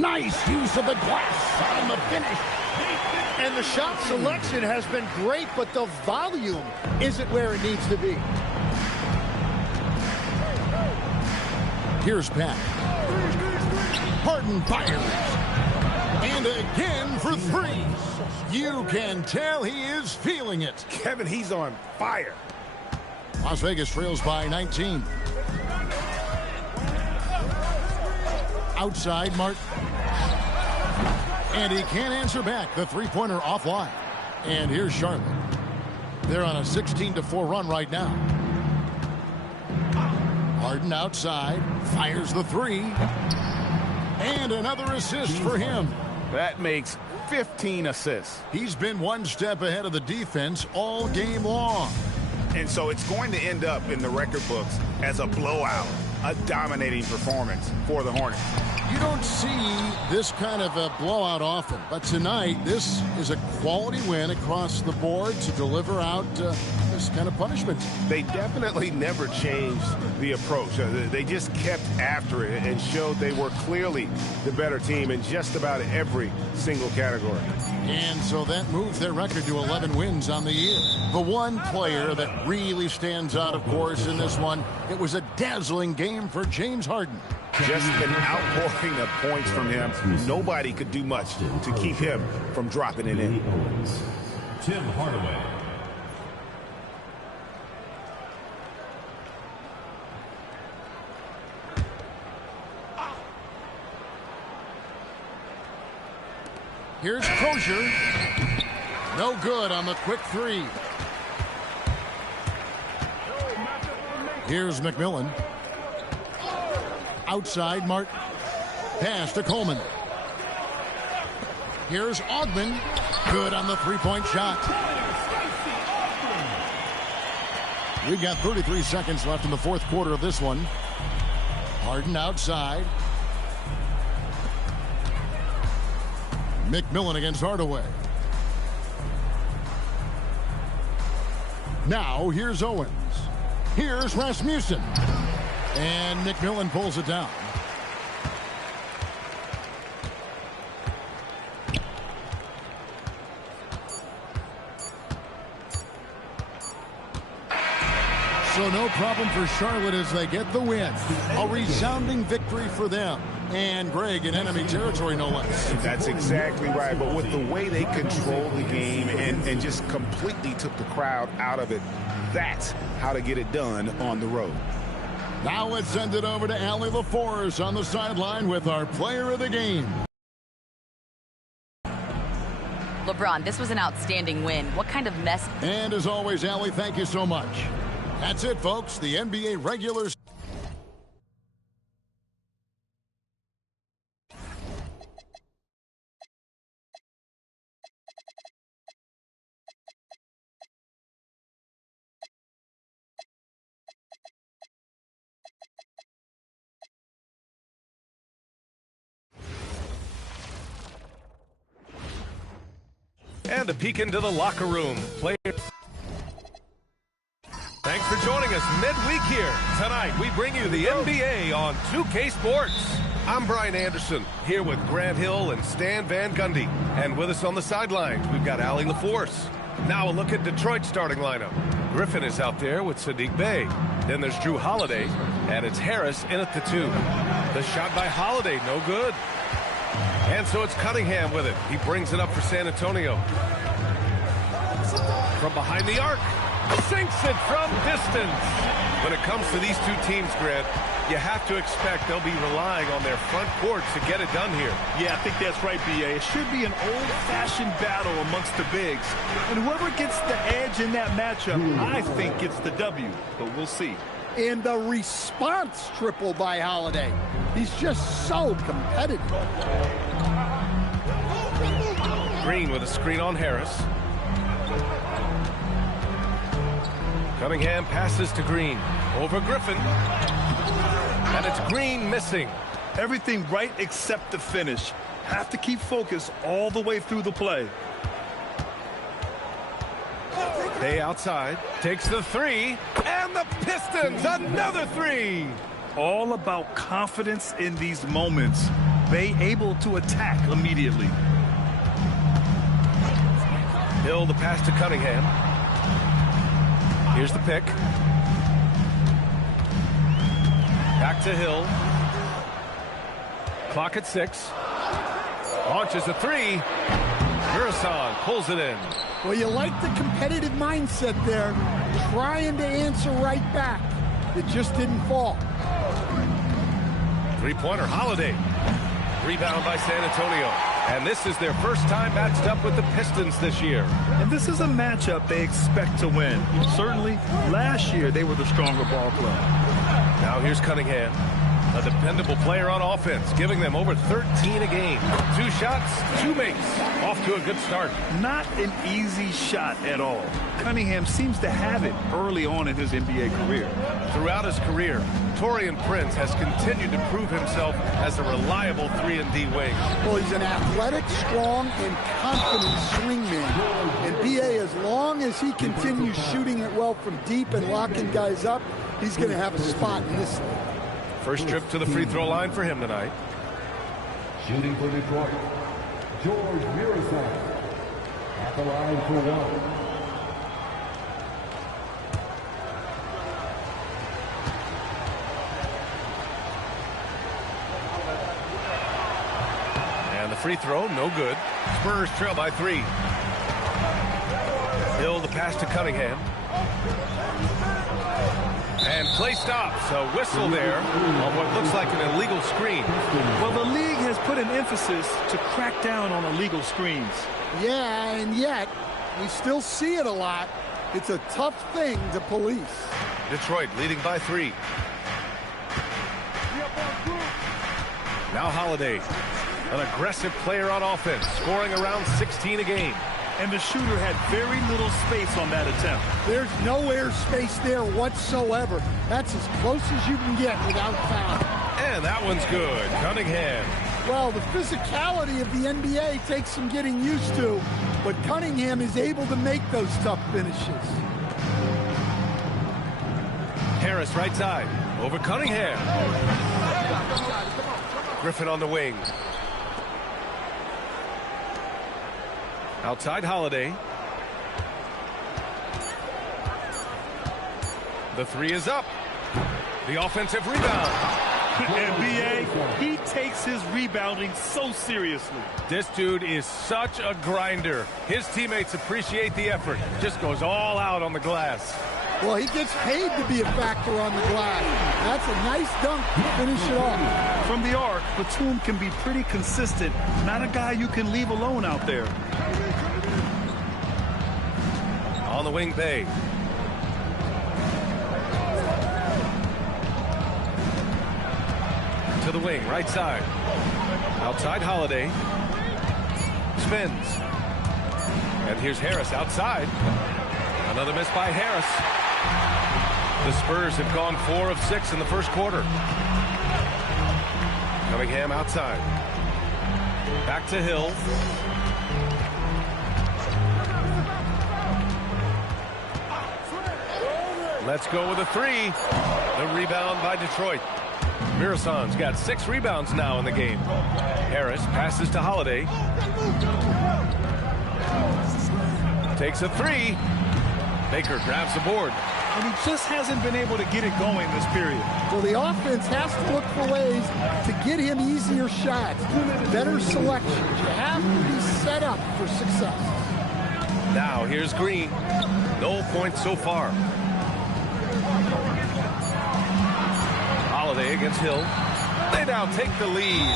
Nice use of the glass on the finish. And the shot selection has been great, but the volume isn't where it needs to be. Here's Pat. Harden fires. And again for three. You can tell he is feeling it. Kevin, he's on fire. Las Vegas trails by 19. Outside, Martin. And he can't answer back. The three-pointer offline. And here's Charlotte. They're on a 16-4 run right now. Harden outside. Fires the three. And another assist for him. That makes 15 assists. He's been one step ahead of the defense all game long. And so it's going to end up in the record books as a blowout, a dominating performance for the Hornets. You don't see this kind of a blowout often, but tonight this is a quality win across the board to deliver out this kind of punishment. They definitely never changed the approach. They just kept after it and showed they were clearly the better team in just about every single category. And so that moves their record to 11 wins on the year. The one player that really stands out, of course, in this one, it was a dazzling game for James Harden. Just an outpouring of points from him. Nobody could do much to keep him from dropping it in. Tim Hardaway. Here's Crozier. No good on the quick three. Here's McMillan. Outside, Martin. Pass to Coleman. Here's Ogman. Good on the three-point shot. We've got 33 seconds left in the fourth quarter of this one. Harden outside. McMillan against Hardaway. Now here's Owens. Here's Rasmussen. And McMillan pulls it down. So no problem for Charlotte as they get the win. A resounding victory for them. And Greg in enemy territory, no less. That's exactly right. But with the way they controlled the game and just completely took the crowd out of it, that's how to get it done on the road. Now let's send it over to Allie LaForce on the sideline with our player of the game. LeBron, this was an outstanding win. What kind of mess? And as always, Allie, thank you so much. That's it, folks. The NBA regular. And a peek into the locker room. Thanks for joining us midweek here. Tonight, we bring you the NBA on 2K Sports. I'm Brian Anderson, here with Grant Hill and Stan Van Gundy. And with us on the sidelines, we've got Allie LaForce. Now a look at Detroit's starting lineup. Griffin is out there with Sadiq Bey. Then there's Drew Holiday, and it's Harris in at the 2. The shot by Holiday, no good. And so it's Cunningham with it. He brings it up for San Antonio. From behind the arc. Sinks it from distance. When it comes to these two teams, Grant, you have to expect they'll be relying on their front court to get it done here. Yeah, I think that's right, B.A. It should be an old-fashioned battle amongst the bigs. And whoever gets the edge in that matchup, I think gets the W. But we'll see. And the response triple by Holiday. He's just so competitive. Green with a screen on Harris. Cunningham passes to Green. Over Griffin. And it's Green missing. Everything right except the finish. Have to keep focus all the way through the play. Bay outside. Takes the three. And the Pistons, another three. All about confidence in these moments. Bay able to attack immediately. Hill the pass to Cunningham. Here's the pick. Back to Hill. Clock at 6. Launches a three. Murasan pulls it in. Well, you like the competitive mindset there. Trying to answer right back. It just didn't fall. Three-pointer, Holiday. Rebound by San Antonio. And this is their first time matched up with the Pistons this year. And this is a matchup they expect to win. Certainly, last year they were the stronger ball club. Now here's Cunningham. A dependable player on offense, giving them over 13 a game. 2 shots, 2 makes. Off to a good start. Not an easy shot at all. Cunningham seems to have it early on in his NBA career. Throughout his career, Taurean Prince has continued to prove himself as a reliable 3-and-D wing. Well, he's an athletic, strong, and confident swingman. And BA, as long as he continues shooting it well from deep and locking guys up, he's going to have a spot in this league. First trip to the free throw line for him tonight. Shooting for Detroit, George Murasan at the line for 1. And the free throw, no good. Spurs trail by 3. Hill the pass to Cunningham. And play stops. A whistle there on what looks like an illegal screen. Well, the league has put an emphasis to crack down on illegal screens. Yeah, and yet we still see it a lot. It's a tough thing to police. Detroit leading by 3. Now Holiday, an aggressive player on offense, scoring around 16 a game. And the shooter had very little space on that attempt. There's no air space there whatsoever. That's as close as you can get without foul. And that one's good. Cunningham. Well, the physicality of the NBA takes some getting used to, but Cunningham is able to make those tough finishes. Harris right side. Over Cunningham. Griffin on the wing. Outside Holiday. The 3 is up. The offensive rebound. And BA, he takes his rebounding so seriously. This dude is such a grinder. His teammates appreciate the effort. Just goes all out on the glass. Well, he gets paid to be a factor on the glass. That's a nice dunk to finish it off. From the arc, Batum can be pretty consistent. Not a guy you can leave alone out there. On the wing, Bay. To the wing, right side. Outside Holiday. Spins. And here's Harris outside. Another miss by Harris. The Spurs have gone 4 of 6 in the first quarter. Cunningham outside. Back to Hill. Let's go with a 3. The rebound by Detroit. Murasan's got 6 rebounds now in the game. Harris passes to Holiday. Takes a 3. Baker grabs the board. And he just hasn't been able to get it going this period. Well, the offense has to look for ways to get him easier shots, better selections. You have to be set up for success. Now here's Green. No points so far. Holiday against Hill. They now take the lead.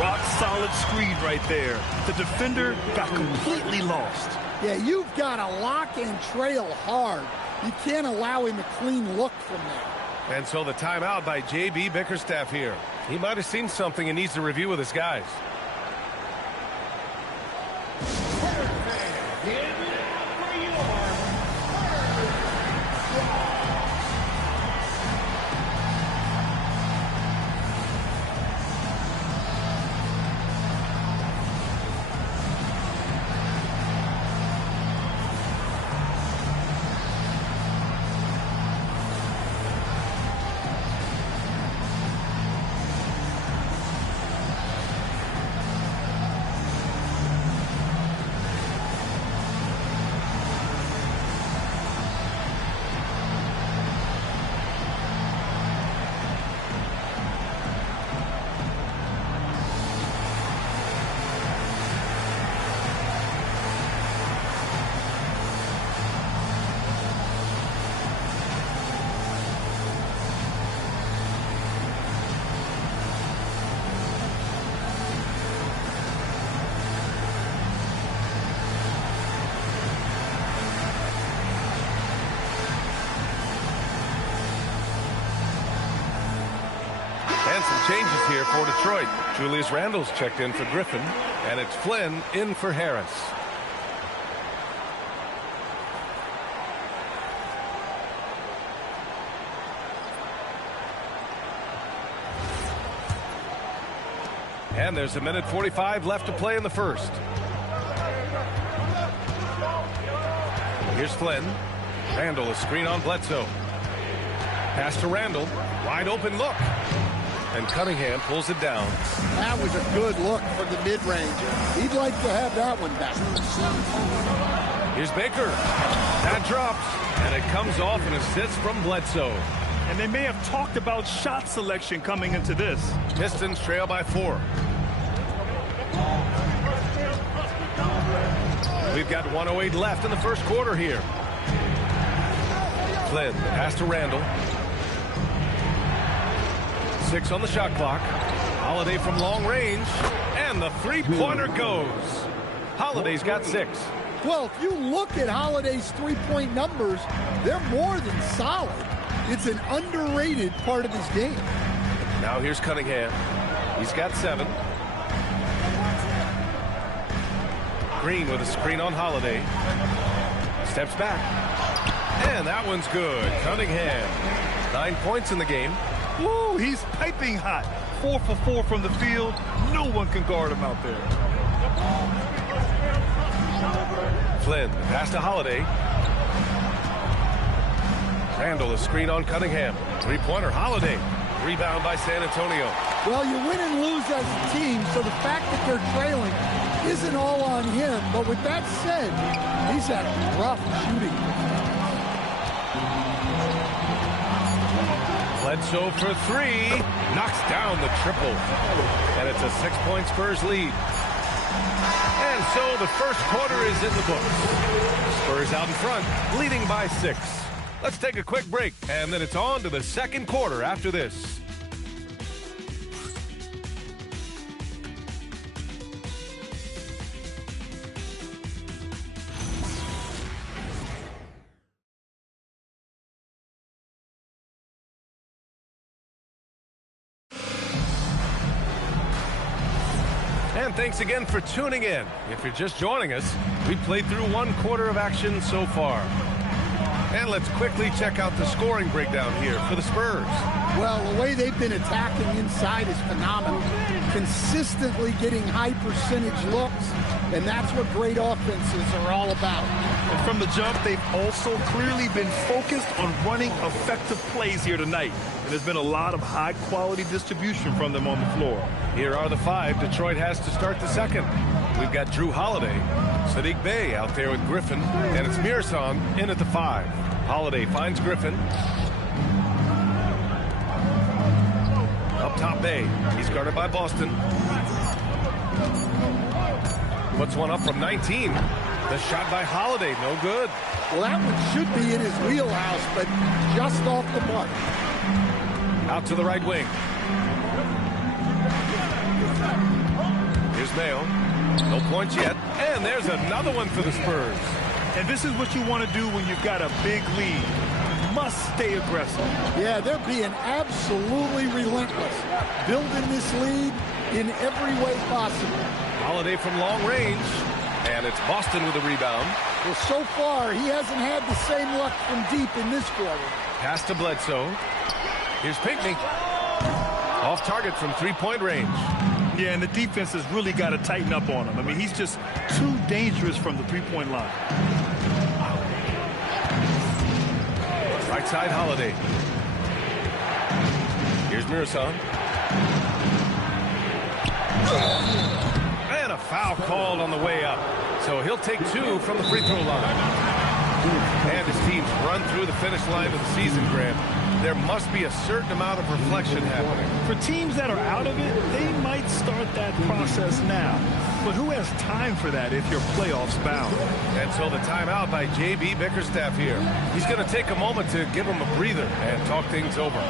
Rock solid screen right there. The defender got completely lost. Yeah, you've got to lock and trail hard. You can't allow him a clean look from there. And so the timeout by J.B. Bickerstaff here. He might have seen something and needs to review with his guys. And some changes here for Detroit. Julius Randle's checked in for Griffin, and it's Flynn in for Harris. And there's a minute 45 left to play in the first. Here's Flynn. Randle, a screen on Bledsoe. Pass to Randle. Wide open look. And Cunningham pulls it down. That was a good look for the mid-range. He'd like to have that one back. Here's Baker. That drops. And it comes off an assist from Bledsoe. And they may have talked about shot selection coming into this. Pistons trail by 4. We've got 1:08 left in the first quarter here. Flynn, pass to Randle. 6 on the shot clock. Holiday from long range. And the three-pointer goes. Holiday's got 6. Well, if you look at Holiday's three-point numbers, they're more than solid. It's an underrated part of his game. Now here's Cunningham. He's got 7. Green with a screen on Holiday. Steps back. And that one's good. Cunningham. 9 points in the game. Woo, he's piping hot. 4 for 4 from the field. No one can guard him out there. Flynn, pass to Holiday. Randle, a screen on Cunningham. Three-pointer, Holiday. Rebound by San Antonio. Well, you win and lose as a team, so the fact that they're trailing isn't all on him. But with that said, he's had rough shooting. Bledsoe for 3. Knocks down the triple. And it's a 6-point Spurs lead. And so the first quarter is in the books. Spurs out in front, leading by 6. Let's take a quick break, and then it's on to the second quarter after this. And thanks again for tuning in. If you're just joining us, we've played through 1 quarter of action so far. And let's quickly check out the scoring breakdown here for the Spurs. Well, the way they've been attacking inside is phenomenal. Consistently getting high percentage looks, and that's what great offenses are all about. And from the jump, they've also clearly been focused on running effective plays here tonight. And there's been a lot of high-quality distribution from them on the floor. Here are the 5 Detroit has to start the second. We've got Drew Holiday, Sadiq Bey out there with Griffin, and it's Mirasan in at the 5. Holiday finds Griffin. Up top, Bey. He's guarded by Boston. Puts one up from 19. The shot by Holiday, no good. Well, that one should be in his wheelhouse, but just off the mark. Out to the right wing. Here's Mayo. No points yet. And there's another one for the Spurs. And this is what you want to do when you've got a big lead. Must stay aggressive. Yeah, they're being absolutely relentless. Building this lead in every way possible. Holiday from long range. And it's Boston with a rebound. Well, so far, he hasn't had the same luck from deep in this quarter. Pass to Bledsoe. Here's Pinckney. Off target from 3-point range. Yeah, and the defense has really got to tighten up on him. I mean, he's just too dangerous from the 3-point line. Right side, Holiday. Here's Mirasan. And a foul called on the way up. So he'll take 2 from the free throw line. And his teams run through the finish line of the season, Grant. There must be a certain amount of reflection happening. For teams that are out of it, they might start that process now. But who has time for that if you're playoffs bound? And so the timeout by J.B. Bickerstaff here. He's going to take a moment to give him a breather and talk things over.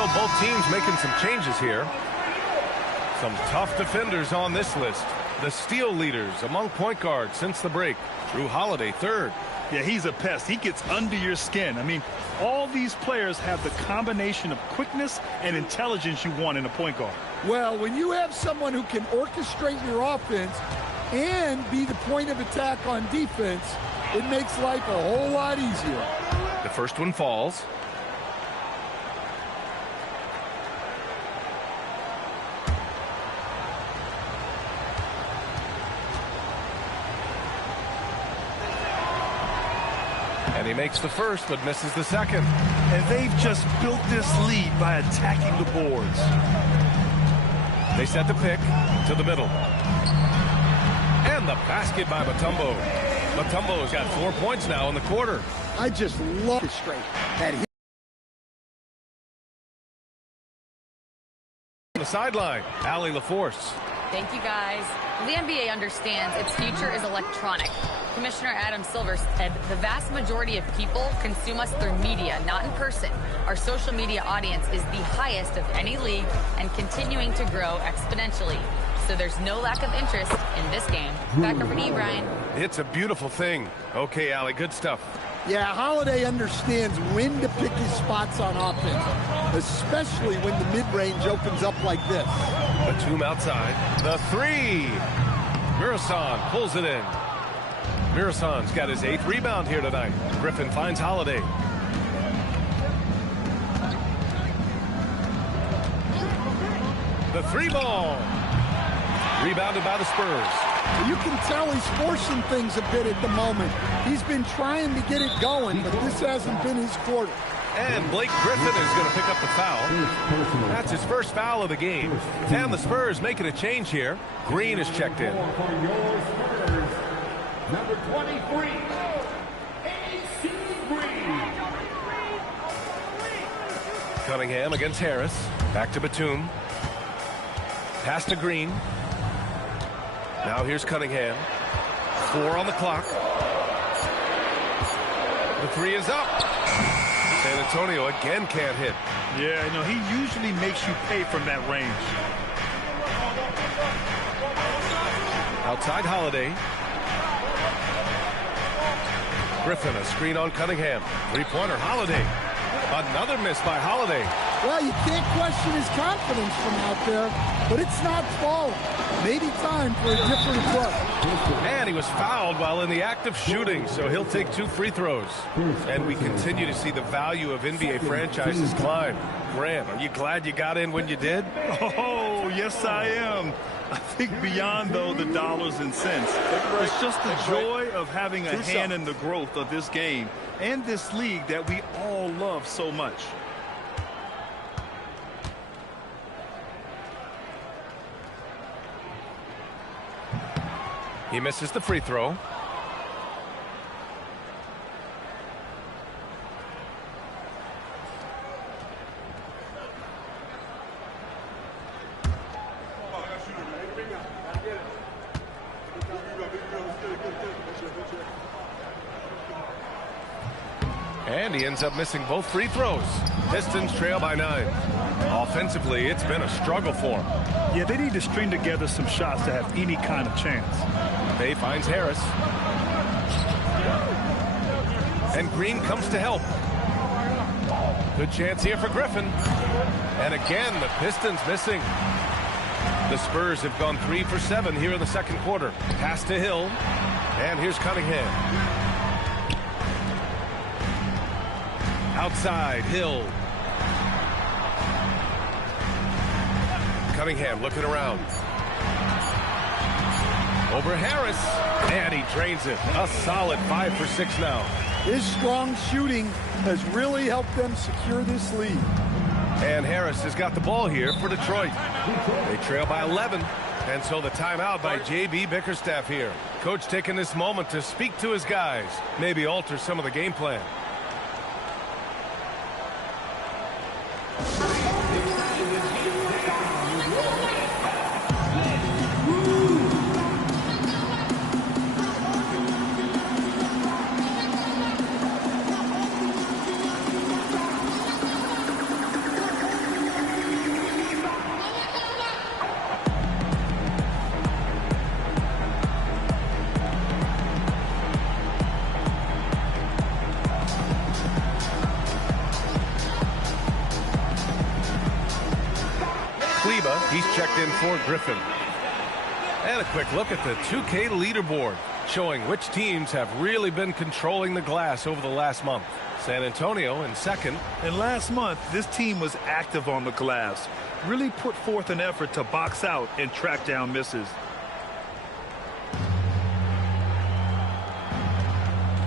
so both teams making some changes here. Some tough defenders on this list. The steal leaders among point guards since the break. Drew Holiday, third. Yeah, he's a pest. He gets under your skin. I mean, all these players have the combination of quickness and intelligence you want in a point guard. Well, when you have someone who can orchestrate your offense and be the point of attack on defense, it makes life a whole lot easier. The first one falls. And he makes the first, but misses the second. And they've just built this lead by attacking the boards. They set the pick to the middle. And the basket by Mutombo. Mutombo's got 4 points now in the quarter. I just love it straight. That on the sideline, Allie LaForce. Thank you, guys. The NBA understands its future is electronic. Commissioner Adam Silver said the vast majority of people consume us through media, not in person. Our social media audience is the highest of any league and continuing to grow exponentially. So there's no lack of interest in this game. Back over to you, Brian. It's a beautiful thing. Okay, Allie, good stuff. Yeah, Holiday understands when to pick his spots on offense, especially when the mid-range opens up like this. Batum outside. The three. Murasan pulls it in. Murasan's got his 8th rebound here tonight. Griffin finds Holiday. The three ball. Rebounded by the Spurs. You can tell he's forcing things a bit at the moment. He's been trying to get it going, but this hasn't been his quarter. And Blake Griffin is going to pick up the foul. That's his first foul of the game. And the Spurs making a change here. Green is checked in. Number 23, AC Green. Cunningham against Harris. Back to Batum. Pass to Green. Now here's Cunningham. 4 on the clock. The three is up. San Antonio again can't hit. Yeah, you know, he usually makes you pay from that range. Outside Holiday. Griffin, a screen on Cunningham. Three-pointer, Holiday. Another miss by Holiday. Well, you can't question his confidence from out there, but it's not falling. Maybe time for a different approach. And he was fouled while in the act of shooting, so he'll take 2 free throws. And we continue to see the value of NBA franchises climb. Grant, are you glad you got in when you did? Oh, yes, I am. I think beyond, though, the dollars and cents, it's just the joy of having a hand in the growth of this game and this league that we all love so much. He misses the free throw. And he ends up missing both free throws. Pistons trail by 9. Offensively, it's been a struggle for him. Yeah, they need to string together some shots to have any kind of chance. Bay finds Harris. And Green comes to help. Good chance here for Griffin. And again, the Pistons missing. The Spurs have gone 3 for 7 here in the second quarter. Pass to Hill. And here's Cunningham. Outside, Hill. Cunningham looking around. Over Harris. And he drains it. A solid 5 for 6 now. His strong shooting has really helped them secure this lead. And Harris has got the ball here for Detroit. They trail by 11. And so the timeout by J.B. Bickerstaff here. Coach taking this moment to speak to his guys. Maybe alter some of the game plan. for Griffin. And a quick look at the 2K leaderboard, showing which teams have really been controlling the glass over the last month. San Antonio in second. And last month, this team was active on the glass. Really put forth an effort to box out and track down misses.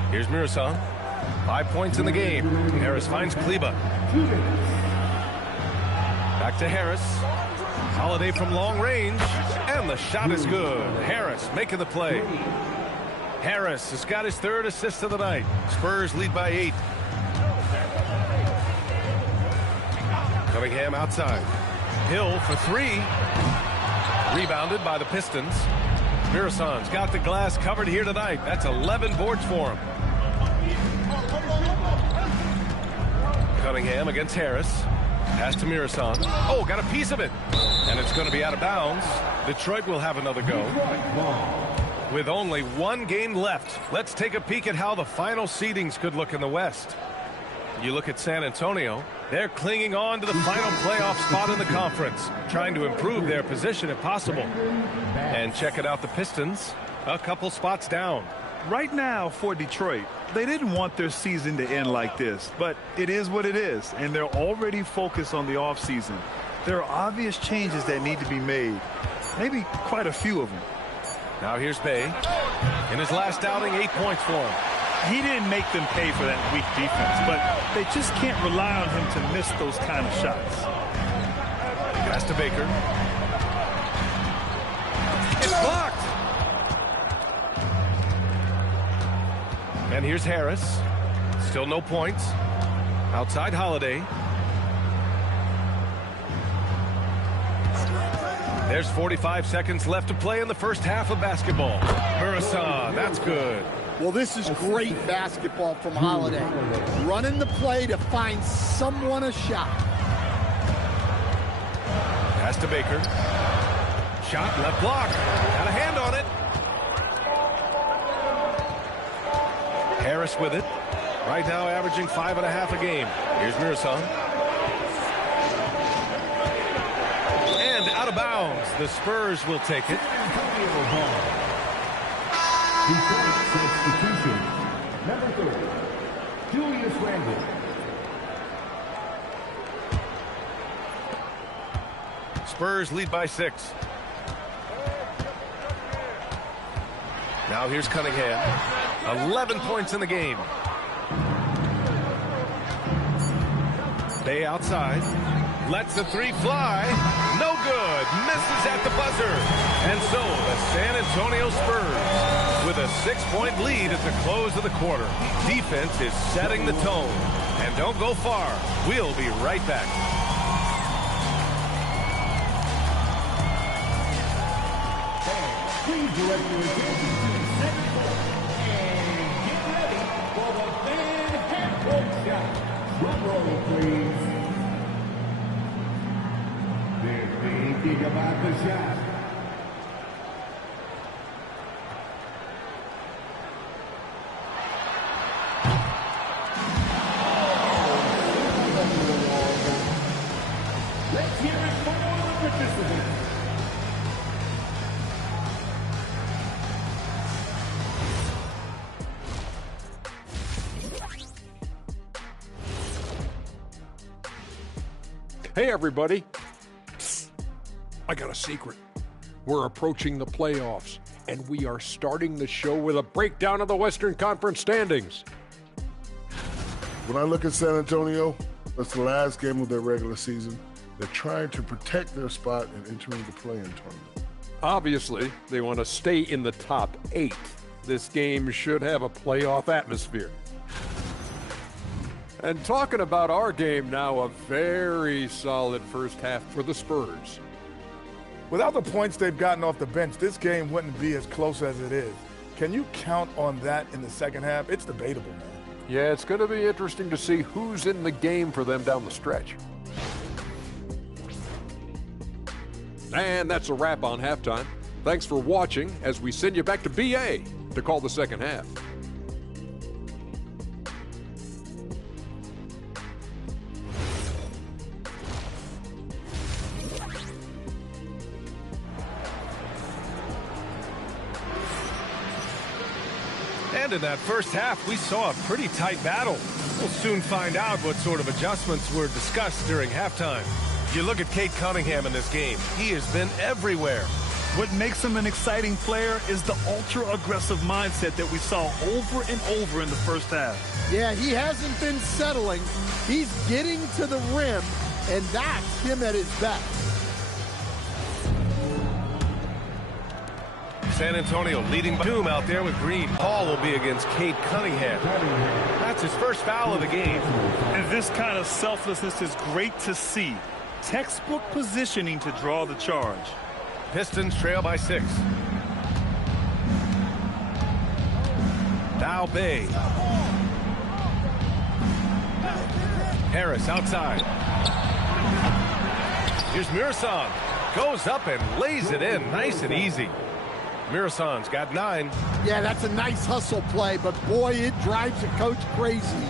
Here's Mirasan. 5 points in the game. Harris finds Kleba. Back to Harris. Holiday from long range. And the shot is good. Harris making the play. Harris has got his 3rd assist of the night. Spurs lead by 8. Cunningham outside. Hill for 3. Rebounded by the Pistons. Mirasan's got the glass covered here tonight. That's 11 boards for him. Cunningham against Harris. Pass to Mirasan. Oh, got a piece of it. And it's going to be out of bounds. Detroit will have another go. With only 1 game left, let's take a peek at how the final seedings could look in the West. You look at San Antonio, they're clinging on to the final playoff spot in the conference, trying to improve their position if possible. And check it out, the Pistons, a couple spots down. Right now for Detroit, they didn't want their season to end like this, but it is what it is, and they're already focused on the offseason. There are obvious changes that need to be made, maybe quite a few of them. Now here's Bay. In his last outing, 8 points for him. He didn't make them pay for that weak defense, but they just can't rely on him to miss those kind of shots. Pass to Baker. It's blocked. And here's Harris. Still no points. Outside Holiday. There's 45 seconds left to play in the first half of basketball. Mirasan, that's good. Well, this is great basketball from Holiday. Running the play to find someone a shot. Pass to Baker. Shot, left block. Got a hand on it. Harris with it. Right now averaging 5.5 a game. Here's Mirasan. And out of bounds. The Spurs will take it. Substitution. Number 30, Julius Randle. Spurs lead by 6. Now here's Cunningham. 11 points in the game. Bay outside. Lets the 3 fly. No good. Misses at the buzzer. And so the San Antonio Spurs with a 6-point lead at the close of the quarter. Defense is setting the tone. And don't go far. We'll be right back. Please direct your attention to the second quarter and get ready for the fan half-court shot. Drum roll, please. They're thinking about the shot. Let's hear it for the participants. Hey, everybody. I got a secret. We're approaching the playoffs, and we are starting the show with a breakdown of the Western Conference standings. When I look at San Antonio, that's the last game of their regular season. They're trying to protect their spot in entering the play-in tournament. Obviously, they want to stay in the top 8. This game should have a playoff atmosphere. And talking about our game now, a very solid first half for the Spurs. Without the points they've gotten off the bench, this game wouldn't be as close as it is. Can you count on that in the second half? It's debatable, man. Yeah, it's going to be interesting to see who's in the game for them down the stretch. And that's a wrap on halftime. Thanks for watching as we send you back to BA to call the second half. And in that first half, we saw a pretty tight battle. We'll soon find out what sort of adjustments were discussed during halftime. You look at Cade Cunningham in this game. He has been everywhere. What makes him an exciting player is the ultra-aggressive mindset that we saw over and over in the first half. Yeah, he hasn't been settling. He's getting to the rim, and that's him at his best. San Antonio leading by Batum out there with Green. Paul will be against Cade Cunningham. That's his first foul of the game. And this kind of selflessness is great to see. Textbook positioning to draw the charge. Pistons trail by 6. Now Bay. Harris outside. Here's Mirasan. Goes up and lays it in nice and easy. Mirasan's got 9. Yeah, that's a nice hustle play, but boy, it drives a coach crazy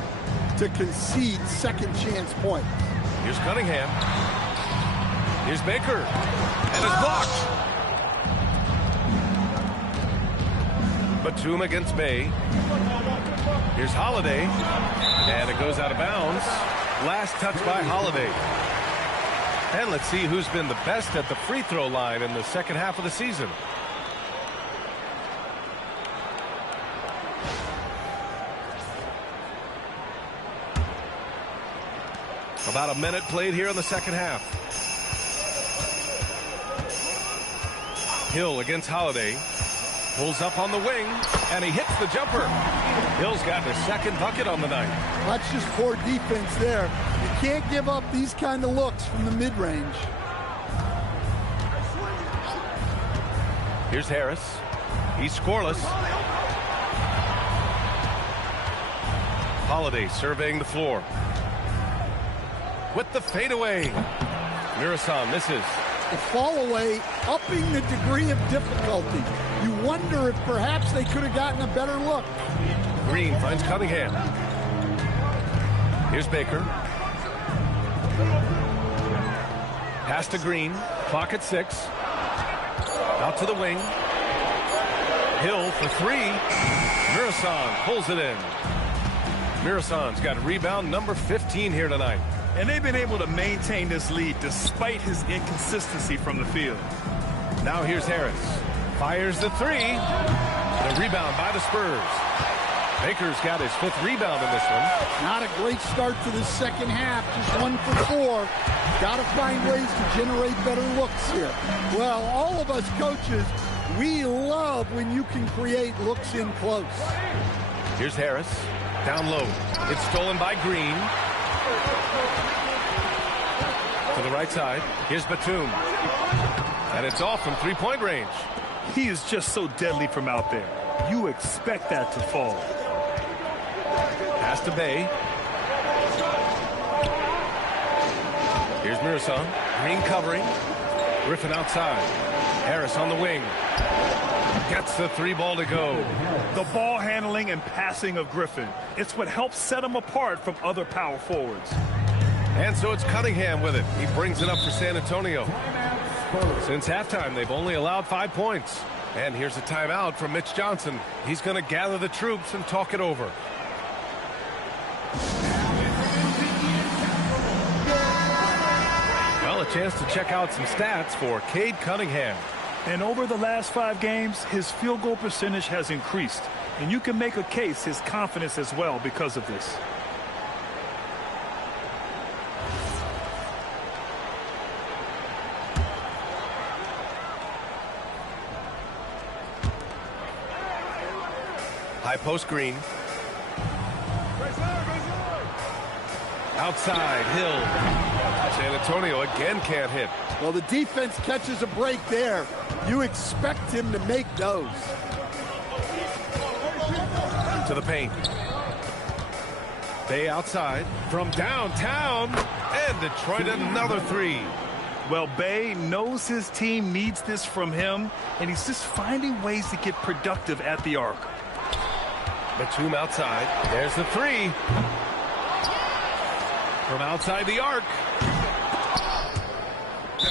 to concede second chance points. Here's Cunningham. Here's Baker. And it's blocked. Batum against Bay. Here's Holiday. And it goes out of bounds. Last touch by Holiday. And let's see who's been the best at the free throw line in the second half of the season. About a minute played here in the second half. Hill against Holiday. Pulls up on the wing, and he hits the jumper. Hill's got his second bucket on the night. That's just poor defense there. You can't give up these kind of looks from the mid-range. Here's Harris. He's scoreless. Holiday surveying the floor. With the fadeaway. Mirasan misses. The fall away, upping the degree of difficulty. You wonder if perhaps they could have gotten a better look. Green finds Cunningham. Here's Baker. Pass to Green. Clock at 6. Out to the wing. Hill for 3. Mirasan pulls it in. Mirasan's got rebound number 15 here tonight. And they've been able to maintain this lead despite his inconsistency from the field. Now here's Harris. Fires the 3. The rebound by the Spurs. Baker's got his 5th rebound in this one. Not a great start to the second half. Just 1 for 4. Got to find ways to generate better looks here. Well, all of us coaches, we love when you can create looks in close. Here's Harris. Down low. It's stolen by Green. To the right side. Here's Batum. And it's off from three-point range. He is just so deadly from out there. You expect that to fall. Pass to Bay. Here's Mirasan. Green covering. Griffin outside. Harris on the wing. Gets the 3 ball to go. The ball handling and passing of Griffin. It's what helps set him apart from other power forwards. And so it's Cunningham with it. He brings it up for San Antonio. Since halftime, they've only allowed 5 points. And here's a timeout from Mitch Johnson. He's going to gather the troops and talk it over. Well, a chance to check out some stats for Cade Cunningham. And over the last 5 games, his field goal percentage has increased. And you can make a case his confidence as well because of this. High post Green. Outside, Hill. San Antonio again can't hit. Well, the defense catches a break there. You expect him to make those. To the paint. Bay outside from downtown. And Detroit another 3. Well, Bay knows his team needs this from him, and he's just finding ways to get productive at the arc. Batum outside. There's the 3. From outside the arc.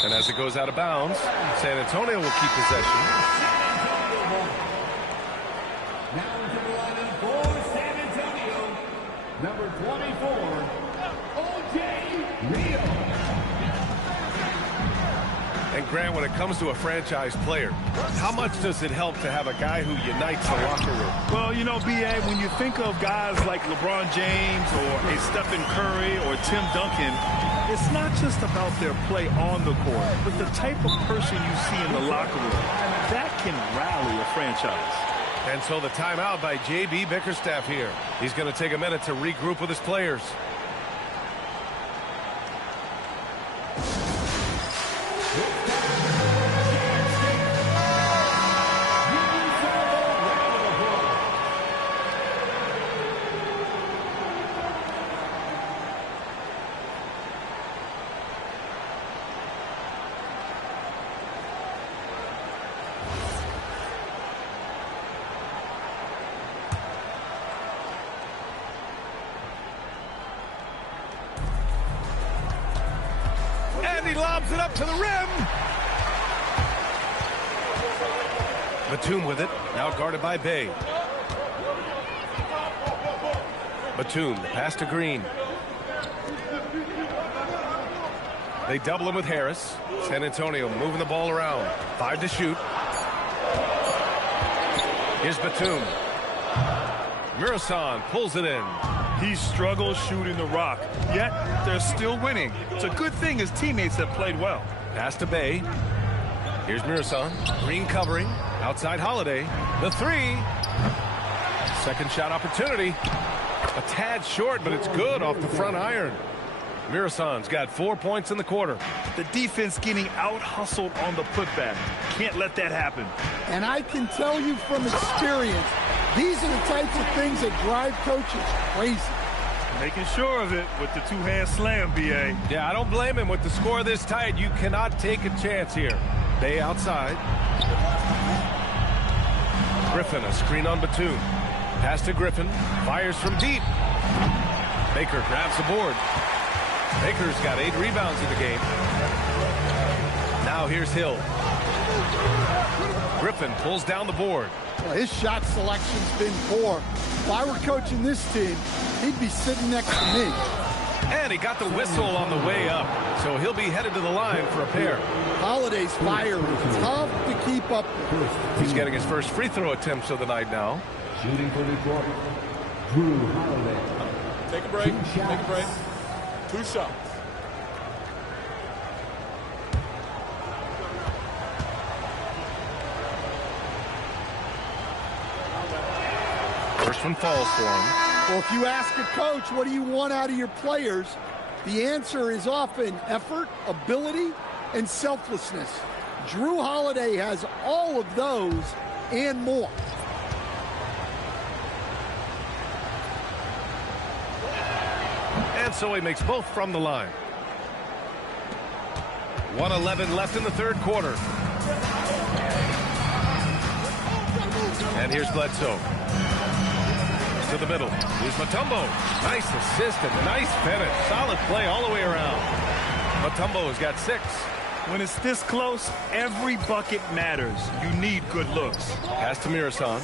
And as it goes out of bounds, San Antonio will keep possession. Now into the lineup number 24, O.J. Rio. And Grant, when it comes to a franchise player, how much does it help to have a guy who unites the locker room? Well, you know, B.A., when you think of guys like LeBron James or a Stephen Curry or Tim Duncan, it's not just about their play on the court, but the type of person you see in the locker room. That can rally a franchise. And so the timeout by J.B. Bickerstaff here. He's going to take a minute to regroup with his players. He lobs it up to the rim. Batum with it. Now guarded by Bay. Batum, pass to Green. They double him with Harris. San Antonio moving the ball around. 5 to shoot. Here's Batum. Murasan pulls it in. He struggles shooting the rock, yet they're still winning. It's a good thing his teammates have played well. Pass to Bay. Here's Murasan. Green covering. Outside Holiday. The 3. Second shot opportunity. A tad short, but it's good off the front iron. Murasan's got 4 points in the quarter. The defense getting out-hustled on the putback. Can't let that happen. And I can tell you from experience, these are the types of things that drive coaches crazy. Making sure of it with the two-hand slam, B.A. Yeah, I don't blame him. With the score this tight, you cannot take a chance here. Bay outside. Griffin, a screen on Batum. Pass to Griffin. Fires from deep. Baker grabs the board. Baker's got 8 rebounds in the game. Now here's Hill. Griffin pulls down the board. Well, his shot selection's been poor. If I were coaching this team, he'd be sitting next to me. And he got the whistle on the way up, so he'll be headed to the line for a pair. Holiday's fire is tough to keep up with. He's getting his first free throw attempts of the night now. Shooting for Detroit, Drew Holiday. Take a break. Take a break. 2 shots. First one falls for him. Well, if you ask a coach, what do you want out of your players? The answer is often effort, ability, and selflessness. Drew Holiday has all of those and more. And so he makes both from the line. 1:11 left in the third quarter. And here's Bledsoe. To the middle. Here's Mutombo. Nice assist and nice finish. Solid play all the way around. Mutombo has got 6. When it's this close, every bucket matters. You need good looks. Pass to Murasan.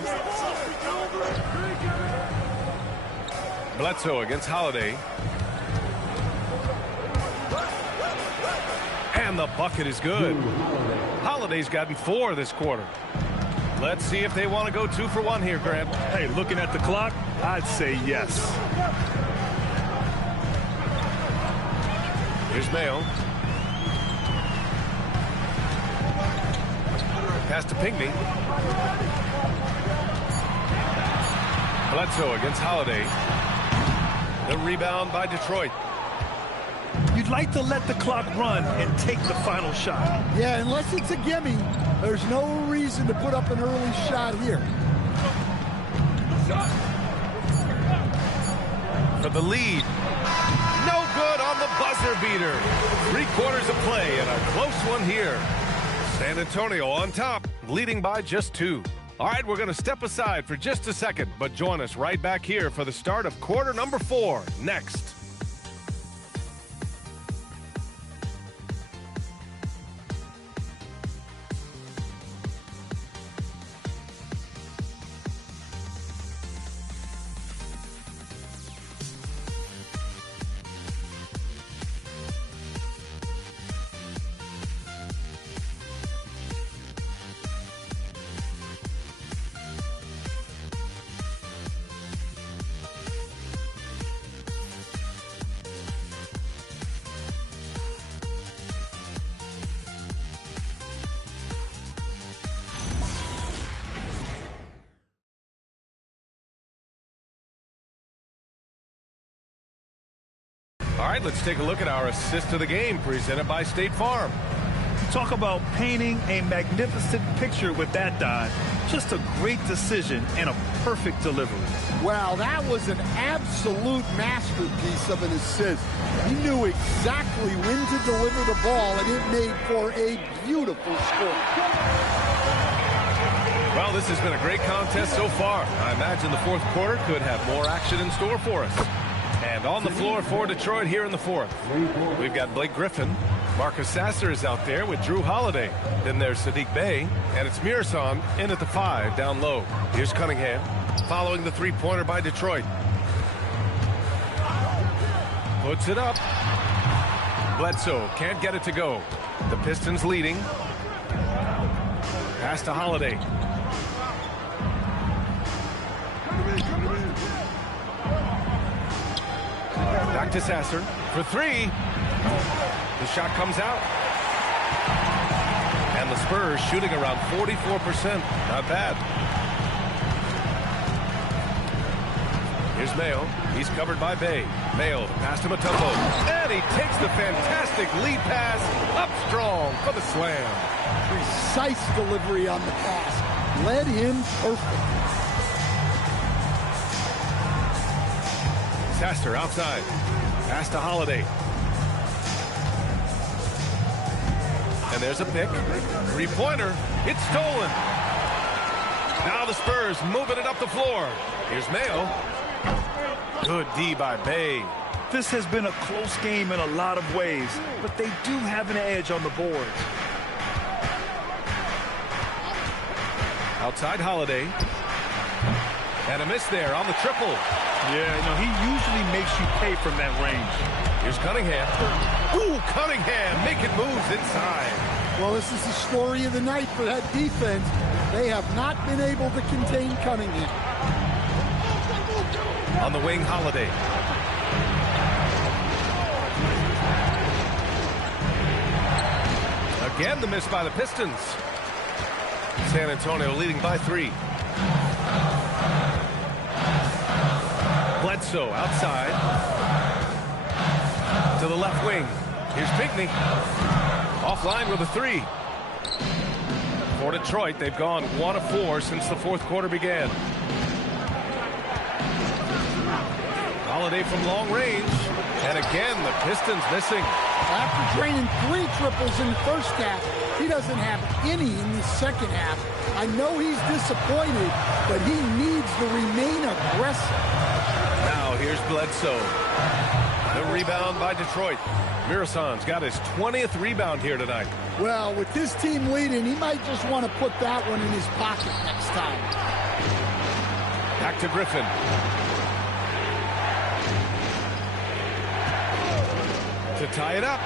Bledsoe against Holiday. And the bucket is good. Holiday's gotten 4 this quarter. Let's see if they want to go 2 for 1 here, Grant. Hey, looking at the clock, I'd say yes. Here's Mayo. Pass to Pinckney. Bledsoe against Holiday. The rebound by Detroit. You'd like to let the clock run and take the final shot. Yeah, unless it's a gimme, there's no reason to put up an early shot here. For the lead. No good on the buzzer beater. 3 quarters of play and a close one here. San Antonio on top, leading by just 2. All right, we're going to step aside for just a second, but join us right back here for the start of quarter number 4 next. All right, let's take a look at our assist of the game presented by State Farm. Talk about painting a magnificent picture with that dive. Just a great decision and a perfect delivery. Wow, that was an absolute masterpiece of an assist. He knew exactly when to deliver the ball, and it made for a beautiful score. Well, this has been a great contest so far. I imagine the fourth quarter could have more action in store for us. And on the floor for Detroit here in the fourth, we've got Blake Griffin. Marcus Sasser is out there with Drew Holiday. Then there's Sadiq Bey, and it's Mirasan in at the 5 down low. Here's Cunningham following the three-pointer by Detroit. Puts it up. Bledsoe can't get it to go. The Pistons leading. Pass to Holiday. Back to Sasser for 3. The shot comes out. And the Spurs shooting around 44%. Not bad. Here's Mayo. He's covered by Bey. Mayo pass to Mutombo. And he takes the fantastic lead pass up strong for the slam. Precise delivery on the pass. Led him perfect. Sasser outside. Pass to Holiday. And there's a pick. Three-pointer. It's stolen. Now the Spurs moving it up the floor. Here's Mayo. Good D by Bey. This has been a close game in a lot of ways, but they do have an edge on the board. Outside Holiday. And a miss there on the triple. Yeah, no, he usually makes you pay from that range. Here's Cunningham. Ooh, Cunningham making moves inside. Well, this is the story of the night for that defense. They have not been able to contain Cunningham. On the wing, Holiday. Again, the miss by the Pistons. San Antonio leading by 3. Bledsoe outside. To the left wing. Here's Pinckney. Offline with a 3. For Detroit, they've gone 1 of 4 since the fourth quarter began. Holiday from long range. And again, the Pistons missing. After draining 3 triples in the first half, he doesn't have any in the second half. I know he's disappointed, but he needs to remain aggressive. Now here's Bledsoe. The rebound by Detroit. Mirasan's got his 20th rebound here tonight. Well, with this team leading, he might just want to put that one in his pocket next time. Back to Griffin. To tie it up.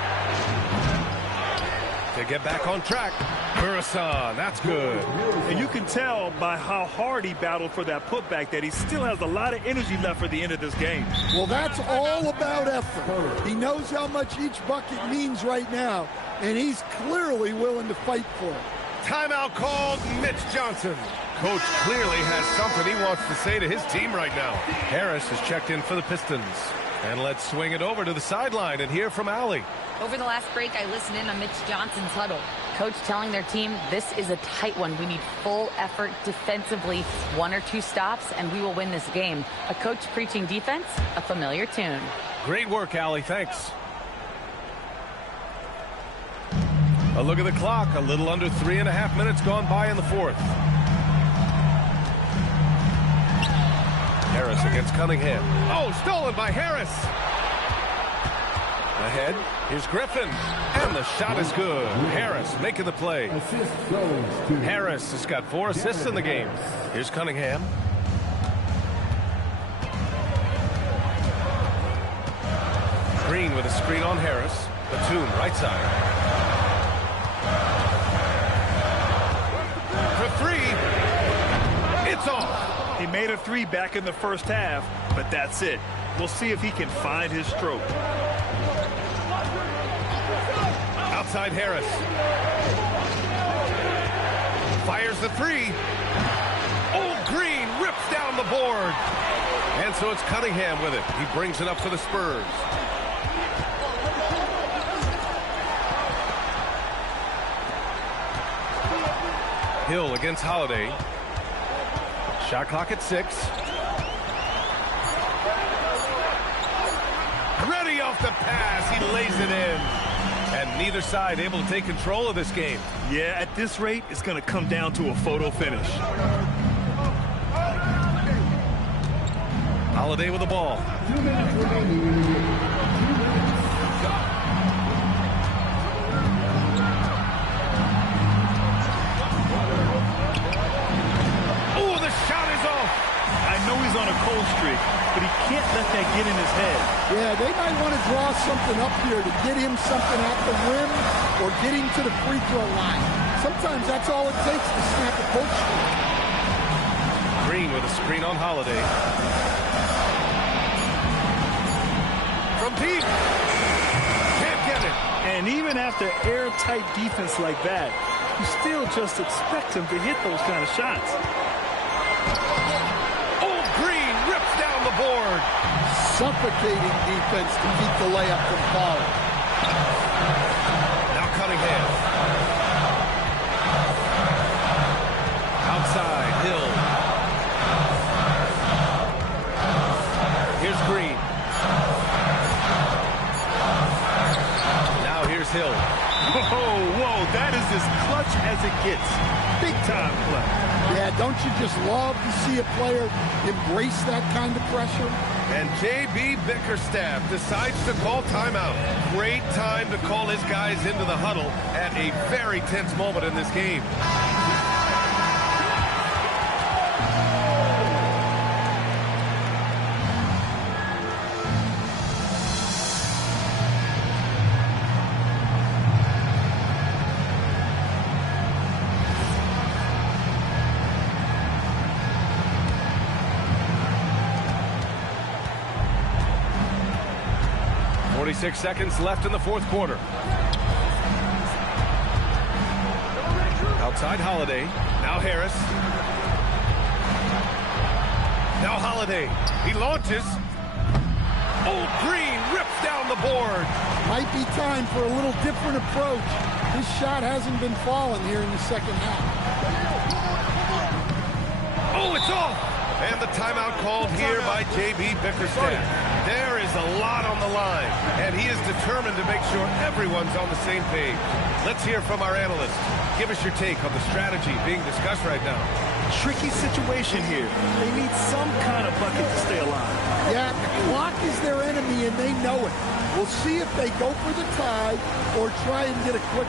To get back on track. Mirasan, that's good. And you can tell by how hard he battled for that putback that he still has a lot of energy left for the end of this game. Well, that's all about effort. He knows how much each bucket means right now, and he's clearly willing to fight for it. Timeout called. Mitch Johnson. Coach clearly has something he wants to say to his team right now. Harris has checked in for the Pistons. And let's swing it over to the sideline and hear from Allie. Over the last break, I listened in on Mitch Johnson's huddle. Coach telling their team, this is a tight one. We need full effort defensively, 1 or 2 stops, and we will win this game. A coach preaching defense, a familiar tune. Great work, Allie. Thanks. A look at the clock. A little under 3.5 minutes gone by in the fourth. Harris against Cunningham. Oh, stolen by Harris. Ahead, here's Griffin. And the shot is good. Harris making the play. Harris has got 4 assists in the game. Here's Cunningham. Green with a screen on Harris. Batum, right side. For 3. It's off. He made a 3 back in the first half, but that's it. We'll see if he can find his stroke. Outside Harris. Fires the 3. Oh, Green rips down the board. And so it's Cunningham with it. He brings it up for the Spurs. Hill against Holiday. Shot clock at 6. Ready off the pass. He lays it in. And neither side able to take control of this game. Yeah, at this rate, it's going to come down to a photo finish. Holiday with the ball. 2 minutes remaining in the game. 2 minutes. Oh, the shot is off. I know he's on a cold streak, but he can't let that get in his head. Yeah, they might want to draw something up here to get him something at the rim or get him to the free throw line. Sometimes that's all it takes to snap a cold streak. Green with a screen on Holiday. From deep. Can't get it. And even after airtight defense like that, you still just expect him to hit those kind of shots. Oh, Green rips down the board. Suffocating defense to keep the layup from falling. Now Cunningham. Outside, Hill. Here's Green. Now here's Hill. Whoa, that is as clutch as it gets. Big time play. Yeah, don't you just love to see a player embrace that kind of pressure? And J.B. Bickerstaff decides to call timeout. Great time to call his guys into the huddle at a very tense moment in this game. Six seconds left in the fourth quarter. Outside Holiday. Now Harris. Now Holiday. He launches. Oh, Green rips down the board. Might be time for a little different approach. His shot hasn't been falling here in the second half. Oh, it's off. And the timeout called here by J.B. Bickerstaff. There is a lot on the line, and he is determined to make sure everyone's on the same page. Let's hear from our analyst. Give us your take on the strategy being discussed right now. Tricky situation here. They need some kind of bucket to stay alive. Yeah, the clock is their enemy, and they know it. We'll see if they go for the tie or try and get a quick.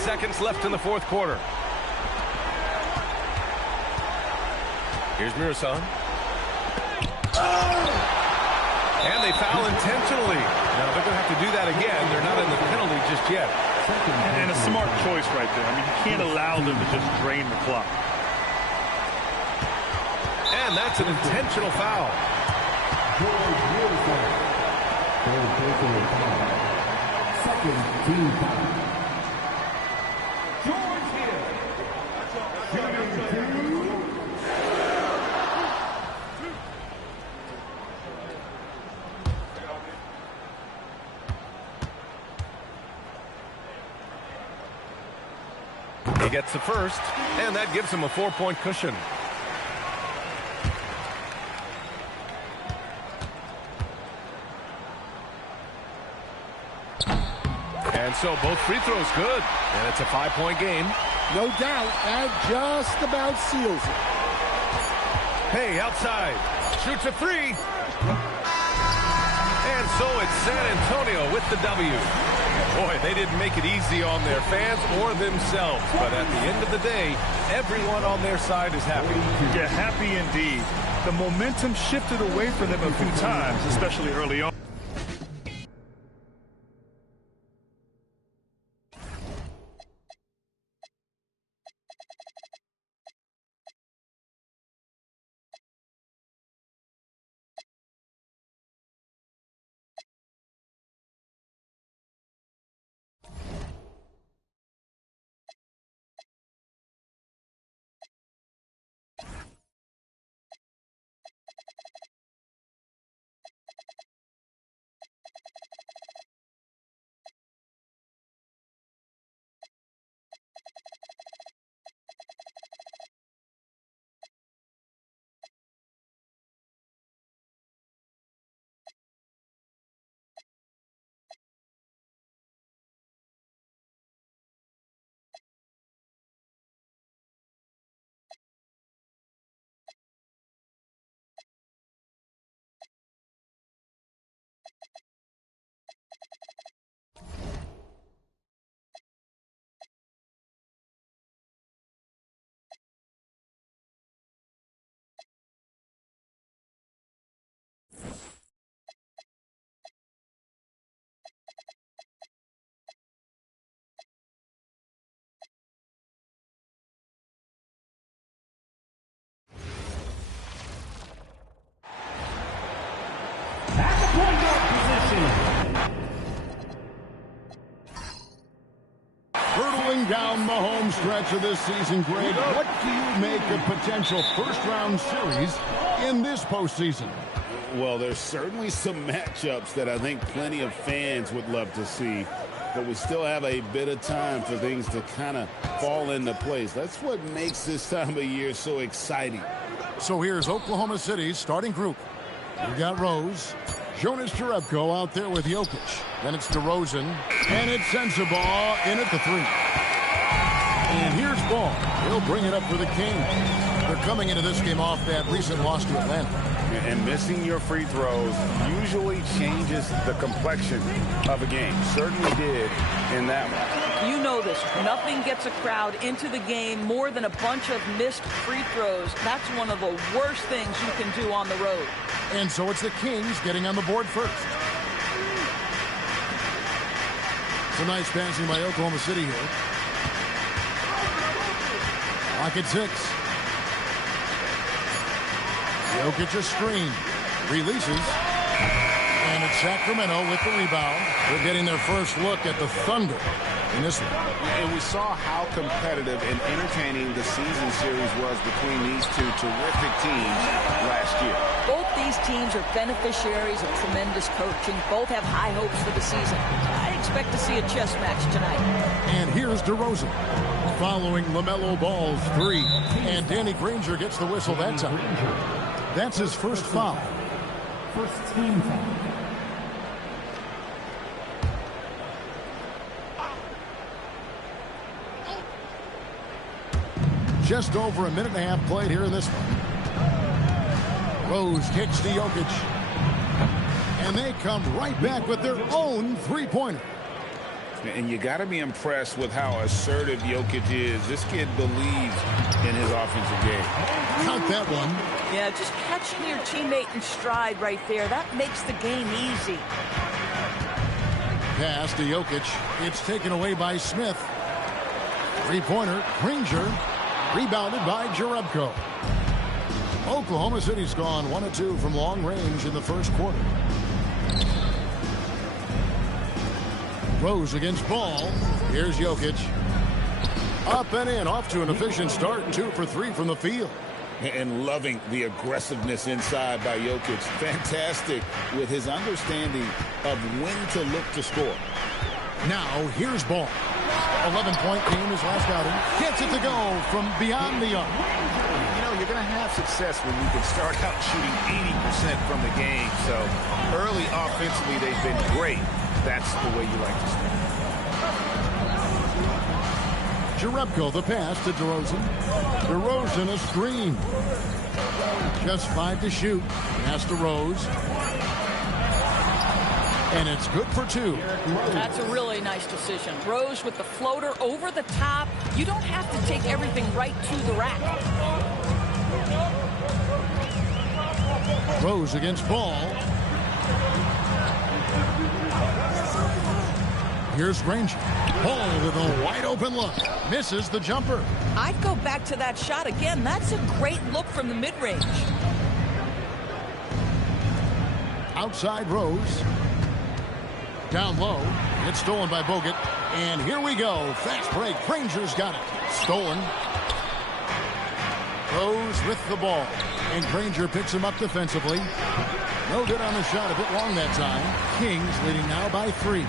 Seconds left in the fourth quarter. Here's Mirasan. And they foul intentionally. Now they're going to have to do that again. They're not in the penalty just yet. And a smart choice right there. I mean, you can't allow them to just drain the clock. And that's an intentional foul. Second team foul. He gets the first, and that gives him a 4-point cushion. And so both free throws good, and it's a 5-point game. No doubt, that just about seals it. Hey, outside, shoots a three. And so it's San Antonio with the W. Boy, they didn't make it easy on their fans or themselves, but at the end of the day, everyone on their side is happy. Yeah, happy indeed. The momentum shifted away from them a few times, especially early on. Hurtling down the home stretch of this season, Greg, what do you make of potential first-round series in this postseason? Well, there's certainly some matchups that I think plenty of fans would love to see, but we still have a bit of time for things to kind of fall into place. That's what makes this time of year so exciting. So here's Oklahoma City's starting group. We've got Rose, Jonas Jerebko out there with Jokic. Then it's DeRozan, and it's Sensabaugh in at the 3. And here's Ball. He'll bring it up for the Kings. They're coming into this game off that recent loss to Atlanta. And missing your free throws usually changes the complexion of a game. Certainly did in that one. You know this. Nothing gets a crowd into the game more than a bunch of missed free throws. That's one of the worst things you can do on the road. And so it's the Kings getting on the board first. Some nice passing by Oklahoma City here. Lock at 6. Jokic a screen. Releases. And it's Sacramento with the rebound. They're getting their first look at the Thunder in this one. And we saw how competitive and entertaining the season series was between these two terrific teams last year. Both these teams are beneficiaries of tremendous coaching. Both have high hopes for the season. I expect to see a chess match tonight. And here's DeRozan following LaMelo Ball's 3. And Danny Granger gets the whistle that time. That's his first foul. First team foul. Just over a minute and a half played here in this one. Rose kicks to Jokic. And they come right back with their own three-pointer. And you got to be impressed with how assertive Jokic is. This kid believes in his offensive game. Count that one. Yeah, just catching your teammate in stride right there. That makes the game easy. Pass to Jokic. It's taken away by Smith. Three-pointer, Granger. Rebounded by Jerebko. Oklahoma City's gone 1 of 2 from long range in the first quarter. Rose against Ball. Here's Jokic. Up and in, off to an efficient start. 2 for 3 from the field. And loving the aggressiveness inside by Jokic. Fantastic with his understanding of when to look to score. Now here's Ball. 11-point game his last outing. Gets it to go from beyond the arc. You know, you're going to have success when you can start out shooting 80% from the game. So early offensively, they've been great. That's the way you like to start. Jerebko the pass to DeRozan. DeRozan a screen. Just 5 to shoot. Pass to Rose. And it's good for 2. That's a really nice decision. Rose with the floater over the top. You don't have to take everything right to the rack. Rose against Ball. Here's Granger. Ball with a wide open look. Misses the jumper. I'd go back to that shot again. That's a great look from the mid-range. Outside Rose. Down low. It's stolen by Bogut. And here we go. Fast break. Granger's got it. Stolen. Rose with the ball. And Granger picks him up defensively. No good on the shot. A bit long that time. Kings leading now by 3.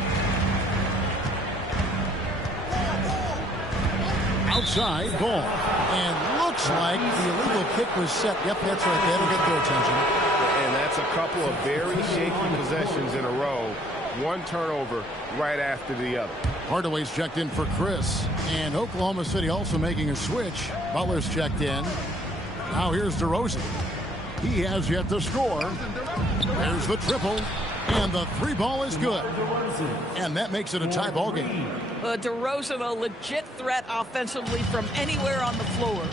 Outside Ball. And looks like the illegal kick was set. Yep, that's right. That'll get their attention. And that's a couple of very shaky possessions in a row. One turnover right after the other. Hardaway's checked in for Chris. And Oklahoma City also making a switch. Butler's checked in. Now here's DeRozan. He has yet to score. There's the triple. And the 3-ball is good. And that makes it a tie ball game. DeRozan, a legit threat offensively from anywhere on the floor.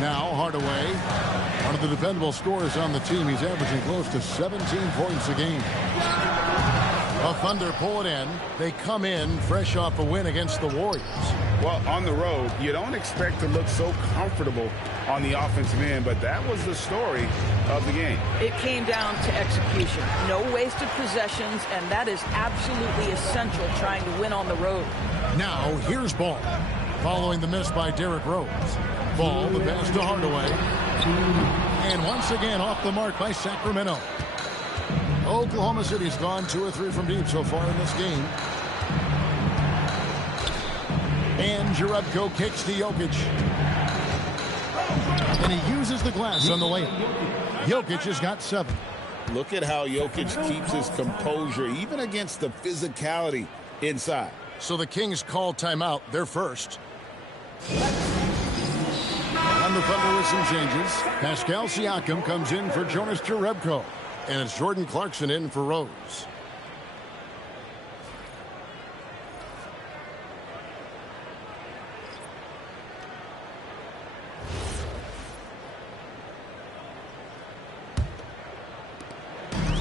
Now Hardaway, one of the dependable scorers on the team. He's averaging close to 17 points a game. The Thunder pull it in. They come in fresh off a win against the Warriors. Well, on the road, you don't expect to look so comfortable on the offensive end, but that was the story of the game. It came down to execution. No wasted possessions, and that is absolutely essential trying to win on the road. Now, here's Ball. Following the miss by Derrick Rose. Ball, the pass to Hardaway. And once again off the mark by Sacramento. Oklahoma City's gone 2 or 3 from deep so far in this game. And Jerebko kicks to Jokic. And he uses the glass on the layup. Jokic has got 7. Look at how Jokic keeps his composure, even against the physicality inside. So the Kings call timeout, their first. And the Thunder with some changes. Pascal Siakam comes in for Jonas Jerebko. And it's Jordan Clarkson in for Rose.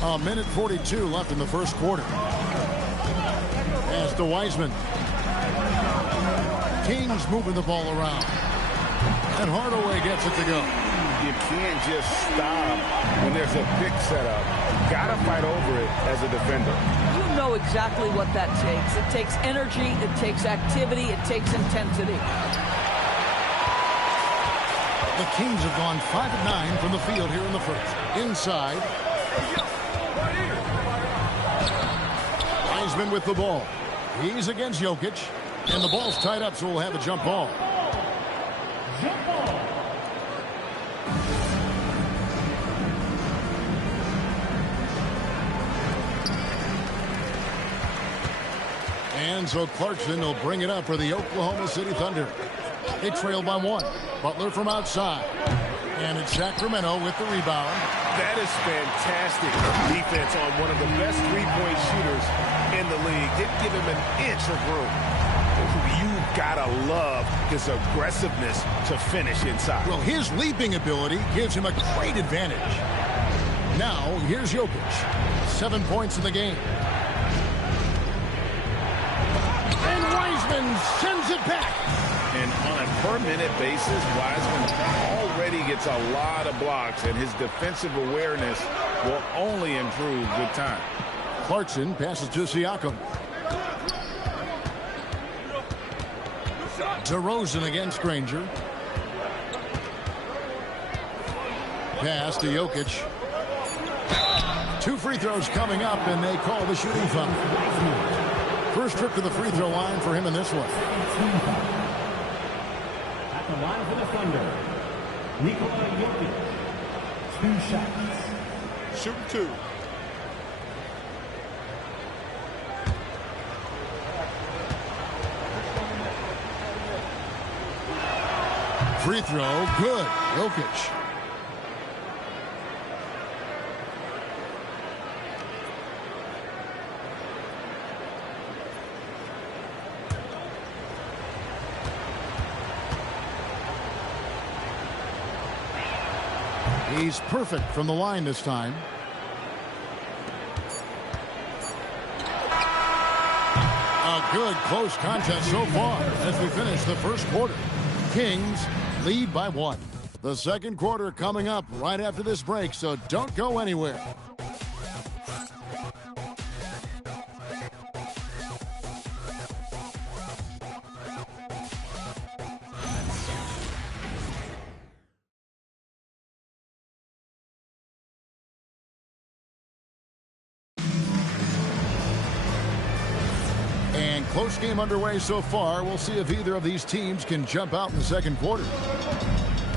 A minute 42 left in the first quarter. Pass to Wiseman. Kings moving the ball around. And Hardaway gets it to go. You can't just stop when there's a pick set up. Got to fight over it as a defender. You know exactly what that takes. It takes energy, it takes activity, it takes intensity. The Kings have gone 5 of 9 from the field here in the first. Inside. Wiseman with the ball. He's against Jokic. And the ball's tied up, so we'll have a jump ball. Jump ball. And so Clarkson will bring it up for the Oklahoma City Thunder. They trail by 1. Butler from outside. And it's Sacramento with the rebound. That is fantastic defense on one of the best three-point shooters in the league. Didn't give him an inch of room. You've got to love his aggressiveness to finish inside. Well, his leaping ability gives him a great advantage. Now, here's Jokic. 7 points in the game. And Wiseman sends it back. And on a per-minute basis, Wiseman already gets a lot of blocks, and his defensive awareness will only improve with time. Clarkson passes to Siakam. DeRozan against Granger. Pass to Jokic. 2 free throws coming up, and they call the shooting foul. First trip to the free throw line for him in this one. At the line for the Thunder, Nikola Jokic. 2 shots. Shooting 2. Free throw, good. Jokic. He's perfect from the line this time. A good close contest so far as we finish the first quarter. Kings lead by 1. The second quarter coming up right after this break, so don't go anywhere. And close game underway so far. We'll see if either of these teams can jump out in the second quarter.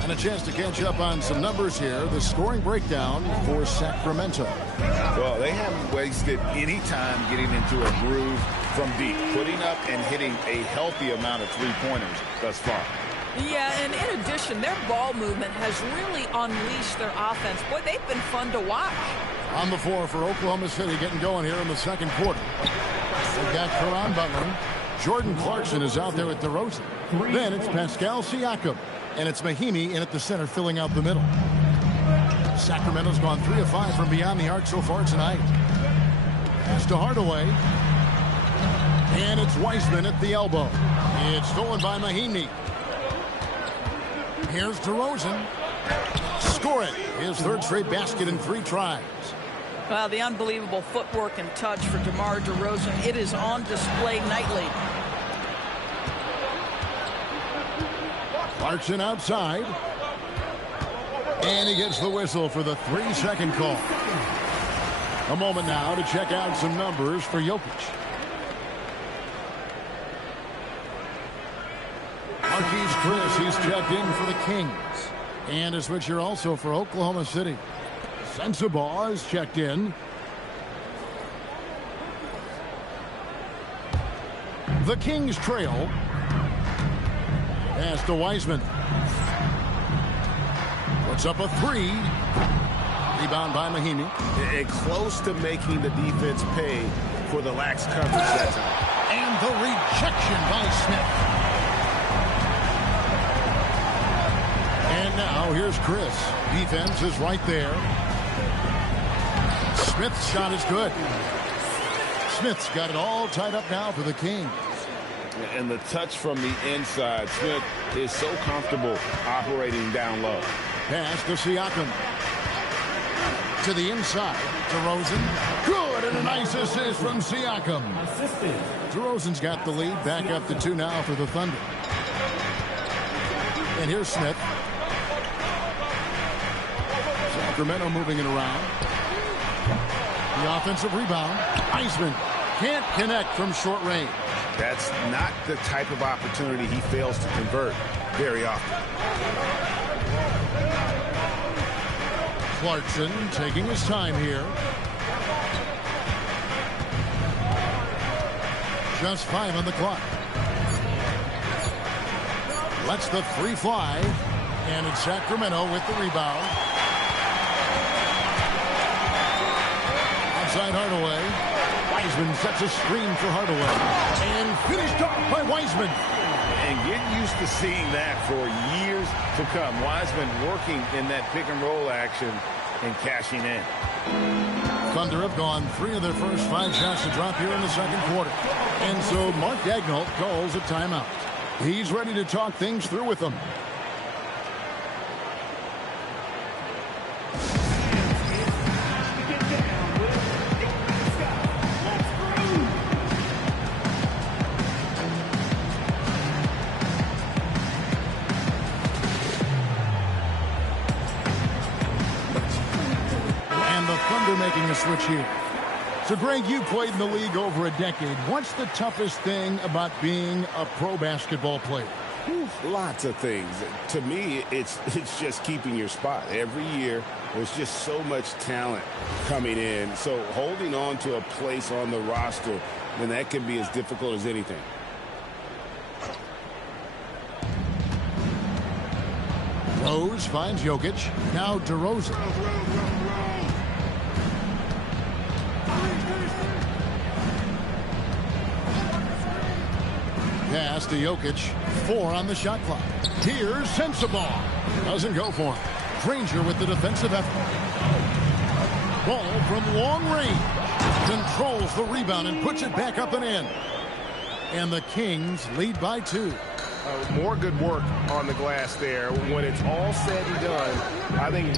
And a chance to catch up on some numbers here. The scoring breakdown for Sacramento. Well, they haven't wasted any time getting into a groove from deep, putting up and hitting a healthy amount of three-pointers thus far. Yeah, and in addition, their ball movement has really unleashed their offense. Boy, they've been fun to watch. On the floor for Oklahoma City, getting going here in the second quarter. They've got Caron Butler. Jordan Clarkson is out there at DeRozan. Then it's Pascal Siakam. And it's Mahimi in at the center, filling out the middle. Sacramento's gone 3 of 5 from beyond the arc so far tonight. Pass to Hardaway. And it's Wiseman at the elbow. It's stolen by Mahimi. Here's DeRozan. Score it. His third straight basket in 3 tries. Well, the unbelievable footwork and touch for DeMar DeRozan. It is on display nightly. Clarkson outside. And he gets the whistle for the 3-second call. A moment now to check out some numbers for Jokic. Marquise Chris, he's checked in for the Kings. And a switcher also for Oklahoma City. Sensabaugh is checked in. The Kings trail. Pass to Wiseman. Puts up a 3. Rebound by Mahinmi. And close to making the defense pay for the lax coverage that time. And the rejection by Smith. And now here's Chris. Defense is right there. Smith's shot is good. Smith's got it all tied up now for the Kings. And the touch from the inside. Smith is so comfortable operating down low. Pass to Siakam. To the inside. DeRozan. Good, and a nice assist from Siakam. DeRozan's got the lead. Back up to 2 now for the Thunder. And here's Smith. Sacramento moving it around. The offensive rebound. Wiseman can't connect from short range. That's not the type of opportunity he fails to convert very often. Clarkson taking his time here. Just 5 on the clock. Lets the 3 fly. And it's Sacramento with the rebound. Outside Hardaway. Wiseman sets a screen for Hardaway. And finished off by Wiseman. And get used to seeing that for years to come. Wiseman working in that pick and roll action and cashing in. Thunder have gone 3 of their first 5 shots to drop here in the second quarter. And so Mark Daigneault calls a timeout. He's ready to talk things through with them. Making a switch here. So, Greg, you played in the league over a decade. What's the toughest thing about being a pro basketball player? Lots of things. To me, it's just keeping your spot. Every year, there's just so much talent coming in. So, holding on to a place on the roster, then that can be as difficult as anything. Rose finds Jokic. Now DeRozan. Pass to Jokic. 4 on the shot clock. Here's Sensabaugh. Doesn't go for him. Granger with the defensive effort. Ball from long range. Controls the rebound and puts it back up and in. And the Kings lead by 2. More good work on the glass there. When it's all said and done, I think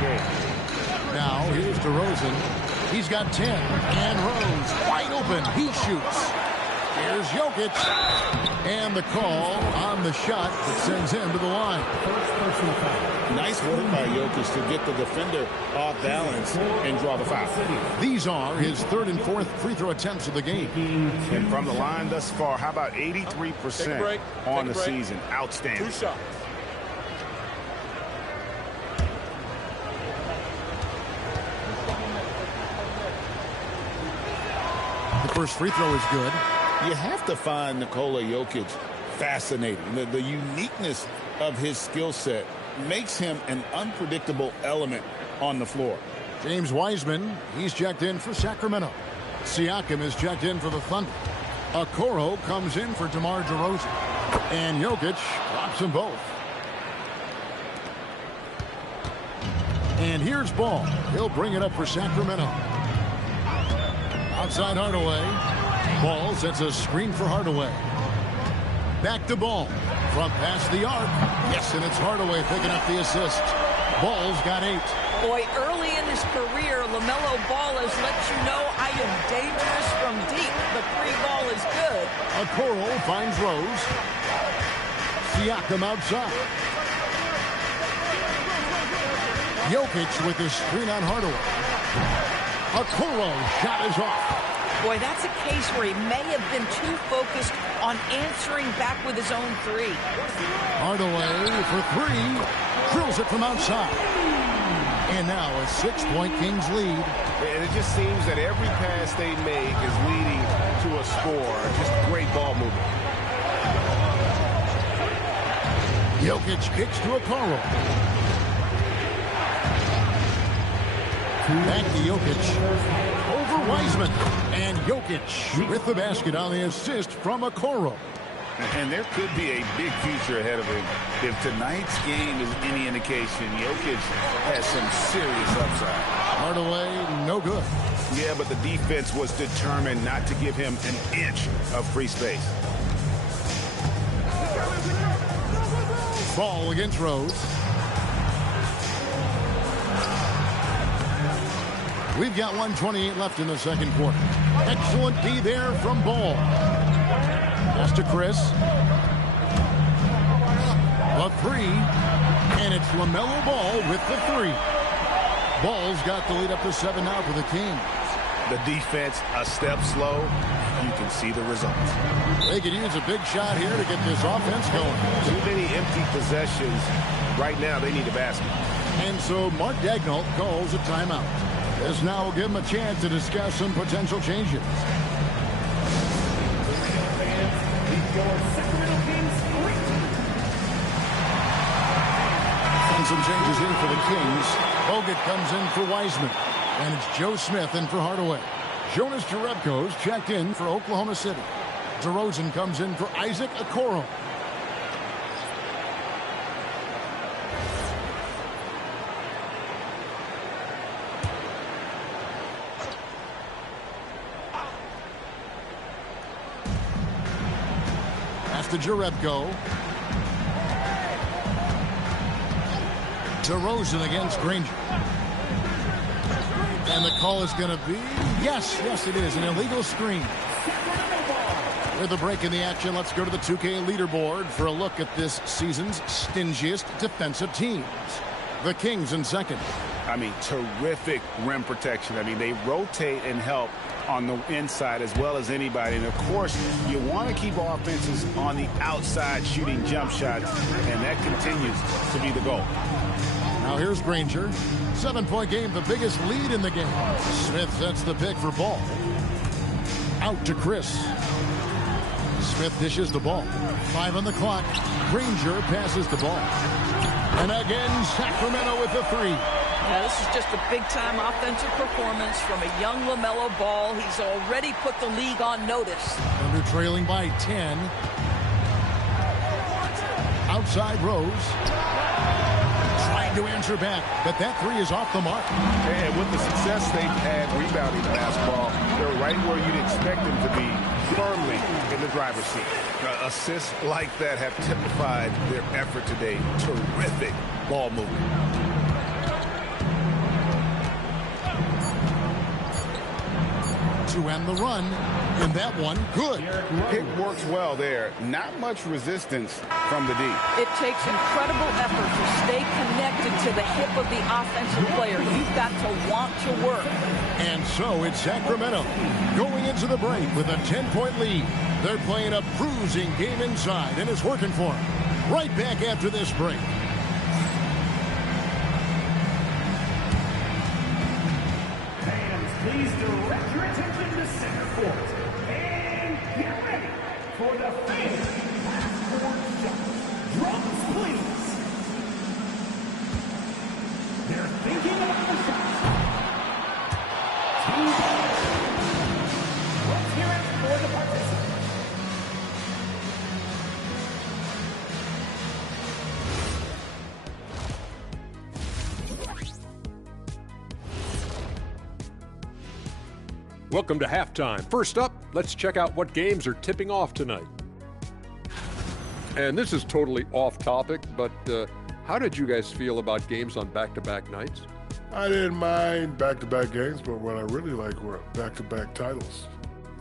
game. Now here's DeRozan. He's got 10. And Rose wide open. He shoots. Here's Jokic. And the call on the shot that sends him to the line. Nice work by Jokic to get the defender off balance and draw the foul. These are his 3rd and 4th free throw attempts of the game. And from the line thus far, how about 83% on the season? Outstanding. 2 shots. The first free throw is good. You have to find Nikola Jokic fascinating. The uniqueness of his skill set makes him an unpredictable element on the floor. James Wiseman, he's checked in for Sacramento. Siakam is checked in for the Thunder. Okoro comes in for DeMar DeRozan. And Jokic drops them both. And here's Ball. He'll bring it up for Sacramento. Outside Hardaway. Ball sets a screen for Hardaway. Back to Ball. From past the arc. Yes, and it's Hardaway picking up the assist. Ball's got 8. Boy, early in his career, LaMelo Ball has let you know I am dangerous from deep. The 3 ball is good. Okoro finds Rose. Siakam outside. Jokic with the screen on Hardaway. Okoro shot is off. Boy, that's a case where he may have been too focused on answering back with his own 3. Hardaway for 3. Drills it from outside. And now a 6-point Kings lead. And it just seems that every pass they make is leading to a score. Just great ball movement. Jokic kicks to Okoro. Back to Jokic. Over Wiseman. And Jokic with the basket on the assist from Okoro. And there could be a big future ahead of him. If tonight's game is any indication, Jokic has some serious upside. Hardaway, no good. Yeah, but the defense was determined not to give him an inch of free space. Ball against Rose. We've got 1:28 left in the second quarter. Excellent D there from Ball. Pass to Chris. A 3. And it's LaMelo Ball with the 3. Ball's got the lead up to 7 now for the Kings. The defense a step slow. You can see the results. They could use a big shot here to get this offense going. Too many empty possessions. Right now, they need a basket. And so Mark Daigneault calls a timeout. This now will give him a chance to discuss some potential changes. And some changes in for the Kings. Bogut comes in for Wiseman. And it's Joe Smith in for Hardaway. Jonas Jerebko's checked in for Oklahoma City. DeRozan comes in for Isaac Okoro. Pass to Jerebko. DeRozan against Granger. And the call is going to be, yes, it is, an illegal screen. With a break in the action, let's go to the 2K leaderboard for a look at this season's stingiest defensive teams. The Kings in second. I mean, terrific rim protection. I mean, they rotate and help on the inside as well as anybody. And, of course, you want to keep offenses on the outside shooting jump shots, and that continues to be the goal. Now here's Granger. 7-point game, the biggest lead in the game. Smith sets the pick for Ball. Out to Chris. Smith dishes the ball. 5 on the clock. Granger passes the ball. And again, Sacramento with the 3. Yeah, this is just a big-time offensive performance from a young LaMelo Ball. He's already put the league on notice. Under trailing by 10. Outside Rose. Trying to answer back, but that 3 is off the mark. And with the success they've had rebounding the basketball, they're right where you'd expect them to be, firmly in the driver's seat. Assists like that have typified their effort today. Terrific ball movement. To end the run, and that one, good. Pick works well there. Not much resistance from the D. It takes incredible effort to stay connected to the hip of the offensive player. You've got to want to work. And so it's Sacramento going into the break with a 10-point lead. They're playing a bruising game inside, and it's working for them. Right back after this break. Please direct your attention to center court and get ready for the famous half-court shot. Drums, please. They're thinking about the shot. 2 balls. Let's hear it for the participants. Welcome to halftime. First up, let's check out what games are tipping off tonight. And this is totally off topic, but how did you guys feel about games on back-to-back nights? I didn't mind back-to-back games, but what I really like were back-to-back titles.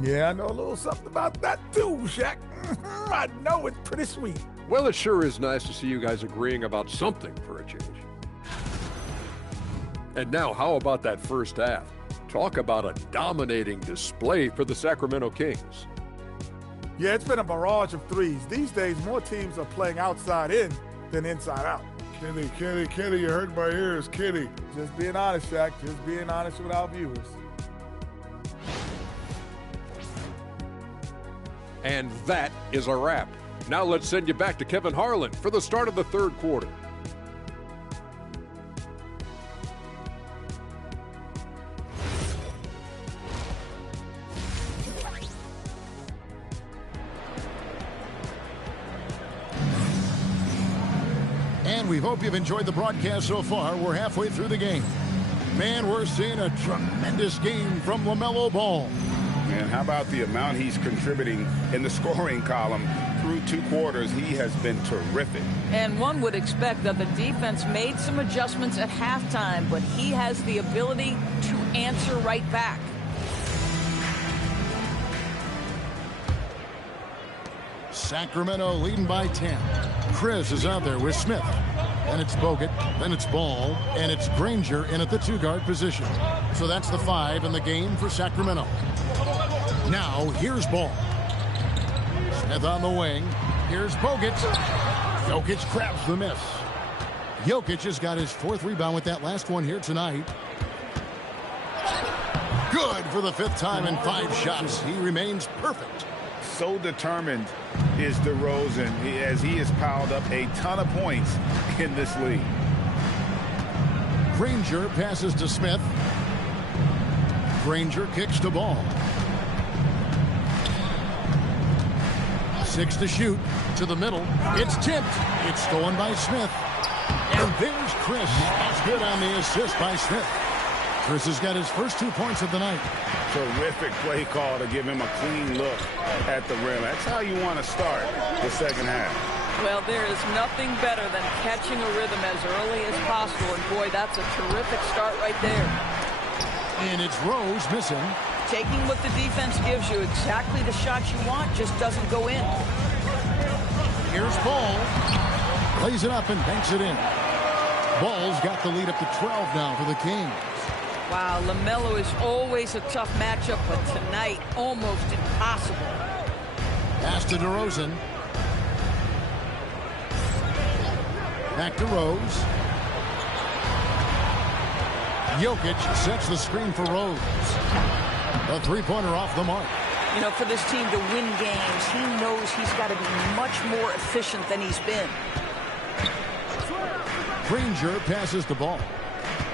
Yeah, I know a little something about that too, Shaq. I know it's pretty sweet. Well, it sure is nice to see you guys agreeing about something for a change. And now, how about that first half? Talk about a dominating display for the Sacramento Kings. Yeah, it's been a barrage of threes. These days, more teams are playing outside in than inside out. Kenny, you hurt my ears, Kenny. Just being honest, Shaq. Just being honest with our viewers. And that is a wrap. Now let's send you back to Kevin Harlan for the start of the third quarter. And we hope you've enjoyed the broadcast so far. We're halfway through the game. Man, we're seeing a tremendous game from LaMelo Ball. And how about the amount he's contributing in the scoring column through 2 quarters? He has been terrific. And one would expect that the defense made some adjustments at halftime, but he has the ability to answer right back. Sacramento leading by 10. Chris is out there with Smith. Then it's Bogut. Then it's Ball. And it's Granger in at the 2-guard position. So that's the 5 in the game for Sacramento. Now, here's Ball. Smith on the wing. Here's Bogut. Jokic grabs the miss. Jokic has got his 4th rebound with that last one here tonight. Good for the 5th time in 5 shots. He remains perfect. So determined is DeRozan as he has piled up a ton of points in this league. Granger passes to Smith. Granger kicks to Ball. 6 to shoot. To the middle. It's tipped. It's stolen by Smith. And there's Chris. That's good on the assist by Smith. Chris has got his first 2 points of the night. Terrific play call to give him a clean look at the rim. That's how you want to start the second half. Well, there is nothing better than catching a rhythm as early as possible. And boy, that's a terrific start right there. And it's Rose missing. Taking what the defense gives you, exactly the shot you want, just doesn't go in. Here's Ball. Plays it up and banks it in. Ball's got the lead up to 12 now for the Kings. Wow, LaMelo is always a tough matchup, but tonight, almost impossible. Pass to DeRozan. Back to Rose. Jokic sets the screen for Rose. A 3-pointer off the mark. You know, for this team to win games, he knows he's got to be much more efficient than he's been. Granger passes the ball.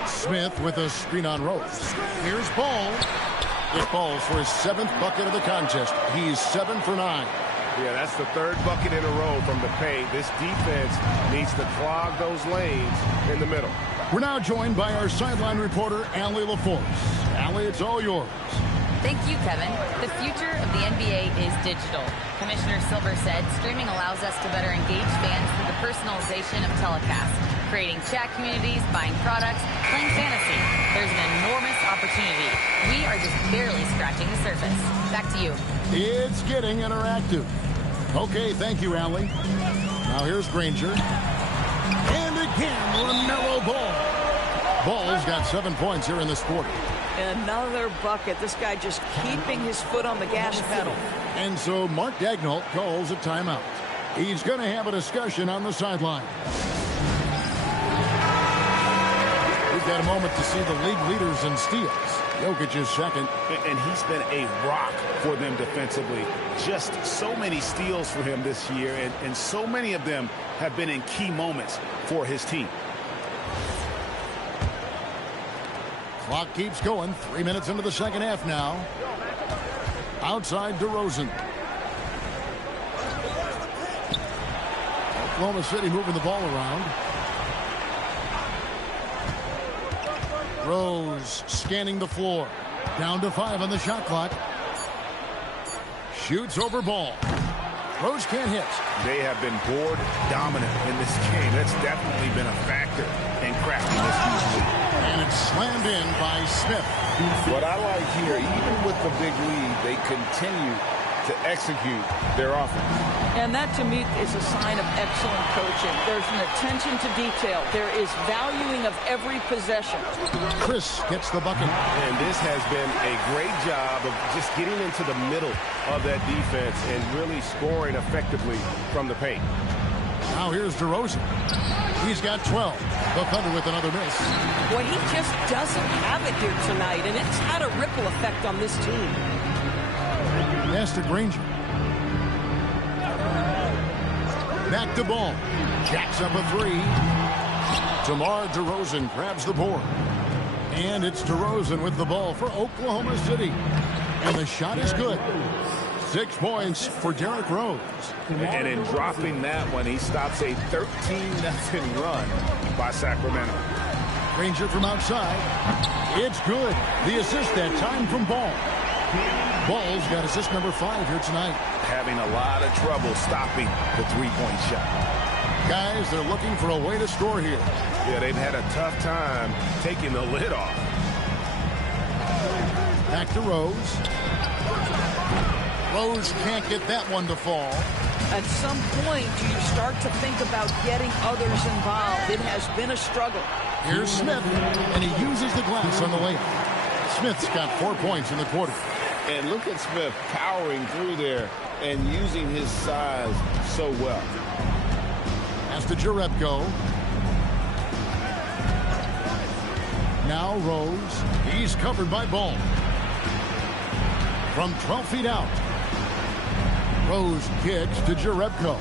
Smith with a screen on Rose. Here's Ball. It falls for his 7th bucket of the contest. He's 7 for 9. Yeah, that's the 3rd bucket in a row from the paint. This defense needs to clog those lanes in the middle. We're now joined by our sideline reporter, Allie LaForce. Allie, it's all yours. Thank you, Kevin. The future of the NBA is digital. Commissioner Silver said streaming allows us to better engage fans through the personalization of telecasts, creating chat communities, buying products, playing fantasy. There's an enormous opportunity. We are just barely scratching the surface. Back to you. It's getting interactive. Okay, thank you, Allie. Now here's Granger. And again, LaMelo Ball. Ball's got 7 points here in this quarter. Another bucket. This guy just keeping his foot on the gas pedal. And so Mark Daigneault calls a timeout. He's going to have a discussion on the sideline. We've got a moment to see the league leaders in steals. Jokic is second. And he's been a rock for them defensively. Just so many steals for him this year, and so many of them have been in key moments for his team. Clock keeps going. 3 minutes into the second half now. Outside DeRozan. Oklahoma City moving the ball around. Rose scanning the floor. Down to 5 on the shot clock. Shoots over Ball. Rose can't hit. They have been board dominant in this game. That's definitely been a factor in crafting this huge lead. And it's slammed in by Smith. What I like here, even with the big lead, they continue to execute their offense. And that, to me, is a sign of excellent coaching. There's an attention to detail. There is valuing of every possession. Chris gets the bucket. And this has been a great job of just getting into the middle of that defense and really scoring effectively from the paint. Now here's DeRozan. He's got 12. The Thunder with another miss. Well, he just doesn't have it here tonight, and it's had a ripple effect on this team. Pass to Granger. Back to Ball. Jacks up a three. DeMar DeRozan grabs the board. And it's DeRozan with the ball for Oklahoma City. And the shot is good. 6 points for Derrick Rose. And in dropping that one, he stops a 13-0 run by Sacramento. Granger from outside. It's good. The assist that time from Ball. Ball's got assist number 5 here tonight. Having a lot of trouble stopping the three-point shot. Guys, they're looking for a way to score here. Yeah, they've had a tough time taking the lid off. Back to Rose. Rose can't get that one to fall. At some point, do you start to think about getting others involved? It has been a struggle. Here's Smith, and he uses the glass on the layup. Smith's got 4 points in the quarter. And look at Smith powering through there and using his size so well. Pass to Jerebko. Now Rose. He's covered by Ball. From 12 feet out. Rose kicks to Jerebko.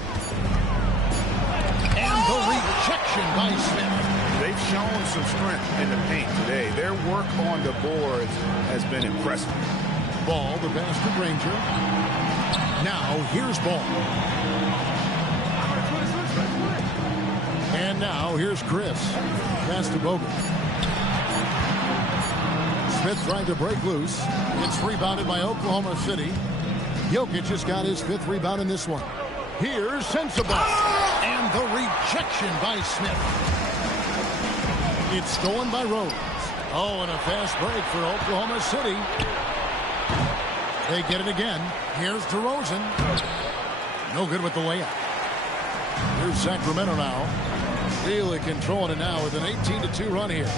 And the rejection by Smith. They've shown some strength in the paint today. Their work on the boards has been impressive. Ball, the pass to Granger. Now here's Ball. And now here's Chris. Pass to Bogut. Smith trying to break loose. It's rebounded by Oklahoma City. Jokic has got his 5th rebound in this one. Here's Sensabaugh. And the rejection by Smith. It's stolen by Rose. Oh, and a fast break for Oklahoma City. They get it again. Here's DeRozan. No good with the layup. Here's Sacramento now. Really controlling it now with an 18-2 run here.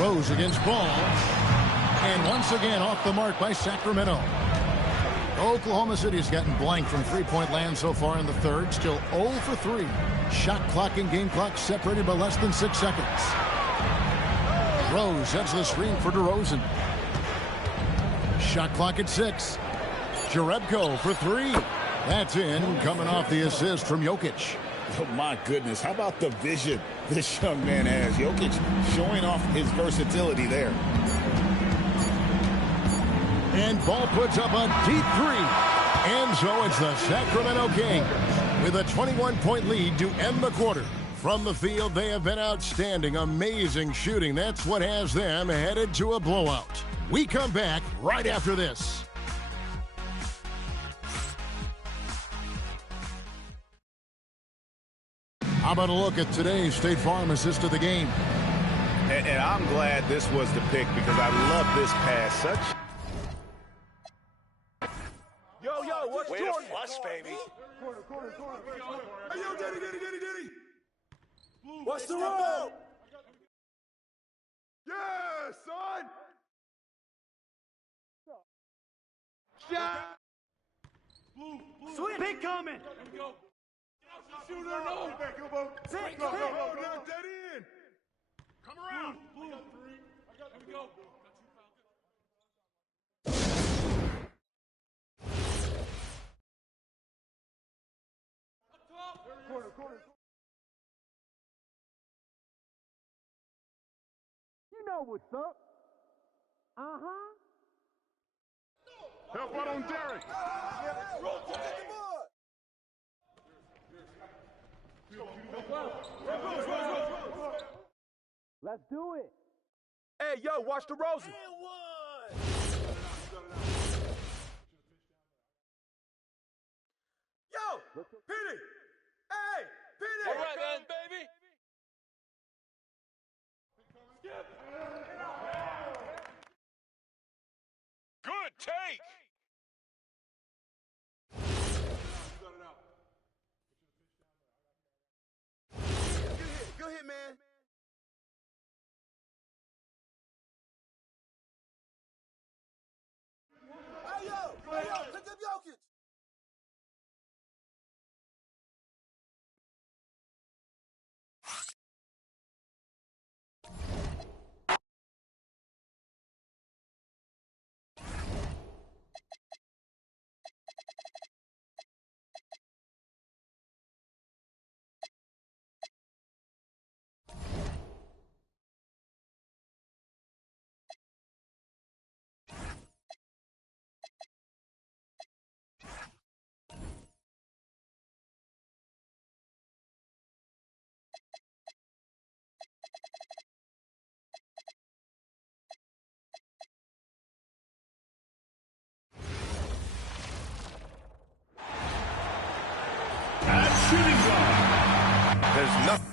Rose against Ball. And once again off the mark by Sacramento. Oklahoma City has gotten blank from three-point land so far in the third. Still 0 for 3. Shot clock and game clock separated by less than 6 seconds. Rose sets the screen for DeRozan. Shot clock at 6. Jerebko for 3. That's in, coming off the assist from Jokic. Oh, my goodness. How about the vision this young man has? Jokic showing off his versatility there. And Ball puts up a deep 3. And so it's the Sacramento Kings with a 21-point lead to end the quarter. From the field, they have been outstanding. Amazing shooting. That's what has them headed to a blowout. We come back right after this. How about a look at today's State Farm assist of the game? And I'm glad this was the pick because I love this pass. Such. Yo, what's Jordan? Flush, baby. Hey, yo, Diddy. What's the roll? Yeah, son. Shot. Sweet. Big coming. Shooter, no. Go. Dead in. Come around. Blue. I got 3. Here we go. Corner. You know what's up. Uh-huh. Help out on Derek. Let's do it. Hey, yo, watch the Rosen. Petey! Hey! Petey! All right, man, baby. Good take. Good hit, man. Hey, yo, pick up Jokic. There's nothing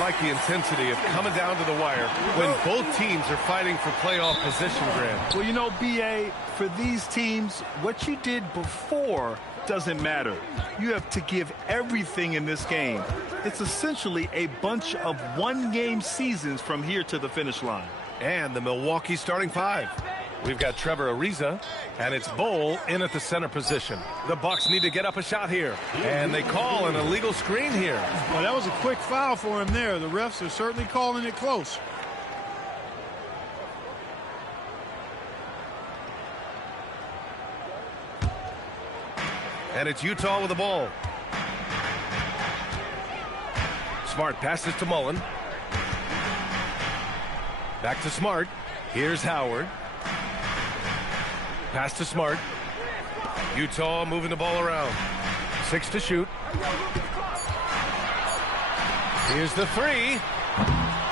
like the intensity of coming down to the wire when both teams are fighting for playoff position, Grant. Well, you know, B.A., for these teams, what you did before doesn't matter. You have to give everything in this game. It's essentially a bunch of one-game seasons from here to the finish line. And the Milwaukee starting five. We've got Trevor Ariza, and it's Bol in at the center position. The Bucks need to get up a shot here, and they call an illegal screen here. Well, that was a quick foul for him there. The refs are certainly calling it close. And it's Utah with the ball. Smart passes to Mullen. Back to Smart. Here's Howard. Pass to Smart. Utah moving the ball around. 6 to shoot. Here's the three.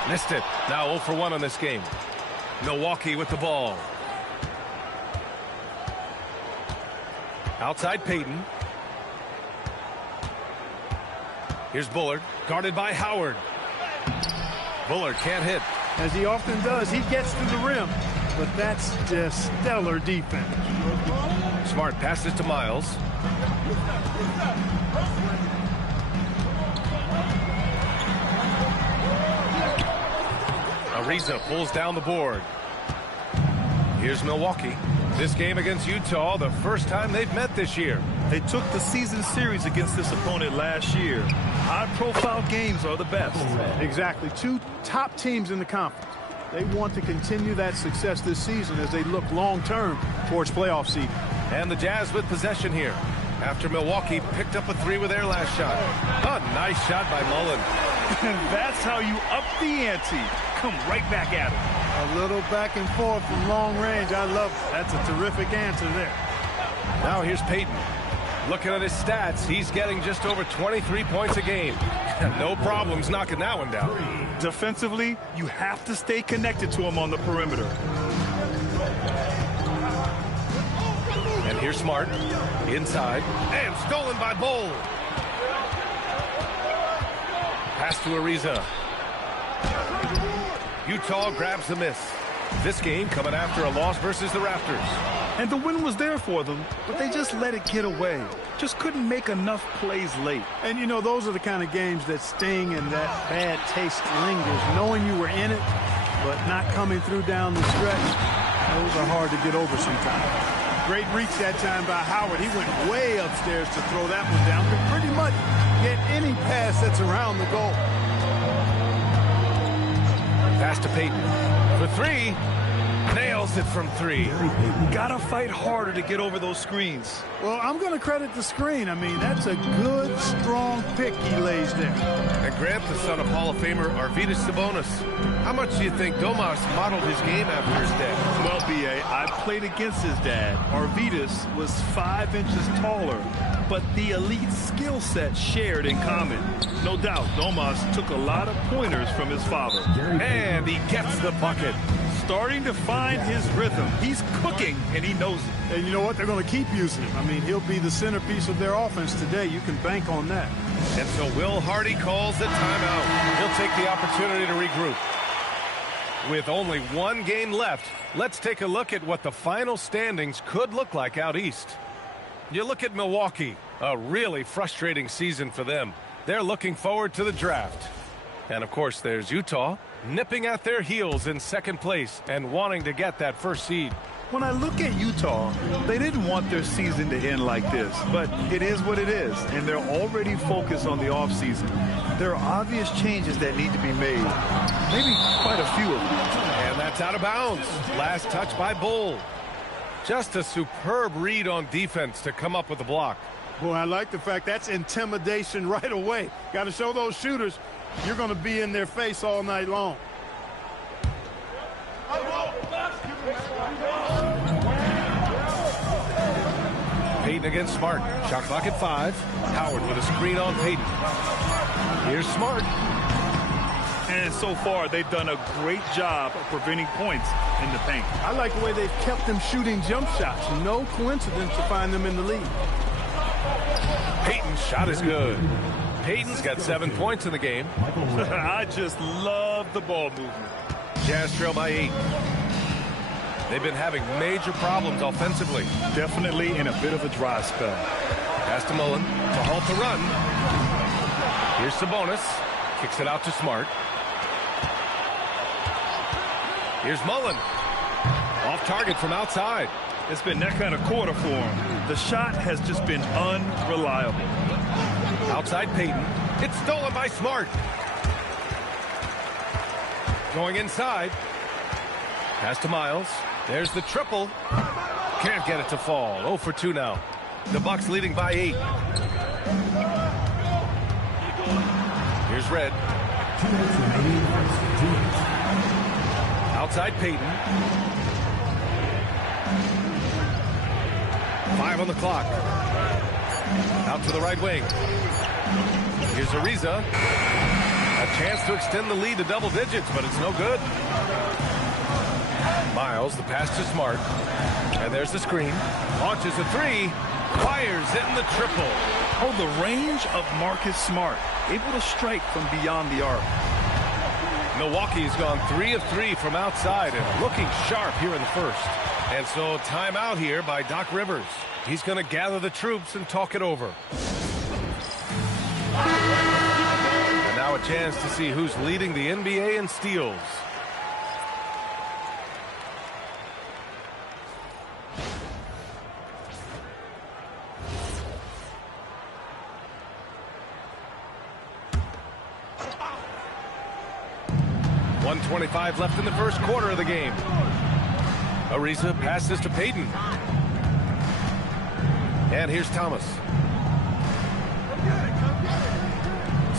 Missed it. Now 0 for 1 on this game. Milwaukee with the ball. Outside Payton. Here's Bullard, guarded by Howard. Bullard can't hit. As he often does, he gets to the rim. But that's just stellar defense. Smart passes to Miles. Ariza pulls down the board. Here's Milwaukee. This game against Utah, the first time they've met this year. They took the season series against this opponent last year. High-profile games are the best. Exactly. Two top teams in the conference. They want to continue that success this season as they look long-term towards playoff seeding. And the Jazz with possession here after Milwaukee picked up a 3 with their last shot. A nice shot by Mullen. And that's how you up the ante. Come right back at him. A little back and forth from long range. I love it. That's a terrific answer there. Now here's Payton. Looking at his stats, he's getting just over 23 points a game. No problems knocking that one down. Defensively, you have to stay connected to him on the perimeter. And here's Smart. Inside. And stolen by Bol. Pass to Ariza. Utah grabs the miss. This game coming after a loss versus the Raptors. And the win was there for them, but they just let it get away. Just couldn't make enough plays late. And, you know, those are the kind of games that sting and that bad taste lingers. Knowing you were in it, but not coming through down the stretch, those are hard to get over sometimes. Great reach that time by Howard. He went way upstairs to throw that one down. Could pretty much get any pass that's around the goal. Pass to Payton for 3. Nails it from 3. Gotta fight harder to get over those screens. Well, I'm going to credit the screen. I mean, that's a good, strong pick he lays there. And Grant, the son of Hall of Famer Arvydas Sabonis. How much do you think Domas modeled his game after his dad? Well, B.A., I played against his dad. Arvydas was 5 inches taller, but the elite skill set shared in common. No doubt, Domas took a lot of pointers from his father. And he gets the bucket. starting to find his rhythm. He's cooking, and he knows it. And you know what? They're going to keep using him. I mean, he'll be the centerpiece of their offense today. You can bank on that. And so Will Hardy calls the timeout. He'll take the opportunity to regroup. With only one game left, let's take a look at what the final standings could look like out east. You look at Milwaukee, a really frustrating season for them. They're looking forward to the draft. And of course, there's Utah, nipping at their heels in second place and wanting to get that first seed. When I look at Utah, they didn't want their season to end like this, but it is what it is, and they're already focused on the offseason. There are obvious changes that need to be made, maybe quite a few of them. And that's out of bounds. Last touch by Bull. Just a superb read on defense to come up with the block. Boy, I like the fact that's intimidation right away. Got to show those shooters you're going to be in their face all night long. Payton against Smart. Shot clock at 5. Howard with a screen on Payton. Here's Smart. And so far, they've done a great job of preventing points in the paint. I like the way they've kept them shooting jump shots. No coincidence to find them in the lead. Payton's shot is good. Payton's got 7 points in the game. I just love the ball movement. Jazz trail by 8. They've been having major problems offensively. Definitely in a bit of a dry spell. Pass to Mullen to halt the run. Here's Sabonis. Kicks it out to Smart. Here's Mullen. Off target from outside. It's been that kind of quarter for him. The shot has just been unreliable. Outside Payton. It's stolen by Smart. Going inside. Pass to Miles. There's the triple. Can't get it to fall. 0 for 2 now. The Bucks leading by 8. Here's Red. Outside Payton. 5 on the clock. Out to the right wing. Here's Ariza. A chance to extend the lead to double digits, but it's no good. Miles, the pass to Smart. And there's the screen. Launches a 3. Fires in the triple. Oh, the range of Marcus Smart. Able to strike from beyond the arc. Milwaukee's gone 3 of 3 from outside and looking sharp here in the first. And so timeout here by Doc Rivers. He's going to gather the troops and talk it over. And now a chance to see who's leading the NBA in steals. .125 left in the first quarter of the game. Ariza passes to Payton. And here's Thomas.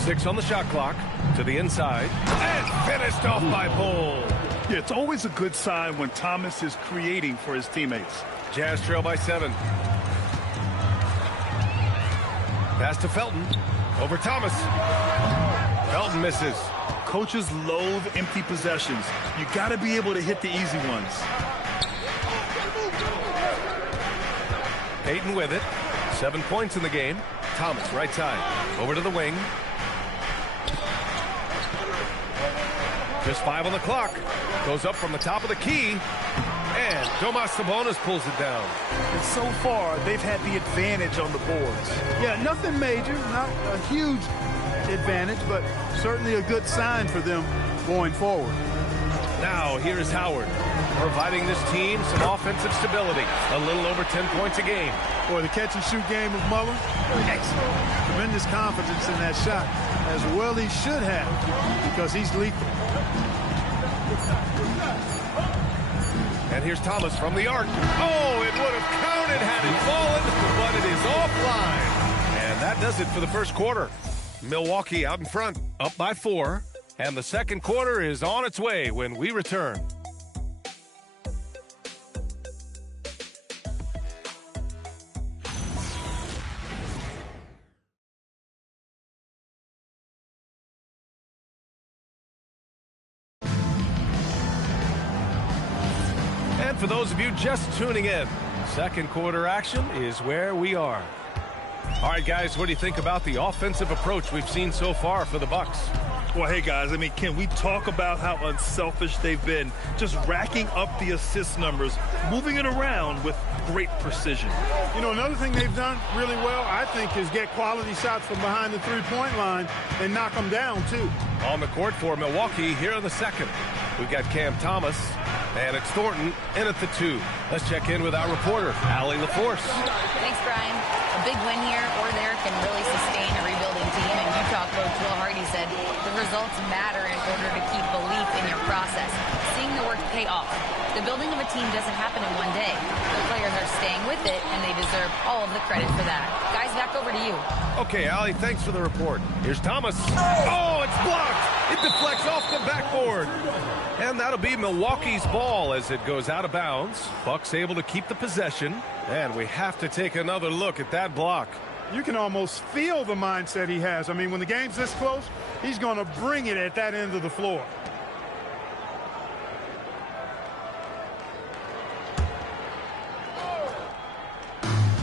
6 on the shot clock. To the inside. And finished off by Bull. Yeah, it's always a good sign when Thomas is creating for his teammates. Jazz trail by 7. Pass to Felton. Over Thomas. Felton misses. Coaches loathe empty possessions. You got to be able to hit the easy ones. Payton with it. 7 points in the game. Thomas, right side. Over to the wing. Just 5 on the clock. Goes up from the top of the key. And Domas Sabonis pulls it down. And so far, they've had the advantage on the boards. Yeah, nothing major. Not a huge advantage, but certainly a good sign for them going forward. Now, here is Howard, providing this team some offensive stability. A little over 10 points a game. Boy, the catch-and-shoot game of Mullen, excellent. Tremendous confidence in that shot, as well he should have, because he's lethal. And here's Thomas from the arc. Oh, it would have counted had it fallen, but it is offline. And that does it for the first quarter. Milwaukee out in front, up by 4. And the second quarter is on its way when we return. for those of you just tuning in. Second quarter action is where we are. All right, guys, what do you think about the offensive approach we've seen so far for the Bucs? Well, hey, guys, I mean, can we talk about how unselfish they've been? Just racking up the assist numbers, moving it around with great precision. You know, another thing they've done really well, I think, is get quality shots from behind the three-point line and knock them down, too. On the court for Milwaukee here in the second. We've got Cam Thomas, and it's Thornton in at the 2. Let's check in with our reporter, Allie LaForce. Thanks, Brian. A big win here or there can really sustain a rebuilding team, and Utah coach Will Hardy said the results matter in order to keep belief in your process. Seeing the work pay off. The building of a team doesn't happen in one day. The players are staying with it, and they deserve all of the credit for that. Guys, back over to you. Okay, Allie, thanks for the report. Here's Thomas. Oh, it's blocked. It deflects off the backboard. And that'll be Milwaukee's ball as it goes out of bounds. Bucks able to keep the possession. And we have to take another look at that block. You can almost feel the mindset he has. I mean, when the game's this close, he's going to bring it at that end of the floor.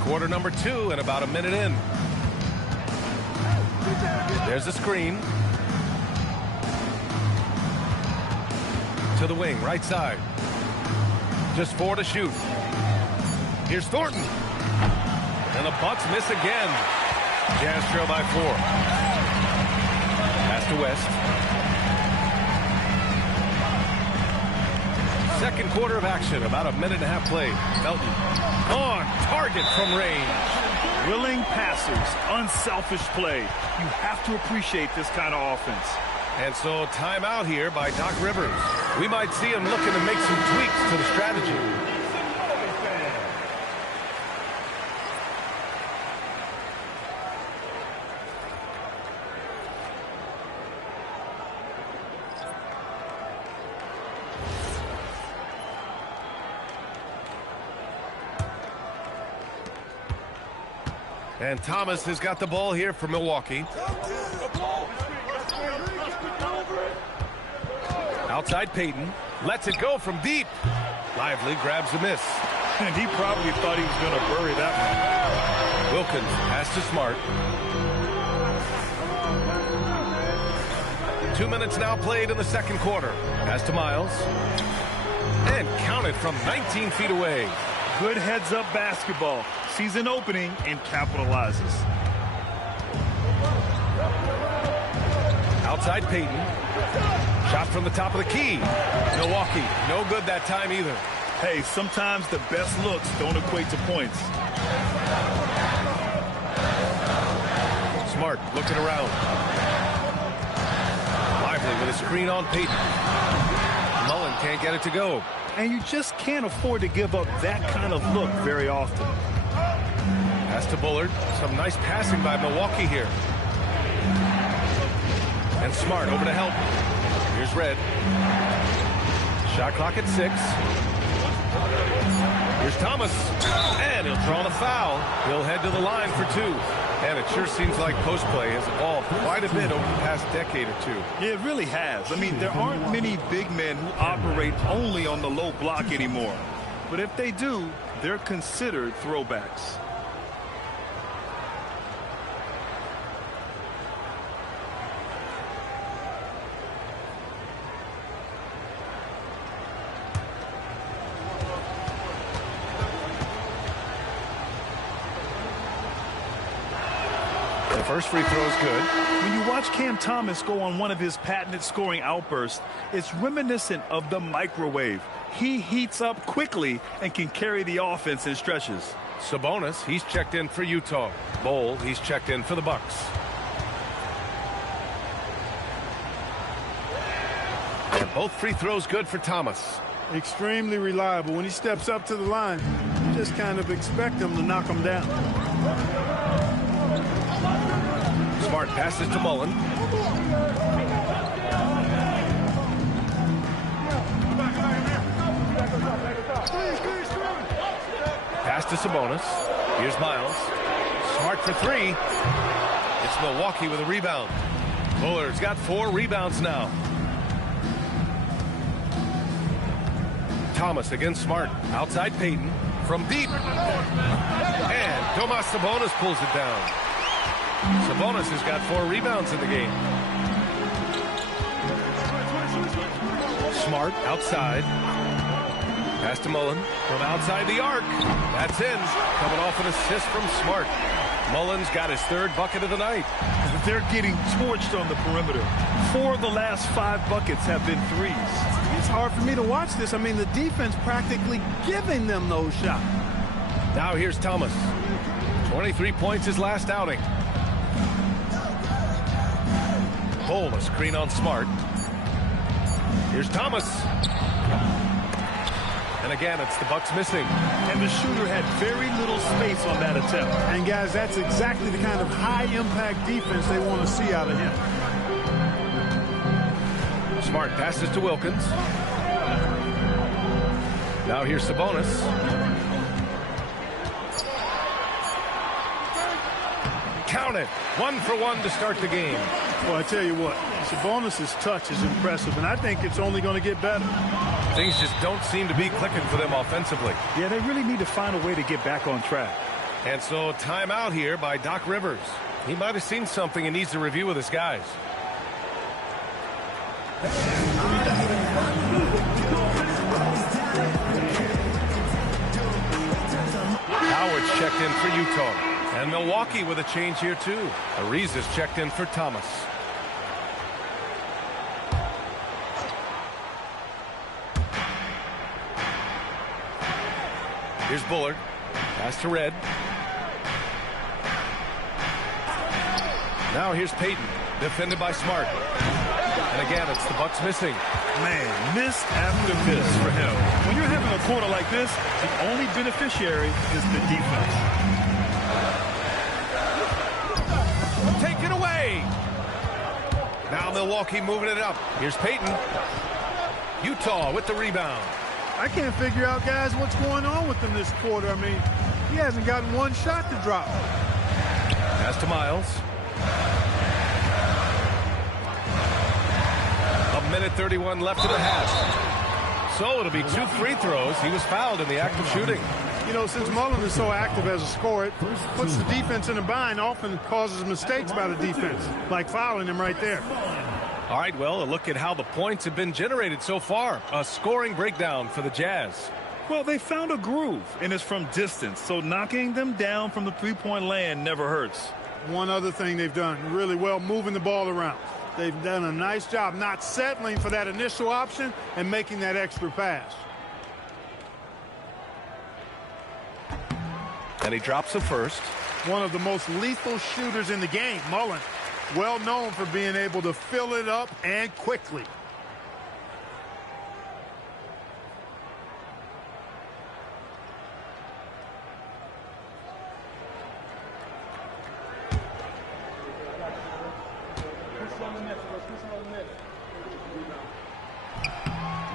Quarter number 2 and about a minute in. There's a screen. To the wing, right side. Just 4 to shoot. Here's Thornton. And the Bucks miss again. Jazz trail by 4. Pass to West. Second quarter of action, about a minute and a half play. Melton on target from range. Willing passers, unselfish play. You have to appreciate this kind of offense. And so timeout here by Doc Rivers. We might see him looking to make some tweaks to the strategy. And Thomas has got the ball here for Milwaukee. Outside Payton. Lets it go from deep. Lively grabs the miss. And he probably thought he was going to bury that one. Wilkins pass to Smart. 2 minutes now played in the second quarter. Pass to Miles. And counted from 19 feet away. Good heads-up basketball. Sees an opening and capitalizes. Outside Payton. Shot from the top of the key. Milwaukee, no good that time either. Hey, sometimes the best looks don't equate to points. Smart looking around. Lively with a screen on Payton. Mullen can't get it to go. And you just can't afford to give up that kind of look very often. Pass to Bullard. Some nice passing by Milwaukee here. And Smart over to help. Here's Red. Shot clock at 6. Here's Thomas. And he'll draw the foul. He'll head to the line for 2. And it sure seems like post play has evolved quite a bit over the past decade or 2. Yeah, it really has. I mean, there aren't many big men who operate only on the low block anymore. But if they do, they're considered throwbacks. First free throw is good. When you watch Cam Thomas go on one of his patented scoring outbursts, it's reminiscent of the microwave. He heats up quickly and can carry the offense in stretches. Sabonis, he's checked in for Utah. Bowl, he's checked in for the Bucks. And both free throws good for Thomas. Extremely reliable. When he steps up to the line, you just kind of expect him to knock him down. Smart passes to Mullen. Pass to Sabonis. Here's Miles. Smart for 3. It's Milwaukee with a rebound. Bullard's got 4 rebounds now. Thomas against Smart. Outside Payton. From deep. And Domas Sabonis pulls it down. Sabonis has got 4 rebounds in the game. Smart outside. Pass to Mullen from outside the arc. That's in. Coming off an assist from Smart. Mullen's got his 3rd bucket of the night. They're getting torched on the perimeter. 4 of the last 5 buckets have been threes. It's hard for me to watch this. I mean, the defense practically giving them those shots. Now here's Thomas. 23 points his last outing. Pull a screen on Smart. Here's Thomas. And again, it's the Bucks missing. And the shooter had very little space on that attempt. And guys, that's exactly the kind of high-impact defense they want to see out of him. Smart passes to Wilkins. Now here's Sabonis. Count it. 1 for 1 to start the game. Well, I tell you what, Sabonis' touch is impressive, and I think it's only going to get better. Things just don't seem to be clicking for them offensively. Yeah, they really need to find a way to get back on track. And so timeout here by Doc Rivers. He might have seen something and needs to review with his guys. Howard's checked in for Utah. And Milwaukee with a change here too. Ariza's checked in for Thomas. Here's Bullard. Pass to Red. Now here's Payton. Defended by Smart. And again, it's the Bucks missing. Man, miss after miss for him. When you're having a quarter like this, the only beneficiary is the defense. Take it away. Now Milwaukee moving it up. Here's Payton. Utah with the rebound. I can't figure out, guys, what's going on with him this quarter. I mean, he hasn't gotten 1 shot to drop. Pass to Miles. 1:31 left in the half. So it'll be 2 free throws. He was fouled in the act of shooting. You know, since Mullen is so active as a scorer, it puts the defense in a bind, often causes mistakes by the defense, like fouling him right there. All right, well, a look at how the points have been generated so far. A scoring breakdown for the Jazz. Well, they found a groove, and it's from distance, so knocking them down from the three-point land never hurts. One other thing they've done really well, moving the ball around. They've done a nice job not settling for that initial option and making that extra pass. And he drops the first. One of the most lethal shooters in the game, Mullen. Well known for being able to fill it up and quickly.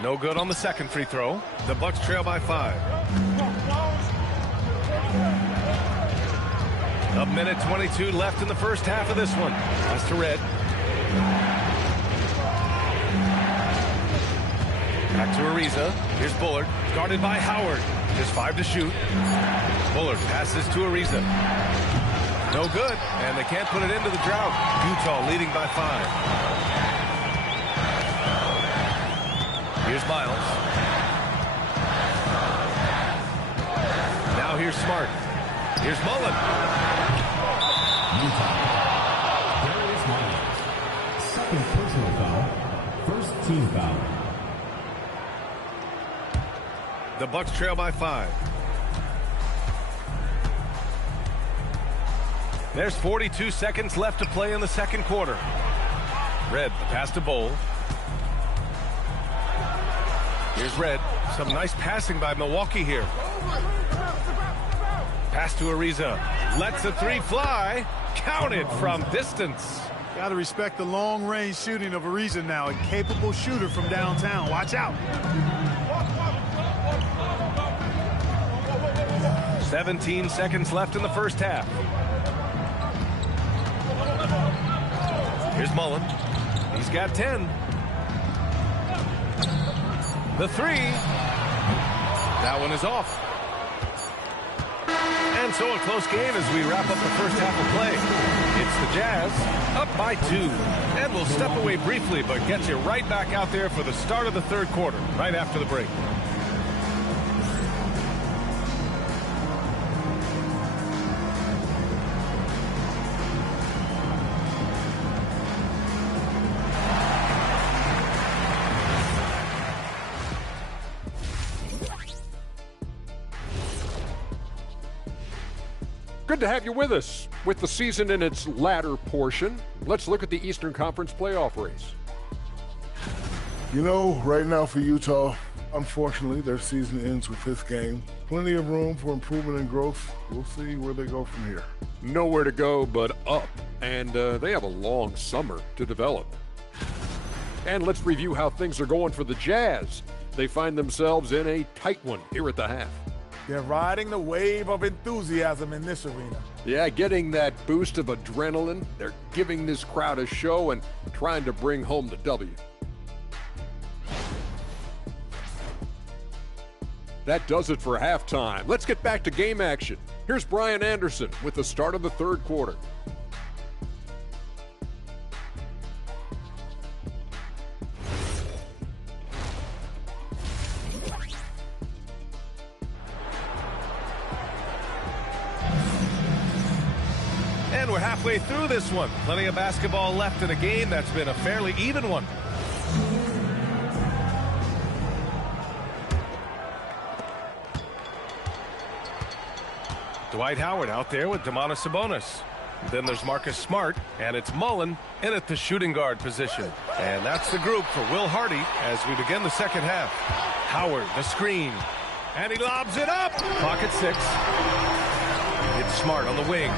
No good on the second free throw. The Bucks trail by 5. 1:22 left in the first half of this one. Pass to Red. Back to Ariza. Here's Bullard. Guarded by Howard. Just 5 to shoot. Bullard passes to Ariza. No good. And they can't put it into the drought. Utah leading by 5. Here's Miles. Now here's Smart. Here's Mullen. Darius Miles. Second personal foul. First team foul. The Bucks trail by 5. There's 42 seconds left to play in the second quarter. Red, the pass to Bowl. Here's Red. Some nice passing by Milwaukee here. Pass to Ariza. Lets the 3 fly. Counted from distance. Got to respect the long-range shooting of Ariza now. A capable shooter from downtown. Watch out. 17 seconds left in the first half. Here's Mullen. He's got 10. The 3. That one is off. And so a close game as we wrap up the first half of play. It's the Jazz up by 2. And we'll step away briefly, but get you right back out there for the start of the third quarter, right after the break. Good to have you with us. With the season in its latter portion, let's look at the Eastern Conference playoff race. You know, right now for Utah, unfortunately, their season ends with this game. Plenty of room for improvement and growth. We'll see where they go from here. Nowhere to go but up, and they have a long summer to develop. And let's review how things are going for the Jazz. They find themselves in a tight one here at the half. They're riding the wave of enthusiasm in this arena. Yeah, getting that boost of adrenaline. They're giving this crowd a show and trying to bring home the W. That does it for halftime. Let's get back to game action. Here's Brian Anderson with the start of the third quarter. And we're halfway through this one. Plenty of basketball left in a game that's been a fairly even one. Dwight Howard out there with Domantas Sabonis. Then there's Marcus Smart, and it's Mullen in at the shooting guard position. And that's the group for Will Hardy as we begin the second half. Howard, the screen, and he lobs it up. Pocket 6. It's Smart on the wing.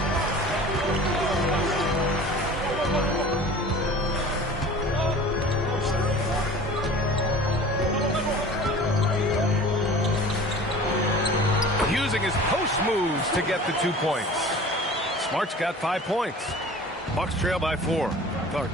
Using his post moves to get the 2 points. Smart's got 5 points. Bucks trail by 4.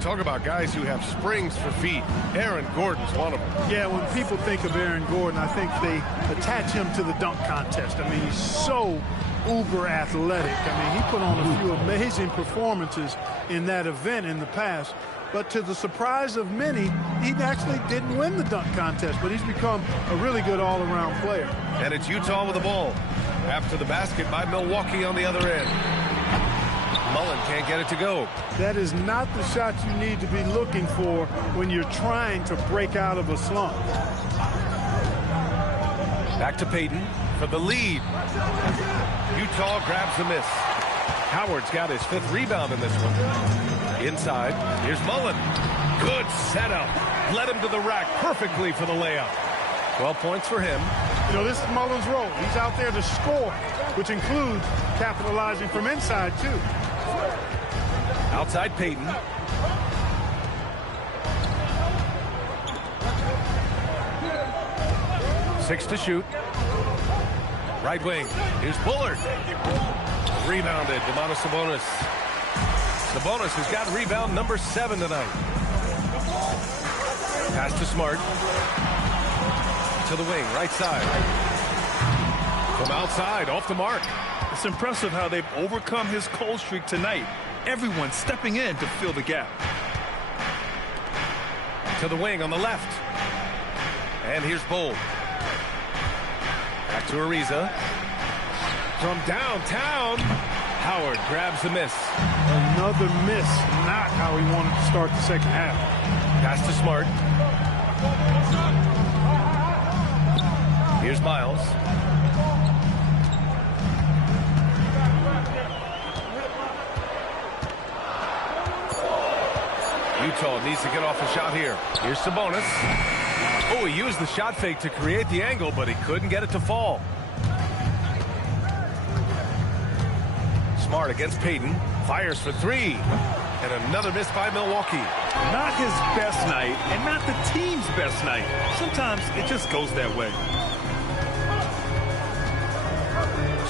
Talk about guys who have springs for feet. Aaron Gordon's one of them. Yeah, when people think of Aaron Gordon, I think they attach him to the dunk contest. I mean, he's so uber athletic. I mean, he put on a few amazing performances in that event in the past. But to the surprise of many, he actually didn't win the dunk contest, but he's become a really good all-around player. And it's Utah with the ball. After the basket by Milwaukee on the other end. Mullen can't get it to go. That is not the shot you need to be looking for when you're trying to break out of a slump. Back to Payton for the lead. Utah grabs the miss. Howard's got his 5th rebound in this one. Inside, here's Mullen. Good setup. Led him to the rack perfectly for the layup. 12 points for him. You know, this is Mullen's role. He's out there to score, which includes capitalizing from inside, too. Outside Payton. Six to shoot. Right wing. Here's Bullard. Rebounded. Domantas Sabonis. Sabonis has got rebound number 7 tonight. Pass to Smart. To the wing, right side. From outside, off the mark. It's impressive how they've overcome his cold streak tonight. Everyone stepping in to fill the gap. To the wing on the left. And here's Bull. Back to Ariza. From downtown, Howard grabs the miss. Another miss. Not how he wanted to start the second half. Pass to Smart. Here's Miles. Utah needs to get off a shot here. Here's Sabonis. Oh, he used the shot fake to create the angle, but he couldn't get it to fall. Smart against Payton. Fires for 3. And another miss by Milwaukee. Not his best night, and not the team's best night. Sometimes it just goes that way.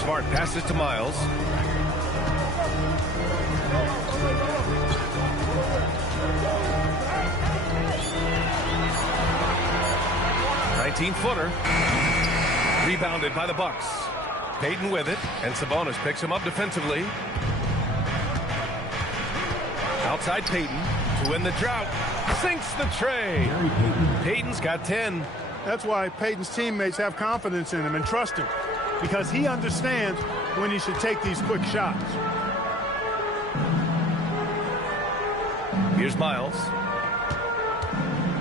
Smart passes to Miles. Rebounded by the Bucks. Payton with it, and Sabonis picks him up defensively. Outside Payton to win the drought. Sinks the tray. Payton's got 10. That's why Payton's teammates have confidence in him and trust him, because he understands when he should take these quick shots. Here's Miles.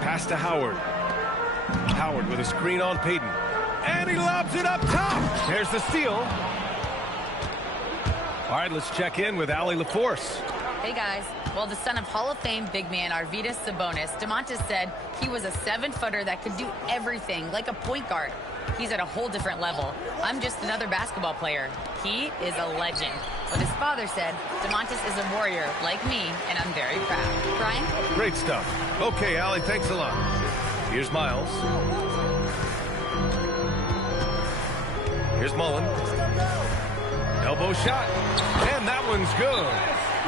Pass to Howard. Howard with a screen on Payton. And he lobs it up top. There's the steal. All right, let's check in with Allie LaForce. Hey, guys. Well, the son of Hall of Fame big man Arvydas Sabonis, DeMontis said he was a 7-footer that could do everything, like a point guard. He's at a whole different level. I'm just another basketball player. He is a legend. But his father said DeMontis is a warrior like me, and I'm very proud. Brian? Great stuff. Okay, Allie, thanks a lot. Here's Miles. Here's Mullen. Elbow shot. And that one's good.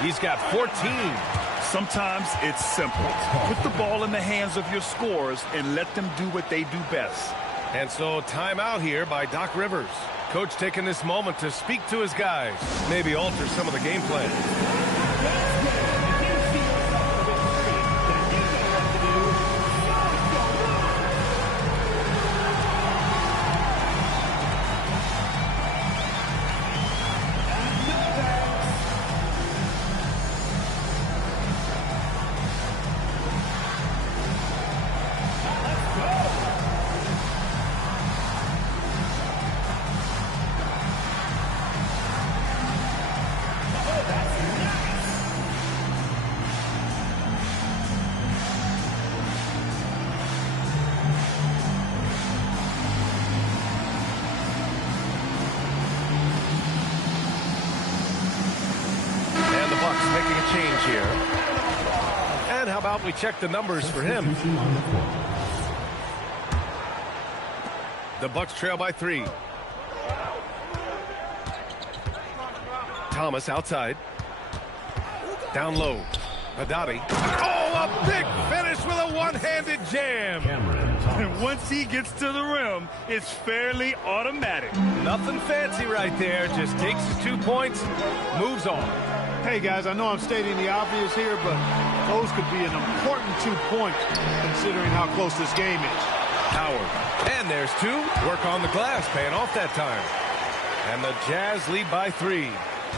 He's got 14. Sometimes it's simple. Put the ball in the hands of your scorers and let them do what they do best. And so timeout here by Doc Rivers. Coach taking this moment to speak to his guys. Maybe alter some of the game plan. Making a change here. And how about we check the numbers for him? The Bucks trail by 3. Thomas outside. Down low. Haddadi. Oh, a big finish with a one-handed jam. And once he gets to the rim, it's fairly automatic. Nothing fancy right there. Just takes the 2 points, moves on. Hey, guys, I know I'm stating the obvious here, but those could be an important 2 points considering how close this game is. Howard. And there's 2. Work on the glass, paying off that time. And the Jazz lead by 3.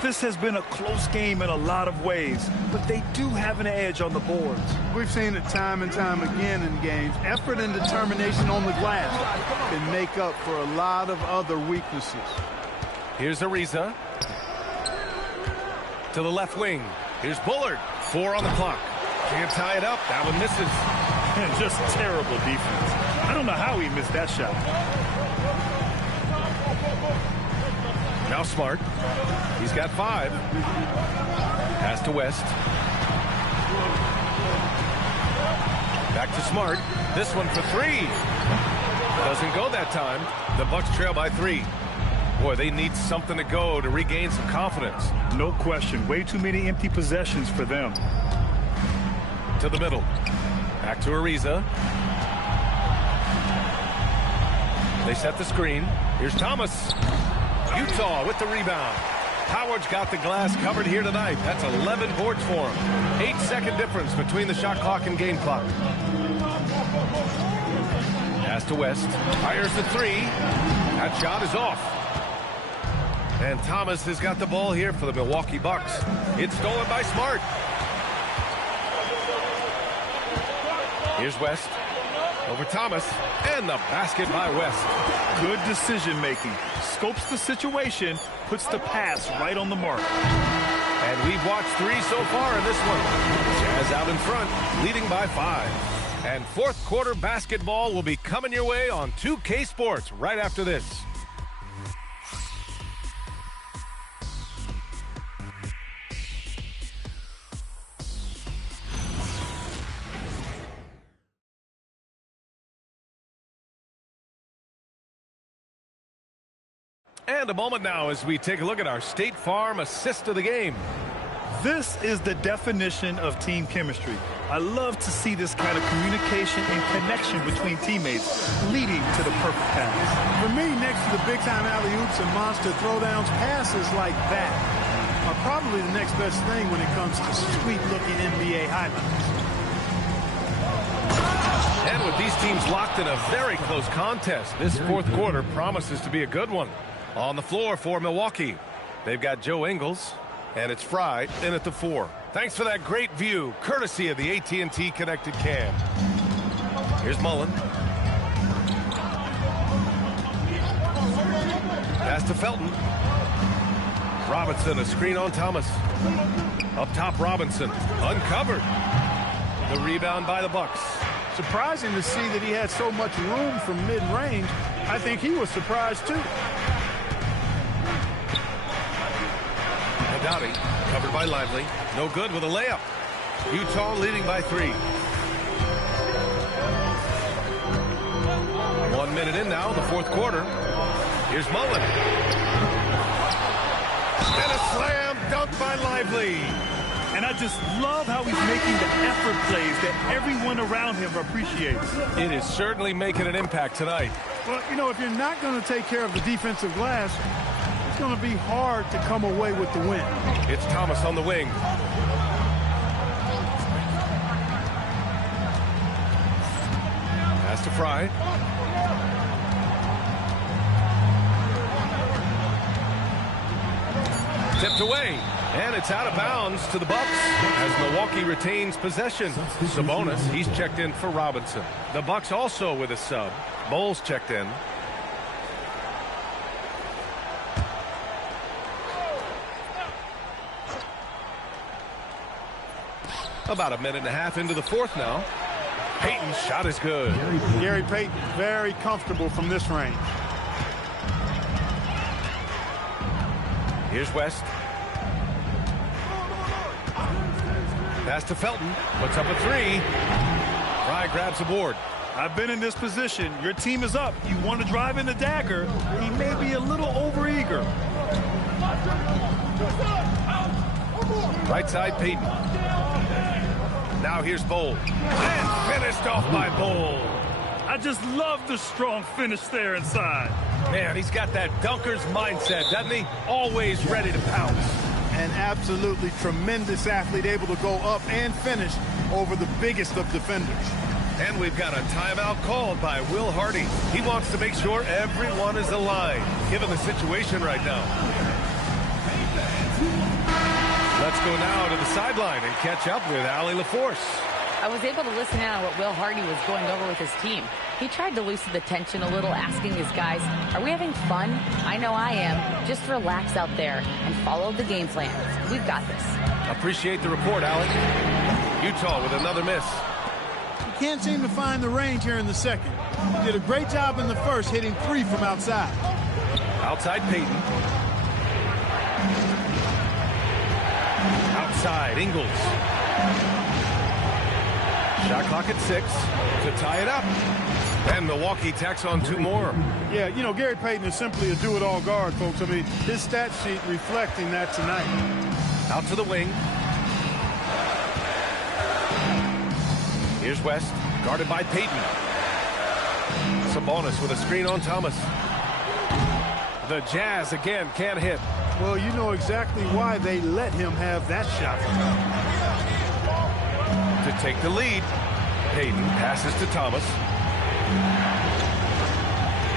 This has been a close game in a lot of ways, but they do have an edge on the boards. We've seen it time and time again in games. Effort and determination on the glass can make up for a lot of other weaknesses. Here's Ariza. To the left wing. Here's Bullard. 4 on the clock. Can't tie it up. That one misses. And just terrible defense. I don't know how he missed that shot. Now Smart. He's got 5. Pass to West. Back to Smart. This one for 3. Doesn't go that time. The Bucks trail by 3. Boy, they need something to go to regain some confidence. No question. Way too many empty possessions for them. To the middle. Back to Ariza. They set the screen. Here's Thomas. Utah with the rebound. Howard's got the glass covered here tonight. That's 11 boards for him. 8-second difference between the shot clock and game clock. Pass to West. Fires the 3. That shot is off. And Thomas has got the ball here for the Milwaukee Bucks. It's stolen by Smart. Here's West. Over Thomas. And the basket by West. Good decision making. Scopes the situation. Puts the pass right on the mark. And we've watched 3 so far in this one. Jazz out in front, leading by 5. And fourth quarter basketball will be coming your way on 2K Sports right after this. And a moment now as we take a look at our State Farm assist of the game. This is the definition of team chemistry. I love to see this kind of communication and connection between teammates leading to the perfect pass. For me, next to the big-time alley-oops and monster throwdowns, passes like that are probably the next best thing when it comes to sweet-looking NBA highlights. And with these teams locked in a very close contest, this fourth quarter promises to be a good one. On the floor for Milwaukee, they've got Joe Ingles, and it's Fry in at the 4. Thanks for that great view, courtesy of the AT&T Connected Cam. Here's Mullen. Pass to Felton. Robinson, a screen on Thomas. Up top, Robinson, uncovered. The rebound by the Bucks. Surprising to see that he had so much room from mid-range. I think he was surprised, too. Haddadi, covered by Lively. No good with a layup. Utah leading by 3. 1 minute in now, the fourth quarter. Here's Mullen. And a slam dunk by Lively. And I just love how he's making the effort plays that everyone around him appreciates. It is certainly making an impact tonight. Well, you know, if you're not going to take care of the defensive glass, it's going to be hard to come away with the win. It's Thomas on the wing. Pass to Fry. Tipped away. And it's out of bounds to the Bucks as Milwaukee retains possession. Sabonis, he's checked in for Robinson. The Bucks also with a sub. Bowles checked in. About a minute and a half into the fourth now. Payton's shot is good. Gary Payton, very comfortable from this range. Here's West. Pass to Felton. Puts up a 3. Fry grabs the board. I've been in this position. Your team is up. You want to drive in the dagger. He may be a little overeager. Right side, Payton. Now here's Bowl. And finished off by Bowl. I just love the strong finish there inside. Man, he's got that dunker's mindset, doesn't he? Always ready to pounce. An absolutely tremendous athlete, able to go up and finish over the biggest of defenders. And we've got a timeout called by Will Hardy. He wants to make sure everyone is aligned, given the situation right now. Let's go now to the sideline and catch up with Allie LaForce. I was able to listen in on what Will Hardy was going over with his team. He tried to loosen the tension a little, asking his guys, are we having fun? I know I am. Just relax out there and follow the game plan. We've got this. Appreciate the report, Alec. Utah with another miss. He can't seem to find the range here in the second. He did a great job in the first, hitting 3 from outside. Outside Payton. Outside Ingles. Shot clock at 6 to tie it up. And Milwaukee tacks on 2 more. Yeah, you know, Gary Payton is simply a do-it-all guard, folks. I mean, his stat sheet reflecting that tonight. Out to the wing. Here's West, guarded by Payton. Sabonis with a screen on Thomas. The Jazz again can't hit. Well, you know exactly why they let him have that shot. To take the lead, Payton passes to Thomas.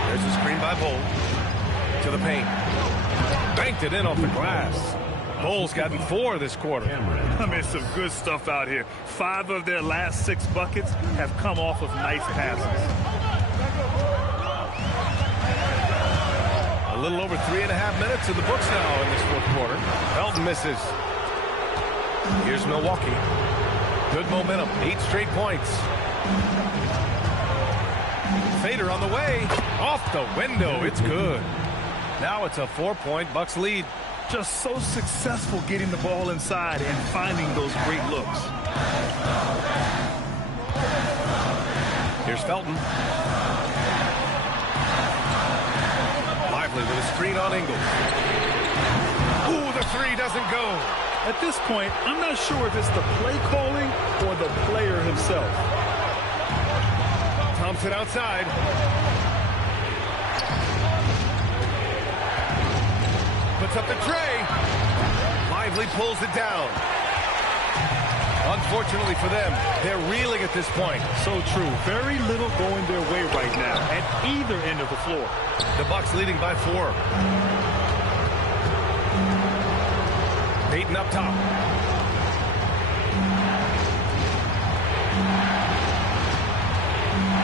There's a screen by Bull. To the paint. Banked it in off the glass. Bull's gotten 4 this quarter. I mean, some good stuff out here. 5 of their last 6 buckets have come off of nice passes. A little over 3.5 minutes in the books now in this fourth quarter. Felton misses. Here's Milwaukee. Good momentum. 8 straight points. Fader on the way. Off the window. It's good. Now it's a 4-point Bucks lead. Just so successful getting the ball inside and finding those great looks. Here's Felton. Lively with a screen on Ingles. Ooh, the 3 doesn't go. At this point, I'm not sure if it's the play calling or the player himself. Thompson outside. Puts up the tray. Lively pulls it down. Unfortunately for them, they're reeling at this point. So true. Very little going their way right now at either end of the floor. The Bucks leading by 4. Peyton up top.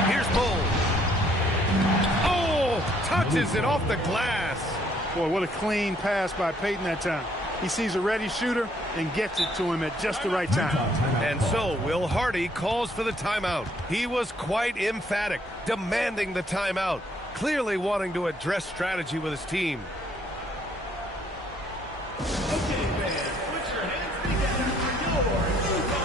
Here's Bull. Oh, touches it off the glass. Boy, what a clean pass by Peyton that time. He sees a ready shooter and gets it to him at just the right time. And so Will Hardy calls for the timeout. He was quite emphatic, demanding the timeout, clearly wanting to address strategy with his team. Okay, fans, put your hands together for your Utah Dancers.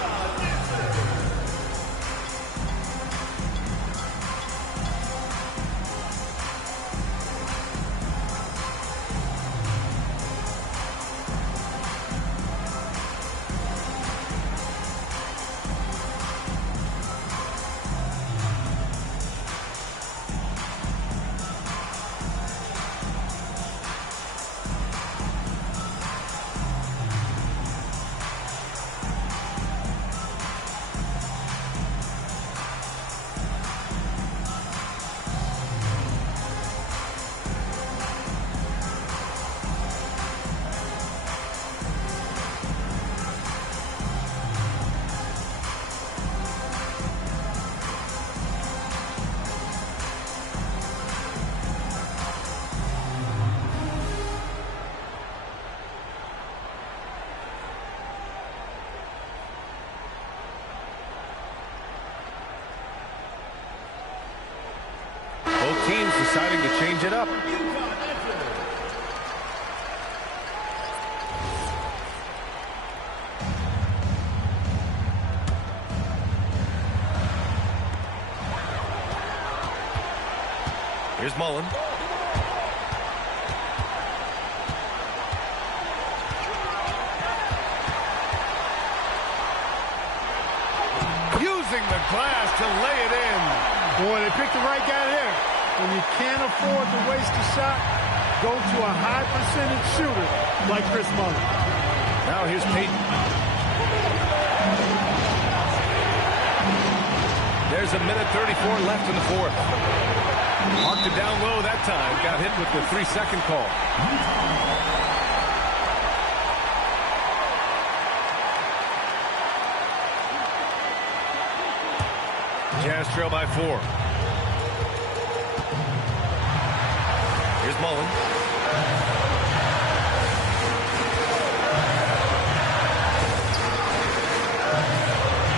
Both teams deciding to change it up. Here's Mullen. Using the glass to lay it in. Boy, they picked the right guy there. When you can't afford to waste a shot, go to a high percentage shooter like Chris Mullen. Now here's Peyton. There's a minute 34 left in the fourth. Marked it down low that time. Got hit with the 3-second call. Jazz trail by 4. Here's Mullen.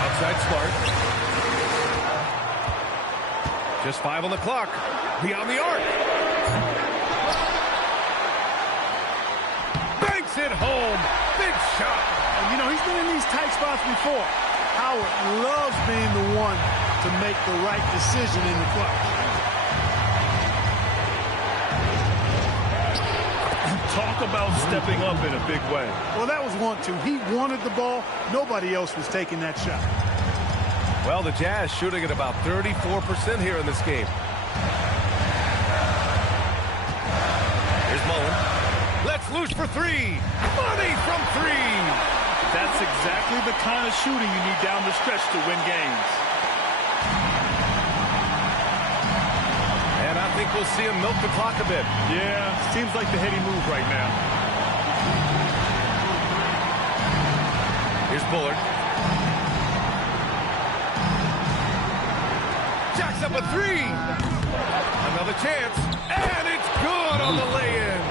Outside Smart. Just 5 on the clock. Beyond the arc. Banks it home. Big shot. And, you know, he's been in these tight spots before. Howard loves being the one to make the right decision in the clutch. Talk about stepping up in a big way. Well, that was want to. He wanted the ball. Nobody else was taking that shot. Well, the Jazz shooting at about 34% here in this game. Here's Mullen. Let's loose for 3. Money from 3. That's exactly the kind of shooting you need down the stretch to win games. And I think we'll see him milk the clock a bit. Yeah, seems like the heady move right now. Here's Bullard. Jacks up a 3. Another chance. And it's good on the lay-in.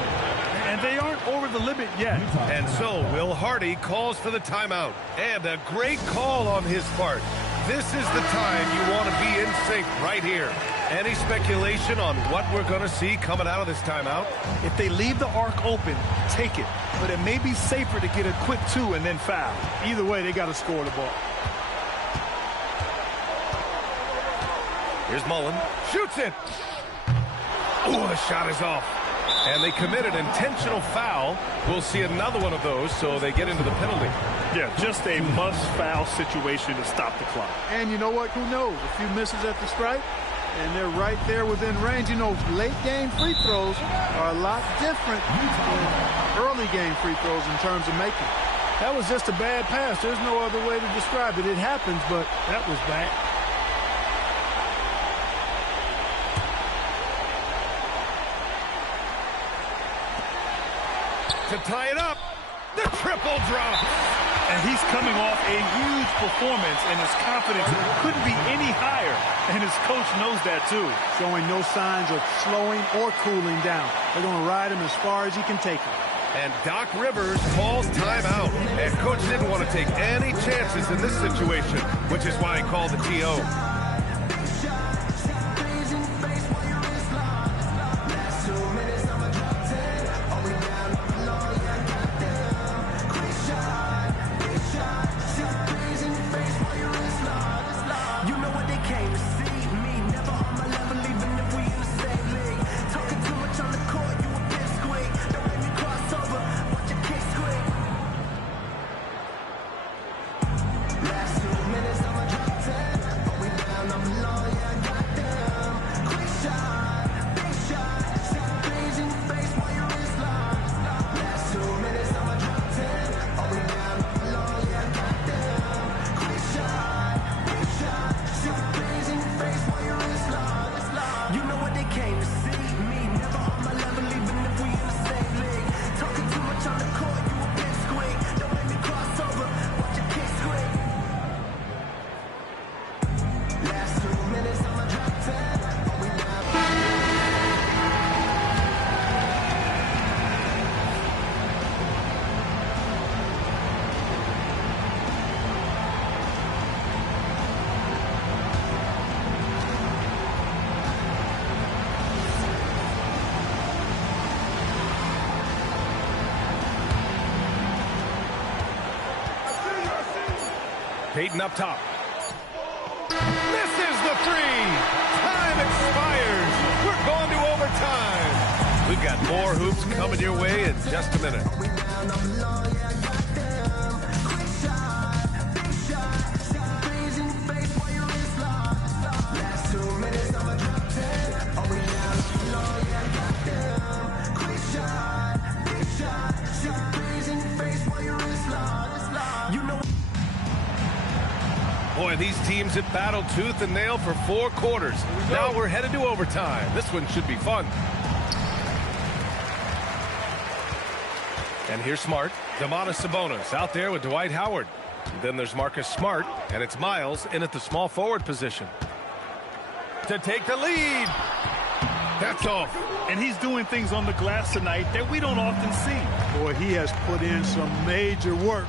And they aren't over the limit yet. And so Will Hardy calls for the timeout. And a great call on his part. This is the time you want to be in sync right here. Any speculation on what we're going to see coming out of this timeout? If they leave the arc open, take it. But it may be safer to get a quick 2 and then foul. Either way, they got to score the ball. Here's Mullen. Shoots it. Oh, the shot is off. And they commit an intentional foul. We'll see another one of those, so they get into the penalty. Yeah, just a must-foul situation to stop the clock. And you know what? Who knows? A few misses at the stripe, and they're right there within range. You know, late-game free throws are a lot different than early-game free throws in terms of making. That was just a bad pass. There's no other way to describe it. It happens, but that was bad. To tie it up, the triple drop. And he's coming off a huge performance, and his confidence couldn't be any higher. And his coach knows that, too. Showing no signs of slowing or cooling down. They're going to ride him as far as he can take him. And Doc Rivers calls timeout. And coach didn't want to take any chances in this situation, which is why he called the TO. Payton up top. Misses the three. Time expires. We're going to overtime. We've got more hoops coming your way in just a minute. Boy, these teams have battled tooth and nail for 4 quarters. Now we're headed to overtime. This one should be fun. And here's Smart. Domantas Sabonis out there with Dwight Howard. Then there's Marcus Smart, and it's Miles in at the small forward position. To take the lead. That's off. And he's doing things on the glass tonight that we don't often see. Boy, he has put in some major work.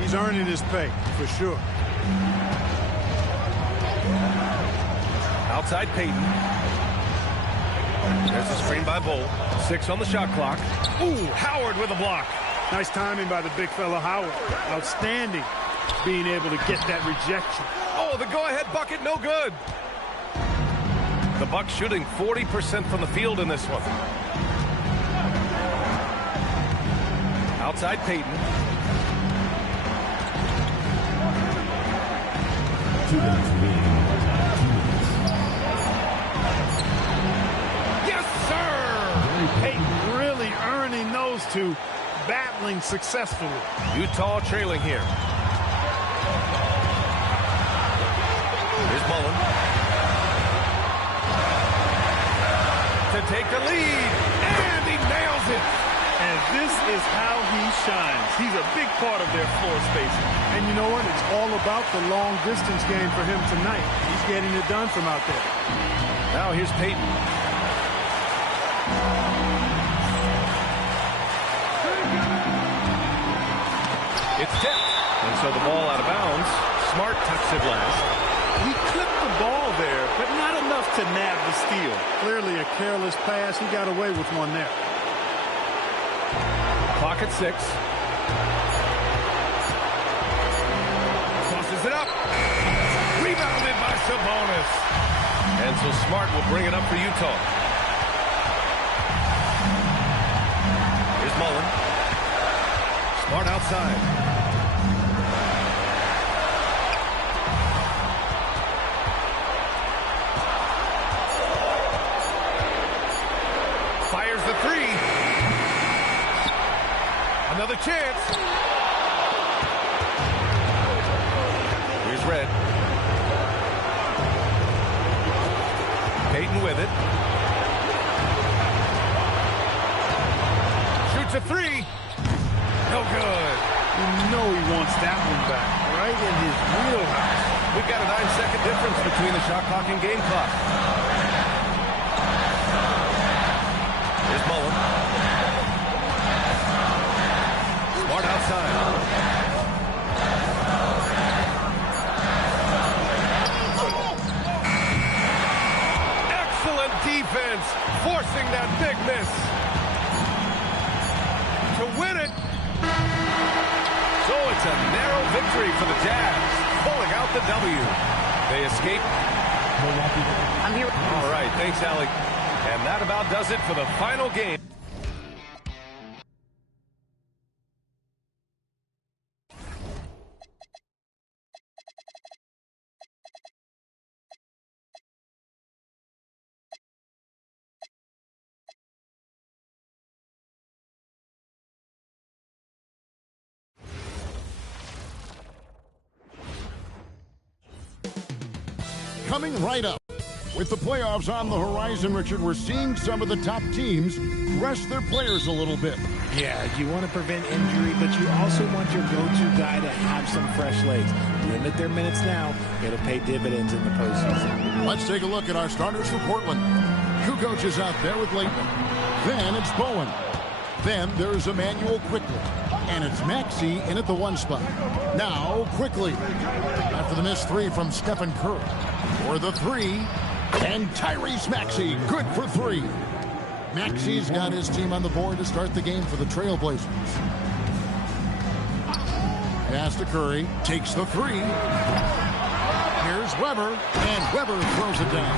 He's earning his pay, for sure. Outside Payton. There's a screen by Bull. 6 on the shot clock. Ooh, Howard with a block. Nice timing by the big fella Howard. Outstanding being able to get that rejection. Oh, the go-ahead bucket, no good. The Bucks shooting 40% from the field in this one. Outside Payton. 2 minutes remaining. Yes, sir! Payton really earning those two, battling successfully. Utah trailing here. Here's Mullen. To take the lead, and he nails it. And this is how he shines. He's a big part of their floor spacing. And you know what? It's all about the long distance game for him tonight. He's getting it done from out there. Now here's Payton. It's tipped. And so the ball out of bounds. Smart tucks it last. He clipped the ball there, but not enough to nab the steal. Clearly a careless pass. He got away with one there. Clock at 6. Tosses it up. Rebounded by Sabonis. And so Smart will bring it up for Utah. Mullen. Smart outside. Fires the three. Another chance. Here's Red. Payton with it. Shoots a three. No good. You know he wants that one back, right in his wheelhouse. We've got a 9-second difference between the shot clock and game clock. Here's Mullen. Smart outside. Excellent defense, forcing that big miss. To win it. So it's a narrow victory for the Jazz, pulling out the W. They escape. I'm here. All right, thanks, Allie. And that about does it for the final game. Coming right up. With the playoffs on the horizon, Richard, we're seeing some of the top teams rest their players a little bit. Yeah, you want to prevent injury, but you also want your go-to guy to have some fresh legs. Limit their minutes now. It'll pay dividends in the postseason. Let's take a look at our starters for Portland. Kukoc is out there with Leighton. Then it's Bowen. Then there's Emmanuel Quickly. And it's Maxey in at the 1 spot. Now, Quickly. After the missed 3 from Stephen Curry. For the 3. And Tyrese Maxey, good for 3. Maxey's got his team on the board to start the game for the Trailblazers. Pass to Curry, takes the 3. Here's Weber, and Weber throws it down.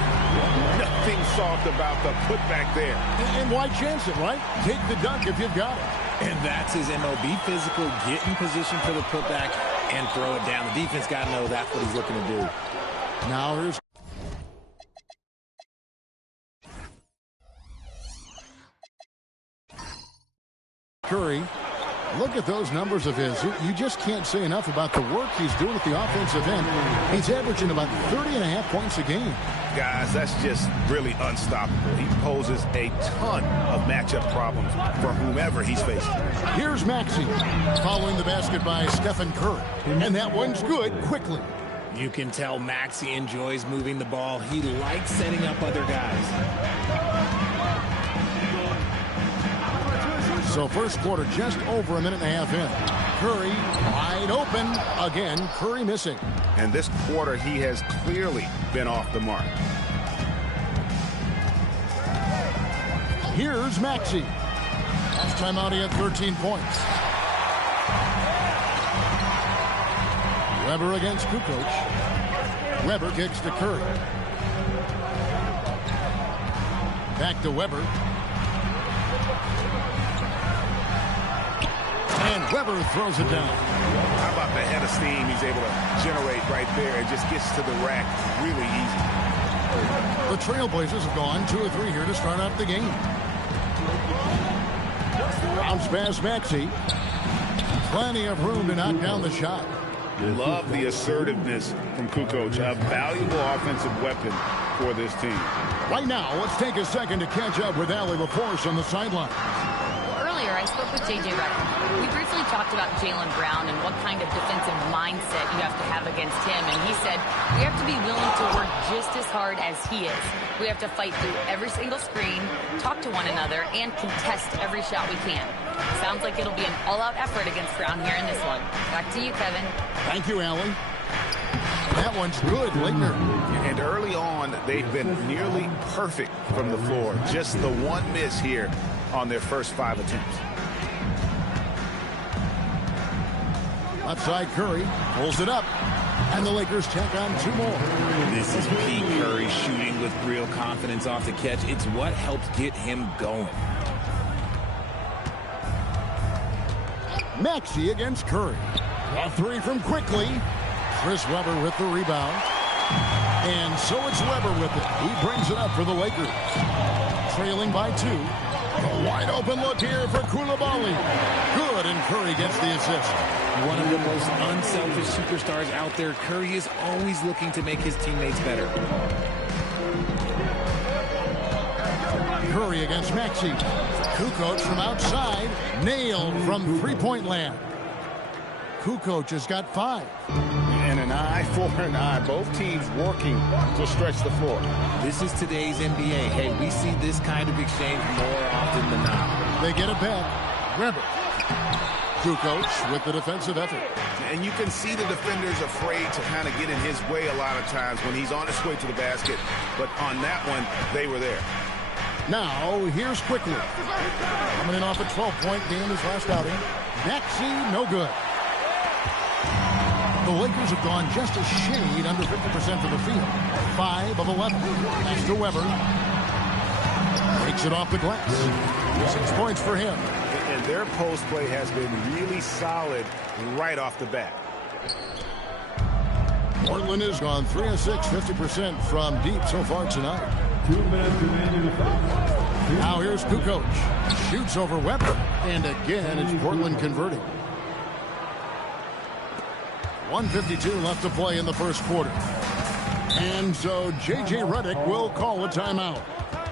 Nothing soft about the putback there. And why chance it, right? Take the dunk if you've got it. And that's his MO. Be physical, get in position for the putback, and throw it down. The defense got to know that's what he's looking to do. Now here's Curry. Look at those numbers of his. You just can't say enough about the work he's doing at the offensive end. He's averaging about 30.5 points a game. Guys, that's just really unstoppable. He poses a ton of matchup problems for whomever he's facing. Here's Maxey following the basket by Stephen Curry. And that one's good quickly. You can tell Maxey enjoys moving the ball. He likes setting up other guys. So first quarter just over a minute and a half in. Curry wide open. Again, Curry missing. And this quarter, he has clearly been off the mark. Here's Maxey. Last time out, he had 13 points. Weber against Kukoc. Weber kicks to Curry. Back to Weber. And Weber throws it down. How about the head of steam he's able to generate right there and just gets to the rack really easy. The Trailblazers have gone 2 or 3 here to start out the game. Bounce pass Maxey. Plenty of room to knock down the shot. Love the assertiveness from Kukoc, a valuable offensive weapon for this team. Right now, let's take a second to catch up with Allie LaForce on the sideline. Earlier, I spoke with J.J. Redick. We briefly talked about Jaylen Brown and what kind of defensive mindset you have to have against him. And he said, we have to be willing to work just as hard as he is. We have to fight through every single screen, talk to one another, and contest every shot we can. Sounds like it'll be an all-out effort against Brown here in this one. Back to you, Kevin. Thank you, Allie. That one's good, Leitner. And early on, they've been nearly perfect from the floor. Just the one miss here on their first 5 attempts. Outside Curry pulls it up, and the Lakers tack on 2 more. This is Pete Curry shooting with real confidence off the catch. It's what helps get him going. Maxey against Curry. A three from quickly. Chris Webber with the rebound. And so it's Webber with it. He brings it up for the Lakers. Trailing by 2. A wide open look here for Koulibaly. Good, and Curry gets the assist. One of the most unselfish superstars out there. Curry is always looking to make his teammates better. Curry against Maxey. Kukoc from outside. Nailed from three-point land. Kukoc has got 5. And an eye for an eye. Both teams working to stretch the floor. This is today's NBA. Hey, we see this kind of exchange more often than not. They get it back. Webber. Kukoc with the defensive effort. And you can see the defenders afraid to kind of get in his way a lot of times when he's on his way to the basket. But on that one, they were there. Now, here's Quickly. Coming in off a 12-point game his last outing. Maxey, no good. The Lakers have gone just a shade under 50% from the field. 5 of 11. Pass to Webber. Breaks it off the glass. 6 points for him. And their post play has been really solid right off the bat. Portland has gone 3 of 6, 50% from deep so far tonight. 2 minutes remaining in the foul. Now here's Kukoc. Shoots over Webber. And again, it's Portland converting. 1:52 left to play in the first quarter. And so J.J. Redick will call a timeout.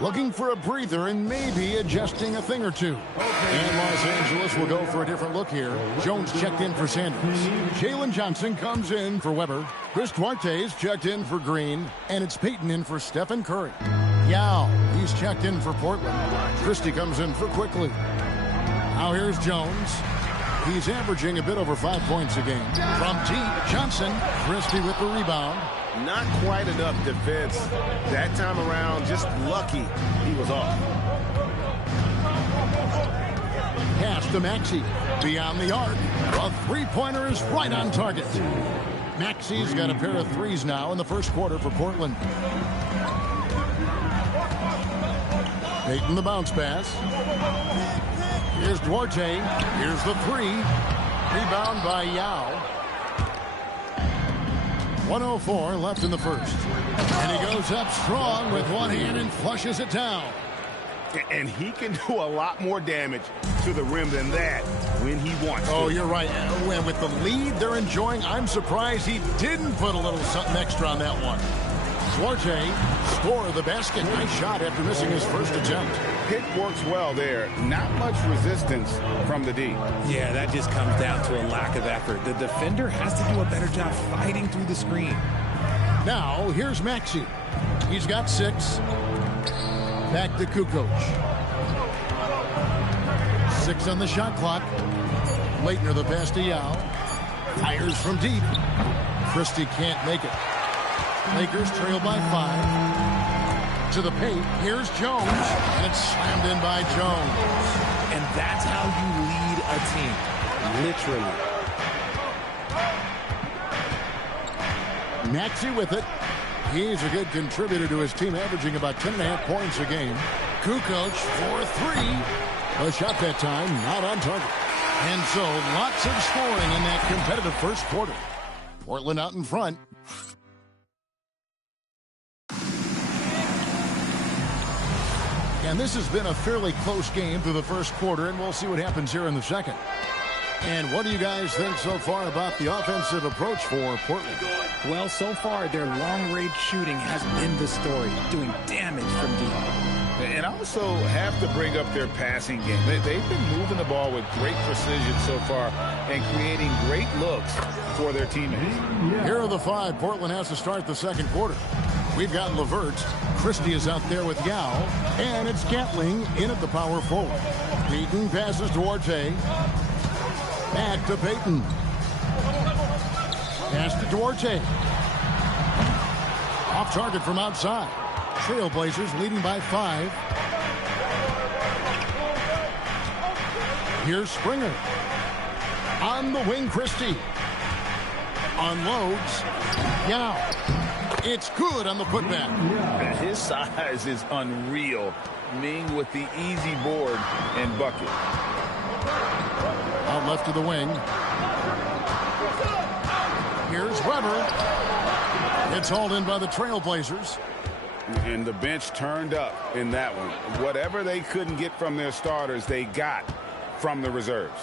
Looking for a breather and maybe adjusting a thing or two. And Los Angeles will go for a different look here. Jones checked in for Sanders. Jalen Johnson comes in for Webber. Chris Duarte's checked in for Green. And it's Payton in for Stephen Curry. Yao, he's checked in for Portland. Christie comes in for Quickly. Now here's Jones. He's averaging a bit over 5 points a game. From deep, Johnson. Christie with the rebound. Not quite enough defense that time around. Just lucky he was off. Pass to Maxey. Beyond the arc. A three-pointer is right on target. Maxey's got a pair of threes now in the first quarter for Portland. Payton the bounce pass. Here's Duarte. Here's the three. Rebound by Yao. 1:04 left in the first. And he goes up strong with one hand and flushes it down. And he can do a lot more damage to the rim than that when he wants to. Oh, you're right. With the lead they're enjoying, I'm surprised he didn't put a little something extra on that one. Duarte score the basket. Nice shot after missing his first attempt. Pick works well there. Not much resistance from the D. Yeah, that just comes down to a lack of effort. The defender has to do a better job fighting through the screen. Now, here's Maxey. He's got 6. Back to Kukoc. 6 on the shot clock. Leitner the pass to Yao. Fires from deep. Christie can't make it. Lakers trail by 5. To the paint. Here's Jones. And it's slammed in by Jones. And that's how you lead a team. Literally. Maxey with it. He's a good contributor to his team, averaging about 10.5 points a game. Kukoc for 3. A shot that time, not on target. And so lots of scoring in that competitive first quarter. Portland out in front. And this has been a fairly close game through the first quarter, and we'll see what happens here in the second. And what do you guys think so far about the offensive approach for Portland? Well, so far, their long-range shooting has been the story, doing damage from deep. And also have to bring up their passing game. They've been moving the ball with great precision so far and creating great looks for their teammates. Here are the 5 Portland has to start the second quarter. We've got LeVert. Christie is out there with Yao. And it's Gatling in at the power forward. Payton passes to Duarte. Back to Payton. Pass to Duarte. Off target from outside. Trailblazers leading by 5. Here's Springer. On the wing, Christie. Unloads. Yao. It's good on the putback. His size is unreal. Ming with the easy board and bucket. A left to the wing. Here's Weber. It's hauled in by the Trailblazers. And the bench turned up in that one. Whatever they couldn't get from their starters, they got from the reserves.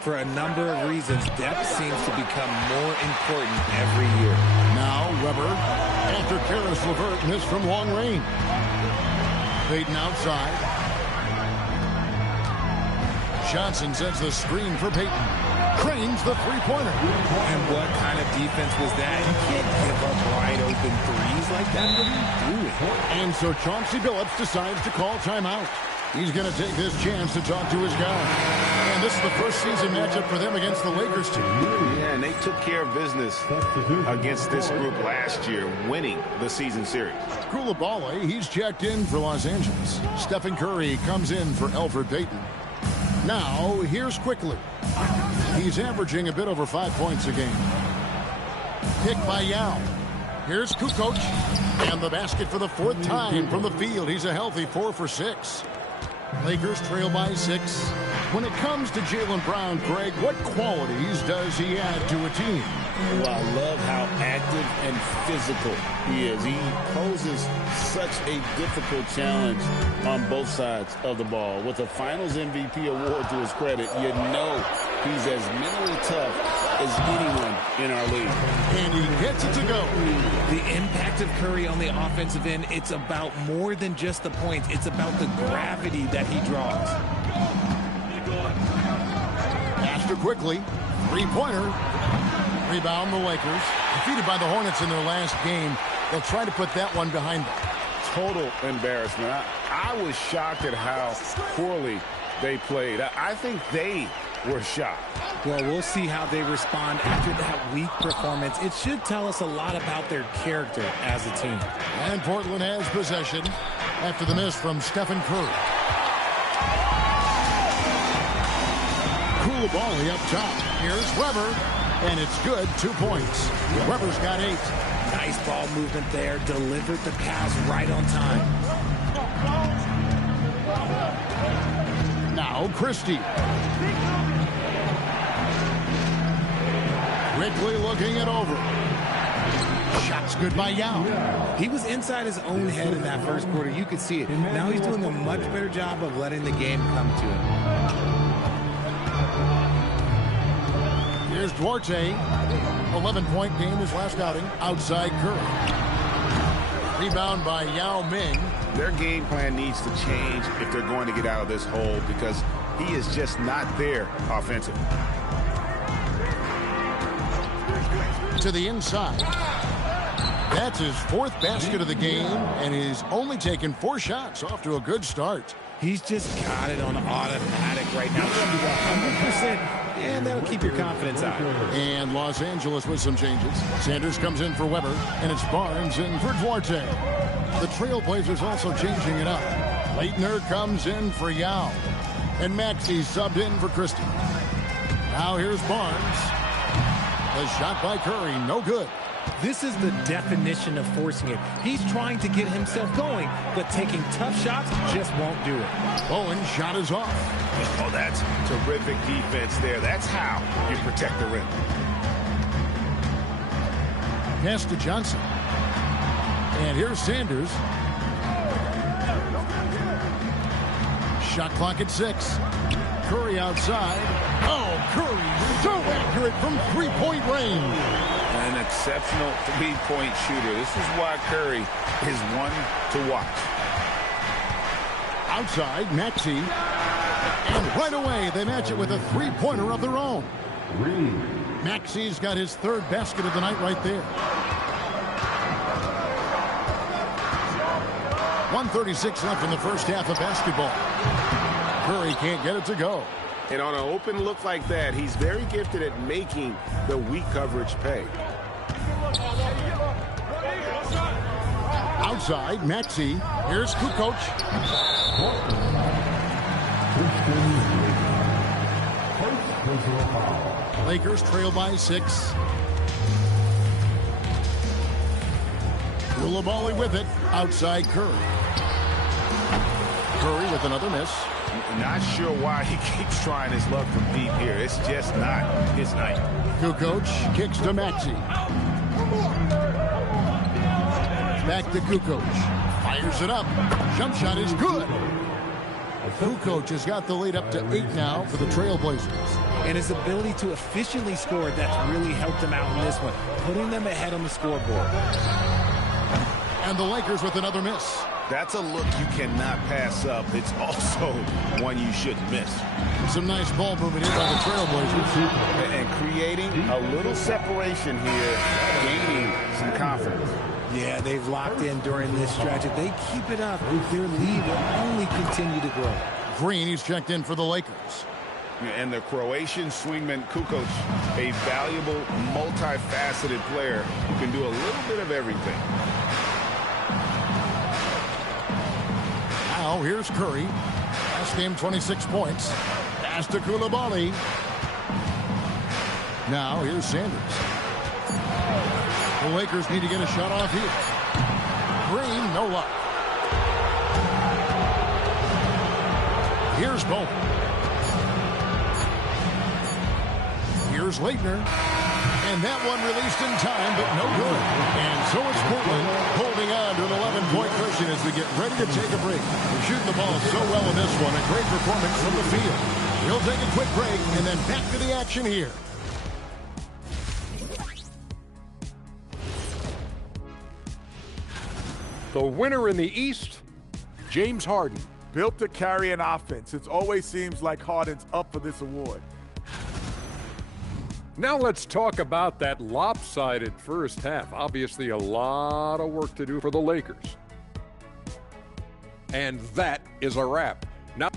For a number of reasons, depth seems to become more important every year. Now Weber, after Karis LeVert missed from long range. Payton outside. Johnson sets the screen for Payton. Cranes the three-pointer. And what kind of defense was that? You can't give up wide open threes like that. What are you doing? And so Chauncey Billups decides to call timeout. He's going to take this chance to talk to his guy. And this is the first season matchup for them against the Lakers team. Yeah, and they took care of business against this group last year, winning the season series. Koulibaly, he's checked in for Los Angeles. Stephen Curry comes in for Elfrid Payton. Now, here's Quickly. He's averaging a bit over 5 points a game. Pick by Yao. Here's Kukoc. And the basket for the fourth time from the field. He's a healthy 4 for 6. Lakers trail by 6. When it comes to Jaylen Brown, Greg, what qualities does he add to a team? Well, I love how active and physical he is. He poses such a difficult challenge on both sides of the ball. With a Finals MVP award to his credit, you know he's as mentally tough as anyone in our league. And he gets it to go. The impact of Curry on the offensive end, it's about more than just the points. It's about the gravity that he draws. Master Quickly. Three-pointer. Rebound the Lakers. Defeated by the Hornets in their last game. They'll try to put that one behind them. Total embarrassment. I was shocked at how poorly they played. I think they were shocked. Well, we'll see how they respond after that weak performance. It should tell us a lot about their character as a team. And Portland has possession after the miss from Stephen Curry. Koulibaly up top. Here's Weber. And it's good. 2 points. Weber's got 8. Nice ball movement there. Delivered the pass right on time. Now Christie. Quickly looking it over. Shots good by Yao. He was inside his own head in that first quarter. You could see it. Now he's doing a much better job of letting the game come to him. Here's Duarte. 11-point game his last outing. Outside Curry. Rebound by Yao Ming. Their game plan needs to change if they're going to get out of this hole because he is just not there offensively. To the inside. That's his 4th basket of the game, and he's only taken 4 shots. Off to a good start. He's just got it on automatic right now. 100%, and that'll keep your confidence out. And Los Angeles with some changes. Sanders comes in for Weber, and it's Barnes in for Duarte. The Trailblazers also changing it up. Leitner comes in for Yao, and Maxey subbed in for Christie. Now here's Barnes. The shot by Curry, no good. This is the definition of forcing it. He's trying to get himself going, but taking tough shots just won't do it. Bowen shot is off. Oh, that's terrific defense there. That's how you protect the rim. Pass to Johnson. And here's Sanders. Shot clock at 6. Curry outside. Oh, Curry so accurate from three-point range. An exceptional three-point shooter. This is why Curry is one to watch. Outside, Maxey. And right away, they match it with a three-pointer of their own. Maxey's got his 3rd basket of the night right there. 1:36 left in the first half of basketball. Curry can't get it to go. And on an open look like that, he's very gifted at making the weak coverage pay. Outside, Maxey. Here's Kukoc. Lakers trail by 6. Koulibaly with it. Outside Curry. Curry with another miss. Not sure why he keeps trying his luck from deep here. It's just not his night. Kukoc kicks to Maxey. Back to Kukoc. Fires it up. Jump shot is good. Kukoc has got the lead up to 8 now for the Trailblazers. And his ability to efficiently score, that's really helped him out in this one, putting them ahead on the scoreboard. And the Lakers with another miss. That's a look you cannot pass up. It's also one you shouldn't miss. Some nice ball movement in by the Trailblazers. And creating a little separation here, gaining some confidence. Yeah, they've locked in during this stretch. If they keep it up, their lead will only continue to grow. Green, he's checked in for the Lakers. And the Croatian swingman Kukoc, a valuable, multifaceted player who can do a little bit of everything. Now here's Curry. Last game, 26 points. Pass to Koulibaly. Now here's Sanders. The Lakers need to get a shot off here. Green, no luck. Here's Bowman. Here's Leitner. And that one released in time, but no good. And so it's Portland holding on to an 11-point cushion as we get ready to take a break. They're shooting the ball so well in this one. A great performance from the field. We'll take a quick break and then back to the action here. The winner in the East, James Harden. Built to carry an offense. It always seems like Harden's up for this award. Now let's talk about that lopsided first half. Obviously a lot of work to do for the Lakers. And that is a wrap. Now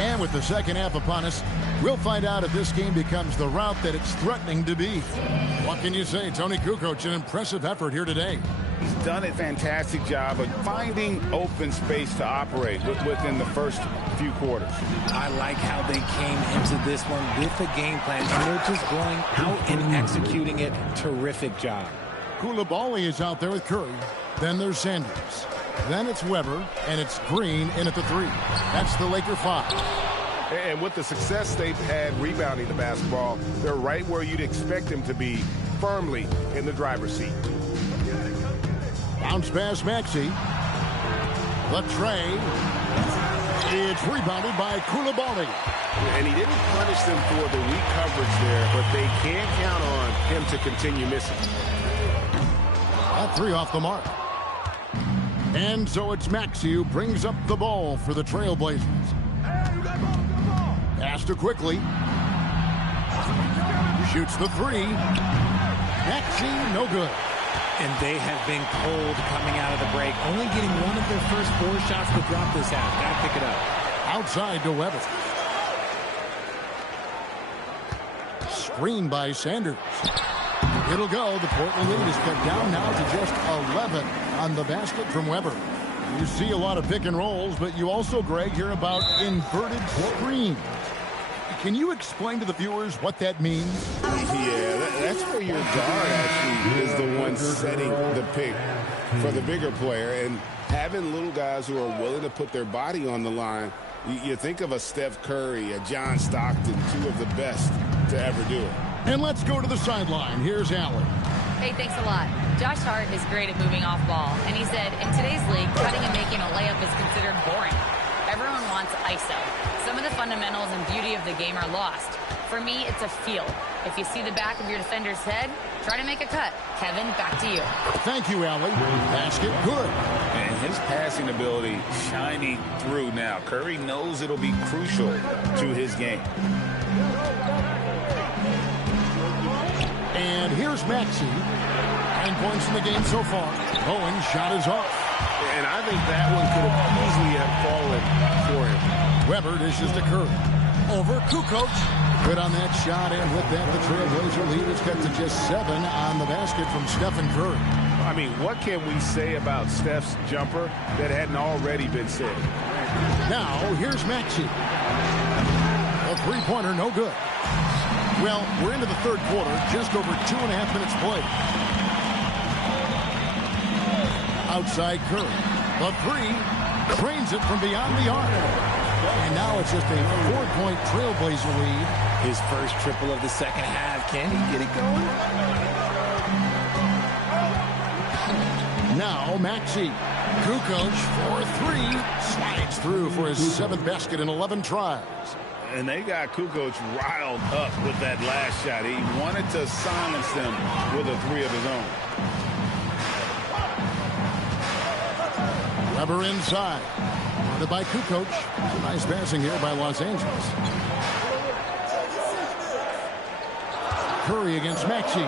And with the second half upon us, we'll find out if this game becomes the route that it's threatening to be. What can you say? Tony Kukoc, an impressive effort here today. He's done a fantastic job of finding open space to operate within the first few quarters. I like how they came into this one with a game plan, and they're just going out and executing it. Terrific job. Koulibaly is out there with Curry. Then there's Sanders. Then it's Weber, and it's Green in at the 3. That's the Laker 5. And with the success they've had rebounding the basketball, they're right where you'd expect them to be, firmly in the driver's seat. Bounce pass Maxey. The tray. It's rebounded by Koulibaly. And he didn't punish them for the weak coverage there, but they can't count on him to continue missing. That 3 off the mark. And so it's Maxey who brings up the ball for the Trailblazers. Pass to quickly. Shoots the 3. Maxey, no good. And they have been cold coming out of the break, only getting one of their first 4 shots to drop this half. Got to pick it up. Outside to Weber. Screen by Sanders. It'll go. The Portland lead is cut down now to just 11 on the basket from Weber. You see a lot of pick and rolls, but you also, Greg, hear about inverted screens. Can you explain to the viewers what that means? Yeah, that's where your guard actually is the one setting the pick for the bigger player. And having little guys who are willing to put their body on the line, you think of a Steph Curry, a John Stockton, 2 of the best to ever do it. And let's go to the sideline. Here's Allen. Hey, thanks a lot. Josh Hart is great at moving off ball, and he said, in today's league, cutting and making a layup is considered boring. Everyone wants ISO. Some of the fundamentals and beauty of the game are lost. For me, it's a feel. If you see the back of your defender's head, try to make a cut. Kevin, back to you. Thank you, Allen. Basket good. And his passing ability shining through now. Curry knows it'll be crucial to his game. And here's Maxey. 9 points in the game so far. Bowen's shot is off. And I think that one could have easily have fallen for him. Weber dishes to Curry. Over Kukoc. Good on that shot, and with that, the Trailblazer lead is cut to just 7 on the basket from Stephen Curry. I mean, what can we say about Steph's jumper that hadn't already been said? Now, here's Maxey. A 3-pointer, no good. Well, we're into the third quarter, just over 2.5 minutes played. Outside Curry. The three drains it from beyond the arc. And now it's just a 4-point Trailblazer lead. His first triple of the second half. Can he get it going? Now Maxey. Kukoc for three. Slides through for his 7th basket in 11 tries. And they got Kukoc riled up with that last shot. He wanted to silence them with a three of his own. Weber inside. Guarded by Kukoc. Nice passing here by Los Angeles. Curry against Maxey.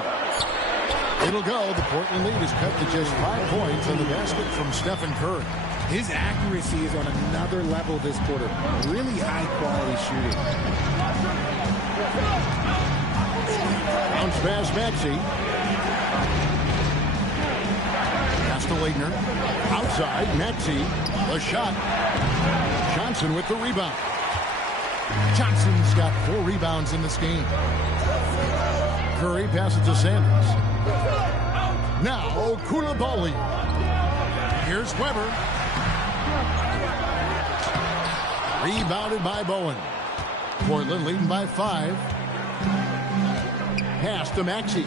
It'll go. The Portland lead is cut to just 5 points on the basket from Stephen Curry. His accuracy is on another level this quarter. Really high-quality shooting. Bounce pass Maxey. Pass to Leitner. Outside, Maxey. The shot. Johnson with the rebound. Johnson's got 4 rebounds in this game. Curry passes to Sanders. Now, Koulibaly. Here's Weber. Rebounded by Bowen. Portland leading by 5. Pass to Maxey.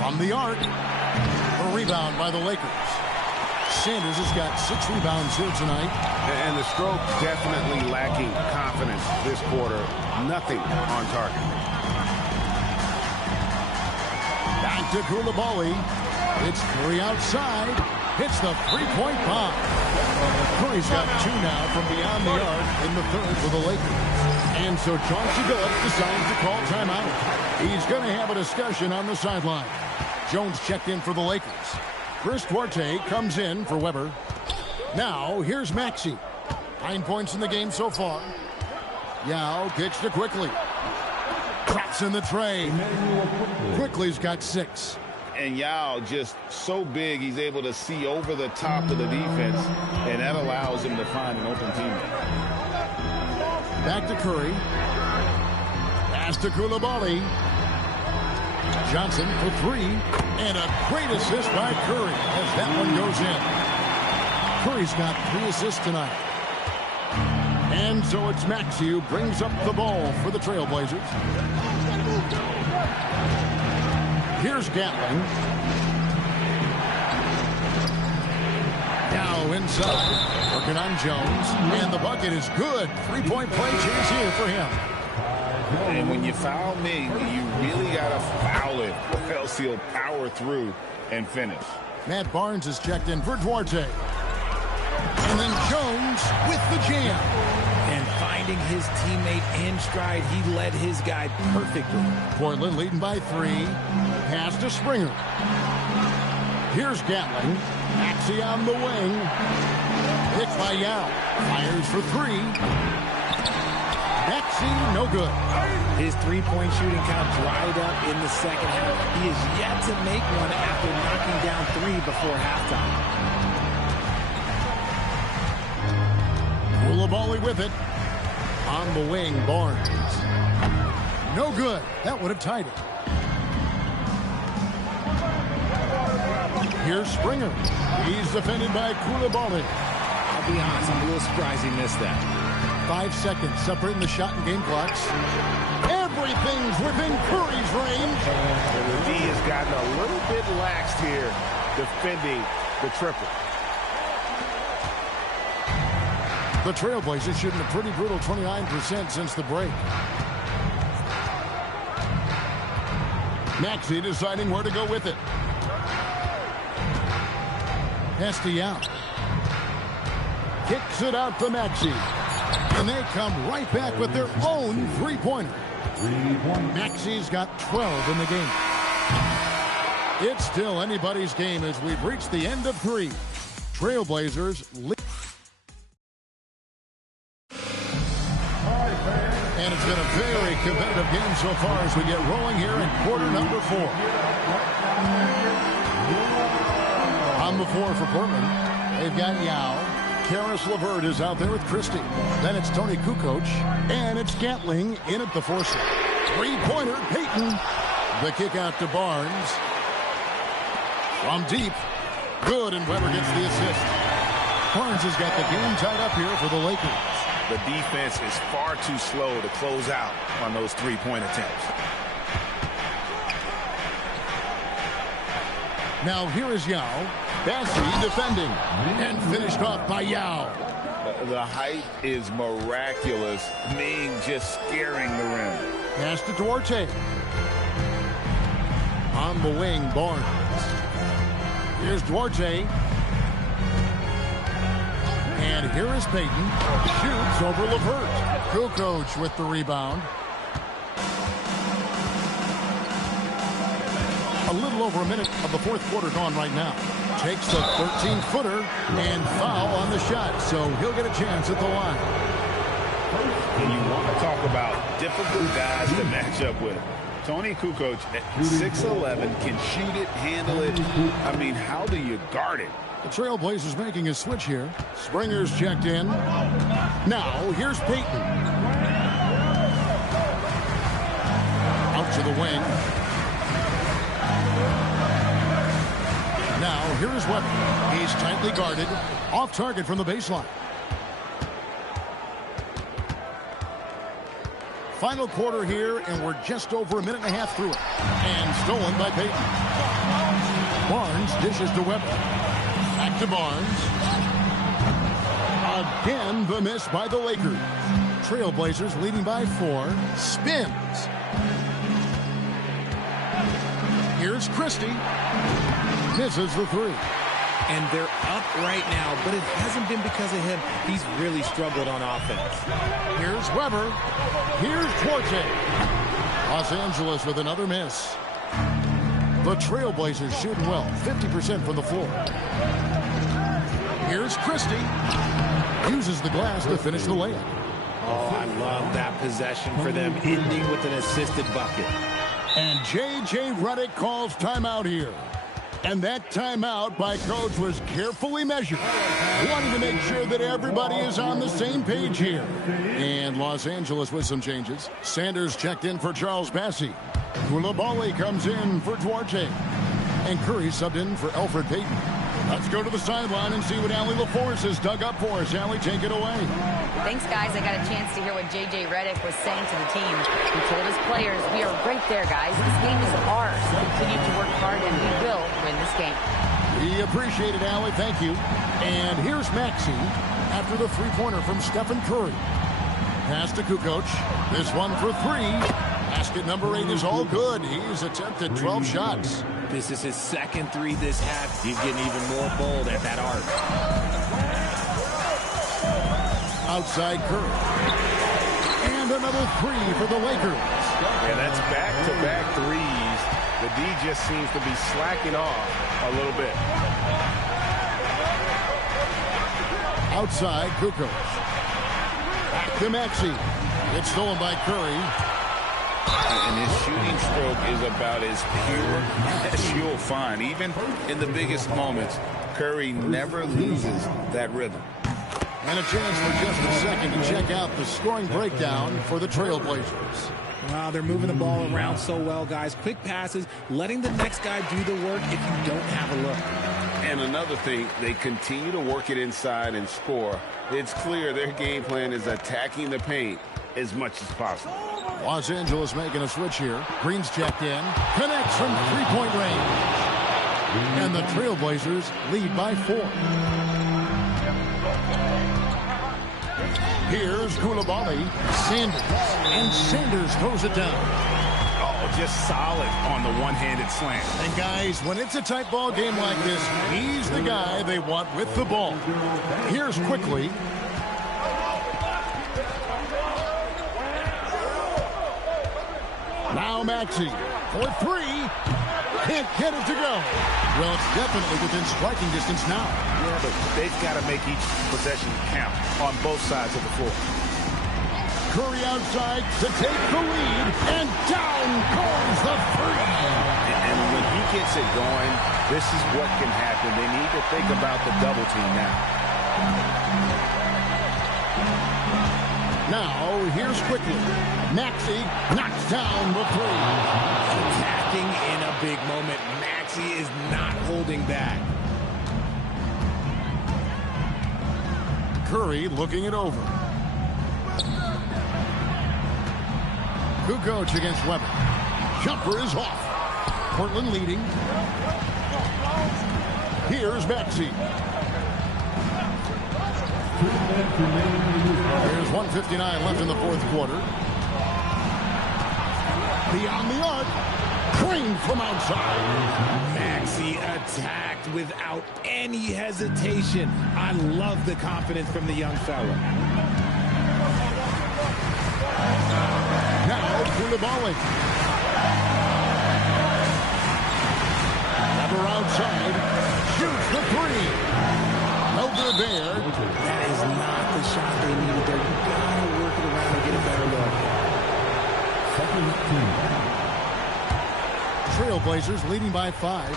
From the arc. A rebound by the Lakers. Sanders has got 6 rebounds here tonight. And the stroke definitely lacking confidence this quarter. Nothing on target. Back to Koulibaly. It's Curry outside. Hits the 3-point bomb. Curry's got 2 now from beyond the arc in the third for the Lakers. And so Chauncey Billups decides to call timeout. He's going to have a discussion on the sideline. Jones checked in for the Lakers. Chris Duarte comes in for Weber. Now, here's Maxey. 9 points in the game so far. Yao kicks to Quickly. Drops in the tray. Quickly's got 6. And Yao just so big, he's able to see over the top of the defense, and that allows him to find an open teammate. Back to Curry. Pass to Koulibaly. Johnson for 3. And a great assist by Curry as that one goes in. Curry's got 3 assists tonight. And so it's Maxey who brings up the ball for the Trailblazers. Here's Gatling. Now inside. Working on Jones. And the bucket is good. 3-point play chance here for him. And when you foul me, you really got to foul it, or else he'll power through and finish. Matt Barnes is checked in for Duarte. And then Jones with the jam. And finding his teammate in stride, he led his guy perfectly. Portland leading by 3. Pass to Springer. Here's Gatling. Maxey on the wing. Picked by Yao. Fires for 3. Maxey, no good. His 3-point shooting count dried up in the second half. He is yet to make one after knocking down 3 before halftime. Koulibaly with it. On the wing, Barnes. No good. That would have tied it. Here's Springer. He's defended by Koulibaly. I'll be honest, I'm a little surprised he missed that. 5 seconds separating the shot and game clocks. Everything's within Curry's range. And the D has gotten a little bit laxed here defending the triple. The Trailblazers shooting a pretty brutal 29% since the break. Maxey deciding where to go with it. Pass to Yao. Kicks it out to Maxey. And they come right back with their own 3-pointer. Maxey's got 12 in the game. It's still anybody's game as we've reached the end of 3. Trailblazers lead. And it's been a very competitive game so far as we get rolling here in quarter number 4. On the floor for Portland, they've got Yao. Karis LeVert is out there with Christie. Then it's Tony Kukoc, and it's Scantling in at the force. Three-pointer, Payton. The kick out to Barnes. From deep. Good, and Weber gets the assist. Barnes has got the game tied up here for the Lakers. The defense is far too slow to close out on those three-point attempts. Now here is Yao. Bassey defending. And finished off by Yao. The height is miraculous, Ming just scaring the rim. Pass to Duarte. On the wing, Barnes. Here's Duarte. And here is Payton. Shoots over LeVert. Kukoc with the rebound. A little over a minute of the fourth quarter gone right now. Takes the 13-footer and foul on the shot, so he'll get a chance at the line. And you want to talk about difficult guys to match up with. Tony Kukoc at 6'11", can shoot it, handle it. I mean, how do you guard it? The Trailblazers making a switch here. Springer's checked in. Now, here's Payton. Out to the wing. Now, here is Weber. He's tightly guarded. Off target from the baseline. Final quarter here, and we're just over a minute and a half through it. And stolen by Payton. Barnes dishes to Weber. Back to Barnes. Again, the miss by the Lakers. Trailblazers leading by 4. Spins. Here's Christie. Misses the 3. And they're up right now, but it hasn't been because of him. He's really struggled on offense. Here's Weber. Here's Duarte. Los Angeles with another miss. The Trailblazers shooting well, 50% from the floor. Here's Christie. Uses the glass to finish the layup. Oh, I love that possession for them, ending with an assisted bucket. And J.J. Redick calls timeout here. And that timeout by Coach was carefully measured, wanting to make sure that everybody is on the same page here. And Los Angeles with some changes. Sanders checked in for Charles Bassey. Koulibaly comes in for Duarte. And Curry subbed in for Elfrid Payton. Let's go to the sideline and see what Allie LaForce has dug up for us. Allie, take it away. Thanks, guys. I got a chance to hear what J.J. Redick was saying to the team. He told his players, we are right there, guys. This game is ours. Continue to work hard, and we will win this game. We appreciate it, Allie. Thank you. And here's Maxey after the three-pointer from Stephen Curry. Pass to Kukoc. This one for 3. Basket number 8 is all good. He's attempted 12 shots. This is his second 3 this half. He's getting even more bold at that arc. Outside Curry. And another 3 for the Lakers. Yeah, that's back-to-back threes. The D just seems to be slacking off a little bit. Outside Kukoc. Back to Maxey. It's stolen by Curry. And his shooting stroke is about as pure as you'll find. Even in the biggest moments, Curry never loses that rhythm. And a chance for just a second to check out the scoring breakdown for the Trailblazers. Wow, they're moving the ball around so well, guys. Quick passes, letting the next guy do the work if you don't have a look. And another thing, they continue to work it inside and score. It's clear their game plan is attacking the paint as much as possible. Los Angeles making a switch here. Green's checked in. Connects from three-point range. And the Trailblazers lead by 4. Here's Koulibaly. Sanders. And Sanders throws it down. Oh, just solid on the one-handed slam. And guys, when it's a tight ball game like this, he's the guy they want with the ball. Here's Quickly. Now Maxey for 3. Can't get it to go. Well, it's definitely within striking distance now. Yeah, but they've got to make each possession count on both sides of the floor. Curry outside to take the lead, and down goes the 3. And when he gets it going, this is what can happen. They need to think about the double team now. Now, here's quickly. Maxey knocks down the three. Attacking in a big moment. Maxey is not holding back. Curry looking it over. Kukoc against Weber. Jumper is off. Portland leading. Here's Maxey. There's 1:59 left in the fourth quarter. Beyond the arc. Green from outside. Maxey attacked without any hesitation. I love the confidence from the young fella. Now Koulibaly. Weber outside. Shoots the three. No good there. That is not the shot they needed there. You gotta work it around and get a better look. Trailblazers leading by 5.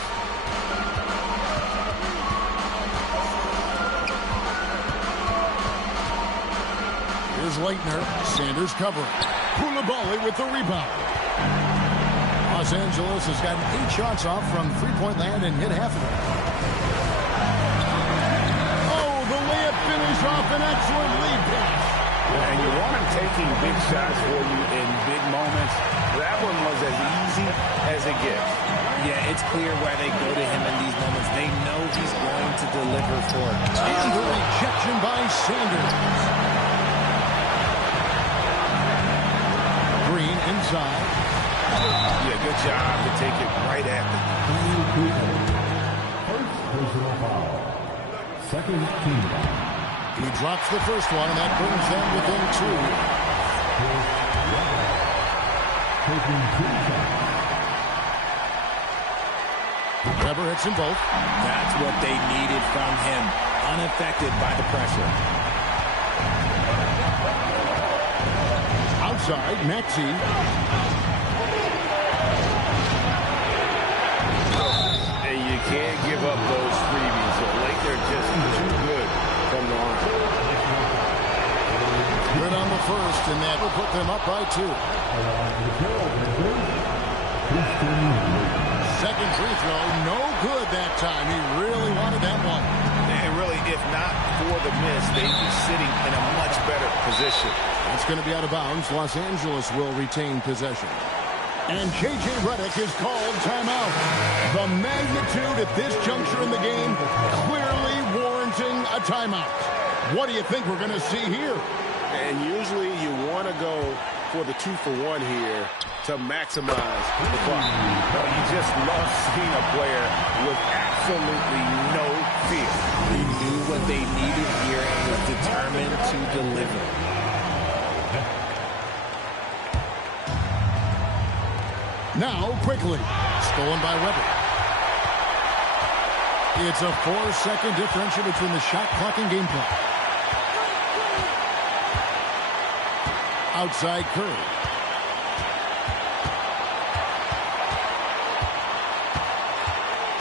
Here's Leitner. Sanders covering. Koulibaly with the rebound. Los Angeles has gotten 8 shots off from three-point land and hit half of them. Oh, the layup finish off an excellent lead pass. And you want him taking big shots for you in big moments. That one was as easy as it gets. Yeah, it's clear why they go to him in these moments. They know he's going to deliver for it. And the rejection by Sanders. Green inside. Yeah, good job to take it right at them. First personal foul. Second team foul. He drops the first one, and that brings them within 2. Taking 2 shots. Weber hits them both. That's what they needed from him. Unaffected by the pressure. Outside, Maxey. And you can't give up those freebies. The Lakers are just too good from the line. Good on the first, and that will put them up by 2. Second free throw, no good that time. He really wanted that one. And really, if not for the miss, they'd be sitting in a much better position. It's going to be out of bounds. Los Angeles will retain possession. And J.J. Redick is called timeout. The magnitude at this juncture in the game clearly warranting a timeout. What do you think we're going to see here? And usually you want to go for the 2-for-1 here to maximize the clock. But you just love seeing a player with absolutely no fear. He knew what they needed here and was determined to deliver. Now, quickly. Stolen by Weber. It's a 4-second differential between the shot clock and game clock. Outside Curry.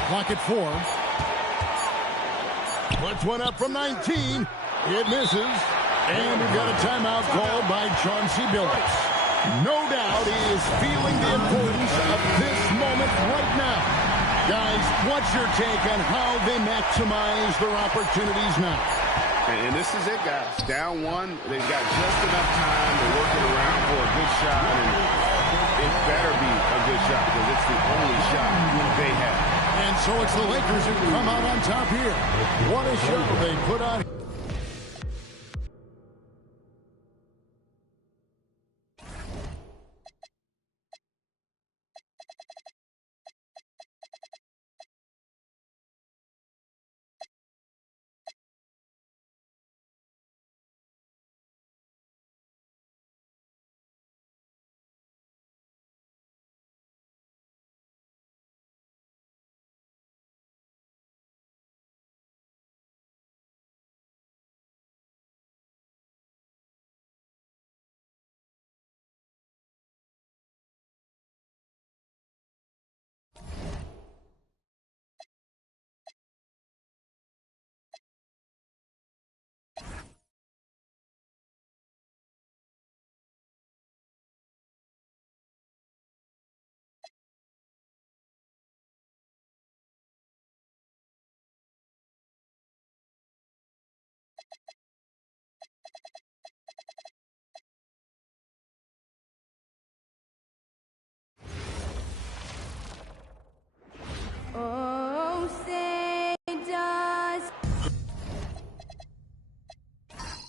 Clock at 4. Puts one up from 19. It misses. And we've got a timeout called by Chauncey Billups. No doubt he is feeling the importance of this moment right now. Guys, what's your take on how they maximize their opportunities now? And this is it, guys. Down 1, they've got just enough time to work it around for a good shot, and it better be a good shot because it's the only shot they have. And so it's the Lakers who come out on top here. What a show they put on.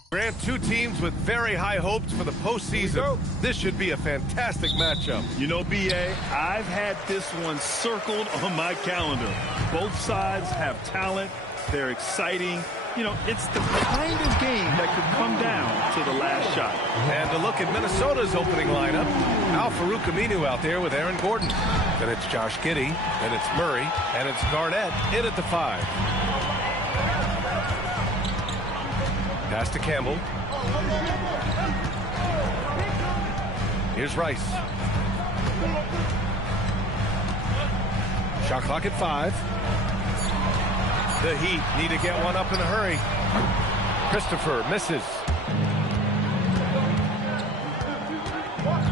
Grant, two teams with very high hopes for the postseason. This should be a fantastic matchup. You know, B.A., I've had this one circled on my calendar. Both sides have talent. They're exciting. You know, it's the kind of game that could come down to the last shot. And to look at Minnesota's opening lineup, Al-Farouq Aminu out there with Aaron Gordon. Then it's Josh Giddey, then it's Murray, and it's Garnett in at the 5. Pass to Campbell. Here's Rice. Shot clock at 5. The Heat need to get one up in a hurry. Christopher misses.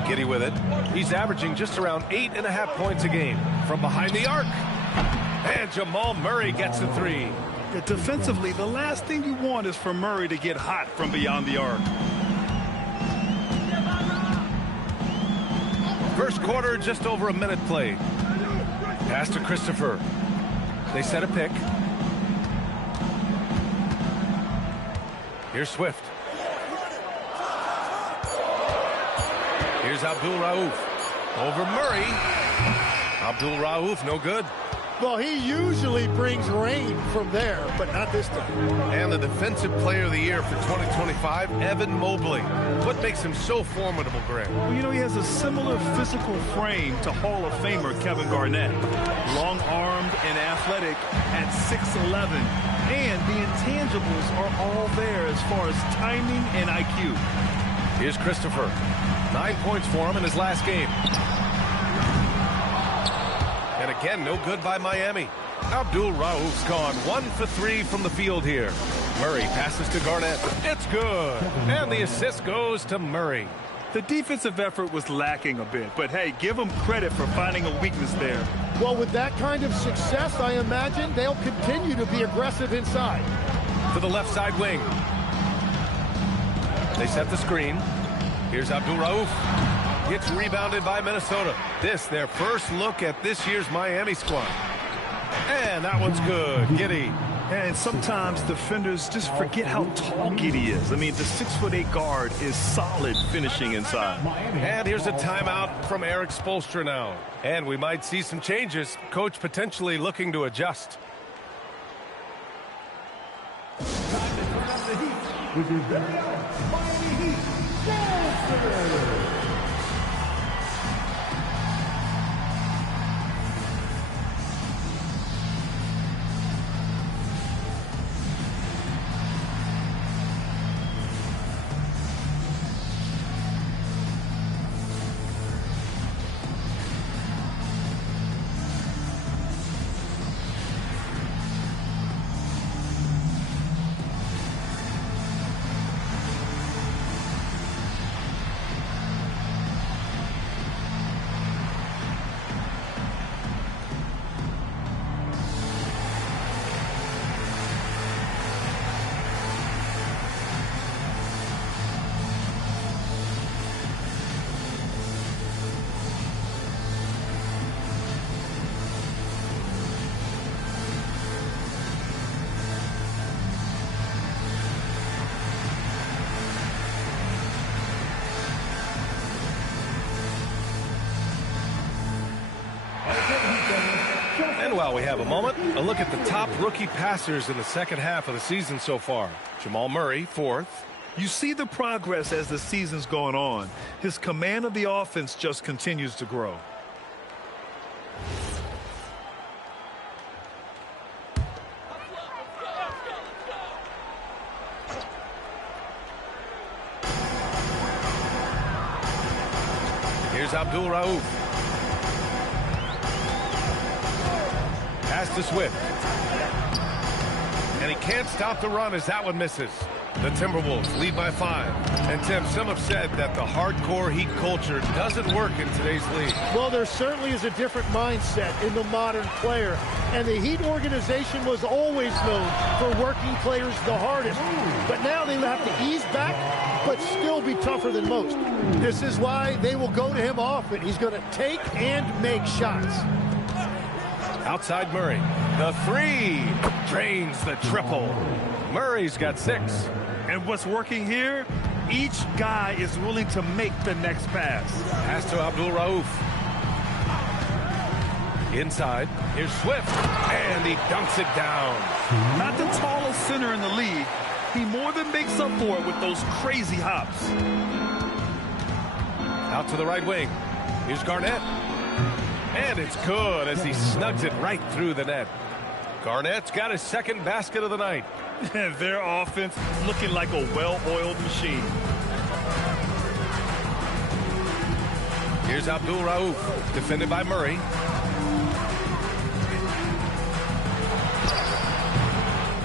Giddey with it. He's averaging just around 8.5 points a game from behind the arc. And Jamal Murray gets a 3. Defensively, the last thing you want is for Murray to get hot from beyond the arc. First quarter, just over a minute played. Pass to Christopher. They set a pick. Here's Swift. Here's Abdul Rauf. Over Murray. Abdul Rauf, no good. Well, he usually brings rain from there, but not this time. And the Defensive Player of the Year for 2025, Evan Mobley. What makes him so formidable, Grant? Well, you know, he has a similar physical frame to Hall of Famer Kevin Garnett. Long-armed and athletic at 6'11". And the intangibles are all there as far as timing and IQ. Here's Christopher. 9 points for him in his last game. And again, no good by Miami. Abdul Rauf's gone 1 for 3 from the field here. Murray passes to Garnett. It's good. And the assist goes to Murray. The defensive effort was lacking a bit, but hey, give them credit for finding a weakness there. Well, with that kind of success, I imagine they'll continue to be aggressive inside. To the left side wing. They set the screen. Here's Abdul Rauf. Gets rebounded by Minnesota. This, their first look at this year's Miami squad. And that one's good. Giddey. And sometimes defenders just forget how tall Giddey is. I mean, the 6'8" guard is solid finishing inside. And here's a timeout from Eric Spoelstra now. And we might see some changes. Coach potentially looking to adjust. With your very own Miami Heat, And while we have a moment, a look at the top rookie passers in the second half of the season so far. Jamal Murray, 4th. You see the progress as the season's going on. His command of the offense just continues to grow. Here's Abdul Rauf. Pass to Swift. And he can't stop the run as that one misses. The Timberwolves lead by 5. And Tim, some have said that the hardcore Heat culture doesn't work in today's league. Well, there certainly is a different mindset in the modern player. And the Heat organization was always known for working players the hardest. But now they have to ease back, but still be tougher than most. This is why they will go to him often. He's going to take and make shots. Outside Murray. The 3 drains the triple. Murray's got 6. And what's working here, each guy is willing to make the next pass. Pass to Abdul Rauf. Inside, here's Swift, and he dunks it down. Not the tallest center in the league. He more than makes up for it with those crazy hops. Out to the right wing. Here's Garnett. And it's good as he snugs it right through the net. Garnett's got his second basket of the night. Their offense looking like a well-oiled machine. Here's Abdul Rauf, defended by Murray.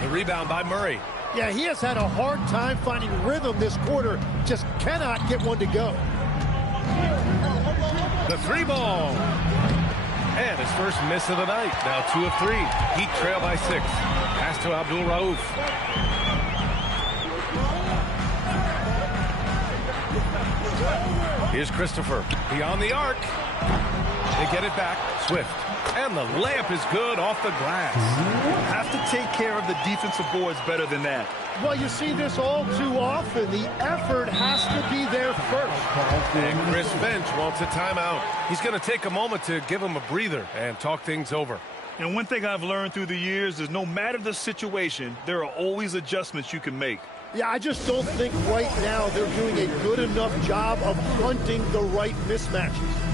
The rebound by Murray. Yeah, he has had a hard time finding rhythm this quarter. Just cannot get one to go. The three ball. And his first miss of the night. Now 2 of 3. Heat trail by 6. Pass to Abdul Rauf. Here's Christopher. Beyond the arc. They get it back. Swift. And the layup is good off the glass. Have to take care of the defensive boards better than that. Well, you see this all too often. The effort has to be there first. And Chris Finch wants a timeout. He's going to take a moment to give him a breather and talk things over. And one thing I've learned through the years is no matter the situation, there are always adjustments you can make. Yeah, I just don't think right now they're doing a good enough job of hunting the right mismatches.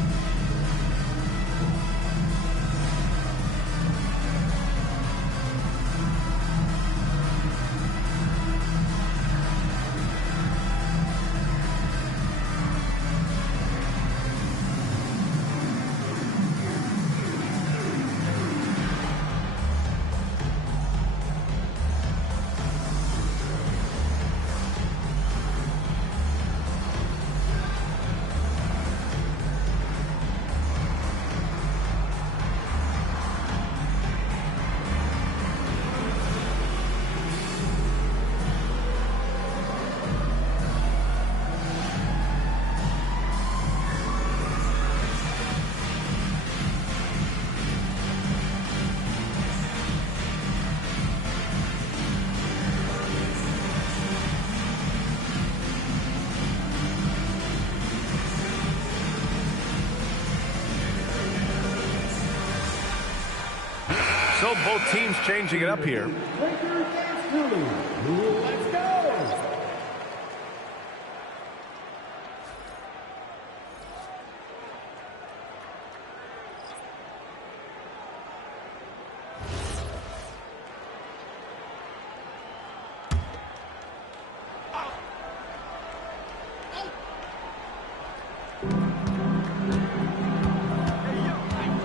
So both teams changing it up here. Let's go.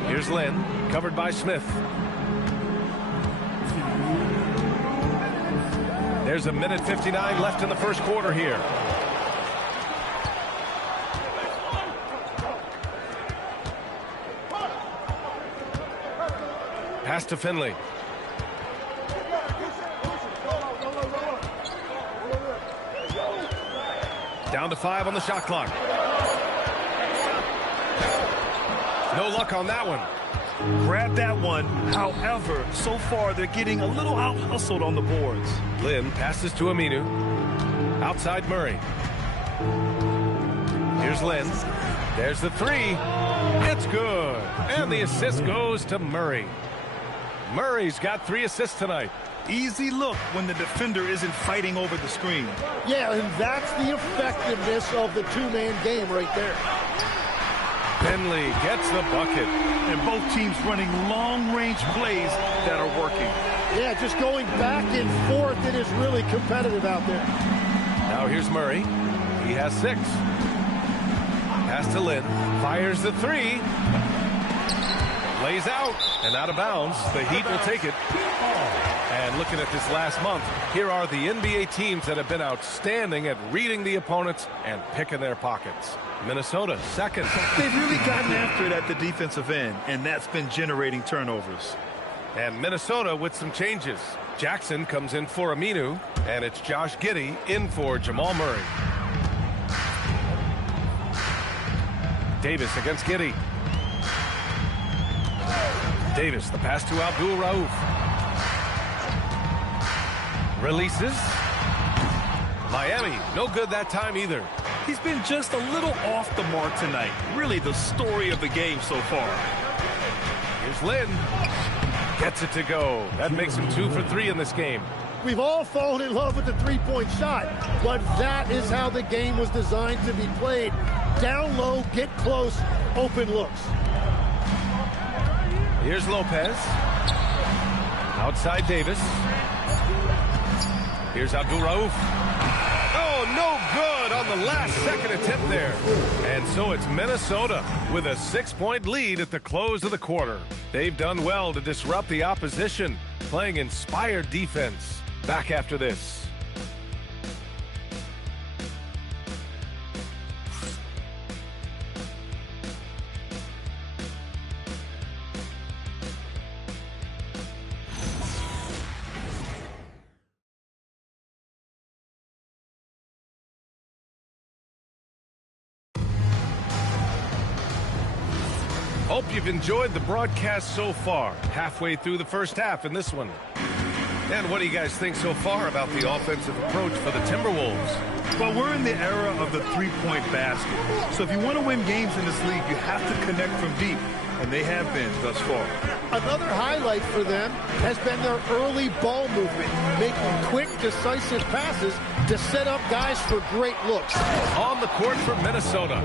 Here's Lynn, covered by Smith. There's a minute 59 left in the first quarter here. Pass to Finley. Down to 5 on the shot clock. No luck on that one. Grab that one. However, so far they're getting a little out-hustled on the boards. Lynn passes to Aminu. Outside Murray. Here's Lynn. There's the 3. It's good. And the assist goes to Murray. Murray's got 3 assists tonight. Easy look when the defender isn't fighting over the screen. Yeah, and that's the effectiveness of the two-man game right there. Finley gets the bucket. And both teams running long-range plays that are working. Yeah, just going back and forth. It is really competitive out there. Now here's Murray. He has 6. Pass to Lynn. Fires the 3. Lays out and out of bounds. The Heat will take it. And looking at this last month, here are the NBA teams that have been outstanding at reading the opponents and picking their pockets. Minnesota, second. They've really gotten after it at the defensive end, and that's been generating turnovers. And Minnesota with some changes. Jackson comes in for Aminu, and it's Josh Giddey in for Jamal Murray. Davis against Giddey. Davis, the pass to Abdul Rauf. Releases. Miami, no good that time either. He's been just a little off the mark tonight. Really the story of the game so far. Here's Lynn. Gets it to go. That makes him 2 for 3 in this game. We've all fallen in love with the three-point shot, but that is how the game was designed to be played. Down low, get close, open looks. Here's Lopez. Outside Davis. Here's Abdul-Rauf. Oh, no good on the last second attempt there. And so it's Minnesota with a 6-point lead at the close of the quarter. They've done well to disrupt the opposition, playing inspired defense. Back after this. Hope you've enjoyed the broadcast so far. Halfway through the first half in this one. And what do you guys think so far about the offensive approach for the Timberwolves? Well, we're in the era of the three-point basket. So if you want to win games in this league, you have to connect from deep. And they have been thus far. Another highlight for them has been their early ball movement, making quick, decisive passes to set up guys for great looks. On the court for Minnesota,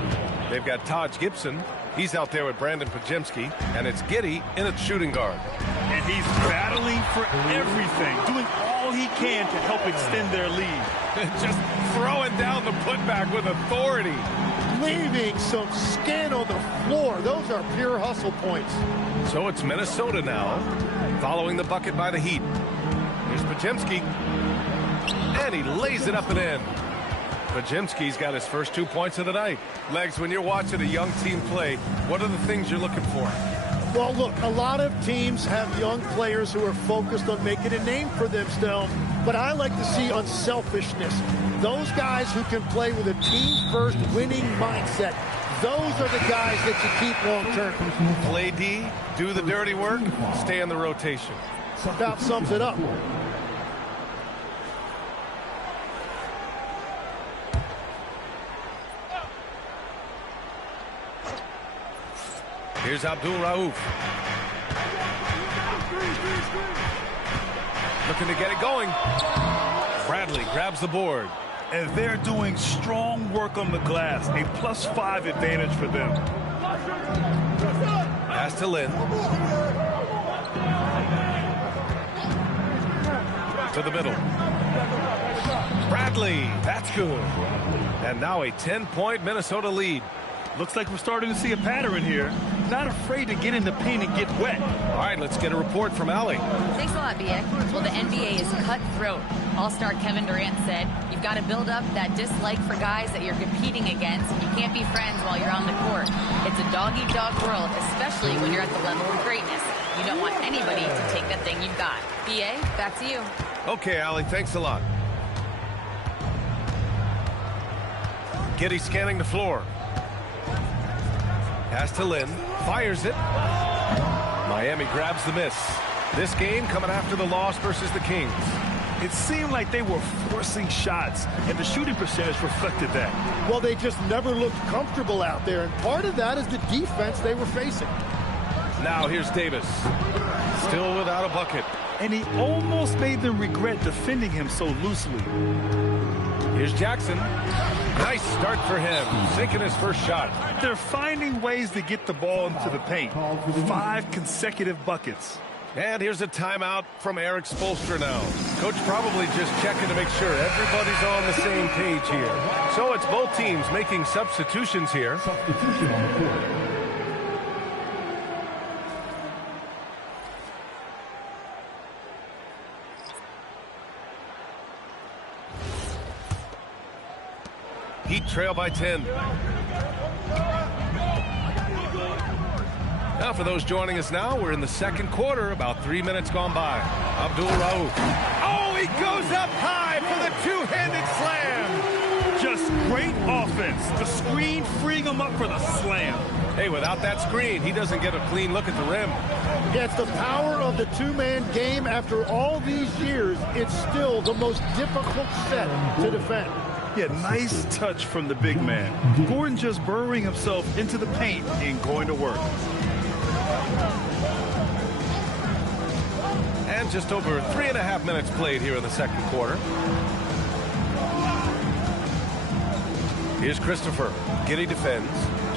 they've got Taj Gibson. He's out there with Brandon Pajemski, and it's Giddey in at shooting guard. And he's battling for everything, doing all he can to help extend their lead. Just throwing down the putback with authority. Leaving some skin on the floor. Those are pure hustle points. So it's Minnesota now, following the bucket by the Heat. Here's Pajemski, and he lays it up and in. Pajemski's got his first 2 points of the night. Legs, when you're watching a young team play, what are the things you're looking for? Well, look, a lot of teams have young players who are focused on making a name for themselves, but I like to see unselfishness. Those guys who can play with a team-first winning mindset, those are the guys that you keep long-term. Play D, do the dirty work, stay in the rotation. About sums it up. Here's Abdul-Rauf. Looking to get it going. Bradley grabs the board. And they're doing strong work on the glass. A +5 advantage for them. Pass to Lynn. To the middle. Bradley, that's good. And now a 10-point Minnesota lead. Looks like we're starting to see a pattern here. Not afraid to get in the paint and get wet. All right, let's get a report from Allie. Thanks a lot, B.A. Well, the NBA is cutthroat. All-star Kevin Durant said, you've got to build up that dislike for guys that you're competing against. You can't be friends while you're on the court. It's a dog-eat-dog world, especially when you're at the level of greatness. You don't want anybody to take that thing you've got. B.A., back to you. Okay, Allie, thanks a lot. Giddey scanning the floor. Pass to Lynn, fires it. Miami grabs the miss. This game coming after the loss versus the Kings. It seemed like they were forcing shots, and the shooting percentage reflected that. Well, they just never looked comfortable out there, and part of that is the defense they were facing. Now here's Davis, still without a bucket. And he almost made them regret defending him so loosely. Here's Jackson. Nice start for him, sinking his first shot. They're finding ways to get the ball into the paint. 5 consecutive buckets. And here's a timeout from Eric Spoelstra now. Coach probably just checking to make sure everybody's on the same page here. So it's both teams making substitutions here. Substitution on the court. Heat trail by 10. Now for those joining us now, we're in the second quarter, about 3 minutes gone by. Abdul-Rauf. Oh, he goes up high for the two-handed slam. Just Great offense. The screen freeing him up for the slam. Hey, without that screen, he doesn't get a clean look at the rim. Yeah, it's the power of the two-man game. After all these years, it's still the most difficult set to defend. Yeah, nice touch from the big man. Gordon just burrowing himself into the paint and going to work. And just over 3.5 minutes played here in the second quarter. Here's Christopher. Giddy defends.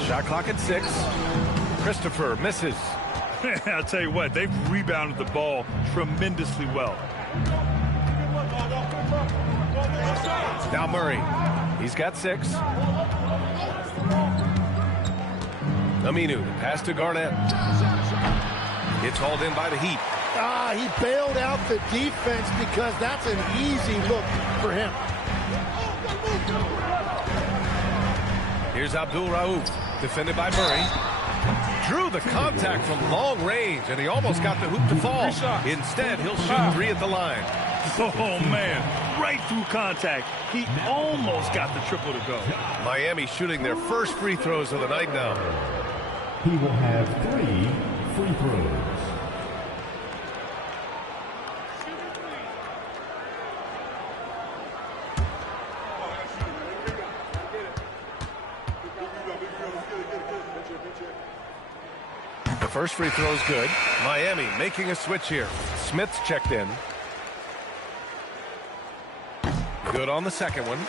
Shot clock at 6. Christopher misses. I'll tell you what, they've rebounded the ball tremendously well. Now Murray. He's got 6. Aminu, pass to Garnett. It's hauled in by the Heat. He bailed out the defense because that's an easy look for him. Here's Abdul Rauf, defended by Murray. Drew the contact from long range, and he almost got the hoop to fall. Instead, he'll shoot 3 at the line. Oh, man, right through contact. He almost got the triple to go. Miami shooting their first free throws of the night now. He will have 3 free throws. The first free throw is good. Miami making a switch here. Smith's checked in. Good on the second one.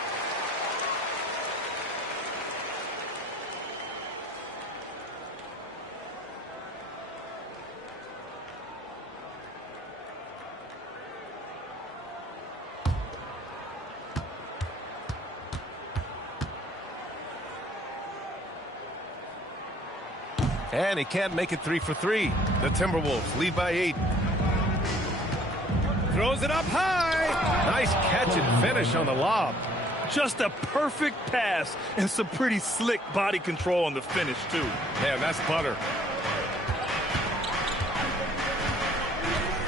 And he can't make it 3 for 3. The Timberwolves lead by 8. Throws it up high. Nice catch and finish on the lob. Just a perfect pass and some pretty slick body control on the finish, too. Man, that's butter.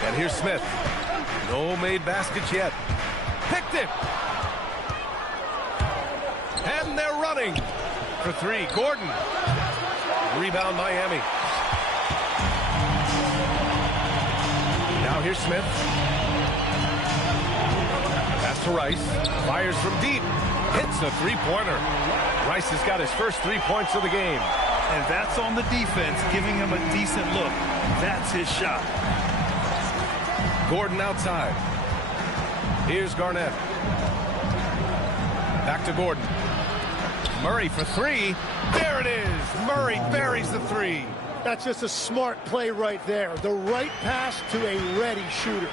And here's Smith. No made baskets yet. Picked it. And they're running for 3. Gordon. Rebound Miami. Now here's Smith. Pass to Rice. Fires from deep. Hits a three-pointer. Rice has got his first 3 points of the game. And that's on the defense, giving him a decent look. That's his shot. Gordon outside. Here's Garnett. Back to Gordon. Murray for 3. There it is. Murray buries the 3. That's just a smart play right there. The right pass to a ready shooter.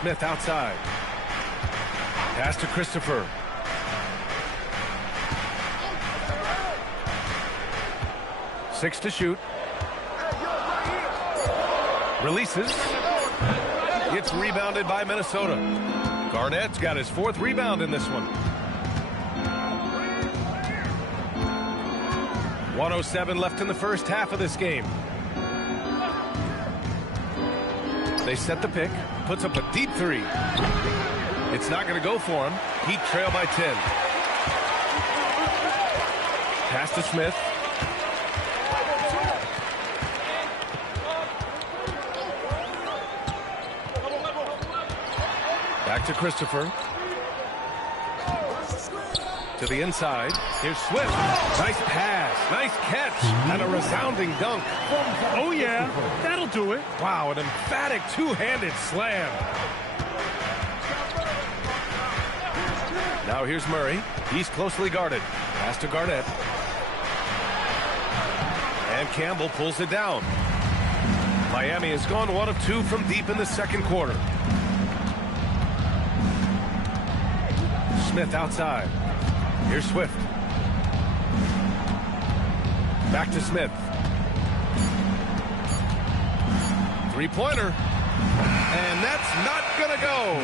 Smith outside. Pass to Christopher. Six to shoot. Releases. It's rebounded by Minnesota. Garnett's got his 4th rebound in this one. 1:07 left in the first half of this game. They set the pick. Puts up a deep 3. It's not going to go for him. Heat trail by 10. Pass to Smith. Back to Christopher. To the inside. Here's Swift. Nice pass. Nice catch. And a resounding dunk. Oh, yeah. That'll do it. Wow, an emphatic two-handed slam. Now here's Murray. He's closely guarded. Pass to Garnett. And Campbell pulls it down. Miami has gone 1 of 2 from deep in the second quarter. Smith outside. Here's Swift. Back to Smith. Three-pointer. And that's not going to go.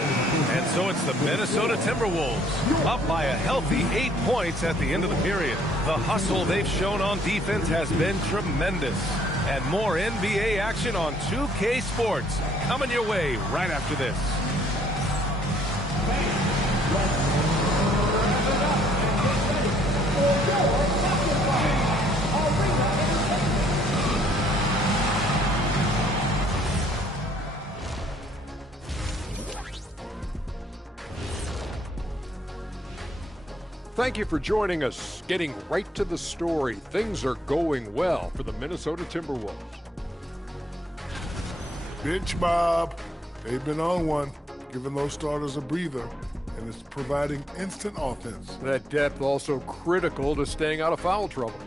And so it's the Minnesota Timberwolves up by a healthy 8 points at the end of the period. The hustle they've shown on defense has been tremendous. And more NBA action on 2K Sports coming your way right after this. thank you for joining us. Getting right to the story, things are going well for the Minnesota Timberwolves. Bench Bob, they've been on one, giving those starters a breather, and it's providing instant offense. That depth also critical to staying out of foul trouble.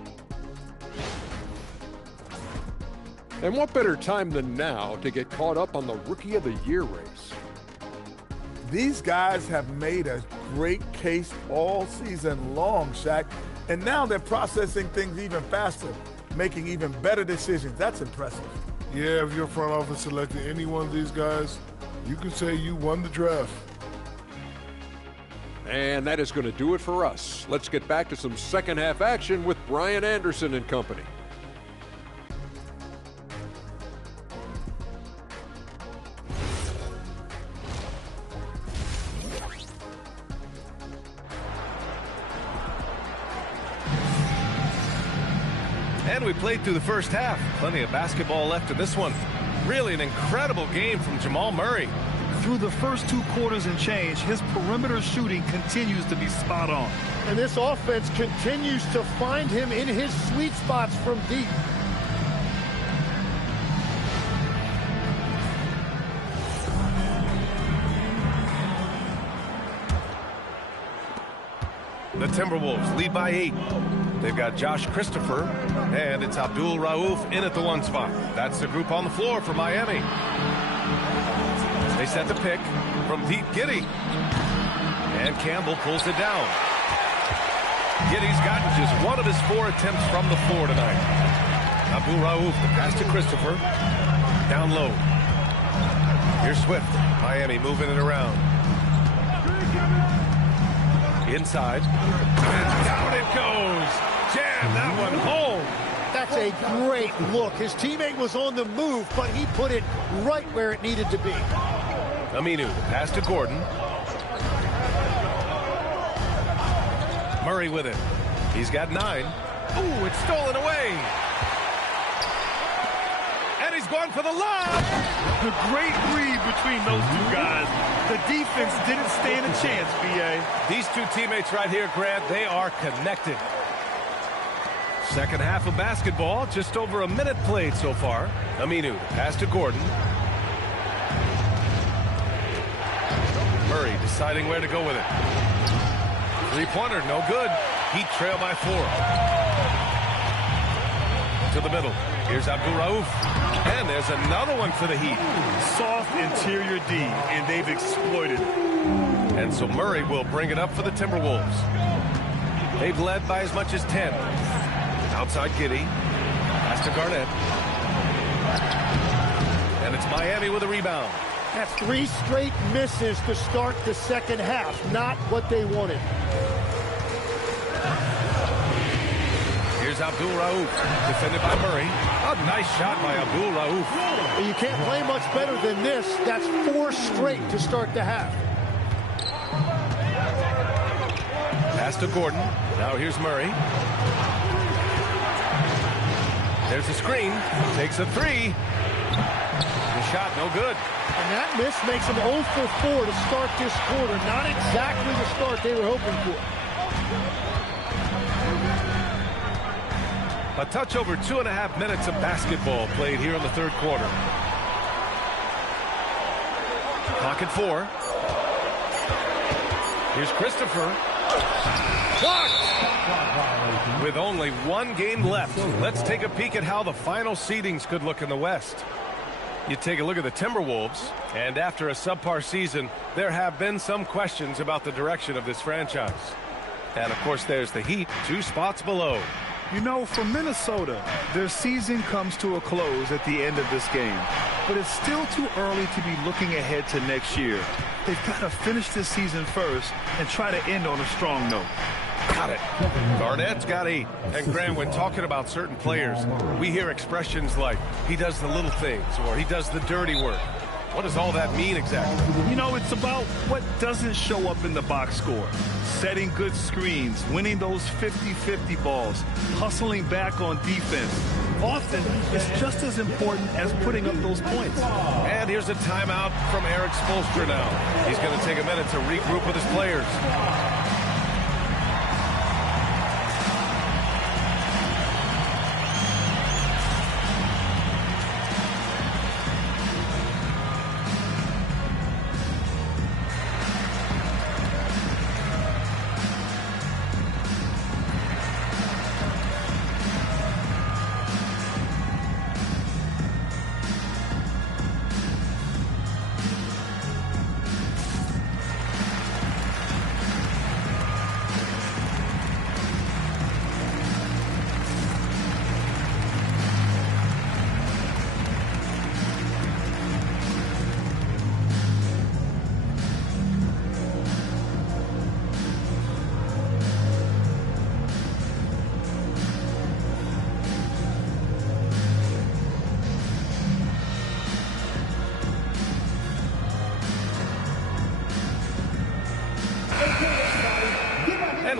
And what better time than now to get caught up on the Rookie of the Year race? These guys have made a great case all season long, Shaq, and now they're processing things even faster, making even better decisions. That's impressive. Yeah, if your front office selected any one of these guys, you can say you won the draft. And that is going to do it for us. Let's get back to some second half action with Brian Anderson and company. And we played through the first half. Plenty of basketball left in this one. Really an incredible game from Jamal Murray. Through the first 2 quarters and change, his perimeter shooting continues to be spot on. And this offense continues to find him in his sweet spots from deep. The Timberwolves lead by 8. They've got Josh Christopher, and it's Abdul Rauf in at the 1 spot. That's the group on the floor for Miami. They set the pick from Pete Giddey. And Campbell pulls it down. Giddey's gotten just 1 of his 4 attempts from the floor tonight. Abdul Rauf, the pass to Christopher. Down low. Here's Swift. Miami moving it around. Inside. And down it goes. Jam that one home. That's a great look. His teammate was on the move, but he put it right where it needed to be. Aminu, pass to Gordon. Murray with it. He's got 9. Ooh, it's stolen away. And he's going for the lob. The great read between those 2 guys. The defense didn't stand a chance, B.A. These 2 teammates right here, Grant, they are connected. Second half of basketball, just over a minute played so far. Aminu, pass to Gordon. Murray deciding where to go with it. 3-pointer, no good. Heat trail by 4. To the middle. Here's Abdul Rauf. And there's another one for the Heat. Soft interior D, and they've exploited it. And so Murray will bring it up for the Timberwolves. They've led by as much as 10. Outside Giddey. Pass to Garnett. And it's Miami with a rebound. That's 3 straight misses to start the second half. Not what they wanted. Here's Abdul Rauf, defended by Murray. A nice shot by Abdul Rauf. You can't play much better than this. That's 4 straight to start the half. Pass to Gordon. Now here's Murray. There's a screen. Takes a 3. The shot, no good. And that miss makes them 0 for 4 to start this quarter. Not exactly the start they were hoping for. A touch over 2.5 minutes of basketball played here in the third quarter. Clock at 4. Here's Christopher. Blocked! With only 1 game left, let's take a peek at how the final seedings could look in the West. You take a look at the Timberwolves, and after a subpar season, there have been some questions about the direction of this franchise. And of course, there's the Heat, 2 spots below. You know, for Minnesota, their season comes to a close at the end of this game. But it's still too early to be looking ahead to next year. They've got to finish this season first and try to end on a strong note. Got it. Garnett's got 8. And Graham, when talking about certain players, we hear expressions like, he does the little things, or he does the dirty work. What does all that mean exactly? You know, it's about what doesn't show up in the box score. Setting good screens, winning those 50-50 balls, hustling back on defense. Often, it's just as important as putting up those points. And here's a timeout from Eric Spoelstra now. He's going to take a minute to regroup with his players.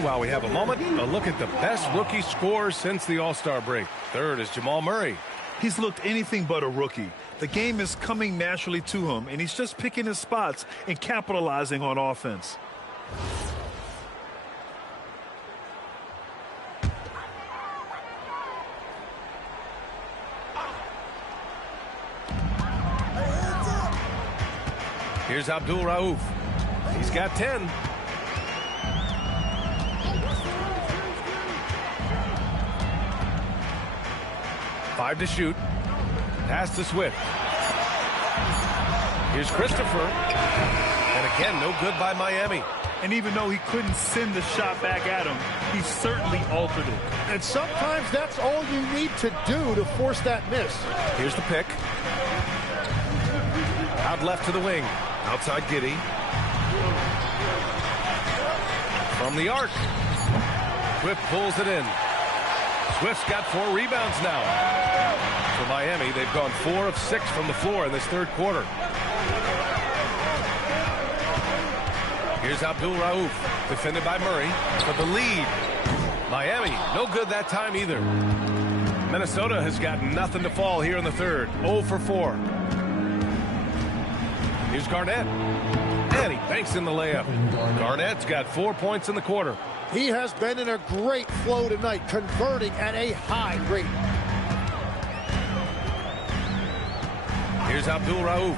while we have a moment, a look at the best rookie scorer since the All-Star break. Third is Jamal Murray. He's looked anything but a rookie. The game is coming naturally to him, and he's just picking his spots and capitalizing on offense. Here's Abdul Rauf. He's got 10. Five to shoot. Pass to Swift. Here's Christopher. And again, no good by Miami. And even though he couldn't send the shot back at him, he certainly altered it. And sometimes that's all you need to do to force that miss. Here's the pick. Out left to the wing. Outside Giddey. From the arc. Swift pulls it in. Swift's got 4 rebounds now. For Miami, they've gone 4 of 6 from the floor in this third quarter. Here's Abdul Rauf, defended by Murray, for the lead. Miami, no good that time either. Minnesota has got nothing to fall here in the third. 0 for 4. Here's Garnett. And he banks in the layup. Garnett's got 4 points in the quarter. He has been in a great flow tonight, converting at a high rate. Here's Abdul Rauf.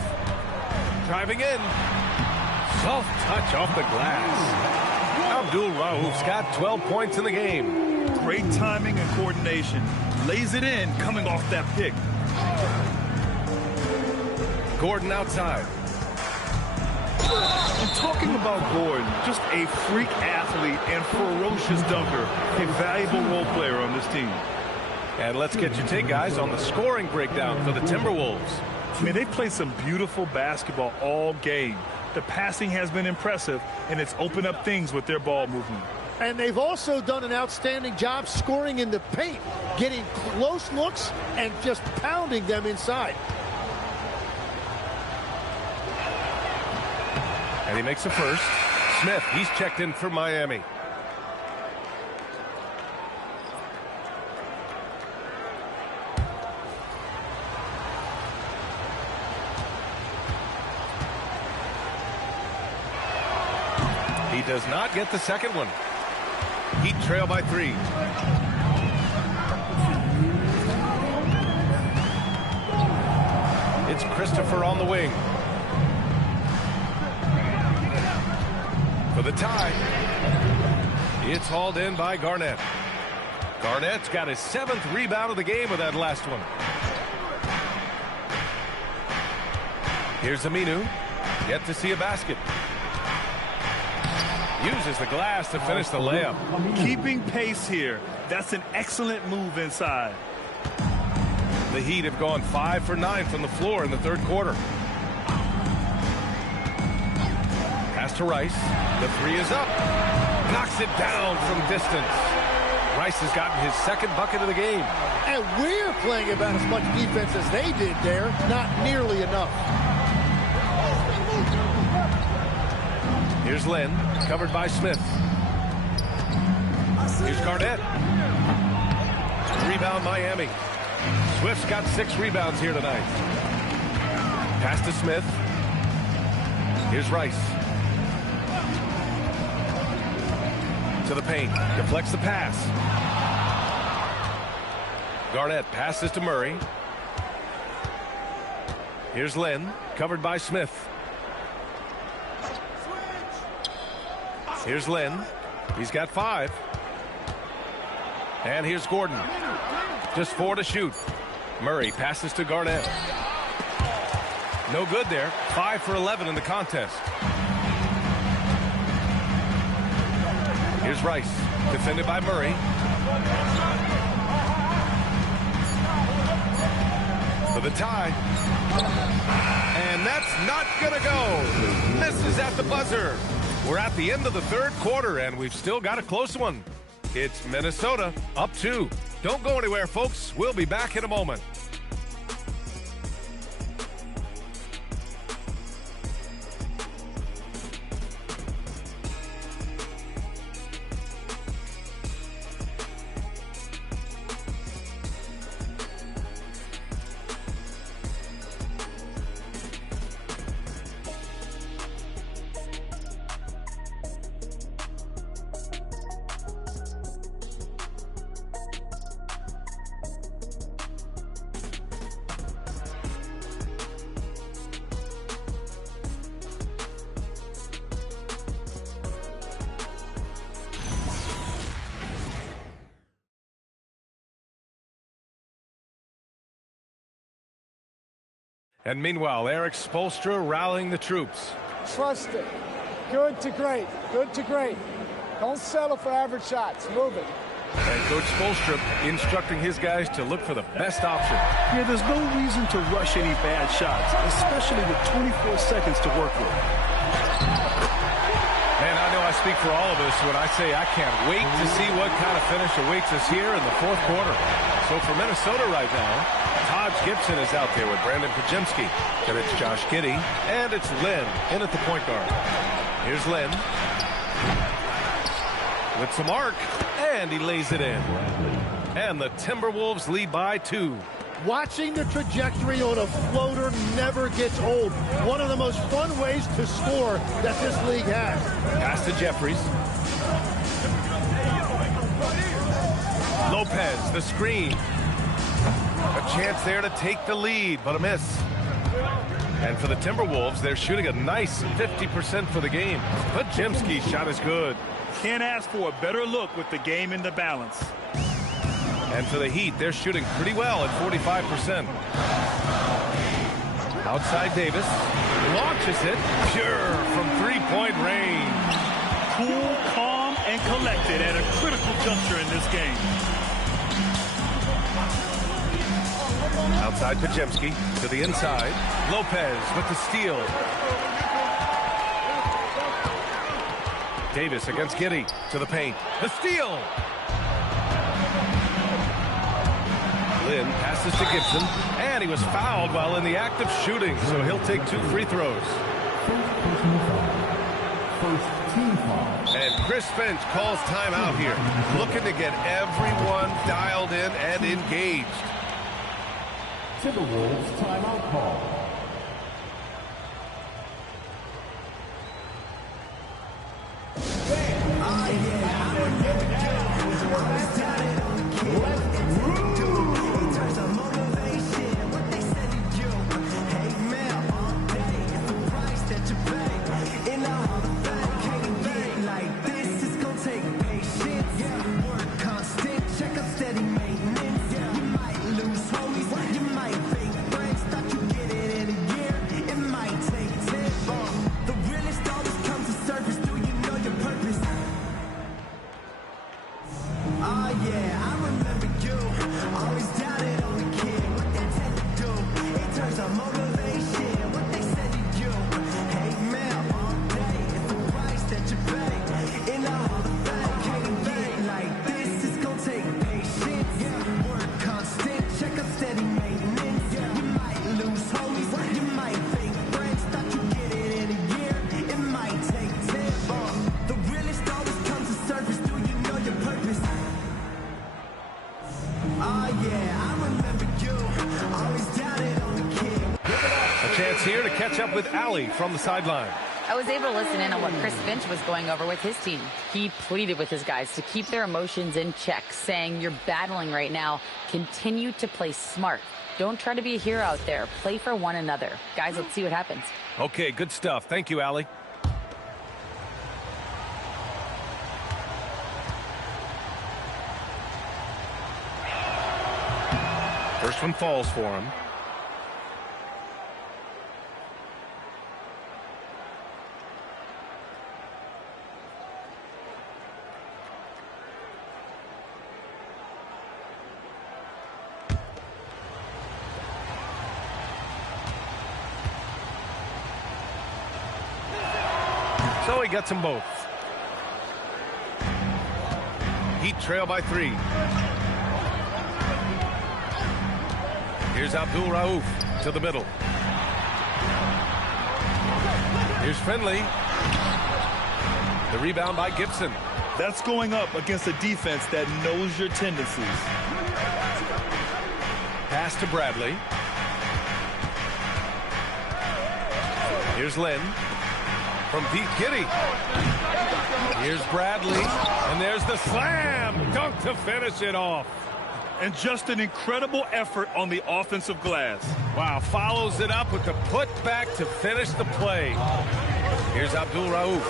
Driving in. Soft touch off the glass. Abdul Rauf's got 12 points in the game. Great timing and coordination. Lays it in coming off that pick. Gordon outside. And talking about Gordon, just a freak athlete and ferocious dunker, a valuable role player on this team. And let's get your take, guys, on the scoring breakdown for the Timberwolves. I mean, they've played some beautiful basketball all game. The passing has been impressive, and it's opened up things with their ball movement. And they've also done an outstanding job scoring in the paint, getting close looks and just pounding them inside. And he makes the first. Smith, he's checked in for Miami. He does not get the second one. Heat trail by 3. It's Christopher on the wing. For the tie. It's hauled in by Garnett. Garnett's got his 7th rebound of the game with that last one. Here's Aminu. Yet to see a basket. Uses the glass to finish the layup. Keeping pace here. That's an excellent move inside. The Heat have gone 5 for 9 from the floor in the third quarter. Pass to Rice. The 3 is up. Knocks it down from distance. Rice has gotten his 2nd bucket of the game. And we're playing about as much defense as they did there. Not nearly enough. Here's Lynn, covered by Smith. Here's Garnett. Rebound Miami. Swift's got 6 rebounds here tonight. Pass to Smith. Here's Rice. To the paint. Deflects the pass. Garnett passes to Murray. Here's Lynn, covered by Smith. Here's Lynn. He's got 5. And here's Gordon. Just 4 to shoot. Murray passes to Garnett. No good there. 5 for 11 in the contest. Here's Rice. Defended by Murray. For the tie. And that's not going to go. Misses at the buzzer. We're at the end of the third quarter, and we've still got a close one. It's Minnesota up 2. Don't go anywhere, folks. We'll be back in a moment. And meanwhile, Eric Spoelstra rallying the troops. Trust it. Good to great. Good to great. Don't settle for average shots. Move it. And Coach Spoelstra instructing his guys to look for the best option. Yeah, there's no reason to rush any bad shots, especially with 24 seconds to work with. Man, I know I speak for all of us when I say I can't wait to see what kind of finish awaits us here in the fourth quarter. So for Minnesota right now, Taj Gibson is out there with Brandon Pajemski. Then it's Josh Giddey, and it's Lynn in at the point guard. Here's Lynn. With some arc, and he lays it in. And the Timberwolves lead by 2. Watching the trajectory on a floater never gets old. One of the most fun ways to score that this league has. Pass to Jeffries. Lopez, the screen. A chance there to take the lead, but a miss. And for the Timberwolves, they're shooting a nice 50% for the game. Pajemski's shot is good. Can't ask for a better look with the game in the balance. And for the Heat, they're shooting pretty well at 45%. Outside Davis. Launches it. Pure from three-point range. Cool, calm, and collected at a critical juncture in this game. Outside Pajemski to the inside. Lopez with the steal. Davis against Giddey to the paint. The steal. Lynn passes to Gibson, and he was fouled while in the act of shooting, so he'll take 2 free throws. And Chris Finch calls timeout here, looking to get everyone dialed in and engaged. Timberwolves timeout call. Here to catch up with Allie from the sideline. I was able to listen in on what Chris Finch was going over with his team. He pleaded with his guys to keep their emotions in check, saying, you're battling right now. Continue to play smart. Don't try to be a hero out there. Play for one another. Guys, let's see what happens. Okay, good stuff. Thank you, Allie. First one falls for him. So he gets them both. Heat trail by 3. Here's Abdul Rauf to the middle. Here's Finley. The rebound by Gibson. That's going up against a defense that knows your tendencies. Pass to Bradley. Here's Lynn. From Pete Giddey. Here's Bradley. And there's the slam. Dunk to finish it off. And just an incredible effort on the offensive glass. Wow, follows it up with the putback to finish the play. Here's Abdul Rauf.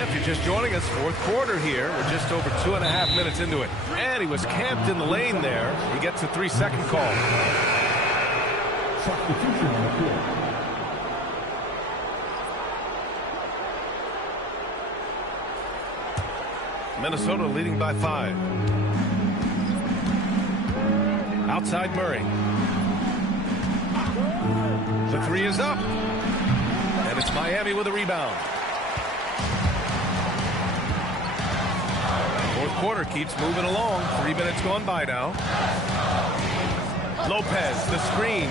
If you just joining us, fourth quarter here. We're just over 2.5 minutes into it. And he was camped in the lane there. He gets a 3-second call. Substitution on the field. Minnesota leading by 5. Outside Murray. The 3 is up. And it's Miami with a rebound. Fourth quarter keeps moving along. 3 minutes gone by now. Lopez, the screen.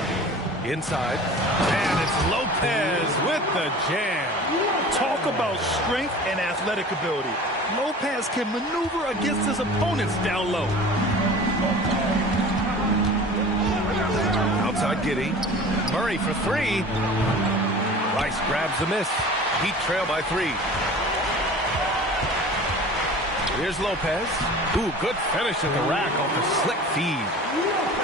Inside. And it's Lopez with the jam. Talk about strength and athletic ability. Lopez can maneuver against his opponents down low. Outside Giddey. Murray for 3. Rice grabs the miss. Heat trail by 3. Here's Lopez. Ooh, good finish at the rack off the slick feed.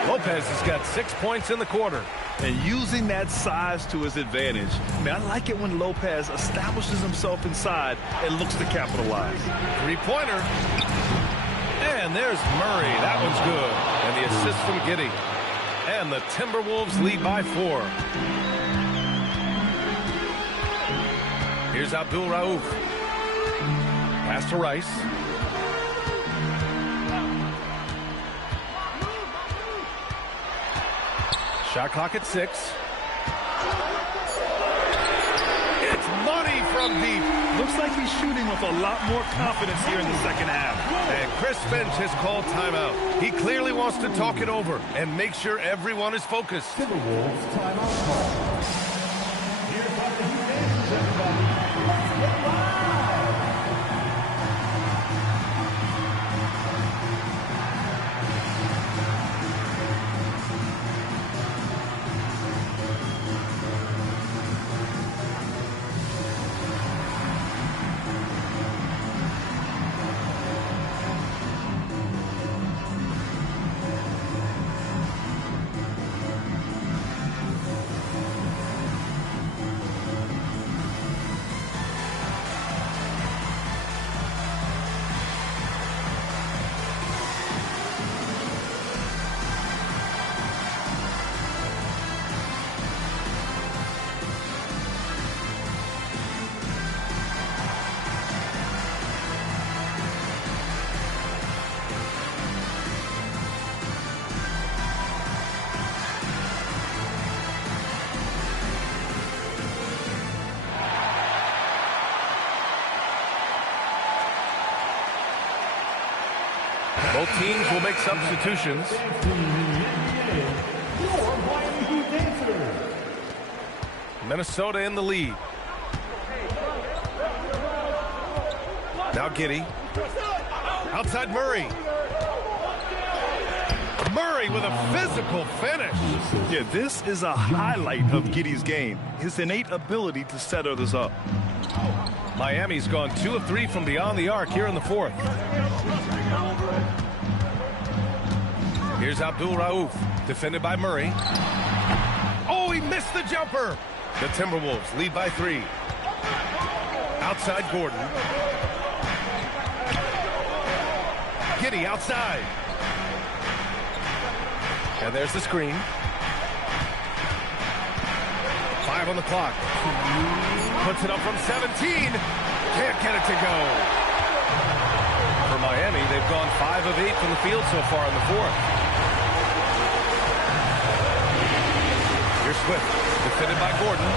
Lopez has got 6 points in the quarter. And using that size to his advantage. I mean, I like it when Lopez establishes himself inside and looks to capitalize. 3-pointer. And there's Murray. That one's good. And the assist from Giddey. And the Timberwolves lead by 4. Here's Abdul Rauf. Pass to Rice. Shot clock at 6. It's money from deep. Looks like he's shooting with a lot more confidence here in the second half. And Chris Finch has called timeout. He clearly wants to talk it over and make sure everyone is focused. Timberwolves timeout call. Here's what the answers, everybody. Let's get live. Both teams will make substitutions. Minnesota in the lead. Now Giddey. Outside Murray. Murray with a physical finish. Yeah, this is a highlight of Giddey's game. His innate ability to set others up. Miami's gone 2 of 3 from beyond the arc here in the fourth. Here's Abdul Rauf, defended by Murray. Oh, he missed the jumper. The Timberwolves lead by 3. Outside Gordon. Giddey outside. And there's the screen. 5 on the clock. Puts it up from 17. Can't get it to go. For Miami, they've gone 5 of 8 from the field so far in the fourth. Here's Swift, defended by Gordon.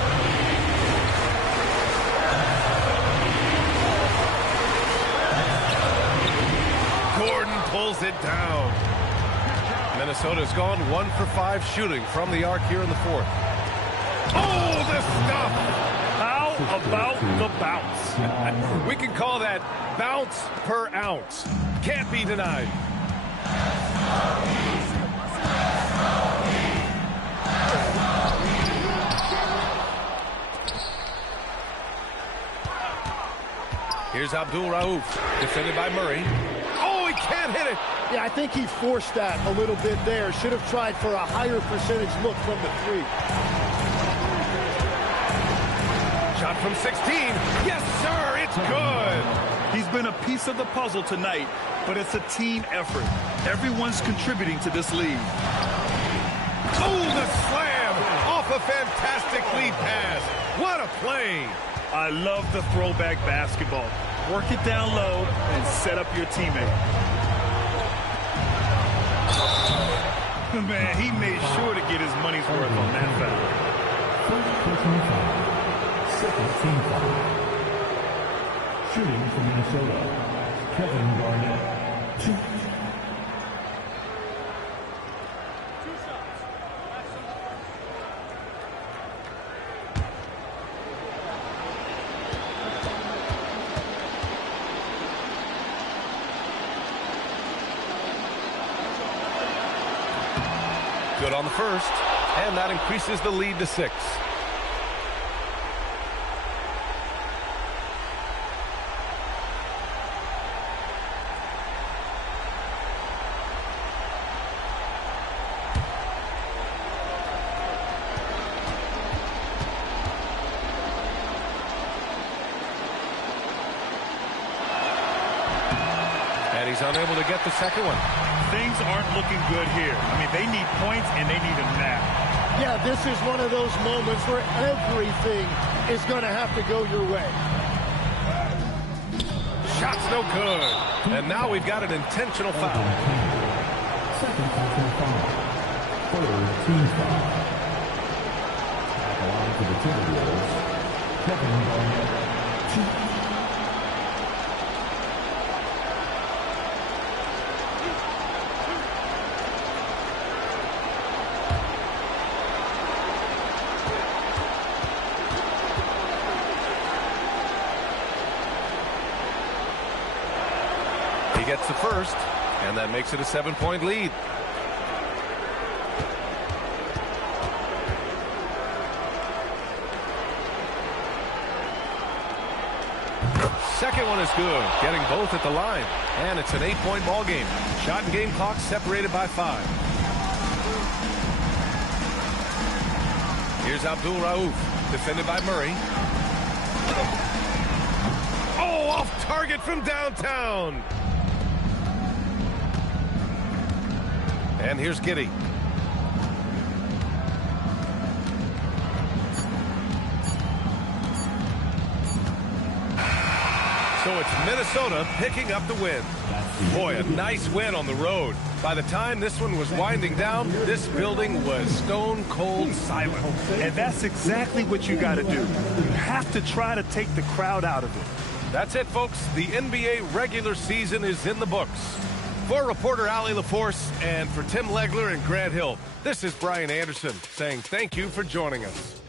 Gordon pulls it down. Minnesota's gone 1 for 5 shooting from the arc here in the fourth. Oh, the stuff! How about the bounce? We can call that bounce per ounce. Can't be denied. Here's Abdul Rauf, defended by Murray. Oh, he can't hit it. Yeah, I think he forced that a little bit there. Should have tried for a higher percentage look from the 3. Shot from 16. Yes, sir, it's good. He's been a piece of the puzzle tonight, but it's a team effort. Everyone's contributing to this lead. Oh, the slam off a fantastic lead pass. What a play. I love the throwback basketball. Work it down low and set up your teammate. Man, he made sure to get his money's worth on that foul. First personal foul. Second team foul. Shooting from Minnesota, Kevin Garnett, 2. Good on the first, and that increases the lead to 6. And he's unable to get the second one. Things aren't looking good here. I mean, they need points, and they need them now. Yeah, this is one of those moments where everything is going to have to go your way. Shot's no good. And now we've got an intentional foul. Second personal foul. Third team foul. Back along to the Timberwolves, Kevin Garnett, 2. He gets the first, and that makes it a 7-point lead. Second one is good, getting both at the line. And it's an 8-point ball game. Shot and game clock separated by 5. Here's Abdul Rauf, defended by Murray. Oh, off target from downtown. And here's Giddey. So it's Minnesota picking up the win. Boy, a nice win on the road. By the time this one was winding down, this building was stone cold silent. And that's exactly what you got to do. You have to try to take the crowd out of it. That's it, folks. The NBA regular season is in the books. For reporter Allie LaForce and for Tim Legler and Grant Hill, this is Brian Anderson saying thank you for joining us.